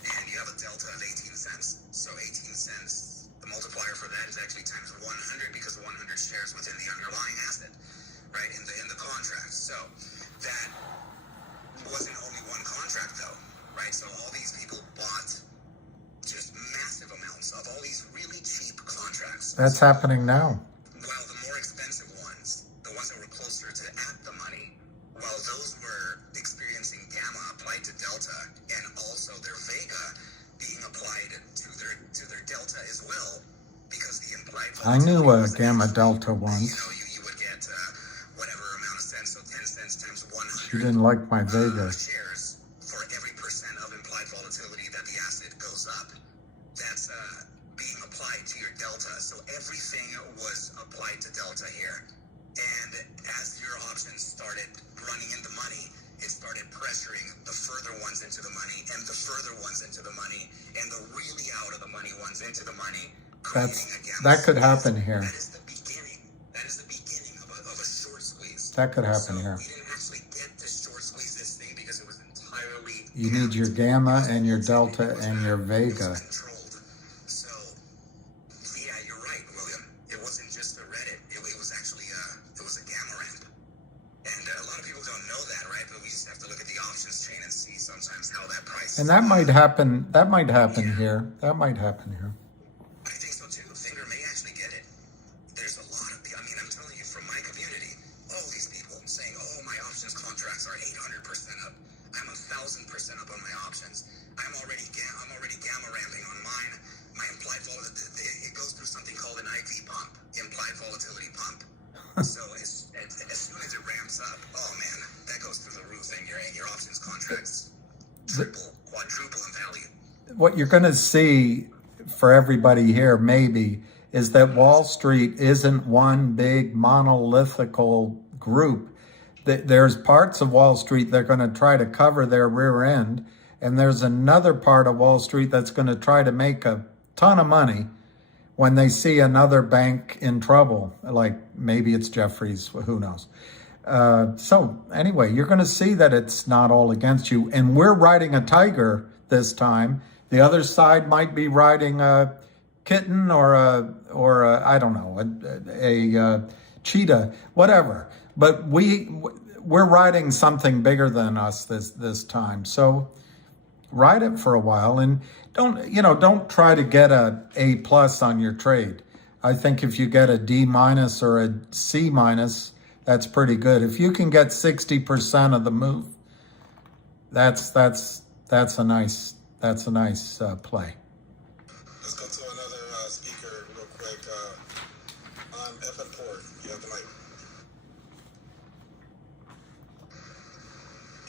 and you have a delta of 18 cents. So 18 cents, the multiplier for that is actually times 100 because 100 shares within the underlying asset, right? In the contract. So that wasn't only one contract though, right? So all these people bought just massive amounts of all these really cheap contracts. That's happening now. Well, the more expensive ones, the ones that were closer to at the money, well, those were experiencing gamma applied to delta, and also their vega being applied to their delta as well, because the implied. I knew what gamma delta was. You would get whatever amount of cents, so 10 cents times 100. You didn't like my vega. Shares for every percent of implied volatility that the asset goes up. That's being applied to your delta. So everything was applied to delta here. And as your options started running in the money, it started pressuring the further ones into the money and the further ones into the money and the really out of the money ones into the money. That could happen here. That is the beginning. That is the beginning of a short squeeze. That could happen here. We didn't actually get to short squeeze this thing because it was entirely... You need your gamma and your delta and your vega. So, yeah, you're right, William. It wasn't just a Reddit. It was actually it was a gamma ramp. And a lot of people don't know that, right? But we just have to look at the options chain and see sometimes how that price... And that might happen. That might happen here. That might happen here. I think so too. Finger may actually get it. There's a lot of people. I mean, I'm telling you from my community, all these people saying, "Oh, my options contracts are 800% up. I'm 1,000% up on my options. I'm already gamma ramping on mine. My implied volatility, it goes through something called an IV pump, implied volatility pump. So as soon as it ramps up, oh man, that goes through the roof, and your options contracts triple, quadruple in value. What you're going to see for everybody here maybe is that Wall Street isn't one big monolithical group. There's parts of Wall Street that are going to try to cover their rear end, and there's another part of Wall Street that's going to try to make a ton of money when they see another bank in trouble, like maybe it's Jeffries, who knows. So anyway, you're going to see that it's not all against you, and we're riding a tiger this time. The other side might be riding a kitten or a I don't know, a cheetah, whatever. But we're riding something bigger than us this time. So ride it for a while, and don't try to get a A+ on your trade. I think if you get a D- or a C-, that's pretty good. If you can get 60% of the move, that's a nice play. Let's go to another speaker real quick. I'm FN Port. You have the mic.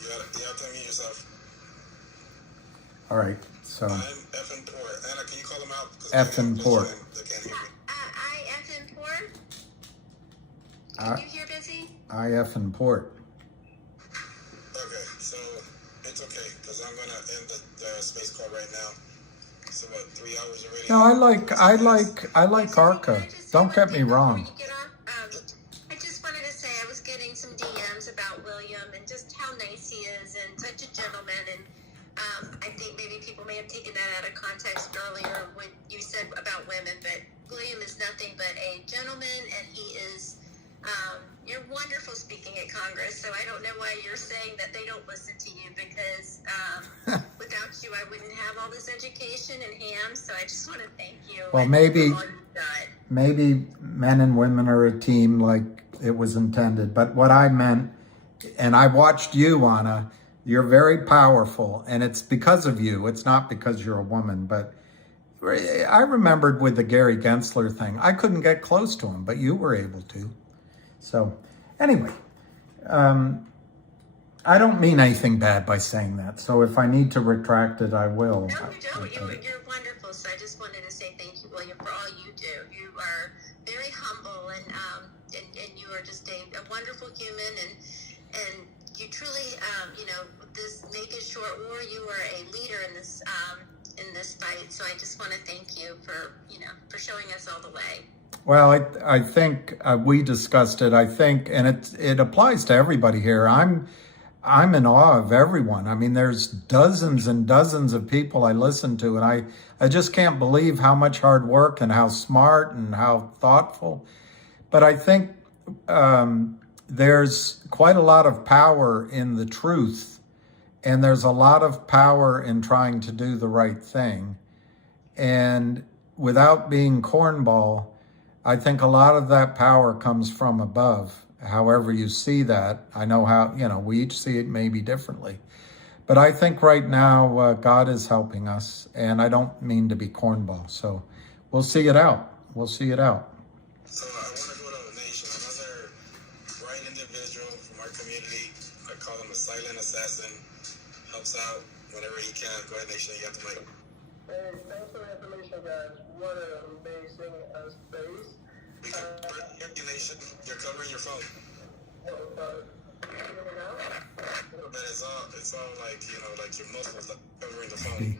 You have to unmute yourself. All right, so. I'm FN Port. Anna, can you call them out? FN Port. They can't hear me. FN Port? Can you hear Busy? FN Port. Okay, so it's okay, because I'm going to end the space call right now. So what, 3 hours already? No, I like Arca. Don't get me wrong. I just wanted to say I was getting some DMs about William and just how nice he is and such a gentleman. And I think maybe people may have taken that out of context earlier when you said about women, but William is nothing but a gentleman, and he is, you're wonderful speaking at Congress, so I don't know why you're saying that they don't listen to you, because without you, I wouldn't have all this education and ham, so I just want to thank you. Well, maybe men and women are a team like it was intended, but what I meant, and I watched you, Anna, you're very powerful, and it's because of you. It's not because you're a woman, but I remembered with the Gary Gensler thing, I couldn't get close to him, but you were able to. So anyway, I don't mean anything bad by saying that. So if I need to retract it, I will. No, you don't. You're wonderful. So I just wanted to say thank you, William, for all you do. You are very humble, and you are just a wonderful human, and you truly, with this Naked Short War, you are a leader in this fight. So I just want to thank you for showing us all the way. Well, I think we discussed it. I think, and it applies to everybody here. I'm in awe of everyone. I mean, there's dozens and dozens of people I listen to, and I just can't believe how much hard work and how smart and how thoughtful. But I think there's quite a lot of power in the truth, and there's a lot of power in trying to do the right thing. And without being cornball, I think a lot of that power comes from above. However you see that, I know how, we each see it maybe differently. But I think right now, God is helping us, and I don't mean to be cornball. So we'll see it out. We'll see it out. So I want to go to the nation. Another bright individual from our community, I call him a silent assassin, helps out whenever he can. Go ahead, nation, you have the mic. Hey, thanks for the information, guys. What an amazing space. You're covering your phone. But it's all like, like your muscles covering the phone.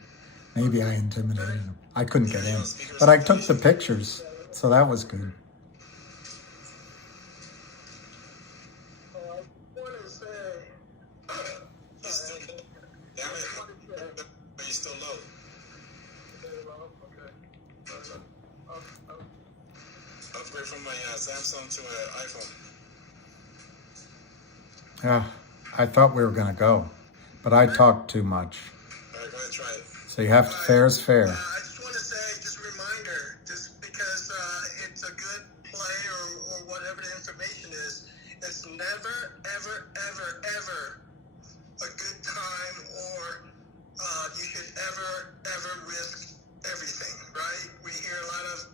Maybe I intimidated him. I couldn't get in. But I took the pictures, so that was good. You're still low. Upgrade from my Samsung to an iPhone. Yeah, I thought we were going to go, but I talked too much. All right, go ahead, try it. So you have to, fair is fair. I just want to say, just a reminder, just because it's a good play or whatever the information is, it's never, ever, ever, ever a good time, or you should ever risk everything, right? We hear a lot of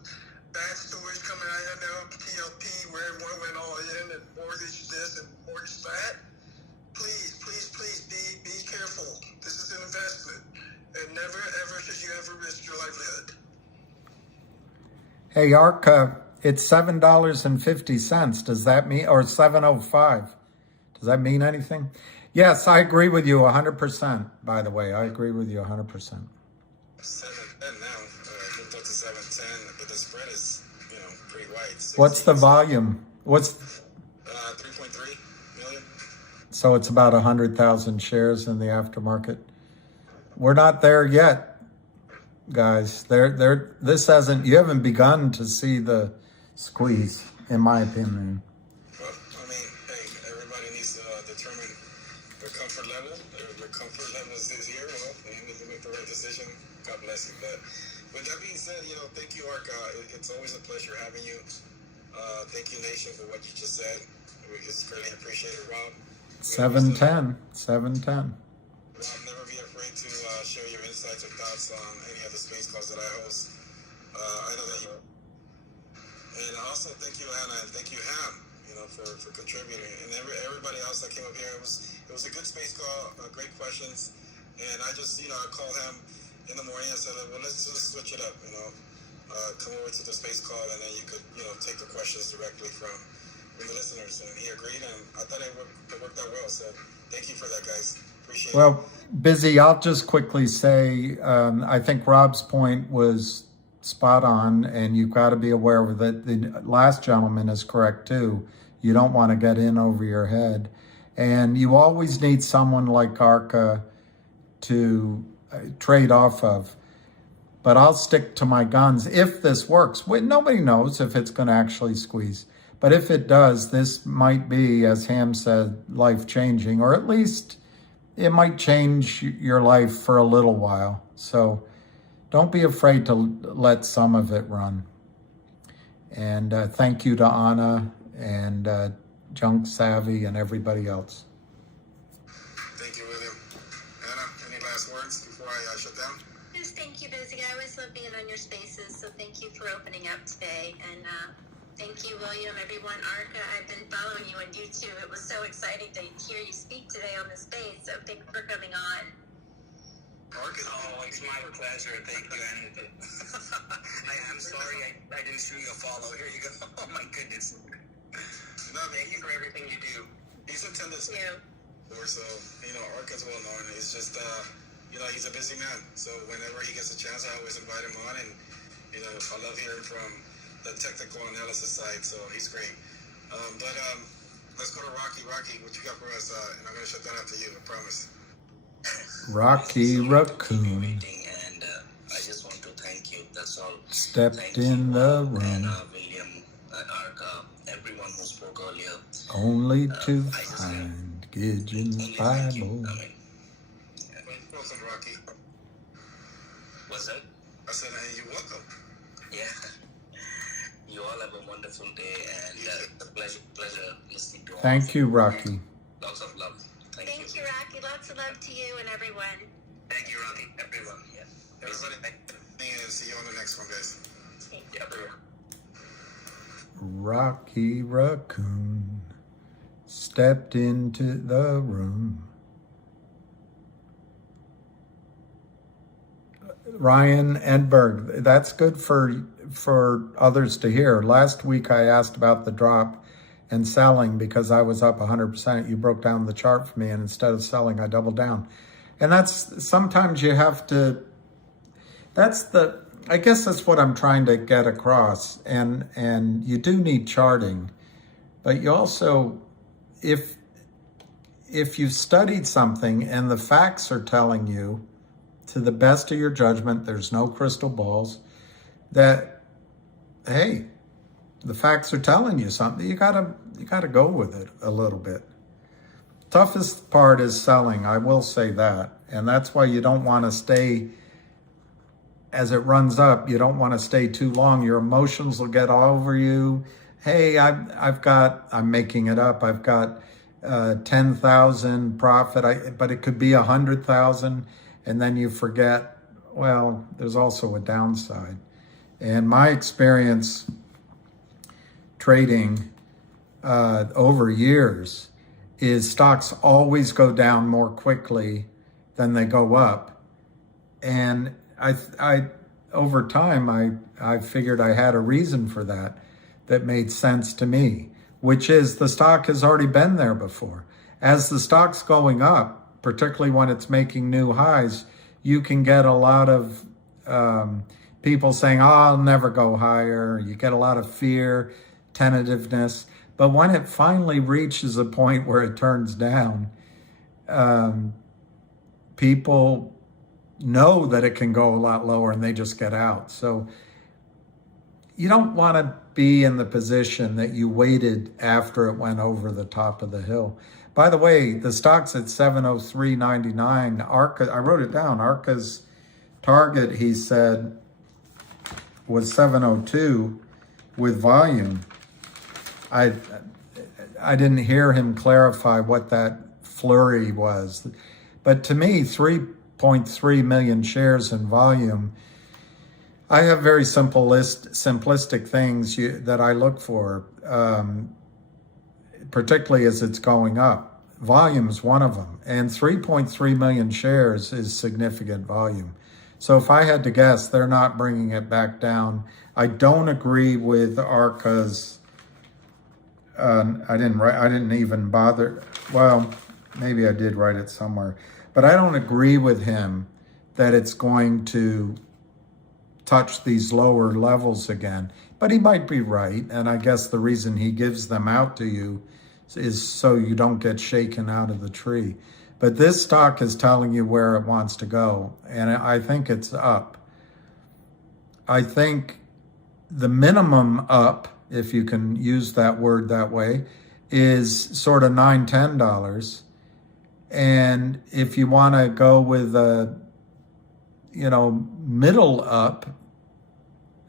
bad stories coming out of MMTLP where everyone went all in and mortgage this and mortgage that. Please be careful. This is an investment, and never ever should you ever risk your livelihood. Hey, Arca, it's $7.50. Does that mean, or $7.05? Does that mean anything? Yes, I agree with you 100%. By the way, I agree with you 100%. 7.10 now. Moved up to 7.10, but the spread is, pretty wide. What's the volume? What's 3.3 million. So it's about 100,000 shares in the aftermarket. We're not there yet, guys. This hasn't. You haven't begun to see the squeeze, in my opinion. Well, hey, everybody needs to determine their comfort level. Their comfort level is here. They need to make the right decision. God bless you. But with that being said, thank you, Arca. It's always a pleasure having you. Thank you, Nation, for what you just said. We just greatly appreciate it, Rob. 710. Rob, never be afraid to share your insights or thoughts on any of the space calls that I host. I know that you. And also, thank you, Anna, and thank you, Ham, for contributing. And everybody else that came up here, it was a good space call, great questions. And I just, I called him in the morning and said, well, let's just switch it up, come over to the space call, and then you could, take the questions directly from the listeners. And he agreed, and I thought it worked out well. So thank you for that, guys. Appreciate it. Well, Busy, I'll just quickly say, I think Rob's point was spot on, and you've got to be aware of that. The last gentleman is correct too. You don't want to get in over your head. And you always need someone like Arca to trade off of. But I'll stick to my guns if this works. Nobody knows if it's going to actually squeeze. But if it does, this might be, as Ham said, life-changing, or at least it might change your life for a little while. So don't be afraid to let some of it run. And thank you to Anna and Junk Savvy and everybody else. Thank you, William. Anna, any last words before I shut down? Just thank you, Busy. I always love being on your spaces, so thank you for opening up today. And thank you, William, everyone. Arca, I've been following you on YouTube. It was so exciting to hear you speak today on the space, so thanks for coming on. Oh, it's my pleasure. Thank you, Anna. I'm sorry I didn't show you a follow. Here you go. Oh, my goodness. No, thank you for everything you do. He's attended before, so, Arca's well known. It's just, he's a busy man. So whenever he gets a chance, I always invite him on. And, I love hearing from the technical analysis side, so he's great. But let's go to Rocky. Rocky, what you got for us? And I'm going to shut down after you, I promise. Rocky Raccoon. And I just want to thank you. That's all. Stepped in the room. Anna, William, Arca, everyone who spoke earlier. Only to find Gideon's Bible. Welcome, Rocky. What's that? I said, you're welcome. Yeah. You all have a wonderful day, and it's a pleasure listening to all. Thank you, Rocky. Lots of love. Thank you, Rocky. Lots of love to you and everyone. Thank you, Rocky. Everyone. Yeah. Everybody, and see you on the next one, guys. Yeah, everyone. Rocky Raccoon stepped into the room. Ryan Edberg, that's good for others to hear. Last week I asked about the drop and selling because I was up 100%. You broke down the chart for me, and instead of selling, I doubled down. And that's, sometimes you have to, I guess that's what I'm trying to get across. And you do need charting, but you also, if you've studied something and the facts are telling you, to the best of your judgment, there's no crystal balls, that, hey, the facts are telling you something, you gotta go with it a little bit. Toughest part is selling, I will say that. And that's why you don't want to stay, as it runs up, you don't want to stay too long. Your emotions will get all over you. Hey, I'm making it up, I've got 10,000 profit, but it could be 100,000. And then you forget, well, there's also a downside. And my experience trading over years is stocks always go down more quickly than they go up. And I over time, I figured I had a reason for that made sense to me, which is the stock has already been there before. As the stock's going up, particularly when it's making new highs, you can get a lot of people saying, oh, I'll never go higher. You get a lot of fear, tentativeness. But when it finally reaches a point where it turns down, people know that it can go a lot lower and they just get out. So you don't want to be in the position that you waited after it went over the top of the hill. By the way, the stock's at 703.99. Arca, I wrote it down. Arca's target, he said, was 702 with volume. I didn't hear him clarify what that flurry was. But to me, 3.3 million shares in volume, I have very simplistic things that I look for. Particularly as it's going up. Volume is one of them. And 3.3 million shares is significant volume. So if I had to guess, they're not bringing it back down. I don't agree with Arca's, I didn't even bother, well, maybe I did write it somewhere. But I don't agree with him that it's going to touch these lower levels again. But he might be right. And I guess the reason he gives them out to you is so you don't get shaken out of the tree. But this stock is telling you where it wants to go, and I think it's up. I think the minimum up, if you can use that word that way, is sort of $9, $10. And if you want to go with a, middle up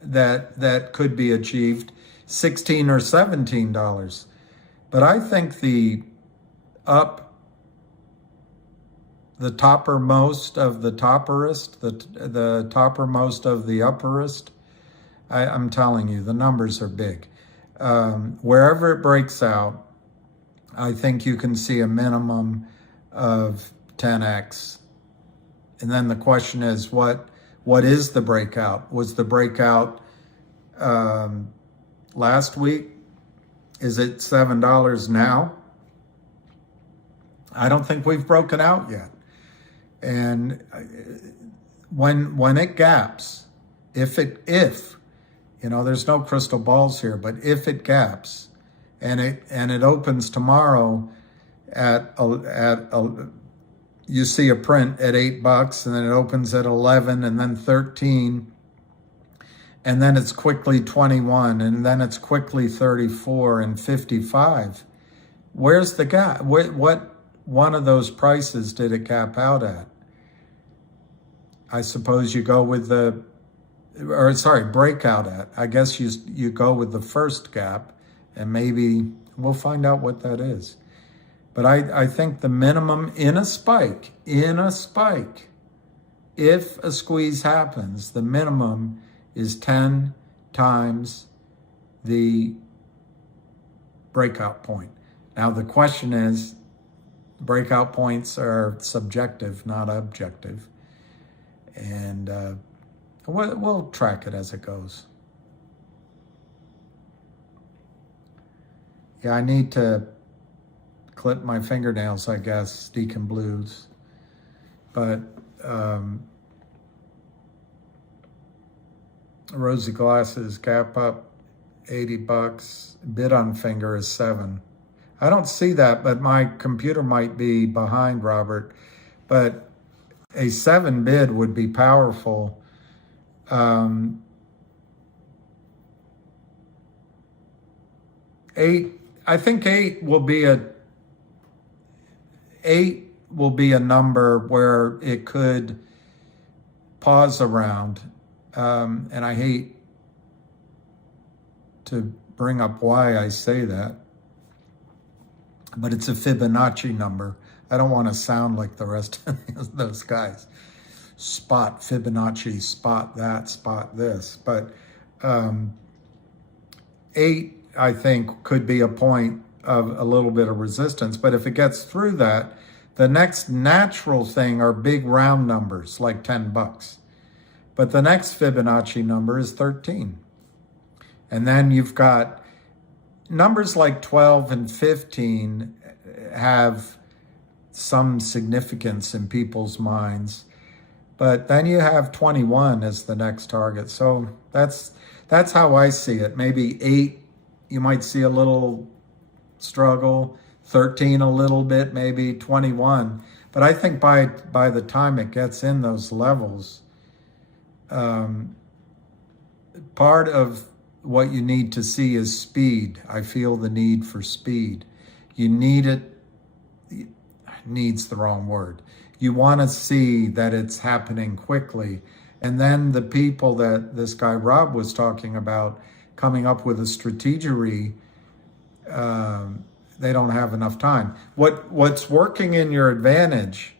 that could be achieved, $16 or $17. But I think the up, the toppermost of the topperest, the toppermost of the upperest, I'm telling you, the numbers are big. Wherever it breaks out, I think you can see a minimum of 10x. And then the question is, what is the breakout? Was the breakout last week? Is it $7 now? I don't think we've broken out yet. And when it gaps, if there's no crystal balls here, but if it gaps and it opens tomorrow you see a print at $8, and then it opens at 11, and then 13, and then it's quickly 21, and then it's quickly 34 and 55. Where's the gap? What one of those prices did it gap out at? I suppose you go with breakout at. I guess you go with the first gap, and maybe we'll find out what that is. But I think the minimum in a spike, if a squeeze happens, the minimum is 10 times the breakout point. Now the question is, breakout points are subjective, not objective. And we'll track it as it goes. Yeah, I need to clip my fingernails, I guess, Deacon Blues. But rosy glasses, gap up, $80. Bid on finger is 7. I don't see that, but my computer might be behind, Robert. But a 7 bid would be powerful. 8, I think 8 will be a number where it could pause around. And I hate to bring up why I say that, but it's a Fibonacci number. I don't want to sound like the rest of those guys. Spot Fibonacci, spot that, spot this. But 8, I think, could be a point of a little bit of resistance. But if it gets through that, the next natural thing are big round numbers, like $10. But the next Fibonacci number is 13. And then you've got numbers like 12 and 15 have some significance in people's minds. But then you have 21 as the next target. So that's how I see it. Maybe 8, you might see a little struggle. 13 a little bit, maybe 21. But I think by the time it gets in those levels, part of what you need to see is speed. I feel the need for speed. You need it, needs the wrong word. You want to see that it's happening quickly. And then the people that this guy Rob was talking about coming up with a strategy, they don't have enough time. What's working in your advantage,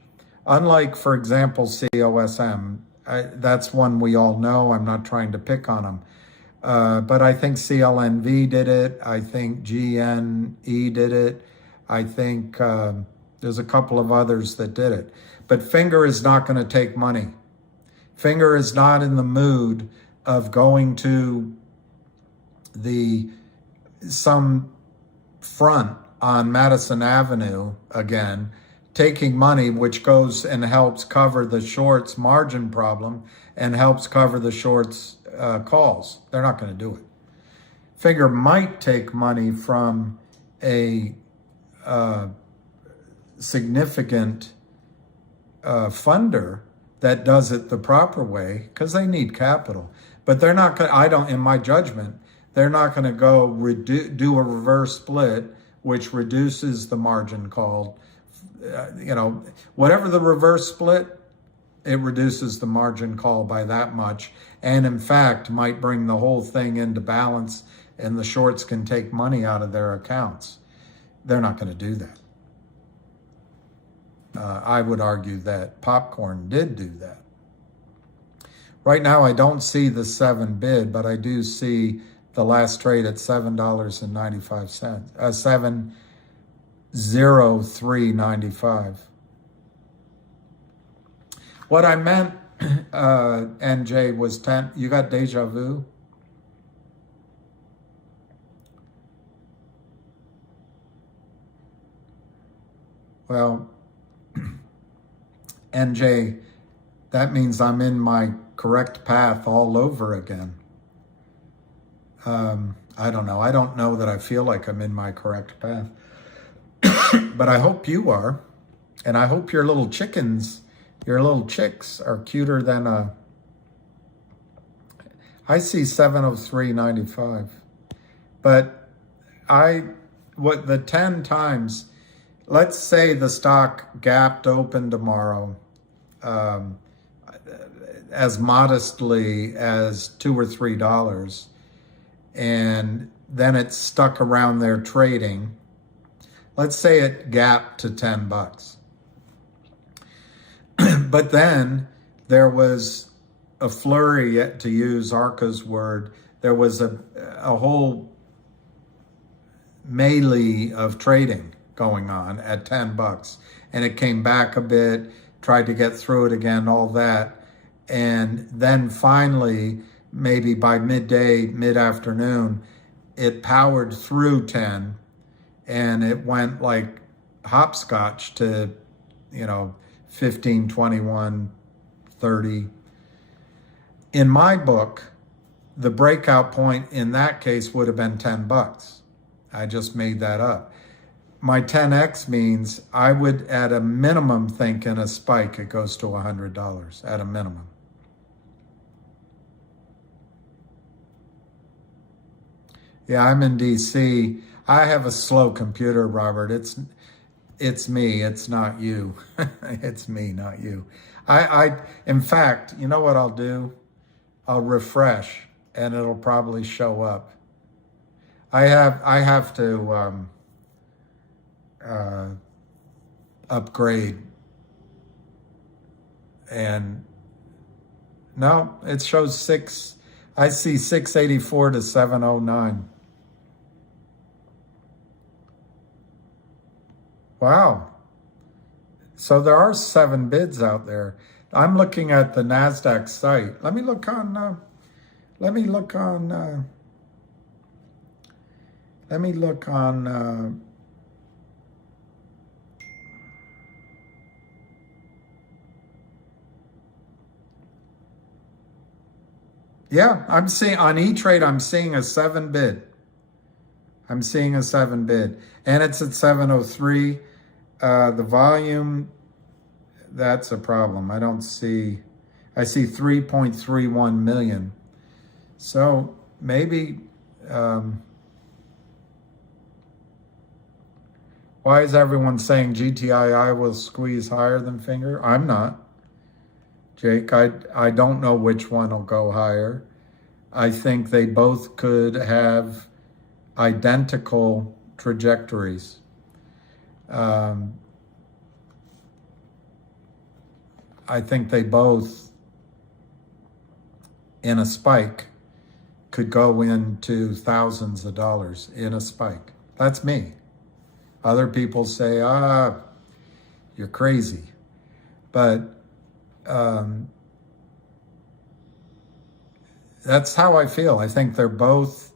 unlike, for example, COSM, that's one we all know. I'm not trying to pick on them. But I think CLNV did it. I think GNE did it. I think there's a couple of others that did it. But Finger is not going to take money. Finger is not in the mood of going to some front on Madison Avenue again, taking money which goes and helps cover the shorts margin problem and helps cover the shorts calls. They're not going to do it. Finger might take money from a significant funder that does it the proper way, because they need capital. But they're not going to, in my judgment, they're not going to go do a reverse split, which reduces the margin call. Whatever the reverse split, it reduces the margin call by that much. And in fact, might bring the whole thing into balance and the shorts can take money out of their accounts. They're not going to do that. I would argue that Popcorn did do that. Right now, I don't see the 7 bid, but I do see the last trade at $7.95, 703.95. What I meant, NJ, was 10. You got deja vu? Well, NJ, that means I'm in my correct path all over again. I don't know. I don't know that I feel like I'm in my correct path. But I hope you are. And I hope your little chickens, your little chicks are cuter than I see 703.95. But the 10 times, let's say the stock gapped open tomorrow as modestly as $2 or $3, and then it's stuck around there trading. Let's say it gapped to $10. But then there was a flurry, to use Arca's word. There was a whole melee of trading going on at $10, and it came back a bit, tried to get through it again, all that. And then finally, maybe by midday, mid-afternoon, it powered through 10, and it went like hopscotch to, 15, 21, 30. In my book, the breakout point in that case would have been $10. I just made that up. My 10x means I would, at a minimum, think in a spike it goes to $100 at a minimum. Yeah, I'm in DC. I have a slow computer, Robert. It's me. It's not you. It's me, not you. In fact, you know what I'll do? I'll refresh, and it'll probably show up. I have to upgrade, and no, it shows 6. I see 684 to 709. Wow. So there are 7 bids out there. I'm looking at the NASDAQ site. Let me look on, yeah, I'm seeing on E-Trade, I'm seeing a 7 bid. I'm seeing a 7 bid, and it's at 703. The volume, that's a problem. I see 3.31 million. So maybe, why is everyone saying GTII will squeeze higher than Finger? I'm not. Jake, I don't know which one will go higher. I think they both could have identical trajectories. I think they both, in a spike, could go into thousands of dollars in a spike. That's me. Other people say, you're crazy. But that's how I feel. I think they're both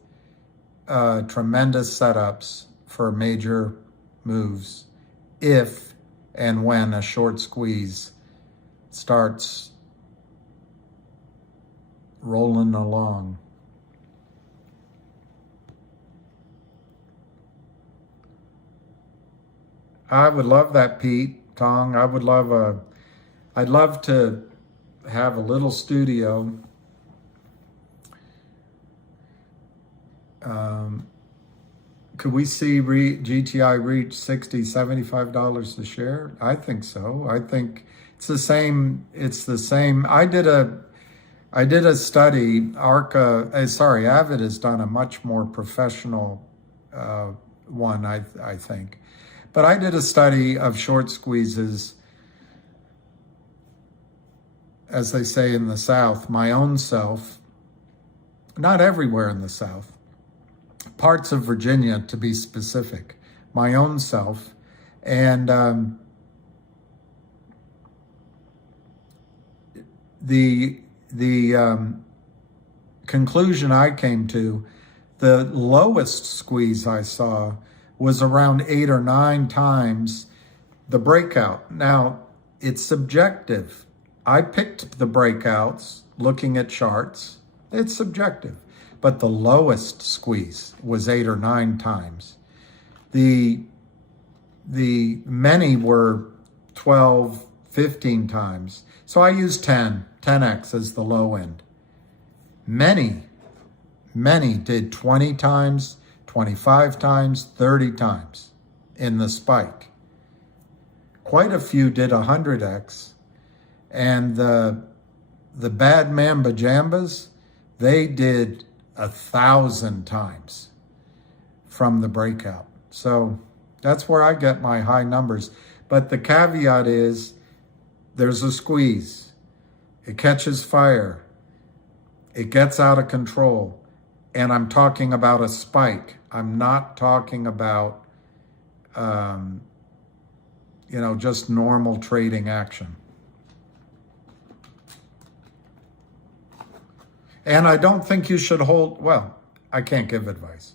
tremendous setups for major moves if and when a short squeeze starts rolling along. I would love that, Pete Tong. I would love I'd love to have a little studio. Could we see GTI reach $60, $75 a share? I think so. I think it's the same. It's the same. I did a study. Avid has done a much more professional one, I think. But I did a study of short squeezes, as they say in the South, my own self, not everywhere in the South, parts of Virginia to be specific, my own self. And the conclusion I came to, the lowest squeeze I saw was around 8 or 9 times the breakout. Now, it's subjective. I picked the breakouts looking at charts. It's subjective. But the lowest squeeze was 8 or 9 times. The many were 12, 15 times. So I used 10x as the low end. Many did 20 times, 25 times, 30 times in the spike. Quite a few did 100x. And the bad mamba jambas, they did 1,000 times from the breakout. So that's where I get my high numbers. But the caveat is there's a squeeze. It catches fire. It gets out of control. And I'm talking about a spike. I'm not talking about, just normal trading action. And I don't think you should hold, well, I can't give advice,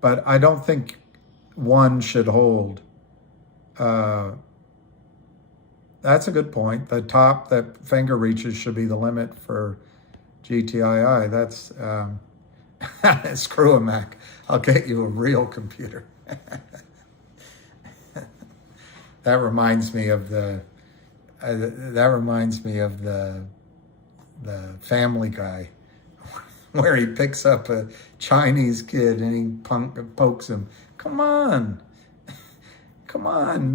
but I don't think one should hold. That's a good point. The top that finger reaches should be the limit for GTII. That's, screw a Mac. I'll get you a real computer. That reminds me of the Family Guy, where he picks up a Chinese kid and he pokes him. Come on,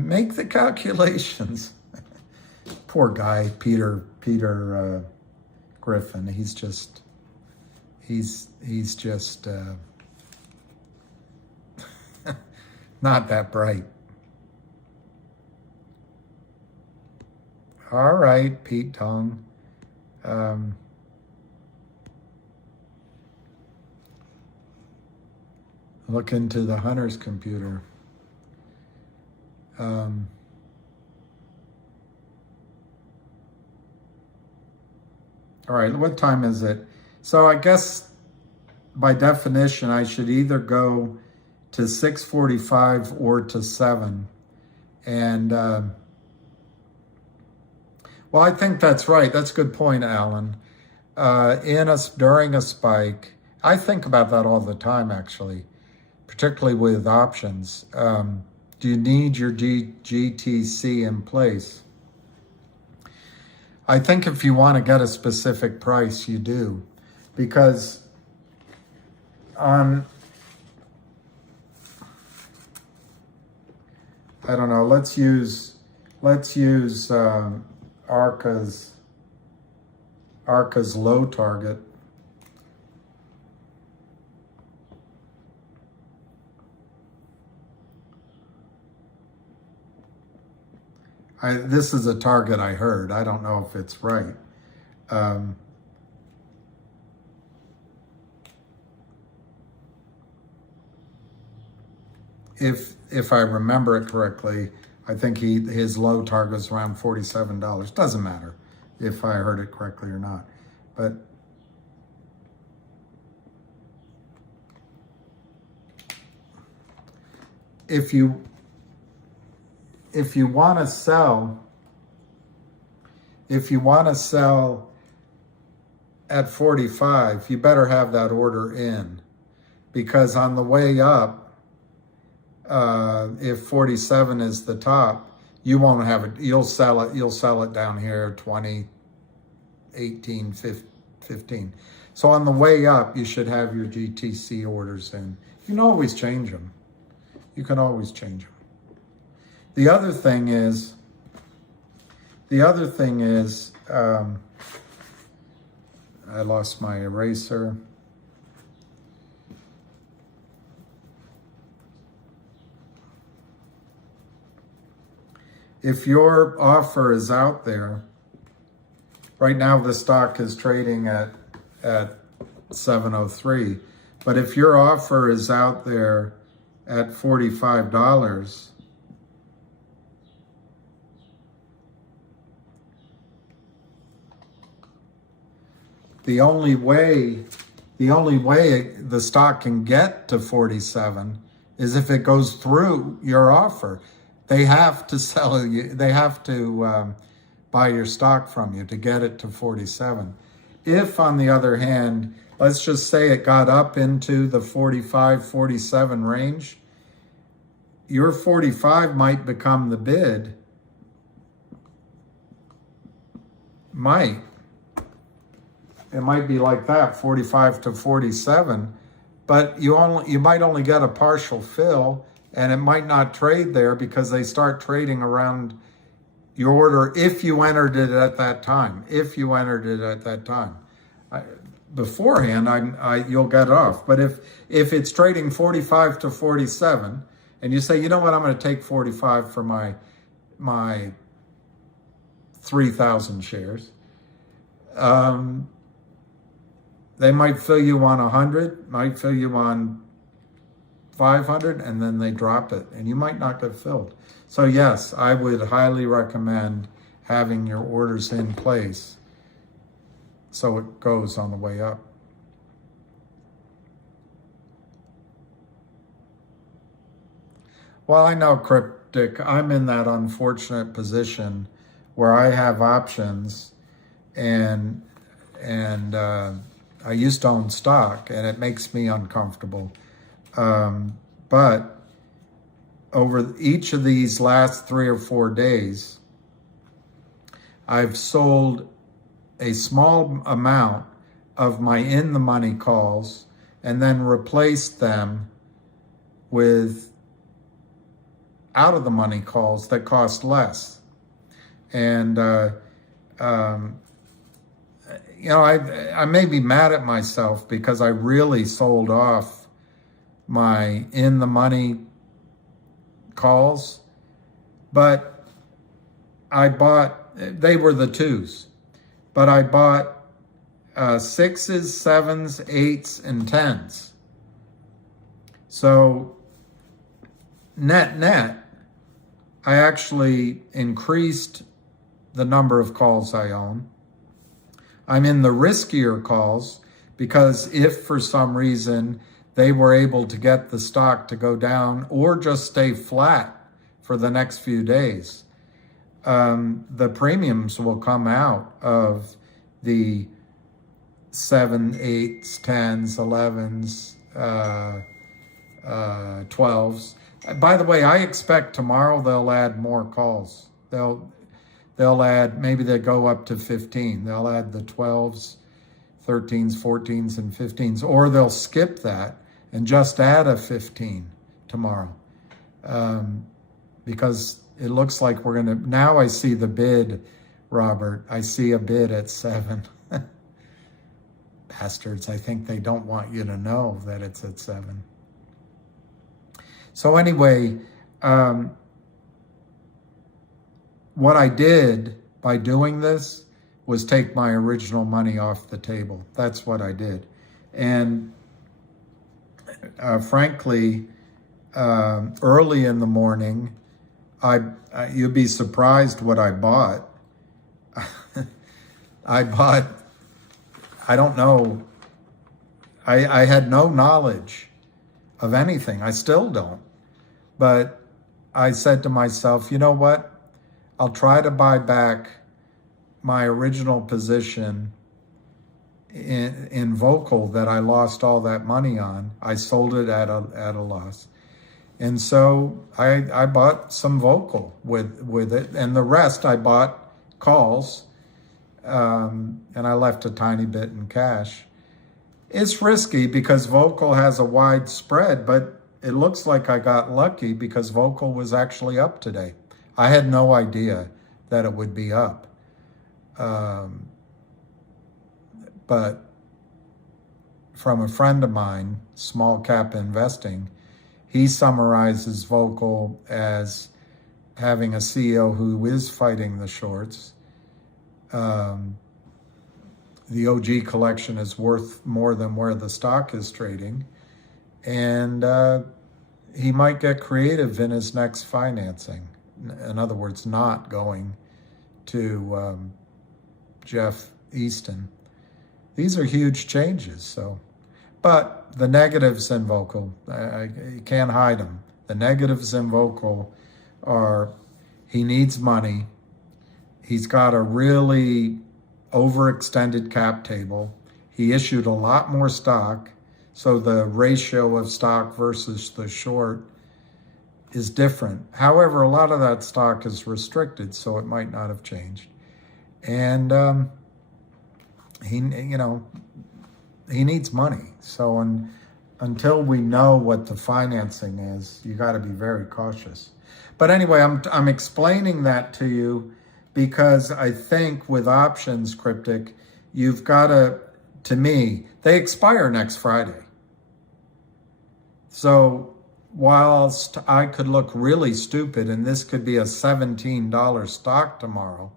make the calculations. Poor guy, Peter Griffin. He's just not that bright. All right, Pete Tong. Look into the hunter's computer. All right, what time is it? So I guess by definition, I should either go to 6:45 or to 7. And, well, I think that's right. That's a good point, Alan. During a spike, I think about that all the time, actually, particularly with options. Do you need your GTC in place? I think if you want to get a specific price, you do, because I don't know, let's use ARCA's low target. This is a target I heard. I don't know if it's right. If I remember it correctly, I think his low target is around $47. Doesn't matter if I heard it correctly or not. But if you want to sell, at 45, you better have that order in, because on the way up, if 47 is the top, you won't have it. You'll sell it down here 20, 18, 15. So on the way up, you should have your GTC orders in. You can always change them. You can always change them. The other thing is, I lost my eraser. If your offer is out there, right now the stock is trading at 703, but if your offer is out there at $45, the only way the stock can get to 47 is if it goes through your offer. They have to sell you. They have to buy your stock from you to get it to 47. If, on the other hand, let's just say it got up into the 45, 47 range, your 45 might become the bid. Might. It might be like that, 45 to 47, but you might only get a partial fill, and it might not trade there because they start trading around your order if you entered it at that time. If you entered it at that time. Beforehand, you'll get off. But if it's trading 45 to 47, and you say, you know what, I'm going to take 45 for my 3,000 shares, they might fill you on 100, might fill you on 500, and then they drop it, and you might not get filled. So yes, I would highly recommend having your orders in place so it goes on the way up. Well, I know, Cryptic, I'm in that unfortunate position where I have options, and I used to own stock, and it makes me uncomfortable. But over each of these last 3 or 4 days, I've sold a small amount of my in-the-money calls and then replaced them with out-of-the-money calls that cost less. And, you know, I may be mad at myself because I really sold off my in-the-money calls, but they were the 2s, but I bought 6s, 7s, 8s, and 10s. So net, I actually increased the number of calls I own. I'm in the riskier calls because if for some reason they were able to get the stock to go down or just stay flat for the next few days, the premiums will come out of the 7, 8s, 10s, 11s, 12s. By the way, I expect tomorrow they'll add more calls. They'll add, maybe they'll go up to 15. They'll add the 12s, 13s, 14s, and 15s, or they'll skip that and just add a 15 tomorrow. Because it looks like we're gonna, now I see the bid, Robert. I see a bid at 7. Bastards, I think they don't want you to know that it's at 7. So anyway, what I did by doing this was take my original money off the table. That's what I did. And frankly, early in the morning, you'd be surprised what I bought. I don't know, I had no knowledge of anything. I still don't. But I said to myself, you know what? I'll try to buy back my original position in Vocal that I lost all that money on. I sold it at a loss. And so I bought some vocal with it, and the rest I bought calls, and I left a tiny bit in cash. It's risky because vocal has a wide spread, but it looks like I got lucky because vocal was actually up today. I had no idea that it would be up. But from a friend of mine, Small Cap Investing, he summarizes vocal as having a CEO who is fighting the shorts. The OG collection is worth more than where the stock is trading. And he might get creative in his next financing. In other words, not going to Jeff Easton. These are huge changes. So, but the negatives in vocal, you can't hide them. The negatives in vocal are he needs money. He's got a really overextended cap table. He issued a lot more stock. So the ratio of stock versus the short is different. However, a lot of that stock is restricted, so it might not have changed. And he needs money. So until we know what the financing is, you got to be very cautious. But anyway, I'm explaining that to you because I think with options, Cryptic, you've got to me, they expire next Friday. So whilst I could look really stupid and this could be a $17 stock tomorrow,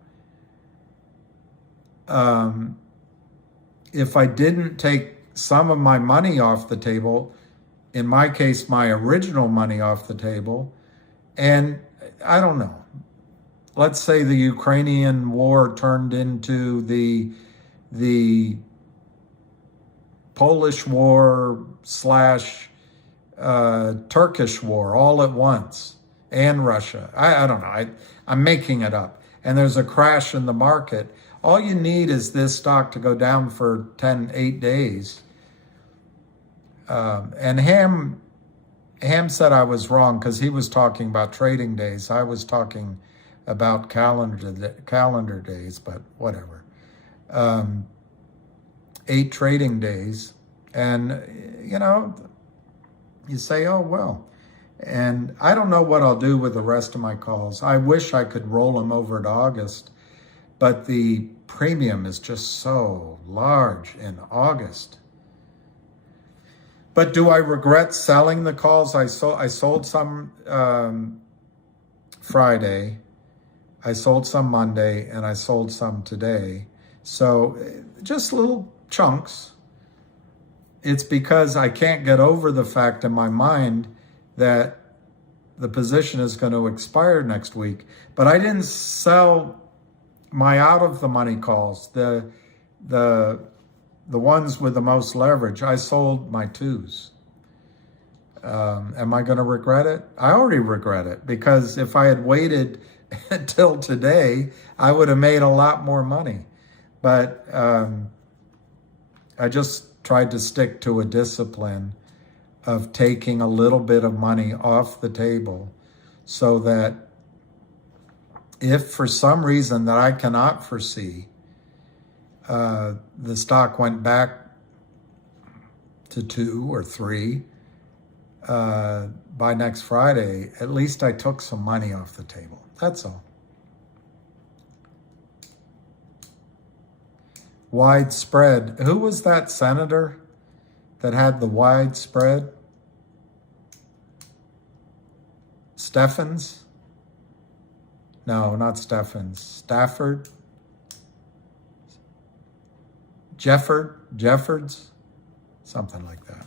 if I didn't take some of my money off the table, in my case, my original money off the table, and I don't know, let's say the Ukrainian war turned into the Polish war / Turkish war all at once, and Russia. I don't know. I'm making it up. And there's a crash in the market. All you need is this stock to go down for 8 days. And Ham said I was wrong because he was talking about trading days. I was talking about calendar days, but whatever. 8 trading days. And, you say, oh, well. And I don't know what I'll do with the rest of my calls. I wish I could roll them over to August, but the premium is just so large in August. But do I regret selling the calls? I sold some Friday, I sold some Monday, and I sold some today. So just little chunks. It's because I can't get over the fact in my mind that the position is going to expire next week. But I didn't sell my out of the money calls, the ones with the most leverage. I sold my 2s. Am I going to regret it? I already regret it because if I had waited until today, I would have made a lot more money. But I just tried to stick to a discipline of taking a little bit of money off the table so that if for some reason that I cannot foresee, the stock went back to 2 or 3 by next Friday, at least I took some money off the table. That's all. Widespread. Who was that senator that had the widespread? Steffens? No, not Steffens. Stafford? Jeffords? Something like that.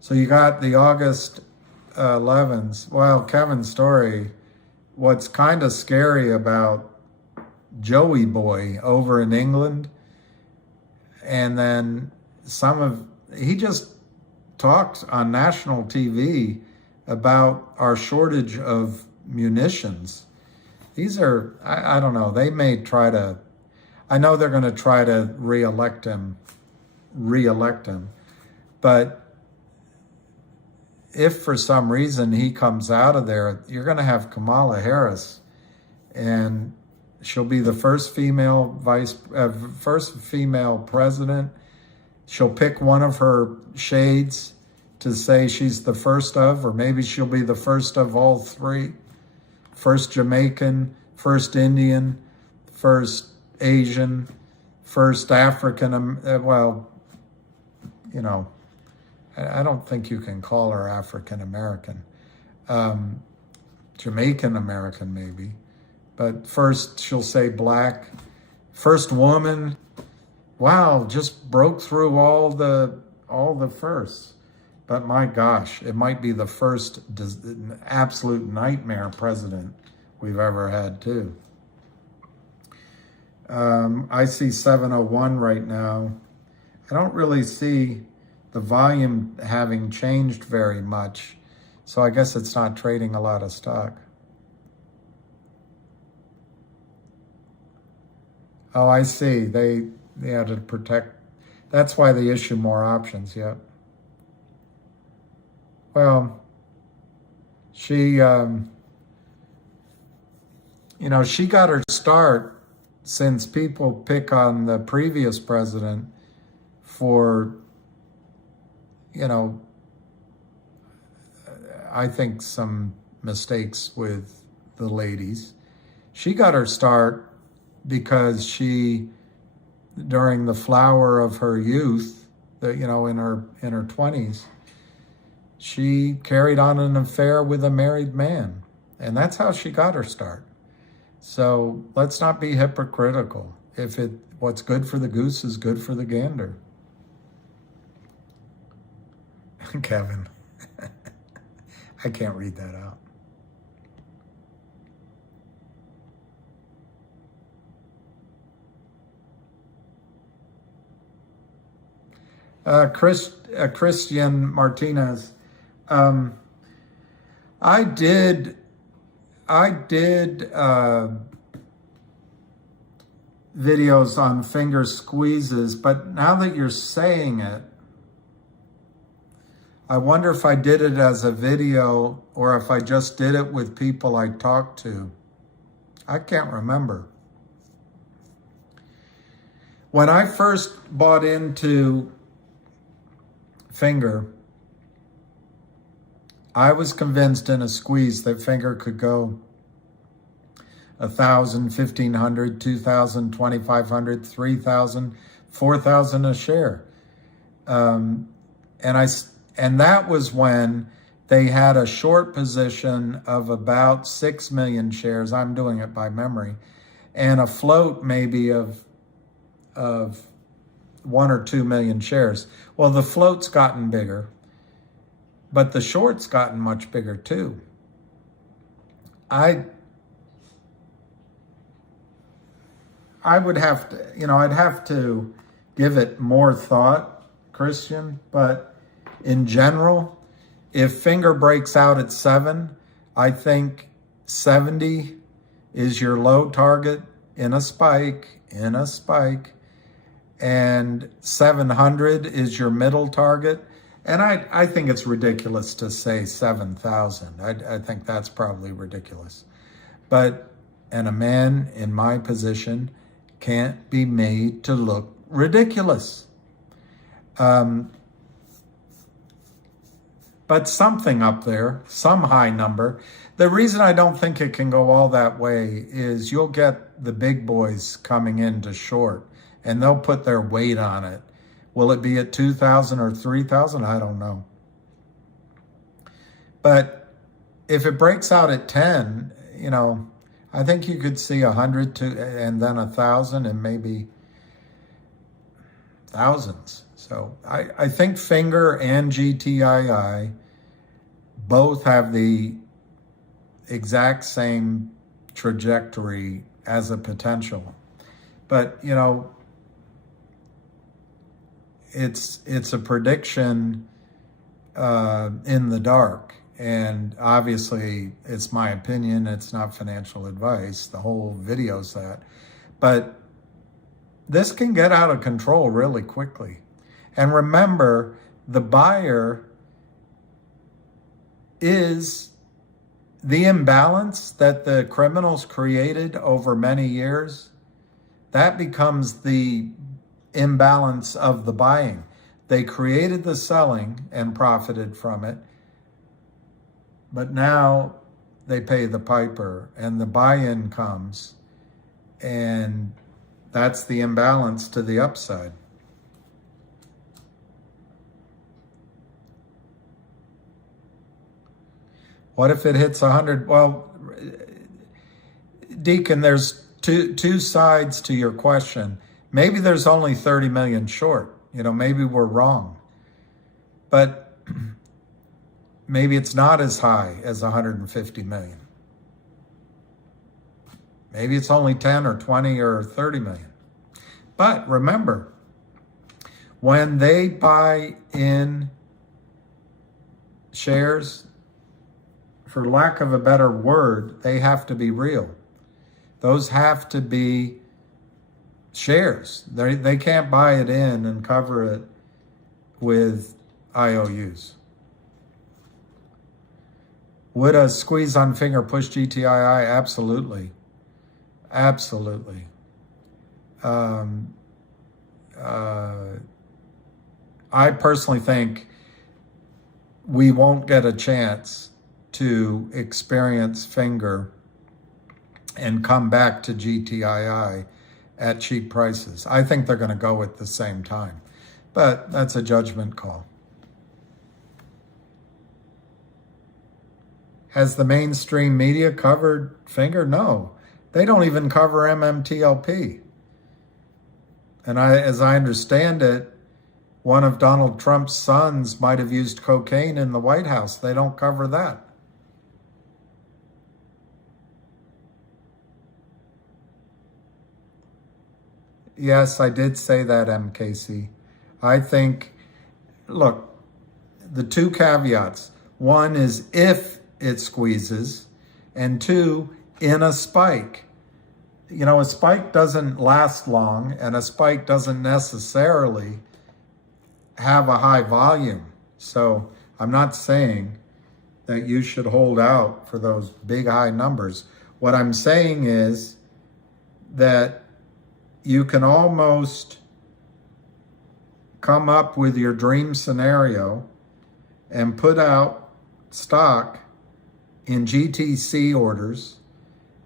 So you got the August 11s. Well, Kevin's story, what's kind of scary about Joey Boy over in England, and then he just talked on national TV about our shortage of munitions. These are, I don't know, they may try to, I know they're going to try to reelect him, but if for some reason he comes out of there, you're going to have Kamala Harris, and she'll be the first female president. She'll pick one of her shades to say she's the first of, or maybe she'll be the first of all three. First Jamaican, first Indian, first Asian, first African, well, you know, I don't think you can call her African American. Jamaican American maybe, but first she'll say black. First woman, wow, just broke through all the firsts. But my gosh, it might be the first absolute nightmare president we've ever had too. I see 701 right now. I don't really see the volume having changed very much. So I guess it's not trading a lot of stock. Oh, I see. They had to protect. That's why they issue more options, yeah. Well, she, you know, she got her start since people pick on the previous president for, you know, I think some mistakes with the ladies. She got her start because she, during the flower of her youth, you know, in her 20s, she carried on an affair with a married man. And that's how she got her start. So let's not be hypocritical. What's good for the goose is good for the gander. Kevin, I can't read that out. Christian Martinez, I did videos on finger squeezes, but now that you're saying it, I wonder if I did it as a video or if I just did it with people I talked to. I can't remember. When I first bought into finger, I was convinced in a squeeze that finger could go 1,000, 1,500, 2,000, 2,500, 3,000, 4,000 a share. And that was when they had a short position of about 6 million shares. I'm doing it by memory. And a float maybe of 1 or 2 million shares. Well, the float's gotten bigger, but the short's gotten much bigger too. I would have to, you know, I'd have to give it more thought, Christian, but in general, if finger breaks out at 7, I think 70 is your low target in a spike, and 700 is your middle target. And I think it's ridiculous to say 7,000. I think that's probably ridiculous. And a man in my position can't be made to look ridiculous. But something up there, some high number. The reason I don't think it can go all that way is you'll get the big boys coming in to short, and they'll put their weight on it. Will it be at 2,000 or 3,000? I don't know. But if it breaks out at 10, you know, I think you could see 100 and then 1,000 and maybe thousands. So I think finger and GTII both have the exact same trajectory as a potential. But, you know, it's a prediction in the dark. And obviously, it's my opinion. It's not financial advice. The whole video's that. But this can get out of control really quickly. And remember, the buyer is the imbalance that the criminals created over many years. That becomes the imbalance of the buying. They created the selling and profited from it, but now they pay the piper and the buy-in comes, and that's the imbalance to the upside. What if it hits 100? Well, Deacon, there's two sides to your question. Maybe there's only 30 million short. Maybe we're wrong. But maybe it's not as high as 150 million. Maybe it's only 10 or 20 or 30 million. But remember, when they buy in shares, for lack of a better word, they have to be real. Those have to be shares. They can't buy it in and cover it with IOUs. Would a squeeze on finger push GTII? Absolutely. Absolutely. I personally think we won't get a chance to experience finger and come back to GTII at cheap prices. I think they're going to go at the same time, but that's a judgment call. Has the mainstream media covered finger? No, they don't even cover MMTLP. And as I understand it, one of Donald Trump's sons might have used cocaine in the White House. They don't cover that. Yes, I did say that, MKC. I think, look, the two caveats. One is if it squeezes, and two, in a spike. A spike doesn't last long, and a spike doesn't necessarily have a high volume. So I'm not saying that you should hold out for those big high numbers. What I'm saying is that you can almost come up with your dream scenario and put out stock in GTC orders,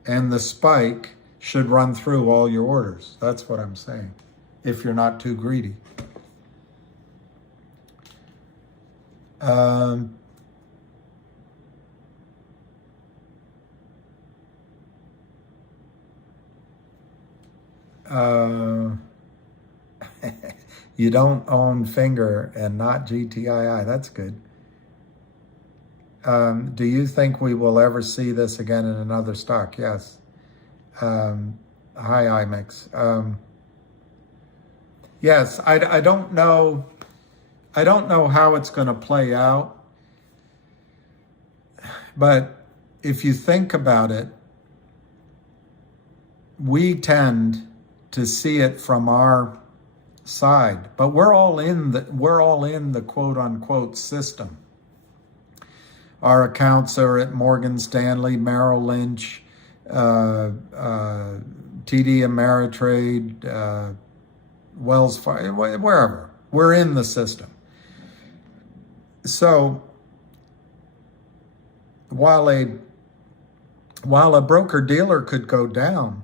and the spike should run through all your orders. That's what I'm saying, if you're not too greedy. You don't own finger and not GTII. That's good. Do you think we will ever see this again in another stock? Yes. Hi, IMEX. Yes, I don't know. I don't know how it's going to play out. But if you think about it, we tend to see it from our side, but we're all in the quote unquote system. Our accounts are at Morgan Stanley, Merrill Lynch, TD Ameritrade, Wells Fargo, wherever. We're in the system. So while a broker-dealer could go down,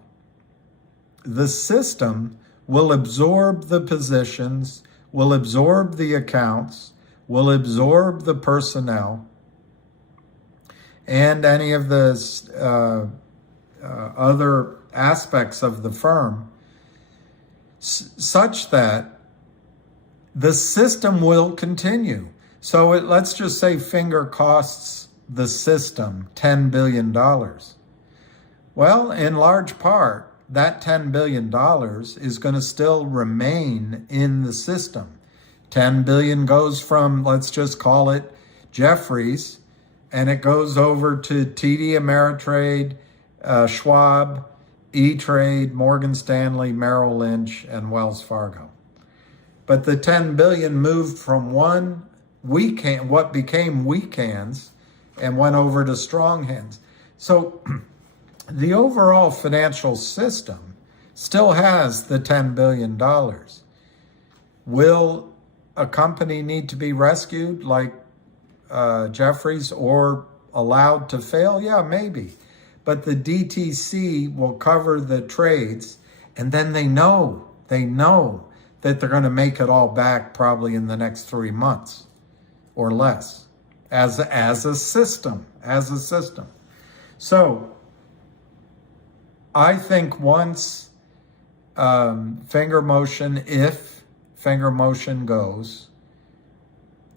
the system will absorb the positions, will absorb the accounts, will absorb the personnel, and any of the other aspects of the firm, such that the system will continue. So let's just say finger costs the system $10 billion. Well, in large part, that $10 billion is going to still remain in the system. 10 billion goes from, let's just call it Jeffries, and it goes over to TD Ameritrade, Schwab, E-Trade, Morgan Stanley, Merrill Lynch, and Wells Fargo. But the 10 billion moved from one what became weak hands and went over to strong hands. So the overall financial system still has the $10 billion. Will a company need to be rescued like Jeffries or allowed to fail? Yeah, maybe. But the DTC will cover the trades, and then they know that they're going to make it all back probably in the next 3 months or less as a system. So I think once finger motion, if finger motion goes,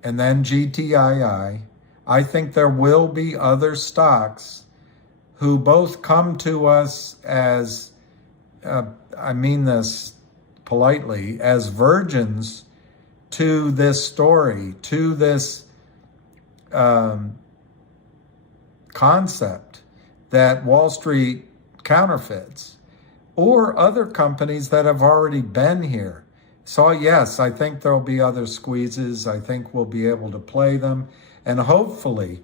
and then GTII, I think there will be other stocks who both come to us as, I mean this politely, as virgins to this story, to this concept that Wall Street counterfeits, or other companies that have already been here. So yes, I think there'll be other squeezes. I think we'll be able to play them. And hopefully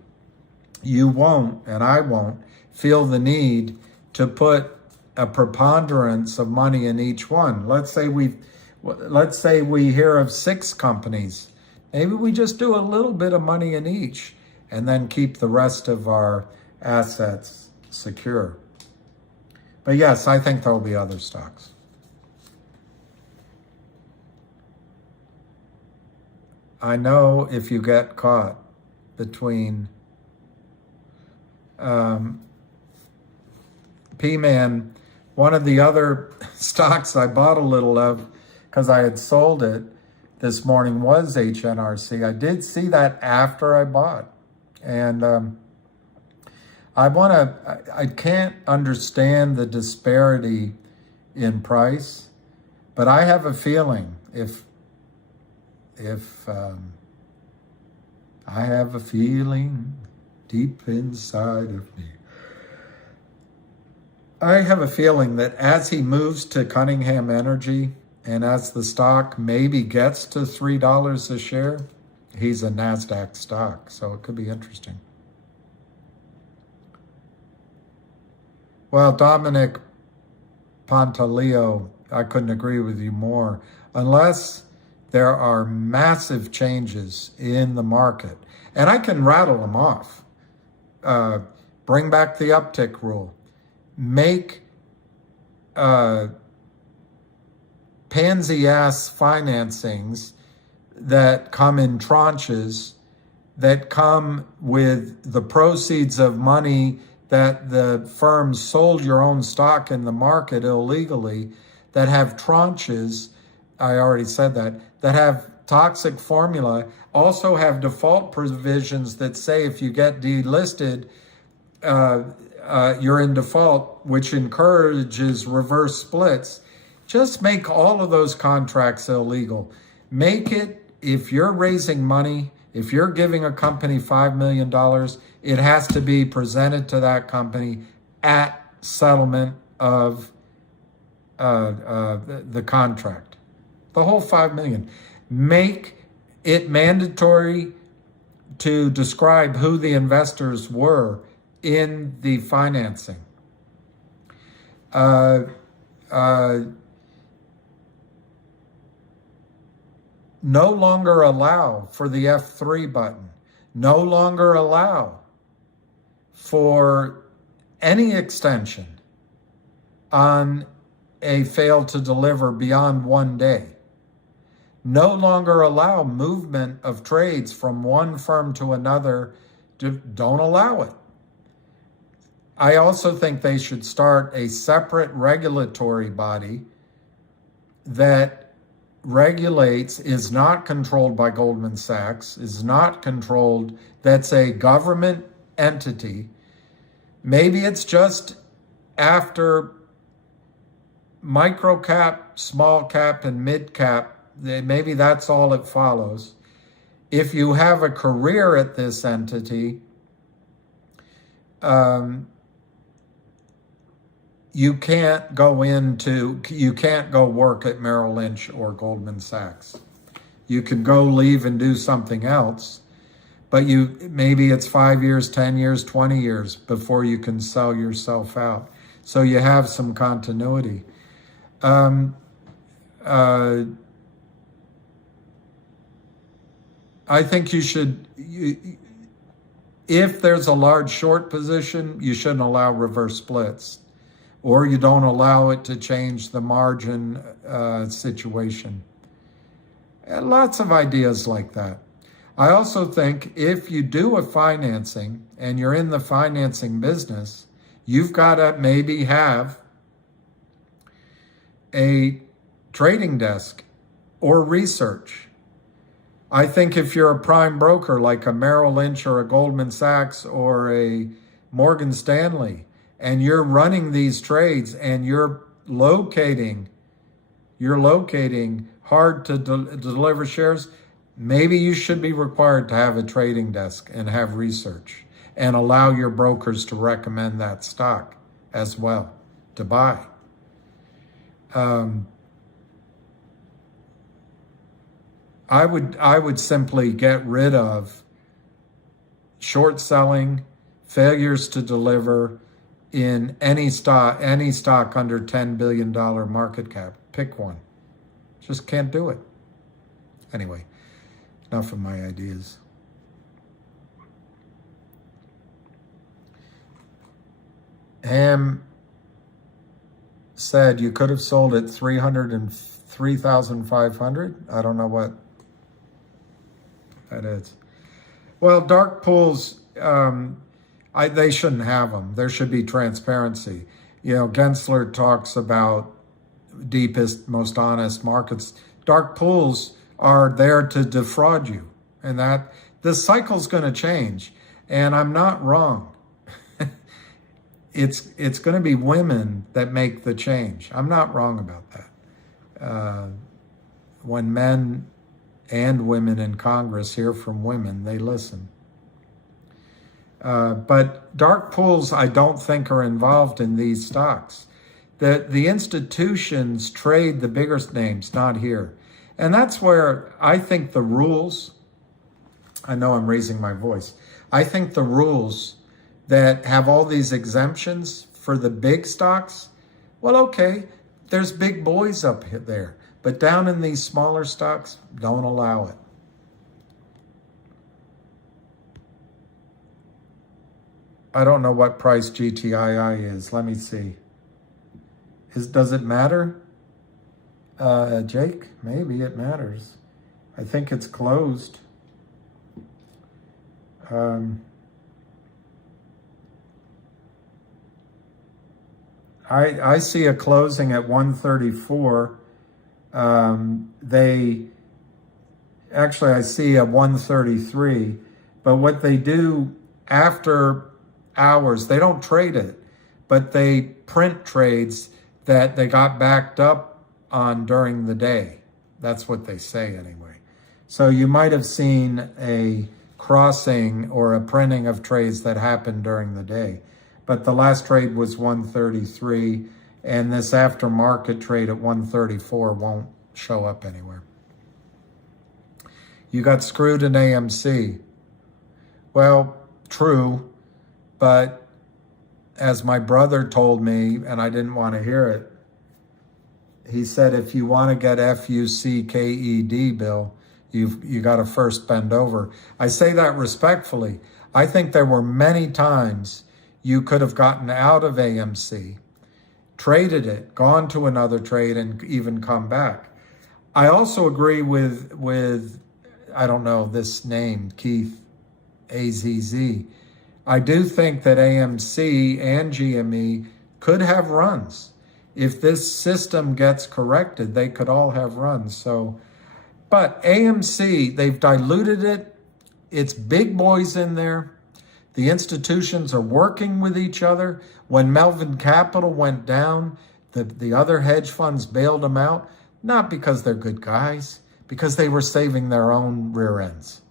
you won't, and I won't, feel the need to put a preponderance of money in each one. Let's say we hear of 6 companies. Maybe we just do a little bit of money in each and then keep the rest of our assets secure. But yes, I think there'll be other stocks. I know if you get caught between P-Man, one of the other stocks I bought a little of because I had sold it this morning was HNRC. I did see that after I bought. And I can't understand the disparity in price, but I have a feeling I have a feeling deep inside of me. I have a feeling that as he moves to Cunningham Energy and as the stock maybe gets to $3 a share, he's a NASDAQ stock, so it could be interesting. Well, Dominic Pantaleo, I couldn't agree with you more. Unless there are massive changes in the market, and I can rattle them off. Bring back the uptick rule. Make pansy-ass financings that come in tranches, that come with the proceeds of money that the firms sold your own stock in the market illegally, that have tranches, I already said that have toxic formula, also have default provisions that say if you get delisted, you're in default, which encourages reverse splits. Just make all of those contracts illegal. Make it, if you're raising money, if you're giving a company $5 million, it has to be presented to that company at settlement of the contract. The whole $5 million. Make it mandatory to describe who the investors were in the financing. No longer allow for the F3 button. No longer allow for any extension on a fail to deliver beyond 1 day. No longer allow movement of trades from one firm to another. Don't allow it. I also think they should start a separate regulatory body that regulates, is not controlled by Goldman Sachs, is not controlled, that's a government entity. Maybe it's just after micro cap, small cap, and mid cap, maybe that's all it follows. If you have a career at this entity, you can't go work at Merrill Lynch or Goldman Sachs. You can go leave and do something else, but maybe it's 5 years, 10 years, 20 years before you can sell yourself out. So you have some continuity. I think you should, if there's a large short position, you shouldn't allow reverse splits, or you don't allow it to change the margin situation. And lots of ideas like that. I also think if you do a financing and you're in the financing business, you've got to maybe have a trading desk or research. I think if you're a prime broker like a Merrill Lynch or a Goldman Sachs or a Morgan Stanley, and you're running these trades and you're locating hard to deliver shares, maybe you should be required to have a trading desk and have research and allow your brokers to recommend that stock as well to buy. I would simply get rid of short selling, failures to deliver in any stock under $10 billion market cap. Pick one. Just can't do it. Anyway, enough of my ideas. Ham said you could have sold at 303,500. I don't know what that is. Well, dark pools, they shouldn't have them. There should be transparency. Gensler talks about deepest, most honest markets. Dark pools are there to defraud you, and that this cycle's going to change. And I'm not wrong. It's going to be women that make the change. I'm not wrong about that. When men and women in Congress hear from women, they listen. But dark pools, I don't think, are involved in these stocks. The institutions trade the bigger names, not here. And that's where I think the rules, I know I'm raising my voice, I think the rules that have all these exemptions for the big stocks, well, okay, there's big boys up there. But down in these smaller stocks, don't allow it. I don't know what price GTII is. Let me see. Does it matter? Jake, maybe it matters. I think it's closed. I see a closing at 134. I see a 133, but what they do after hours, they don't trade it, but they print trades that they got backed up on during the day. That's what they say anyway. So you might have seen a crossing or a printing of trades that happened during the day, but the last trade was 133. And this aftermarket trade at 134 won't show up anywhere. You got screwed in AMC. Well, true, but as my brother told me, and I didn't want to hear it, he said, if you want to get FUCKED, Bill, you got to first bend over. I say that respectfully. I think there were many times you could have gotten out of AMC, traded it, gone to another trade, and even come back. I also agree with I don't know this name, Keith AZZ. I do think that AMC and GME could have runs. If this system gets corrected, they could all have runs. So, but AMC, they've diluted it. It's big boys in there. The institutions are working with each other. When Melvin Capital went down, the other hedge funds bailed them out, not because they're good guys, because they were saving their own rear ends.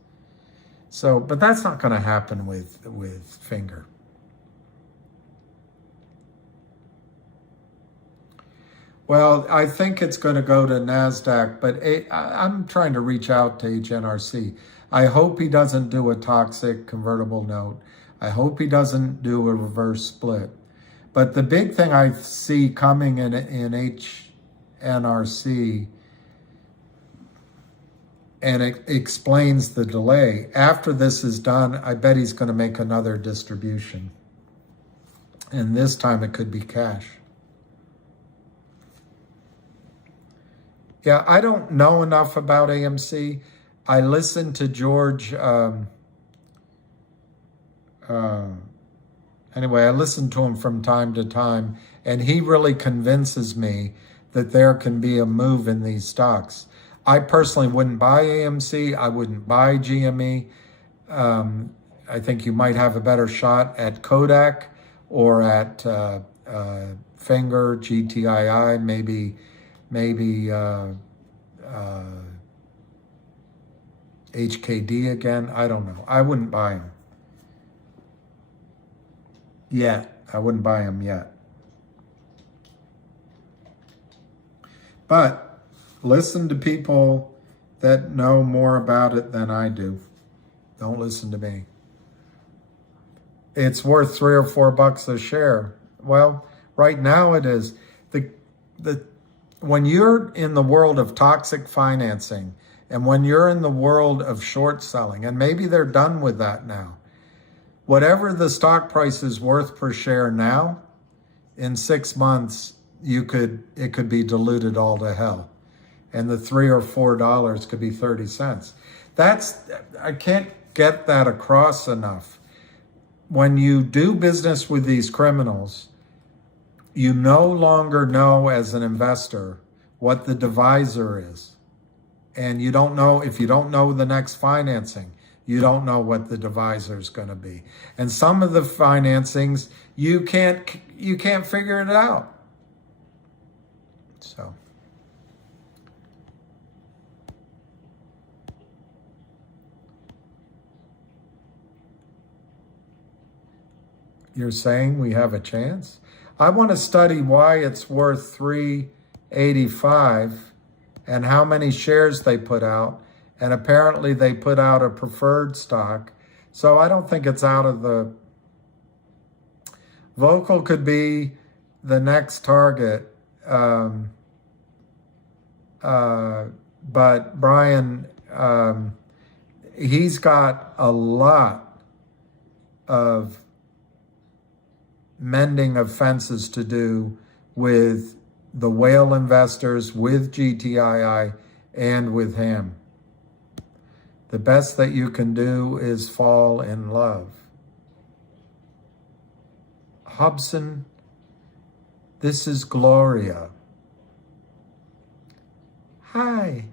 So, but that's not going to happen with Finger. Well, I think it's going to go to NASDAQ, but I'm trying to reach out to HNRC. I hope he doesn't do a toxic convertible note. I hope he doesn't do a reverse split. But the big thing I see coming in HNRC, and it explains the delay, after this is done, I bet he's going to make another distribution. And this time it could be cash. Yeah, I don't know enough about AMC. I listened to George, anyway, I listen to him from time to time, and he really convinces me that there can be a move in these stocks. I personally wouldn't buy AMC. I wouldn't buy GME. I think you might have a better shot at Kodak or at FNGR, GTII, maybe HKD again. I don't know. I wouldn't buy him yet. I wouldn't buy him yet. But listen to people that know more about it than I do. Don't listen to me. It's worth $3 or $4 a share. Well, right now it is. When you're in the world of toxic financing, and when you're in the world of short selling, and maybe they're done with that now, whatever the stock price is worth per share now, in 6 months, it could be diluted all to hell. And the $3 or $4 could be 30 cents. I can't get that across enough. When you do business with these criminals, you no longer know as an investor what the divisor is. And you don't know, if you don't know the next financing, you don't know what the divisor is going to be. And some of the financings, you can't figure it out. So. You're saying we have a chance? I want to study why it's worth $3.85 and how many shares they put out. And apparently they put out a preferred stock. So I don't think it's out of the... Vocal could be the next target. But Brian, he's got a lot of mending of fences to do with the whale investors, with GTII, and with him. The best that you can do is fall in love. Hobson, this is Gloria. Hi.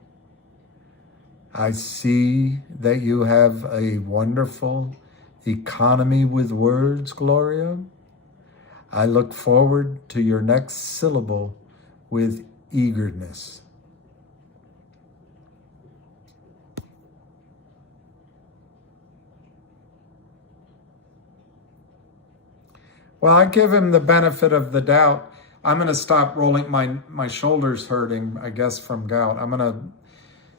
I see that you have a wonderful economy with words, Gloria. I look forward to your next syllable with eagerness. Well, I give him the benefit of the doubt. I'm going to stop rolling. My shoulders hurting, I guess, from gout.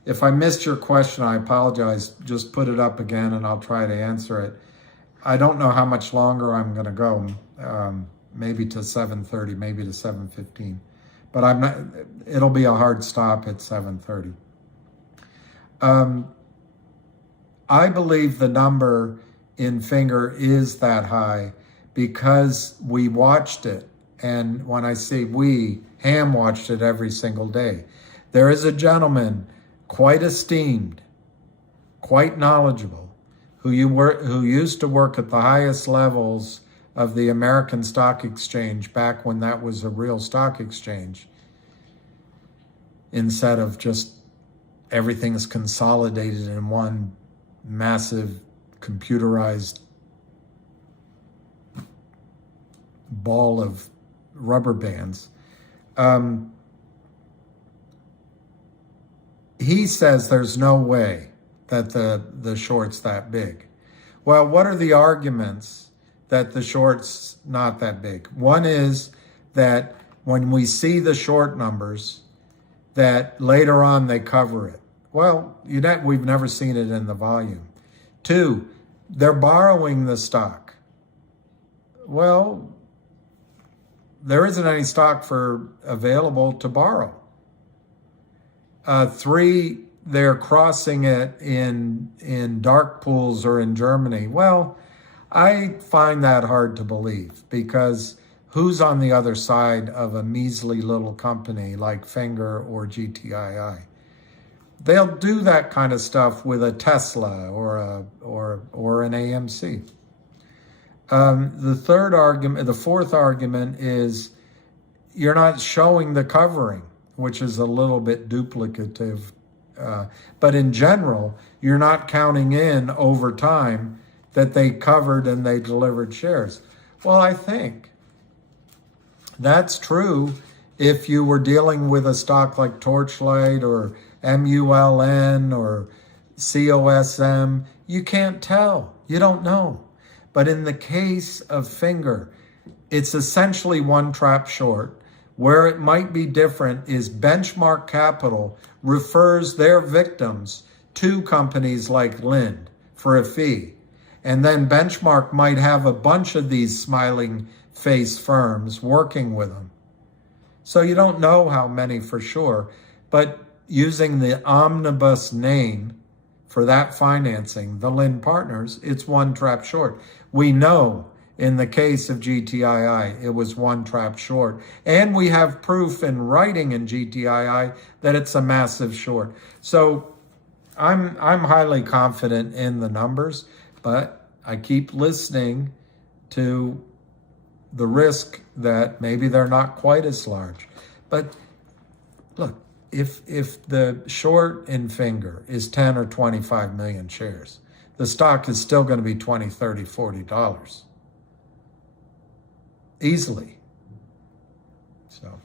If I missed your question, I apologize. Just put it up again and I'll try to answer it. I don't know how much longer I'm going to go. Maybe to 7:30, maybe to 7:15. But it'll be a hard stop at 7:30. I believe the number in Finger is that high because we watched it. And when I say we, Ham watched it every single day. There is a gentleman, quite esteemed, quite knowledgeable, who used to work at the highest levels of the American Stock Exchange back when that was a real stock exchange, instead of just everything's consolidated in one massive computerized ball of rubber bands. He says there's no way that the short's that big. Well, what are the arguments that the short's not that big? One is that when we see the short numbers, that later on they cover it. Well, we've never seen it in the volume. 2, they're borrowing the stock. Well, there isn't any stock available to borrow. 3, they're crossing it in dark pools or in Germany. Well, I find that hard to believe, because who's on the other side of a measly little company like FNGR or GTII? They'll do that kind of stuff with a Tesla or an AMC. The fourth argument is you're not showing the covering, which is a little bit duplicative. But in general, you're not counting in over time that they covered and they delivered shares. Well, I think that's true if you were dealing with a stock like Torchlight or MULN or COSM. You can't tell. You don't know. But in the case of FNGR, it's essentially one trap short. Where it might be different is Benchmark Capital refers their victims to companies like Lind for a fee. And then Benchmark might have a bunch of these smiling face firms working with them. So you don't know how many for sure, but using the omnibus name for that financing, the Lind Partners, it's one trap short. We know in the case of GTII, it was one trap short. And we have proof in writing in GTII that it's a massive short. So I'm highly confident in the numbers, but I keep listening to the risk that maybe they're not quite as large. But look, if the short in FNGR is 10 or 25 million shares, the stock is still going to be $20, $30, $40. Easily. So,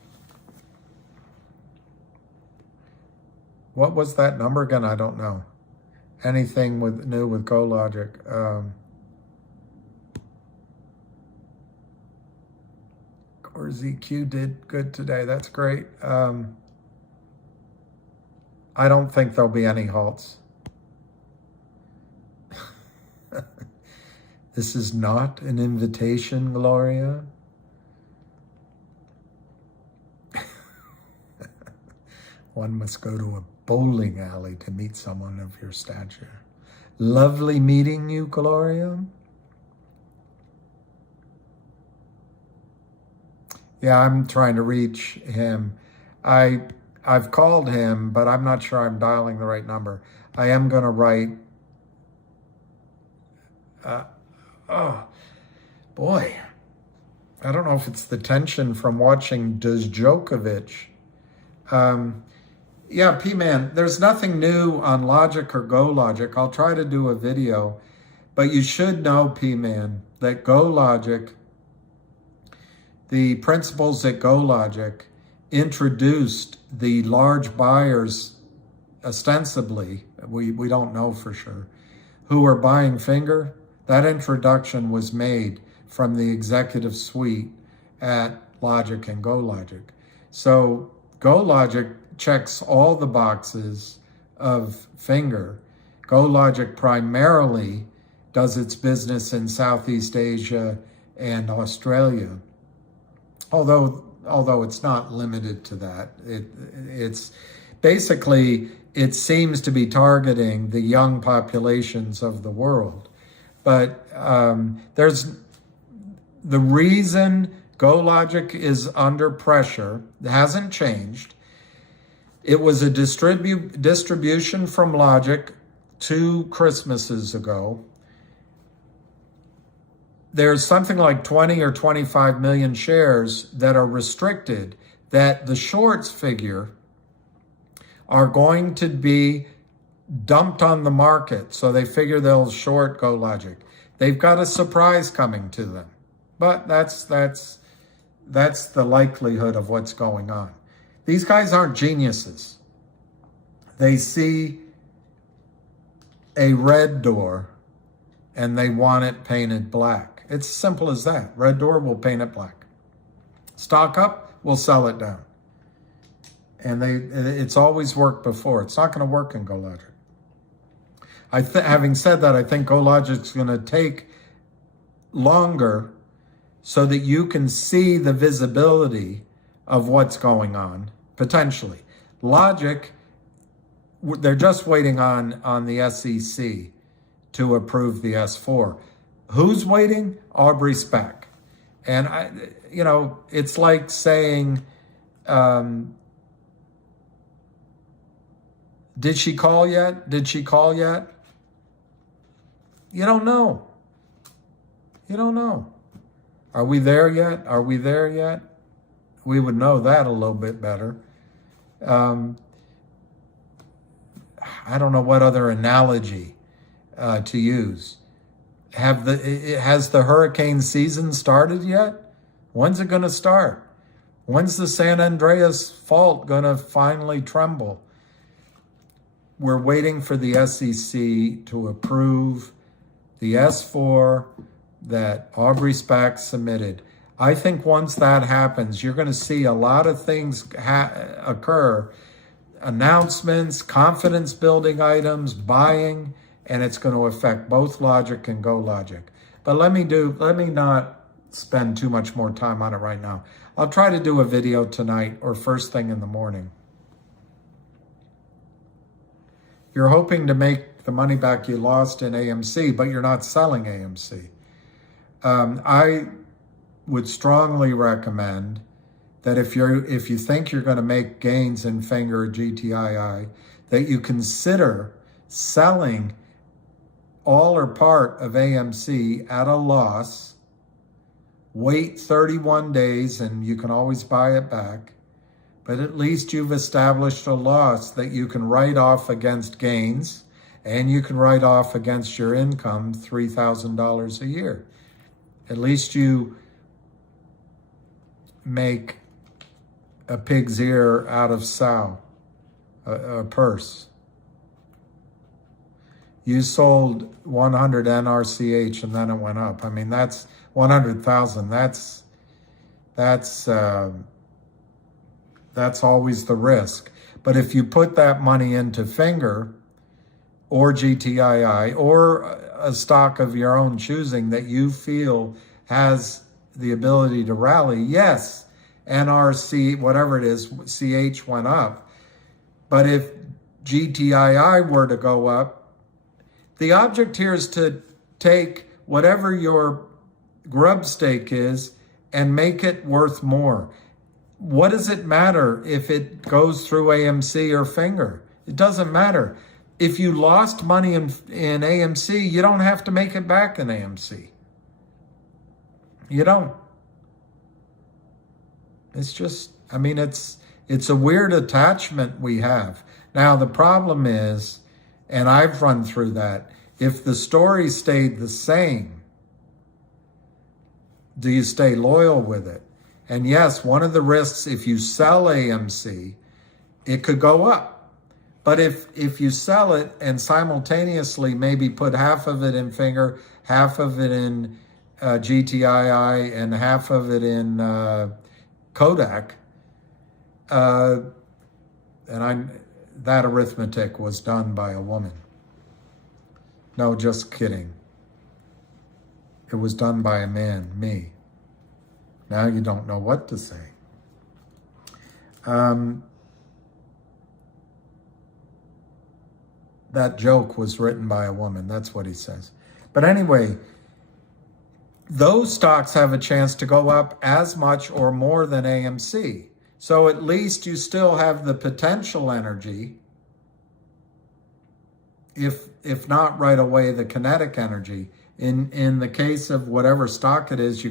what was that number again? I don't know. Anything new with GoLogic? Or ZQ did good today. That's great. I don't think there'll be any halts. This is not an invitation, Gloria. One must go to a bowling alley to meet someone of your stature. Lovely meeting you, Gloria. Yeah, I'm trying to reach him. I've called him, but I'm not sure I'm dialing the right number. I am going to write. Oh, boy. I don't know if it's the tension from watching Djokovic. Yeah, P-Man, there's nothing new on Logic or GoLogic. I'll try to do a video, but you should know, P-Man, that GoLogic, the principals at GoLogic introduced the large buyers, ostensibly, we don't know for sure, who are buying FNGR. That introduction was made from the executive suite at Logic and GoLogic. So GoLogic checks all the boxes of FNGR. GoLogic primarily does its business in Southeast Asia and Australia, although it's not limited to that. It's basically, it seems to be targeting the young populations of the world. But there's the reason GoLogic is under pressure, it hasn't changed. It was a distribution from Logic 2 Christmases ago. There's something like 20 or 25 million shares that are restricted, that the shorts figure are going to be dumped on the market. So they figure they'll short GoLogic. They've got a surprise coming to them. But that's the likelihood of what's going on. These guys aren't geniuses. They see a red door and they want it painted black. It's simple as that. Red door will paint it black. Stock up, we'll sell it down. And it's always worked before. It's not going to work in GoLogic. Having said that, I think GoLogic's going to take longer so that you can see the visibility of what's going on, potentially. Logic, they're just waiting on the SEC to approve the S4. Who's waiting? Aubrey Speck. And, it's like saying, did she call yet? Did she call yet? You don't know. You don't know. Are we there yet? Are we there yet? We would know that a little bit better. I don't know what other analogy to use. Has the hurricane season started yet? When's it going to start? When's the San Andreas Fault going to finally tremble? We're waiting for the SEC to approve the S4 that Aubrey Speck submitted. I think once that happens, you're going to see a lot of things occur, announcements, confidence building items, buying, and it's going to affect both Logic and GoLogic. But let me not spend too much more time on it right now. I'll try to do a video tonight or first thing in the morning. You're hoping to make the money back you lost in AMC, but you're not selling AMC. I would strongly recommend that if you think you're going to make gains in FNGR or GTII, that you consider selling all or part of AMC at a loss, wait 31 days, and you can always buy it back, but at least you've established a loss that you can write off against gains, and you can write off against your income, $3,000 a year. At least you make a pig's ear out of sow, a purse. You sold 100 NRCH and then it went up. I mean, that's 100,000. That's always the risk. But if you put that money into FNGR or GTII or a stock of your own choosing that you feel has the ability to rally, yes, NRC, whatever it is, CH went up. But if GTII were to go up, the object here is to take whatever your grub stake is and make it worth more. What does it matter if it goes through AMC or FNGR? It doesn't matter. If you lost money in AMC, you don't have to make it back in AMC. You don't. It's just, I mean, it's a weird attachment we have. Now, the problem is, and I've run through that, if the story stayed the same, do you stay loyal with it? And yes, one of the risks, if you sell AMC, it could go up. But if you sell it and simultaneously maybe put half of it in FNGR, half of it in GTII, and half of it in Kodak, that arithmetic was done by a woman. No, just kidding. It was done by a man, me. Now you don't know what to say. That joke was written by a woman. That's what he says. But anyway, those stocks have a chance to go up as much or more than AMC. So at least you still have the potential energy, if not right away, the kinetic energy. In the case of whatever stock it is,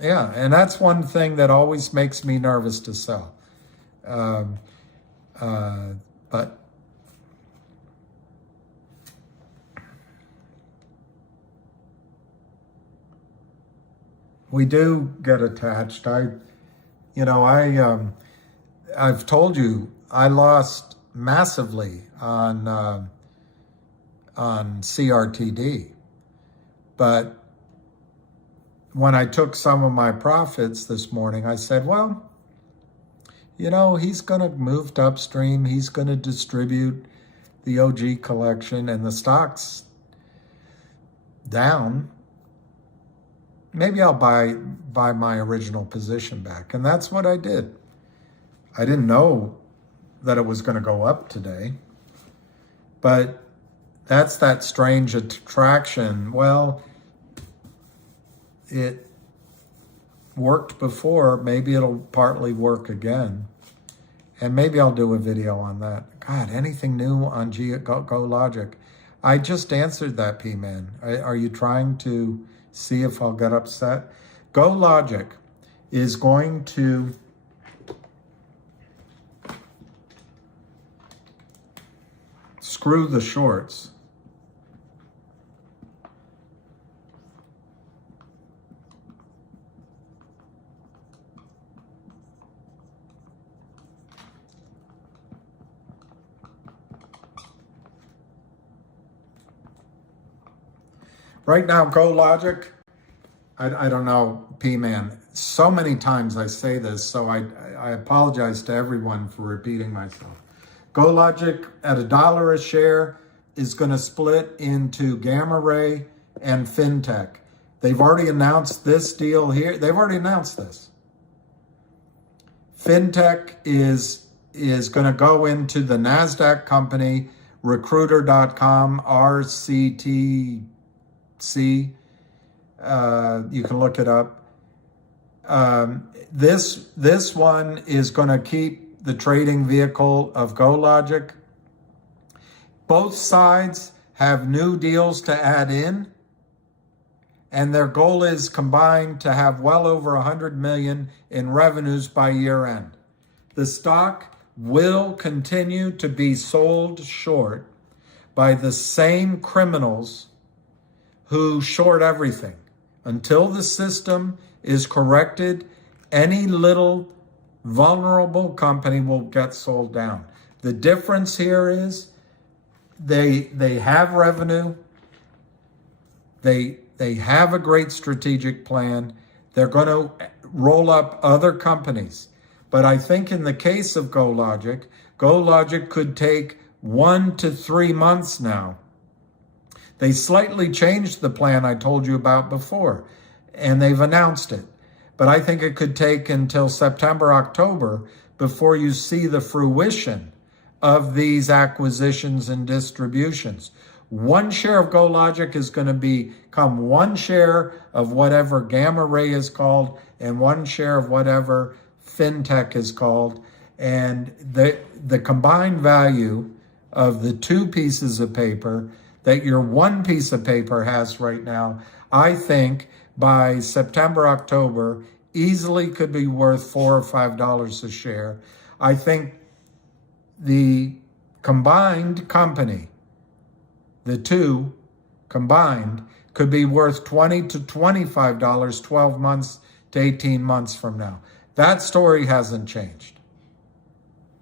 yeah, and that's one thing that always makes me nervous to sell. But we do get attached. I've told you I lost massively on CRTD, but when I took some of my profits this morning, I said, well, you know, he's going to move to upstream. He's going to distribute the OG collection, and the stock's down. Maybe I'll buy my original position back. And that's what I did. I didn't know that it was going to go up today. But that's that strange attraction. Well, it worked before. Maybe it'll partly work again. And maybe I'll do a video on that. God, anything new on Go Logic? I just answered that, P-Man. Are you trying to see if I'll get upset? Go Logic is going to screw the shorts. Right now, Go Logic, I don't know, P-Man. So many times I say this, so I apologize to everyone for repeating myself. Go Logic at $1 a share is going to split into Gamma Ray and FinTech. They've already announced this deal here. They've already announced this. FinTech is going to go into the NASDAQ company, Recruiter.com, RCTC. You can look it up. This one is going to keep the trading vehicle of Go Logic. Both sides have new deals to add in, and their goal is combined to have well over 100 million in revenues by year end. The stock will continue to be sold short by the same criminals who short everything. Until the system is corrected, any little vulnerable company will get sold down. The difference here is they have revenue. They have a great strategic plan. They're going to roll up other companies. But I think in the case of Go Logic could take 1 to 3 months now. They slightly changed the plan I told you about before, and they've announced it. But I think it could take until September, October before you see the fruition of these acquisitions and distributions. 1 share of Go Logic is going to become 1 share of whatever Gamma Ray is called and 1 share of whatever FinTech is called. And the combined value of the 2 pieces of paper that your 1 piece of paper has right now, I think by September, October, easily could be worth $4 or $5 a share. I think the combined company, the 2 combined, could be worth $20 to $25 12 months to 18 months from now. That story hasn't changed.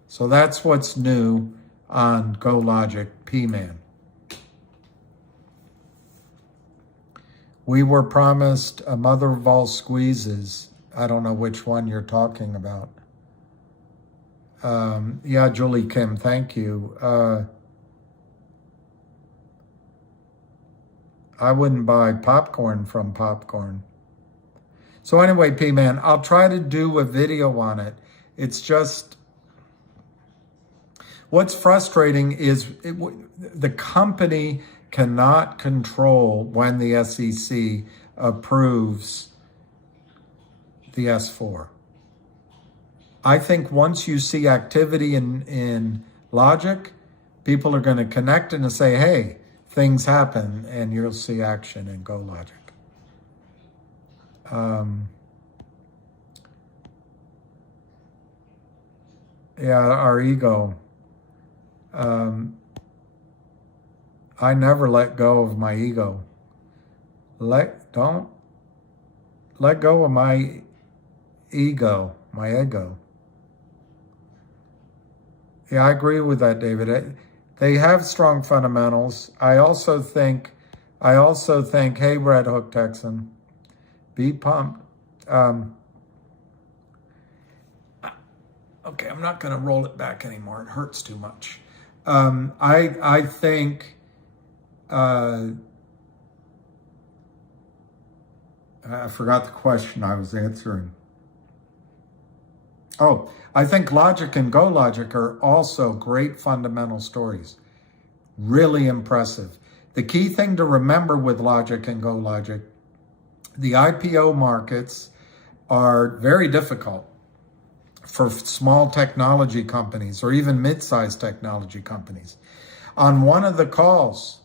So that's what's new on Go Logic, P-Man. We were promised a mother of all squeezes. I don't know which one you're talking about. Yeah, Julie Kim, thank you. I wouldn't buy popcorn from Popcorn. So anyway, P-Man, I'll try to do a video on it. It's just, what's frustrating is the company cannot control when the SEC approves the S4. I think once you see activity in Logic, people are going to connect and say, hey, things happen, and you'll see action in Go Logic. Yeah, our ego. I never let go of my ego. Don't let go of my ego, my ego. Yeah, I agree with that, David. They have strong fundamentals. I also think, hey, Red Hook Texan, Be pumped. Okay, I'm not going to roll it back anymore. It hurts too much. I think I forgot the question I was answering. Oh, I think Logic and Go Logic are also great fundamental stories. Really impressive. The key thing to remember with Logic and Go Logic, the IPO markets are very difficult for small technology companies or even mid-sized technology companies. On one of the calls,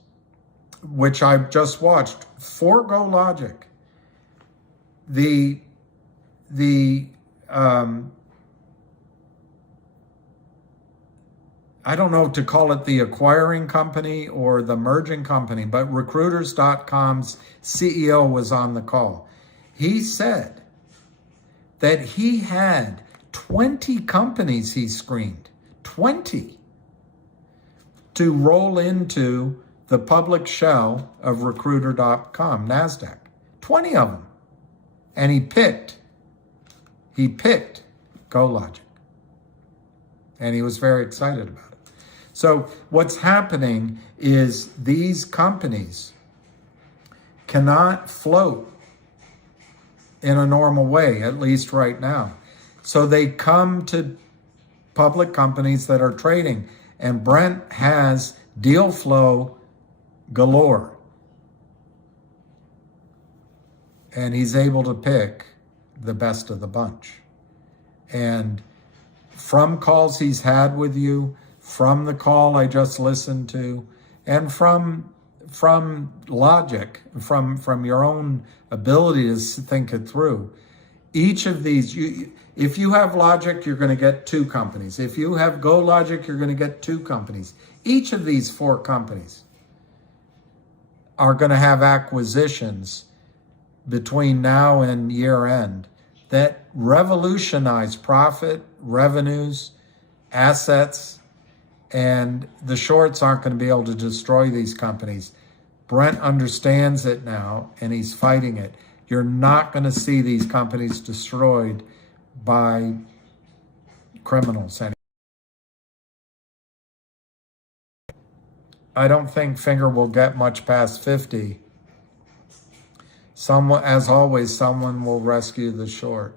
which I just watched, for Go Logic, I don't know to call it the acquiring company or the merging company, but Recruiters.com's CEO was on the call. He said that he had 20 companies he screened, 20, to roll into the public shell of Recruiter.com, NASDAQ. 20 of them. And he picked Go Logic. And he was very excited about it. So what's happening is these companies cannot float in a normal way, at least right now. So they come to public companies that are trading. And Brent has deal flow galore. And he's able to pick the best of the bunch. And from calls he's had with you, from the call I just listened to, and from logic, from your own ability to think it through, each of these, if you have Logic, you're going to get 2 companies. If you have Go Logic, you're going to get 2 companies. Each of these 4 companies are going to have acquisitions between now and year end that revolutionize profit, revenues, assets, and the shorts aren't going to be able to destroy these companies. Brent understands it now, and he's fighting it. You're not going to see these companies destroyed by criminals anymore. I don't think Finger will get much past 50. Someone, as always, someone will rescue the short.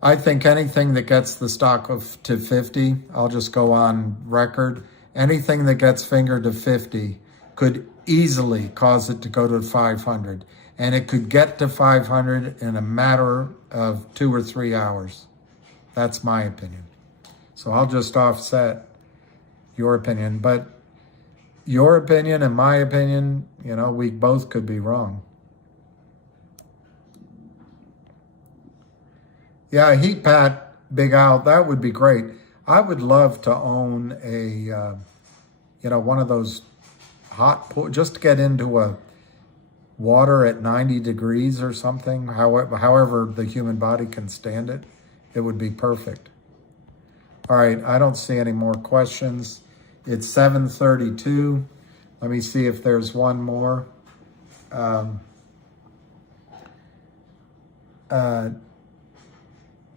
I think anything that gets the stock to 50, I'll just go on record, anything that gets Finger to 50 could easily cause it to go to 500. And it could get to 500 in a matter of 2 or 3 hours. That's my opinion. So I'll just offset your opinion. But your opinion and my opinion, we both could be wrong. Yeah, heat pad, Big Al, that would be great. I would love to own a, one of those hot pools, just to get into a water at 90 degrees or something, however the human body can stand it. It would be perfect. All right, I don't see any more questions. It's 7:32. Let me see if there's one more.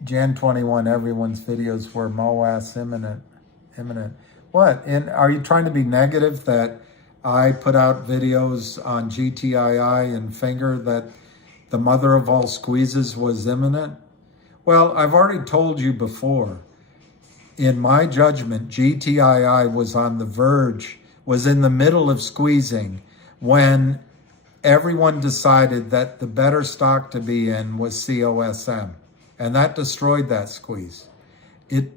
Jan 21, everyone's videos were MOAS imminent. What? And are you trying to be negative that I put out videos on GTII and Finger that the mother of all squeezes was imminent? Well, I've already told you before. In my judgment, GTII was on the verge, was in the middle of squeezing when everyone decided that the better stock to be in was COSM. And that destroyed that squeeze. It,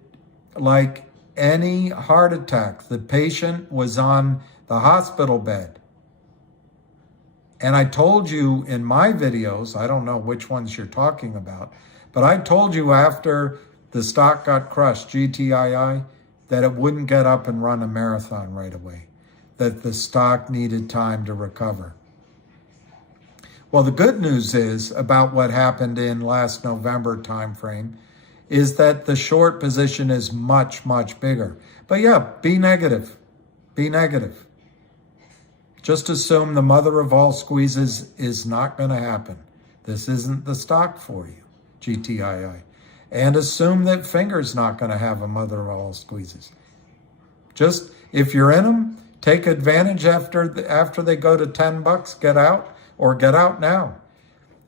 like any heart attack, the patient was on the hospital bed. And I told you in my videos, I don't know which ones you're talking about, but I told you after the stock got crushed, GTII, that it wouldn't get up and run a marathon right away, that the stock needed time to recover. Well, the good news is about what happened in last November timeframe is that the short position is much, much bigger. But yeah, be negative. Be negative. Just assume the mother of all squeezes is not going to happen. This isn't the stock for you, GTII. And assume that Finger's not going to have a mother of all squeezes. Just, if you're in them, take advantage after they go to $10, get out, or get out now.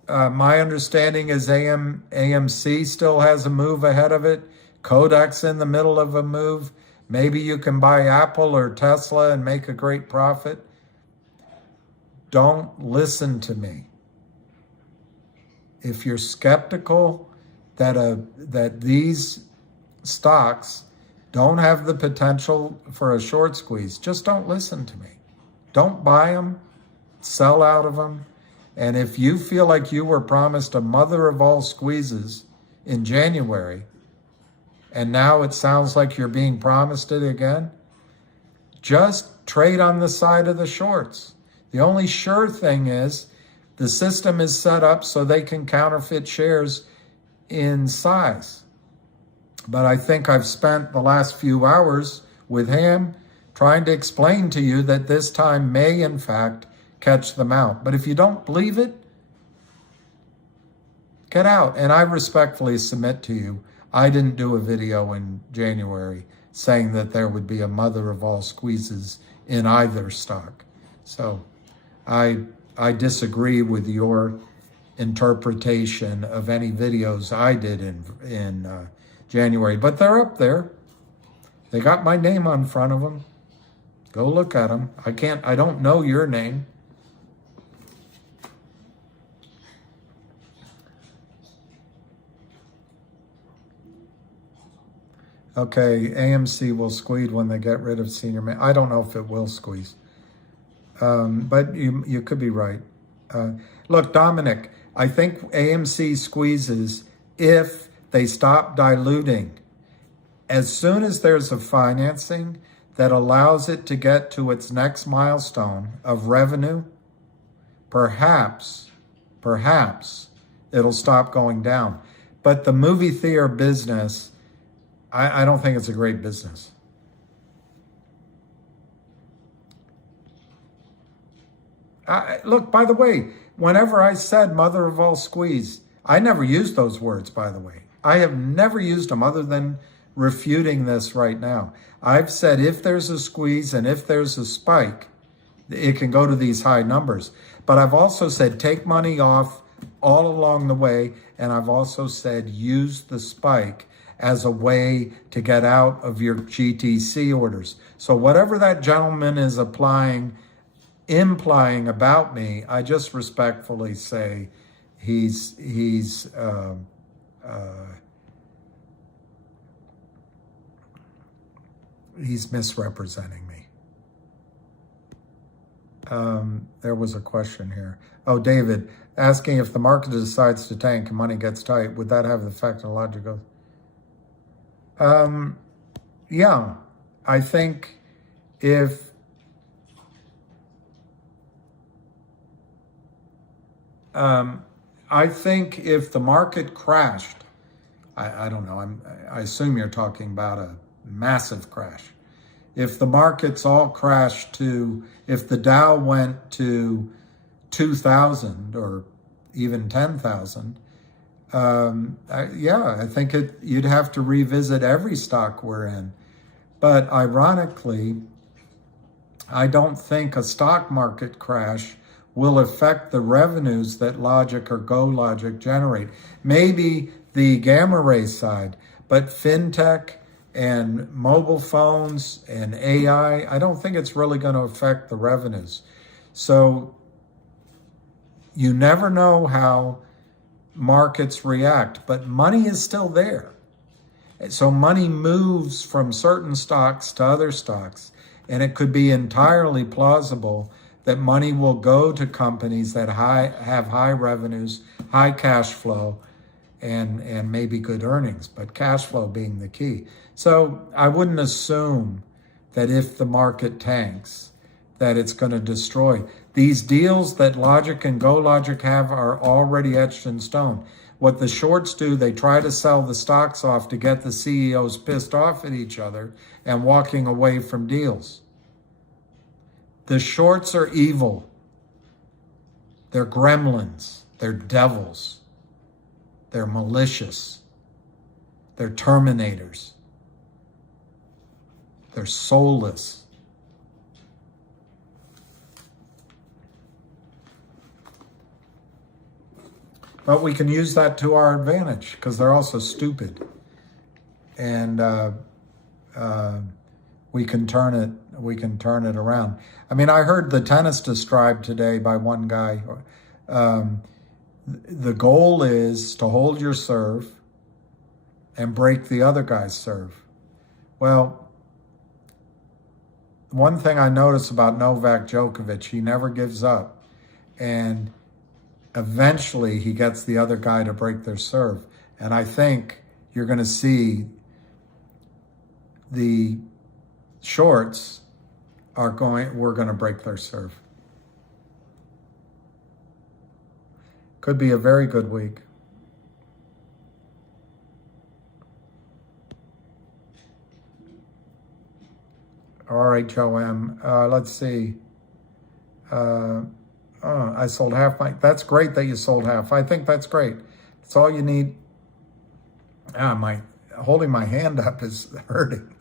My understanding is AMC still has a move ahead of it. Kodak's in the middle of a move. Maybe you can buy Apple or Tesla and make a great profit. Don't listen to me. If you're skeptical that these stocks don't have the potential for a short squeeze, just don't listen to me. Don't buy them, sell out of them. And if you feel like you were promised a mother of all squeezes in January, and now it sounds like you're being promised it again, just trade on the side of the shorts. The only sure thing is the system is set up so they can counterfeit shares in size. But I think I've spent the last few hours with Ham trying to explain to you that this time may, in fact, catch them out. But if you don't believe it, get out. And I respectfully submit to you, I didn't do a video in January saying that there would be a mother of all squeezes in either stock. So I disagree with your interpretation of any videos I did in January, but they're up there. They got my name on front of them. Go look at them. I don't know your name. Okay, AMC will squeeze when they get rid of senior man. I don't know if it will squeeze, but you could be right. Look, Dominic, I think AMC squeezes if they stop diluting. As soon as there's a financing that allows it to get to its next milestone of revenue, perhaps it'll stop going down. But the movie theater business, I don't think it's a great business. Look, by the way, whenever I said mother of all squeeze, I never used those words, by the way. I have never used them other than refuting this right now. I've said if there's a squeeze and if there's a spike, it can go to these high numbers. But I've also said take money off all along the way, and I've also said use the spike as a way to get out of your GTC orders. So whatever that gentleman is implying about me, I just respectfully say he's misrepresenting me. There was a question here. Oh, David, asking if the market decides to tank and money gets tight, would that have the effect on logical? Yeah, I think if the market crashed, I don't know, I assume you're talking about a massive crash. If the markets all crashed if the Dow went to 2,000 or even 10,000, yeah, I think you'd have to revisit every stock we're in. But ironically, I don't think a stock market crash will affect the revenues that Logic or GoLogic generate. Maybe the gamma ray side, but fintech and mobile phones and AI, I don't think it's really going to affect the revenues. So you never know how markets react, but money is still there. So money moves from certain stocks to other stocks, and it could be entirely plausible that money will go to companies that have high revenues, high cash flow, and maybe good earnings, but cash flow being the key. So I wouldn't assume that if the market tanks, that it's going to destroy. These deals that Logic and GoLogic have are already etched in stone. What the shorts do, they try to sell the stocks off to get the CEOs pissed off at each other and walking away from deals. The shorts are evil. They're gremlins. They're devils. They're malicious. They're terminators. They're soulless. But we can use that to our advantage because they're also stupid. And we can turn it around. I mean, I heard the tennis described today by one guy. The goal is to hold your serve and break the other guy's serve. Well, one thing I notice about Novak Djokovic, he never gives up. And eventually he gets the other guy to break their serve. And I think you're going to see the shorts we're going to break their serve. Could be a very good week. All right, Joe M. Let's see. I sold half my... That's great that you sold half. I think that's great. That's all you need. Holding my hand up is hurting.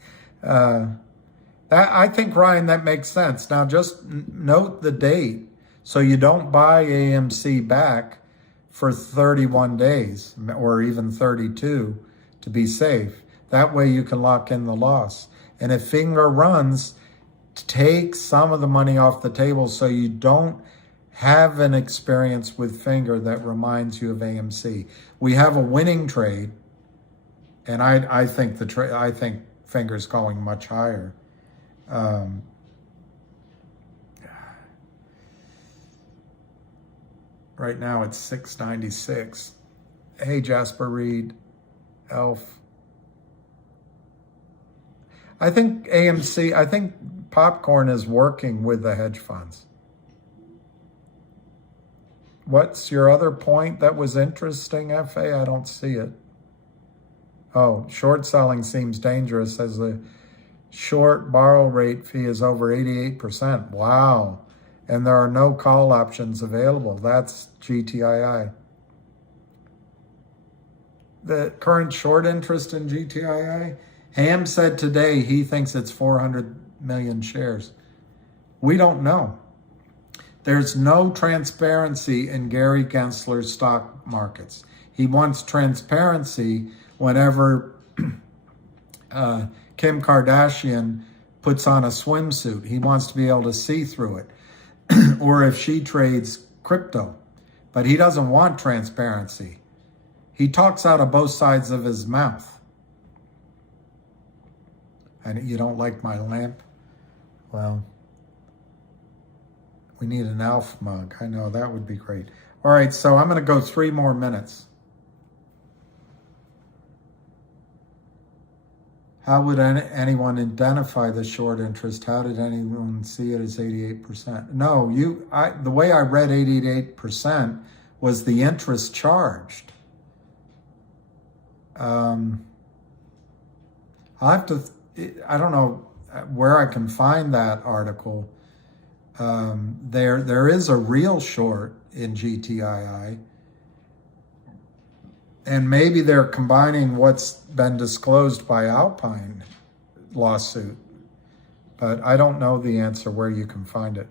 I think, Ryan, that makes sense. Now, just note the date so you don't buy AMC back for 31 days or even 32 to be safe. That way you can lock in the loss. And if Finger runs, take some of the money off the table so you don't have an experience with Finger that reminds you of AMC. We have a winning trade, and I think I think Finger's going much higher. Right now it's 696. Hey, Jasper Reed, Elf. I think AMC, I think Popcorn is working with the hedge funds. What's your other point that was interesting, FA? I don't see it. Oh, short selling seems dangerous as the short borrow rate fee is over 88%. Wow. And there are no call options available. That's GTII. The current short interest in GTII, Ham said today he thinks it's 400 million shares. We don't know. There's no transparency in Gary Gensler's stock markets. He wants transparency whenever Kim Kardashian puts on a swimsuit. He wants to be able to see through it. Or if she trades crypto. But he doesn't want transparency. He talks out of both sides of his mouth. And you don't like my lamp? Well, we need an Alf mug. I know, that would be great. All right, so I'm going to go 3 more minutes. How would anyone identify the short interest? How did anyone see it as 88%? No, the way I read 88% was the interest charged. I'll have to, I don't know where I can find that article. There is a real short in GTII. And maybe they're combining what's been disclosed by Alpine lawsuit. But I don't know the answer where you can find it.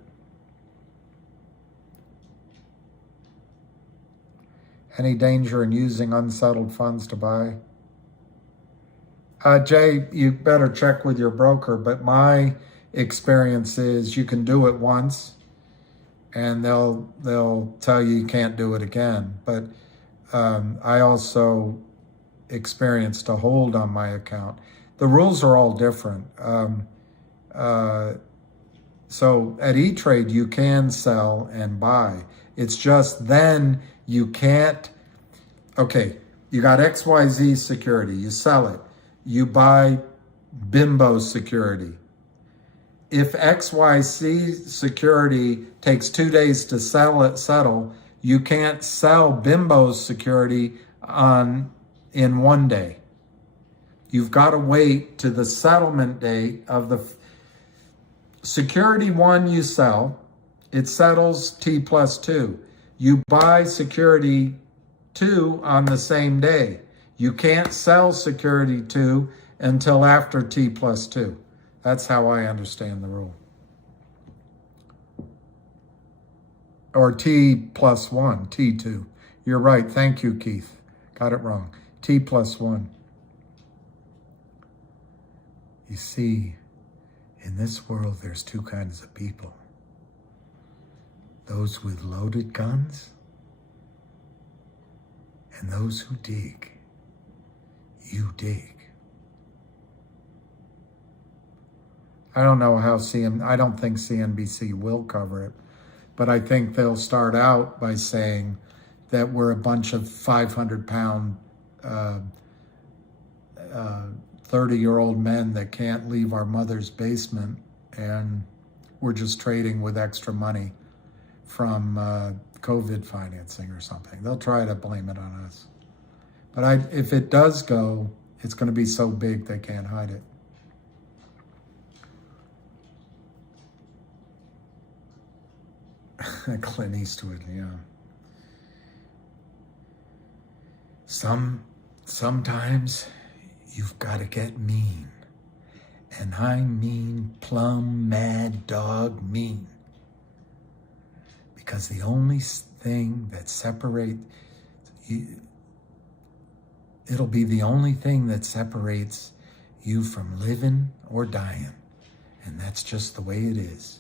Any danger in using unsettled funds to buy? Jay, you better check with your broker, but my experience is you can do it once and they'll tell you can't do it again. But I also experienced a hold on my account. The rules are all different. So at E-Trade, you can sell and buy. It's just then you can't, okay, you got XYZ security, you sell it. You buy Bimbo security. If XYZ security takes 2 days to settle, you can't sell Bimbo's security in 1 day. You've got to wait to the settlement date of the security 1 you sell, it settles T plus 2. You buy security 2 on the same day. You can't sell security 2 until after T plus 2. That's how I understand the rule. Or T plus 1, T2. You're right. Thank you, Keith. Got it wrong. T plus 1. You see, in this world, there's 2 kinds of people. Those with loaded guns and those who dig. You dig. I don't know how I don't think CNBC will cover it, but I think they'll start out by saying that we're a bunch of 500-pound, 30-year-old men that can't leave our mother's basement, and we're just trading with extra money from COVID financing or something. They'll try to blame it on us. But if it does go, it's going to be so big they can't hide it. Clint Eastwood, yeah. Sometimes you've got to get mean. And I mean plumb mad dog mean. Because the only thing that separates you, it'll be the only thing that separates you from living or dying. And that's just the way it is.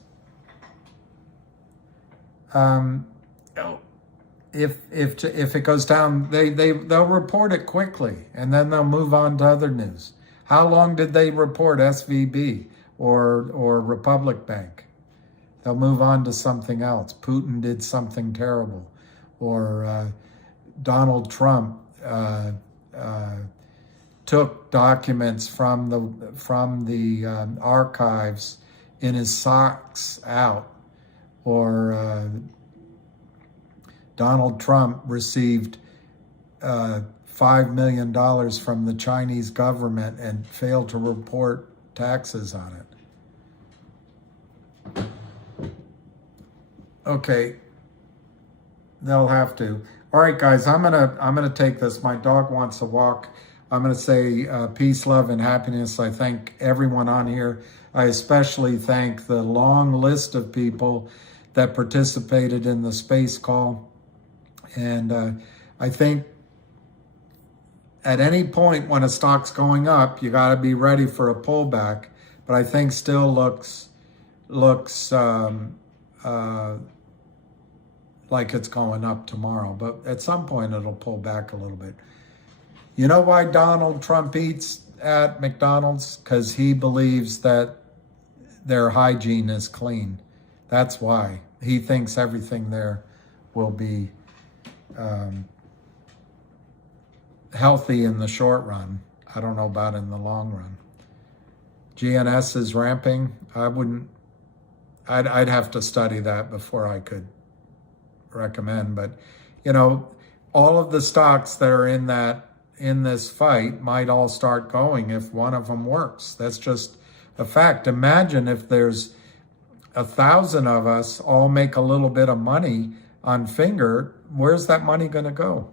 If it goes down, they'll report it quickly, and then they'll move on to other news. How long did they report SVB or Republic Bank? They'll move on to something else. Putin did something terrible, or Donald Trump took documents from the archives in his socks out, or Donald Trump received $5 million from the Chinese government and failed to report taxes on it. Okay, they'll have to. All right, guys, I'm gonna take this. My dog wants a walk. I'm gonna say peace, love, and happiness. I thank everyone on here. I especially thank the long list of people that participated in the space call. And I think at any point when a stock's going up, you got to be ready for a pullback. But I think still looks like it's going up tomorrow. But at some point, it'll pull back a little bit. You know why Donald Trump eats at McDonald's? Because he believes that their hygiene is clean. That's why. He thinks everything there will be healthy in the short run. I don't know about in the long run. GNS is ramping. I'd have to study that before I could recommend. But, you know, all of the stocks that are in this fight might all start going if one of them works. That's just a fact. Imagine if there's 1,000 of us all make a little bit of money on Finger. Where's that money going to go?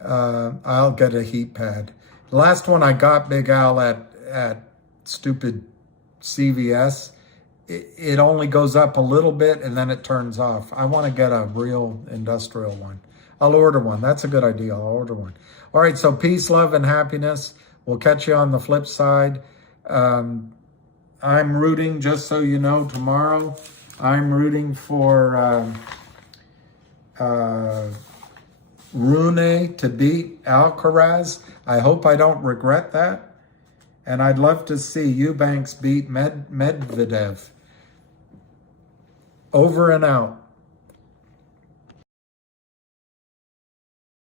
I'll get a heat pad. The last one I got, Big Al, at stupid CVS, it only goes up a little bit and then it turns off. I want to get a real industrial one. I'll order one. That's a good idea. I'll order one. All right, so peace, love, and happiness. We'll catch you on the flip side. I'm rooting, just so you know, tomorrow, I'm rooting for Rune to beat Alcaraz. I hope I don't regret that. And I'd love to see Eubanks beat Medvedev. Over and out.